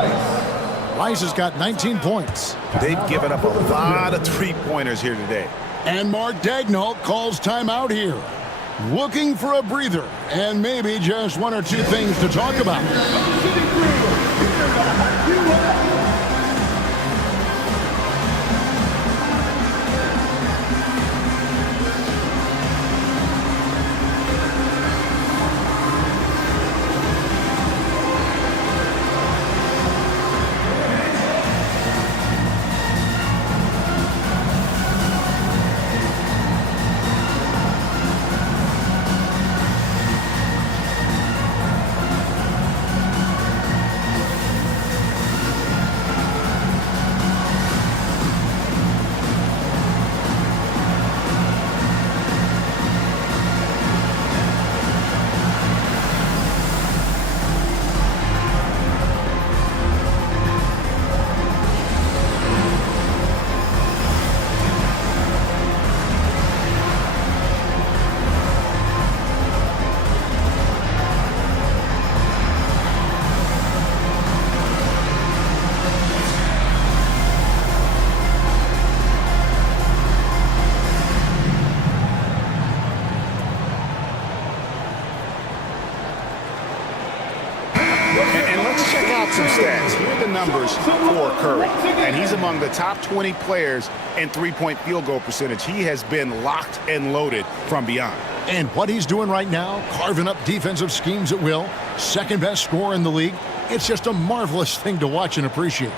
Rice has got 19 points. They've given up a lot of three-pointers here today. And Mark Daigneault calls timeout here. Looking for a breather and maybe just 1 or 2 things to talk about. some stats. Here are the numbers for Curry. And he's among the top 20 players in three-point field goal percentage. He has been locked and loaded from beyond. And what he's doing right now, carving up defensive schemes at will, second best scorer in the league. It's just a marvelous thing to watch and appreciate.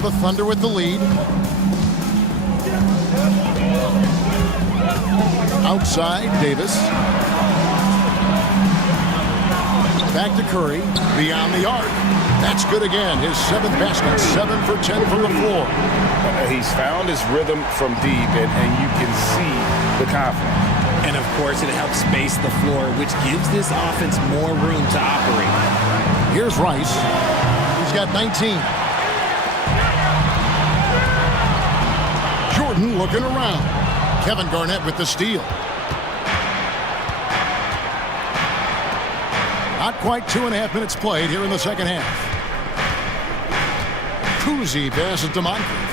The Thunder with the lead. Outside, Davis. Back to Curry, beyond the arc. That's good again. His 7th basket, 7 for 10 from the floor. He's found his rhythm from deep, and you can see the confidence. And, of course, it helps space the floor, which gives this offense more room to operate. Here's Rice. He's got 19. Jordan looking around. Kevin Garnett with the steal. Not quite 2.5 minutes played here in the second half. Kuzi passes to Moncrief.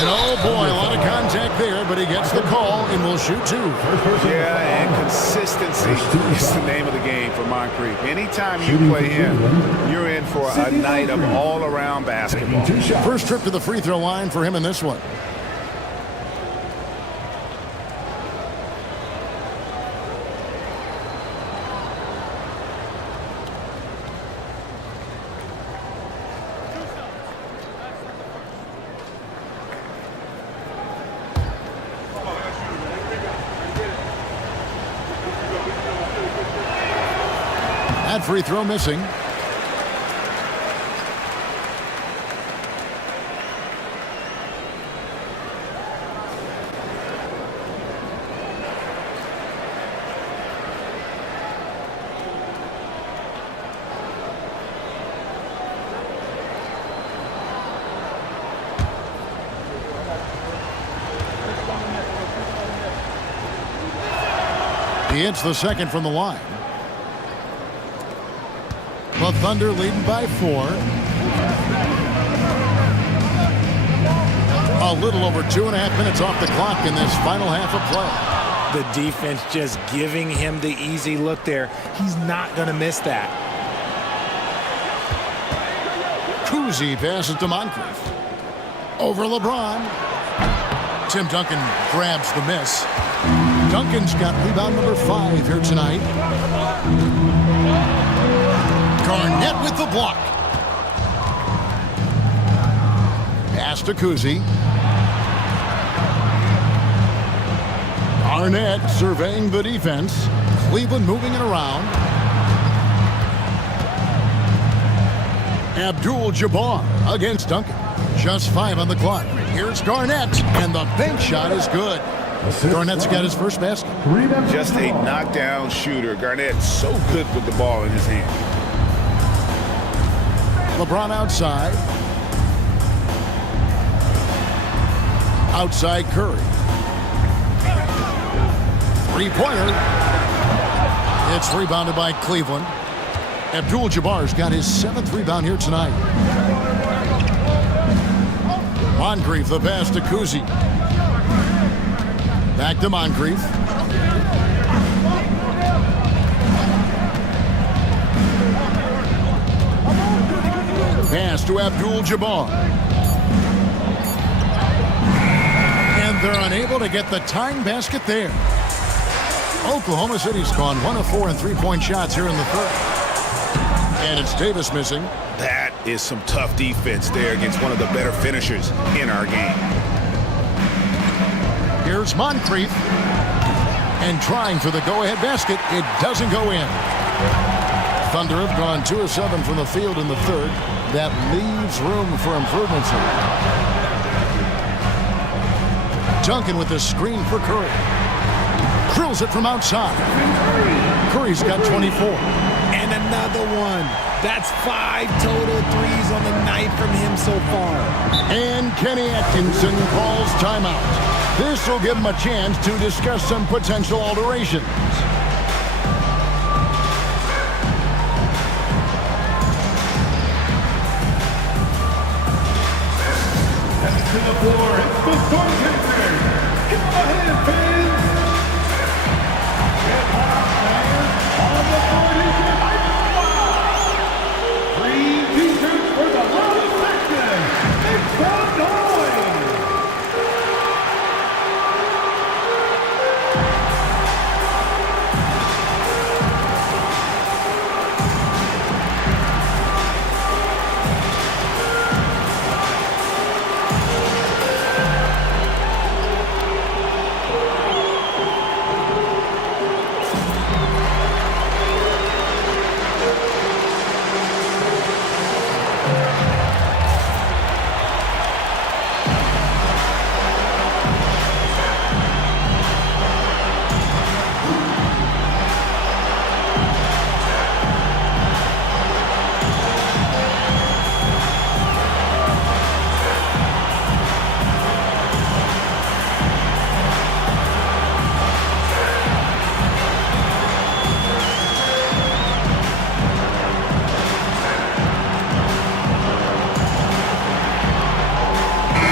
And oh boy, a lot of contact there, but he gets the call and will shoot 2. Yeah, and consistency is the name of the game for Moncrief. Anytime you play him, you're in for a night of all-around basketball. First trip to the free throw line for him in this one. That free throw missing. He hits the second from the line. The Thunder leading by 4. A little over 2.5 minutes off the clock in this final half of play. The defense just giving him the easy look there. He's not going to miss that. Kuzi passes to Moncrief. Over LeBron. Tim Duncan grabs the miss. Duncan's got rebound number 5 here tonight. Garnett with the block. Pass to Kuzi. Garnett surveying the defense. Cleveland moving it around. Abdul-Jabbar against Duncan. Just 5 on the clock. Here's Garnett, and the bank shot is good. Garnett's got his first basket. Just a knockdown shooter. Garnett so good with the ball in his hand. LeBron outside. Outside Curry. Three-pointer. It's rebounded by Cleveland. Abdul-Jabbar's got his 7th rebound here tonight. Moncrief the pass to Kuzi. Back to Moncrief. Pass to Abdul-Jabbar. And they're unable to get the tying basket there. Oklahoma City's gone 1 of 4 in three-point shots here in the third. And it's Davis missing. That is some tough defense there against one of the better finishers in our game. Here's Moncrief. And trying for the go-ahead basket. It doesn't go in. Thunder have gone 2 of 7 from the field in the third. That leaves room for improvements here. Duncan with the screen for Curry. Drills it from outside. Curry's got 24. And another one. That's 5 total threes on the night from him so far. And Kenny Atkinson calls timeout. This will give him a chance to discuss some potential alterations. To the floor, it's the Storm Chasers. Go ahead, fans.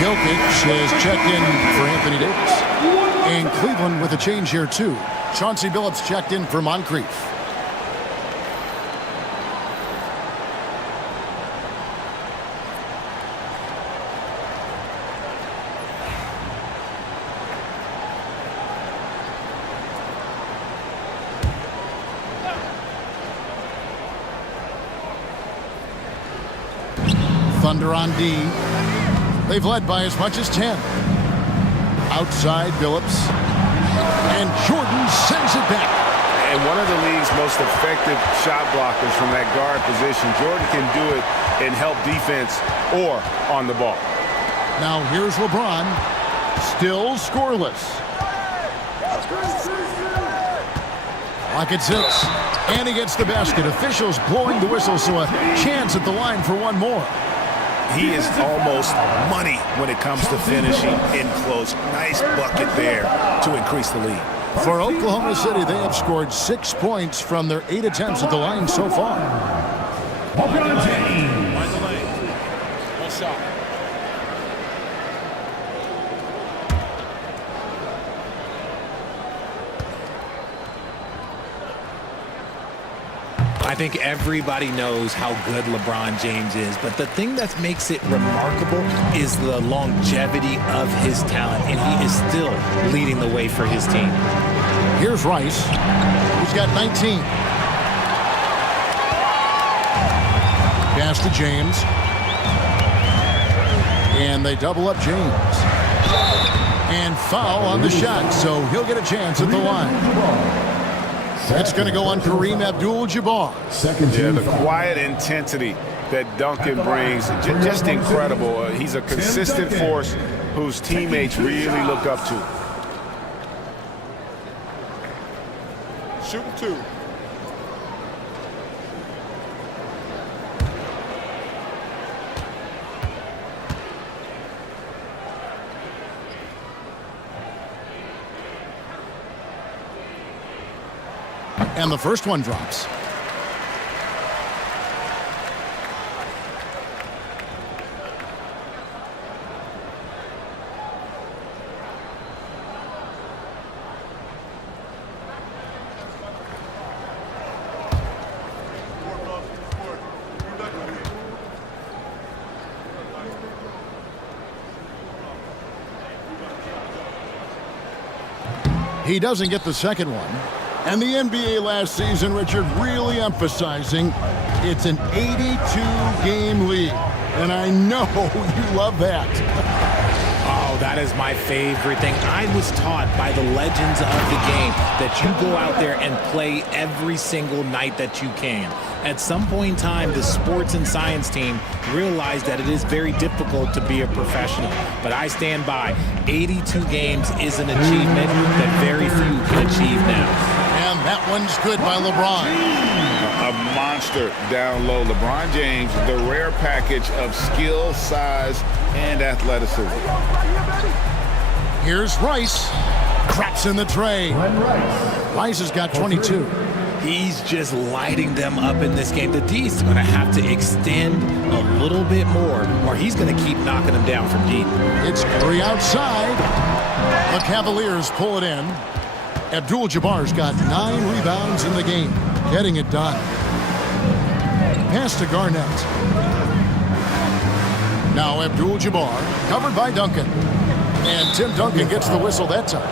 Jokic is checked in for Anthony Davis. In Cleveland with a change here, too. Chauncey Billups checked in for Moncrief. Thunder on D. They've led by as much as 10. Outside Billups. And Jordan sends it back. And one of the league's most effective shot blockers from that guard position. Jordan can do it and help defense or on the ball. Now here's LeBron. Still scoreless. Clock at 6. And he gets the basket. Officials blowing the whistle, so a chance at the line for one more. He is almost money when it comes to finishing in close. Nice bucket there to increase the lead. For Oklahoma City, they have scored 6 points from their 8 attempts at the line so far. LeBron James. By the lane. One shot. I think everybody knows how good LeBron James is, but the thing that makes it remarkable is the longevity of his talent, and he is still leading the way for his team. Here's Rice. He's got 19. Pass to James. And they double up James. And foul on the shot, so he'll get a chance at the line. That's going to go on Kareem Abdul-Jabbar. Yeah, the quiet intensity that Duncan brings, just incredible. He's a consistent force whose teammates really look up to. Shooting 2. And the first one drops. He doesn't get the second one. And the NBA last season, Richard, really emphasizing it's an 82-game league. And I know you love that. Oh, that is my favorite thing. I was taught by the legends of the game that you go out there and play every single night that you can. At some point in time, the sports and science team realized that it is very difficult to be a professional. But I stand by. 82 games is an achievement that very few can achieve now. And that one's good by LeBron. A monster down low. LeBron James, the rare package of skill, size, and athleticism. Here's Rice. Craps in the tray. Rice has got 22. He's just lighting them up in this game. The D's going to have to extend a little bit more, or he's going to keep knocking them down from deep. It's Curry outside. The Cavaliers pull it in. Abdul-Jabbar's got 9 rebounds in the game, getting it done. Pass to Garnett. Now Abdul-Jabbar, covered by Duncan. And Tim Duncan gets the whistle that time.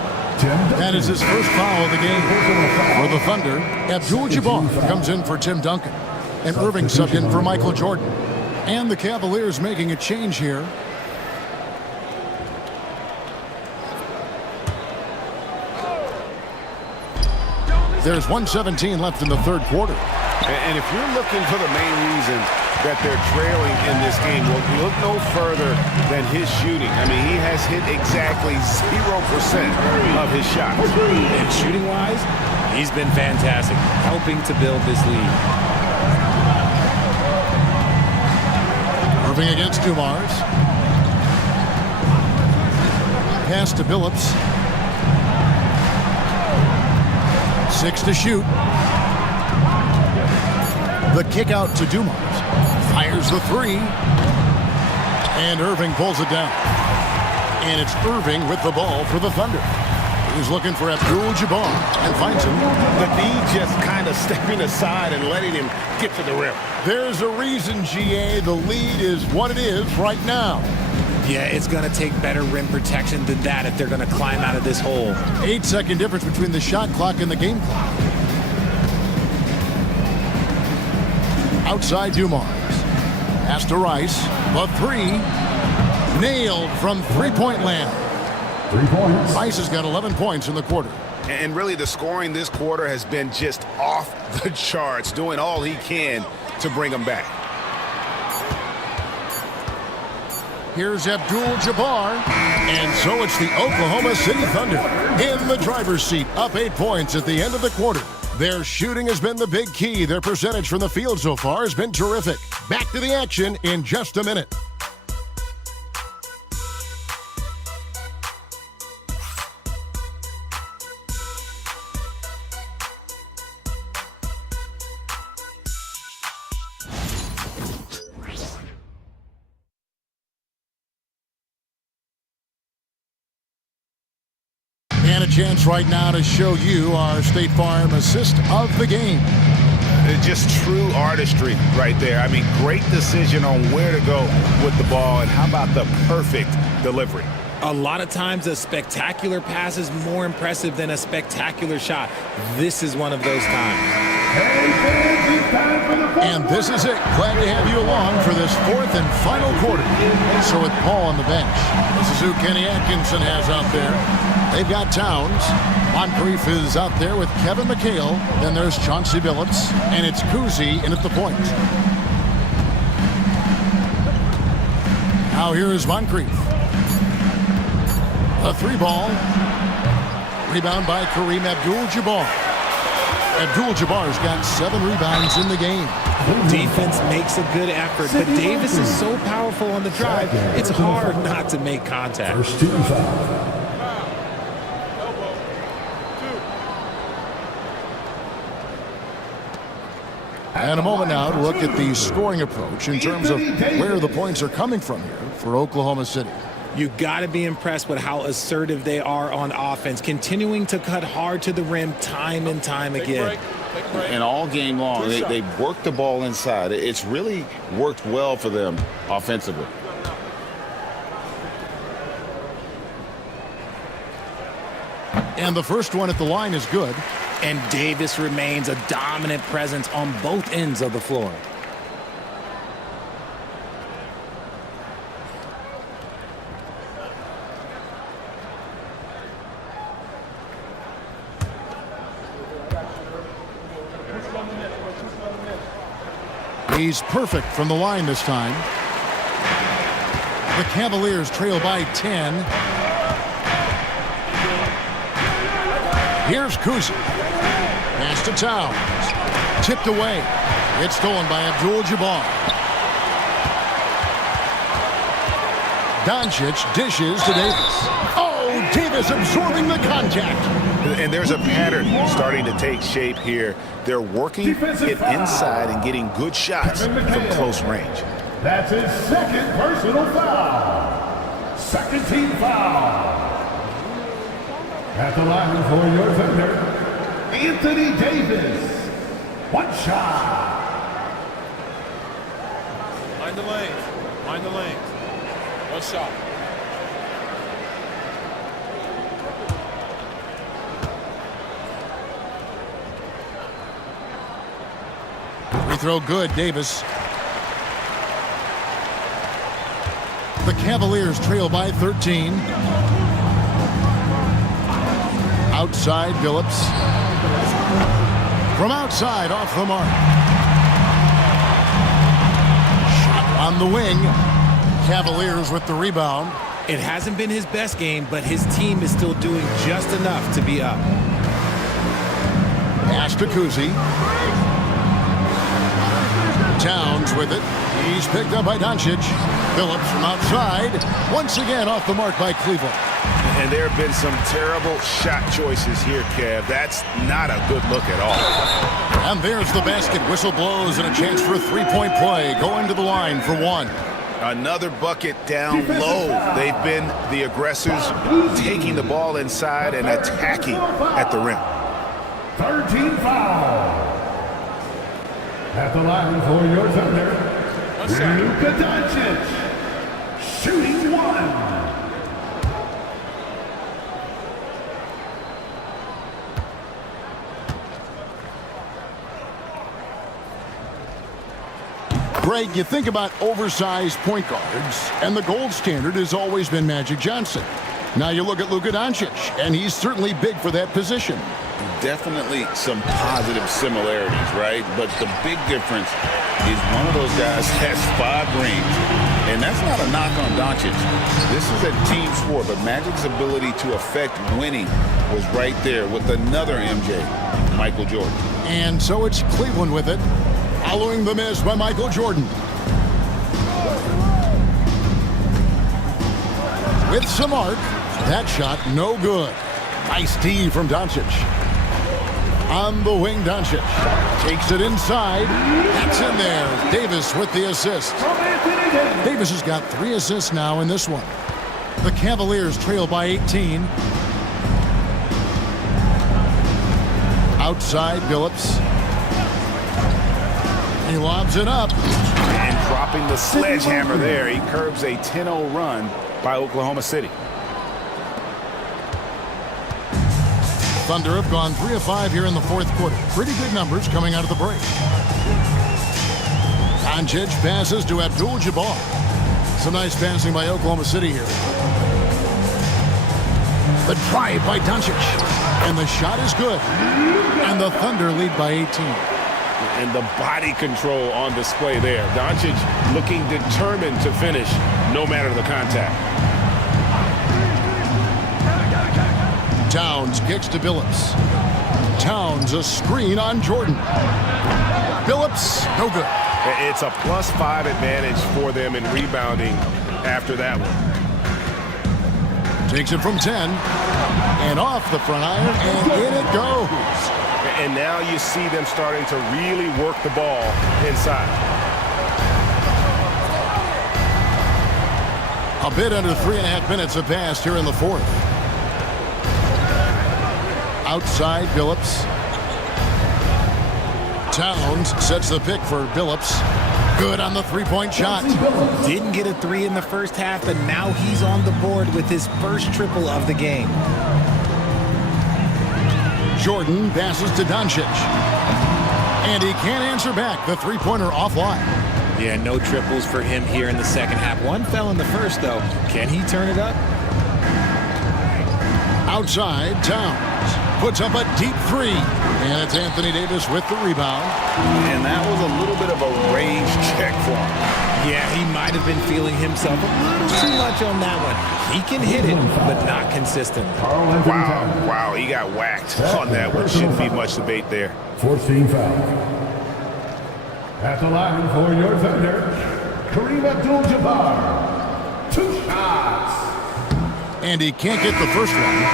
That is his first foul of the game. For the Thunder, Abdul-Jabbar comes in for Tim Duncan. And Irving subbed in for Michael Jordan. And the Cavaliers making a change here. There's 1:17 left in the third quarter. And if you're looking for the main reason that they're trailing in this game, well, you look no further than his shooting. I mean, he has hit exactly 0% of his shots. And shooting-wise, he's been fantastic, helping to build this lead. Irving against Dumars. Pass to Billups. 6 to shoot. The kick out to Dumars. Fires the three. And Irving pulls it down. And it's Irving with the ball for the Thunder. He's looking for Abdul-Jabbar and finds him. The D just kind of stepping aside and letting him get to the rim. There's a reason, GA. The lead is what it is right now. Yeah, it's going to take better rim protection than that if they're going to climb out of this hole. 8-second difference between the shot clock and the game clock. Outside Dumars. Pass to Rice. The three. Nailed from three-point land. 3 points. Rice has got 11 points in the quarter. And really the scoring this quarter has been just off the charts, doing all he can to bring them back. Here's Abdul-Jabbar. And so it's the Oklahoma City Thunder in the driver's seat, up 8 points at the end of the quarter. Their shooting has been the big key. Their percentage from the field so far has been terrific. Back to the action in just a minute. And a chance right now to show you our State Farm assist of the game. It's just true artistry right there. I mean, great decision on where to go with the ball, and how about the perfect delivery? A lot of times a spectacular pass is more impressive than a spectacular shot. This is one of those times. And this is it. Glad to have you along for this fourth and final quarter. So with Paul on the bench, this is who Kenny Atkinson has out there. They've got Towns. Moncrief is out there with Kevin McHale. Then there's Chauncey Billups. And it's Kuzi in at the point. Now here is Moncrief. A three ball. Rebound by Kareem Abdul-Jabbar. Abdul-Jabbar's got 7 rebounds in the game. Defense makes a good effort, but Davis is so powerful on the drive, it's hard not to make contact. First team foul. And a moment now to look at the scoring approach in terms of where the points are coming from here for Oklahoma City. You got to be impressed with how assertive they are on offense, continuing to cut hard to the rim time and time again. And all game long, they work the ball inside. It's really worked well for them offensively. And the first one at the line is good. And Davis remains a dominant presence on both ends of the floor. He's perfect from the line this time. The Cavaliers trail by 10. Here's Kuzi. Pass to Towns. Tipped away. It's stolen by Abdul-Jabbar. Doncic dishes to Davis. Oh, Davis absorbing the contact. And there's a pattern starting to take shape here. They're working it inside and getting good shots from close range. That's his second personal foul. Second team foul. At the line for your Thunder, Anthony Davis. One shot. Mind the lanes. Mind the lanes. No shot. Free throw good, Davis. The Cavaliers trail by 13. Outside, Billups. From outside, off the mark. Shot on the wing. Cavaliers with the rebound. It hasn't been his best game, but his team is still doing just enough to be up. Pass to Kuzi. Towns with it. He's picked up by Doncic. Billups from outside. Once again off the mark by Cleveland. And there have been some terrible shot choices here, Kev. That's not a good look at all. And there's the basket. Whistle blows and a chance for a three-point play. Going to the line for one. Another bucket down low. They've been the aggressors, taking the ball inside and attacking at the rim. 13 foul. At the line for your Thunder, Luka Doncic, shooting one. Greg, you think about oversized point guards, and the gold standard has always been Magic Johnson. Now you look at Luka Doncic, and he's certainly big for that position. Definitely some positive similarities, right? But the big difference is one of those guys has 5 rings, and that's not a knock on Doncic. This is a team sport, but Magic's ability to affect winning was right there with another MJ, Michael Jordan. And so it's Cleveland with it, following the miss by Michael Jordan. With some arc, that shot no good. Nice D from Doncic. On the wing, Doncic takes it inside. That's in there. Davis with the assist. Davis has got 3 assists now in this one. The Cavaliers trail by 18. Outside, Billups. He lobs it up. And dropping the sledgehammer there. He curbs a 10-0 run by Oklahoma City. Thunder have gone 3 of 5 here in the fourth quarter. Pretty good numbers coming out of the break. Doncic passes to Abdul-Jabbar. Some nice passing by Oklahoma City here. The drive by Doncic. And the shot is good. And the Thunder lead by 18. And the body control on display there. Doncic looking determined to finish no matter the contact. Towns kicks to Billups. Towns a screen on Jordan. Billups, no good. It's a +5 advantage for them in rebounding after that one. Takes it from 10. And off the front iron, and in it goes. And now you see them starting to really work the ball inside. A bit under 3.5 minutes have passed here in the fourth. Outside, Billups. Towns sets the pick for Billups. Good on the three-point shot. Didn't get a 3 in the first half, but now he's on the board with his first triple of the game. Jordan passes to Doncic. And he can't answer back. The three-pointer offline. Yeah, no triples for him here in the second half. One fell in the first, though. Can he turn it up? Outside, Towns puts up a deep 3. And it's Anthony Davis with the rebound. And that was a little bit of a range check for him. Yeah, he might have been feeling himself a little too much on that one. He can hit it, but not consistent. Wow, he got whacked on that one. Shouldn't be much debate there. 14 foul. At the line for your Thunder, Kareem Abdul-Jabbar. 2 shots. And he can't get the first one.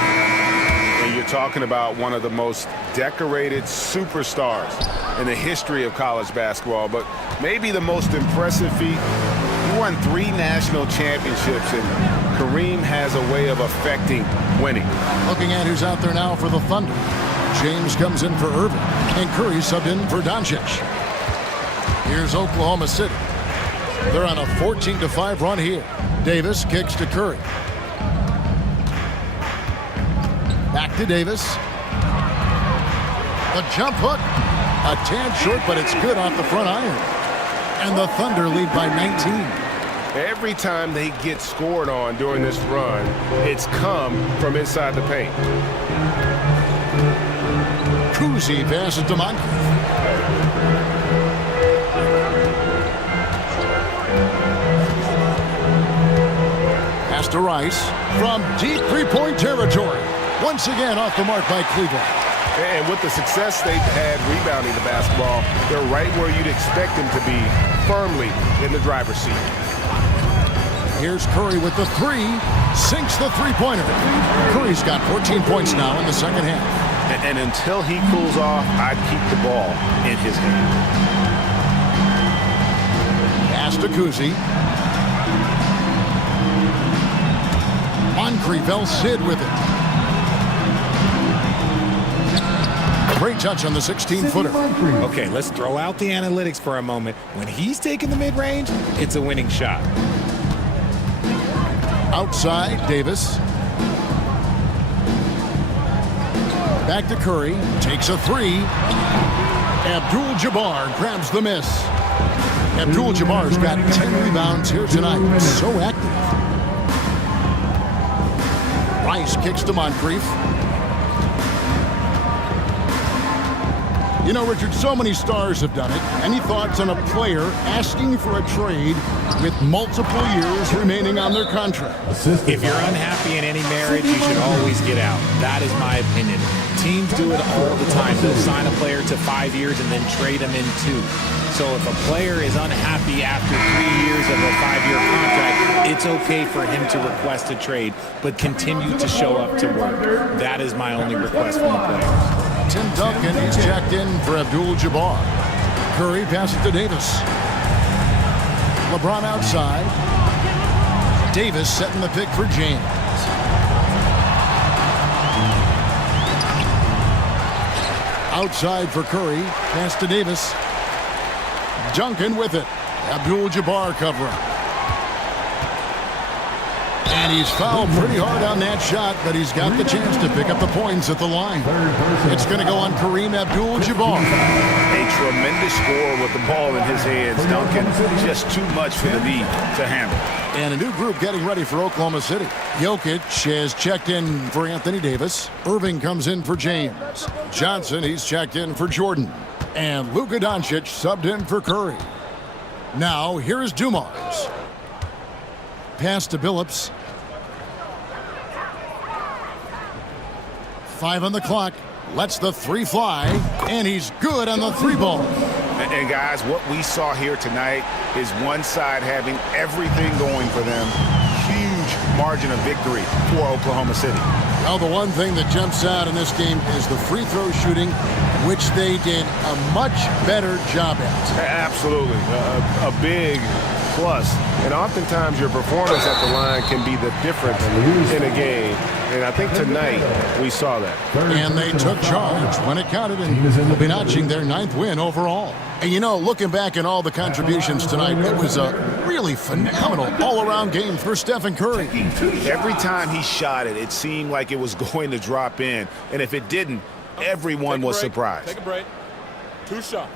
And you're talking about one of the most decorated superstars in the history of college basketball, but maybe the most impressive feat. He won 3 national championships, and Kareem has a way of affecting winning. Looking at who's out there now for the Thunder. James comes in for Irving, and Curry subbed in for Doncic. Here's Oklahoma City. They're on a 14-5 run here. Davis kicks to Curry. Back to Davis. The jump hook. A tad short, but it's good off the front iron. And the Thunder lead by 19. Every time they get scored on during this run, it's come from inside the paint. Kuzi passes to Moncrief. Pass to Rice from deep three-point territory. Once again off the mark by Cleveland. And with the success they've had rebounding the basketball, they're right where you'd expect them to be, firmly in the driver's seat. Here's Curry with the three. Sinks the three-pointer. Curry's got 14 points now in the second half. And until he cools off, I'd keep the ball in his hand. Pass to Kuzi. Moncrief Sid with it. Great touch on the 16-footer. Okay, let's throw out the analytics for a moment. When he's taking the mid-range, it's a winning shot. Outside, Davis. Back to Curry. Takes a three. Abdul-Jabbar grabs the miss. Abdul-Jabbar's got 10 rebounds here tonight. So active. Rice kicks to Moncrief. You know, Richard, so many stars have done it. Any thoughts on a player asking for a trade with multiple years remaining on their contract? If you're unhappy in any marriage, you should always get out. That is my opinion. Teams do it all the time. They'll sign a player to 5 years and then trade him in 2. So if a player is unhappy after 3 years of a 5-year contract, it's okay for him to request a trade, but continue to show up to work. That is my only request from the players. Tim Duncan is checked in for Abdul-Jabbar. Curry passes to Davis. LeBron outside. Davis setting the pick for James. Outside for Curry. Pass to Davis. Duncan with it. Abdul-Jabbar covering. And he's fouled pretty hard on that shot, but he's got the chance to pick up the points at the line. It's going to go on Kareem Abdul-Jabbar. A tremendous score with the ball in his hands. Duncan, just too much for the D to handle. And a new group getting ready for Oklahoma City. Jokic has checked in for Anthony Davis. Irving comes in for James. Johnson, he's checked in for Jordan. And Luka Doncic subbed in for Curry. Now, here's Dumars. Pass to Billups. 5 on the clock. Lets the three fly. And he's good on the three ball. And guys, what we saw here tonight is one side having everything going for them. Huge margin of victory for Oklahoma City. Well, the one thing that jumps out in this game is the free throw shooting, which they did a much better job at. Absolutely. A big plus. And oftentimes your performance at the line can be the difference in a game. And I think tonight we saw that. And they took charge when it counted, and will be notching their 9th win overall. And you know, looking back at all the contributions tonight, it was a really phenomenal all-around game for Stephen Curry. Every time he shot it, it seemed like it was going to drop in. And if it didn't, everyone was surprised. Take a break. 2 shots.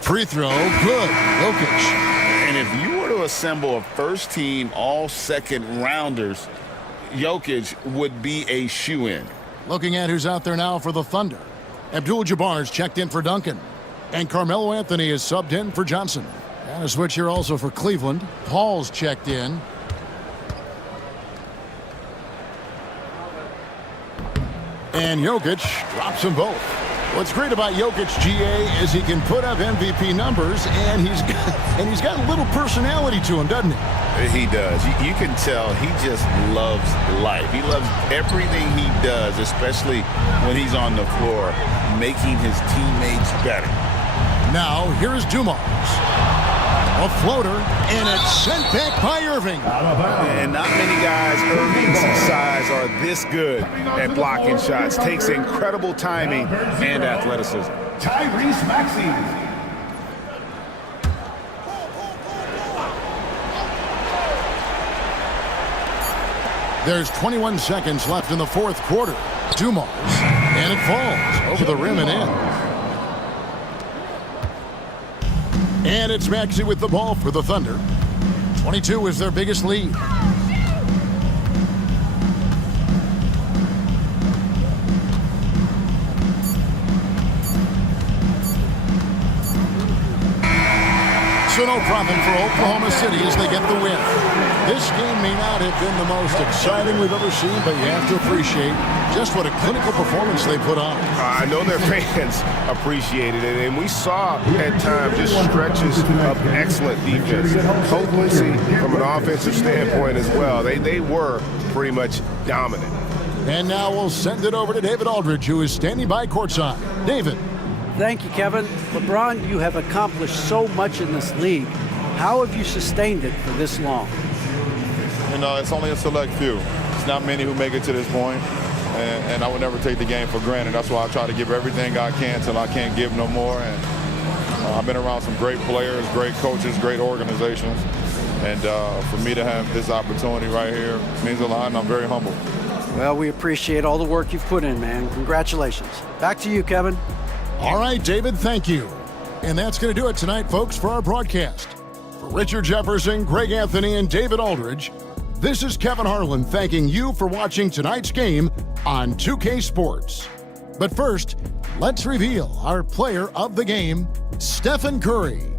Free throw, good. Jokic. And if you were to assemble a first-team all-second rounders, Jokic would be a shoo-in. Looking at who's out there now for the Thunder. Abdul-Jabbar's checked in for Duncan. And Carmelo Anthony is subbed in for Johnson. And a switch here also for Cleveland. Paul's checked in. And Jokic drops them both. What's great about Jokic, GA, is he can put up MVP numbers, and he's got a little personality to him, doesn't he? He does. You can tell he just loves life. He loves everything he does, especially when he's on the floor, making his teammates better. Now, here's Dumars. A floater, and it's sent back by Irving. And not many guys Irving's size are this good at blocking shots. Takes incredible timing and athleticism. Tyrese Maxey. There's 21 seconds left in the fourth quarter. Dumars, and it falls over the rim and in. And it's Maxey with the ball for the Thunder. 22 is their biggest lead. So no problem for Oklahoma City as they get the win. This game may not have been the most exciting we've ever seen, but you have to appreciate just what a clinical performance they put on. I know their fans appreciated it, and we saw at times just stretches of excellent defense. Potency from an offensive standpoint as well. They were pretty much dominant. And now we'll send it over to David Aldridge, who is standing by courtside. David. Thank you, Kevin. LeBron, you have accomplished so much in this league. How have you sustained it for this long? You know, it's only a select few. It's not many who make it to this point, and I would never take the game for granted. That's why I try to give everything I can till I can't give no more. And I've been around some great players, great coaches, great organizations, and for me to have this opportunity right here means a lot, and I'm very humble. Well, we appreciate all the work you've put in, man. Congratulations. Back to you, Kevin. All right, David, thank you. And that's going to do it tonight, folks, for our broadcast. For Richard Jefferson, Greg Anthony, and David Aldridge, this is Kevin Harlan thanking you for watching tonight's game on 2K Sports. But first, let's reveal our player of the game, Stephen Curry.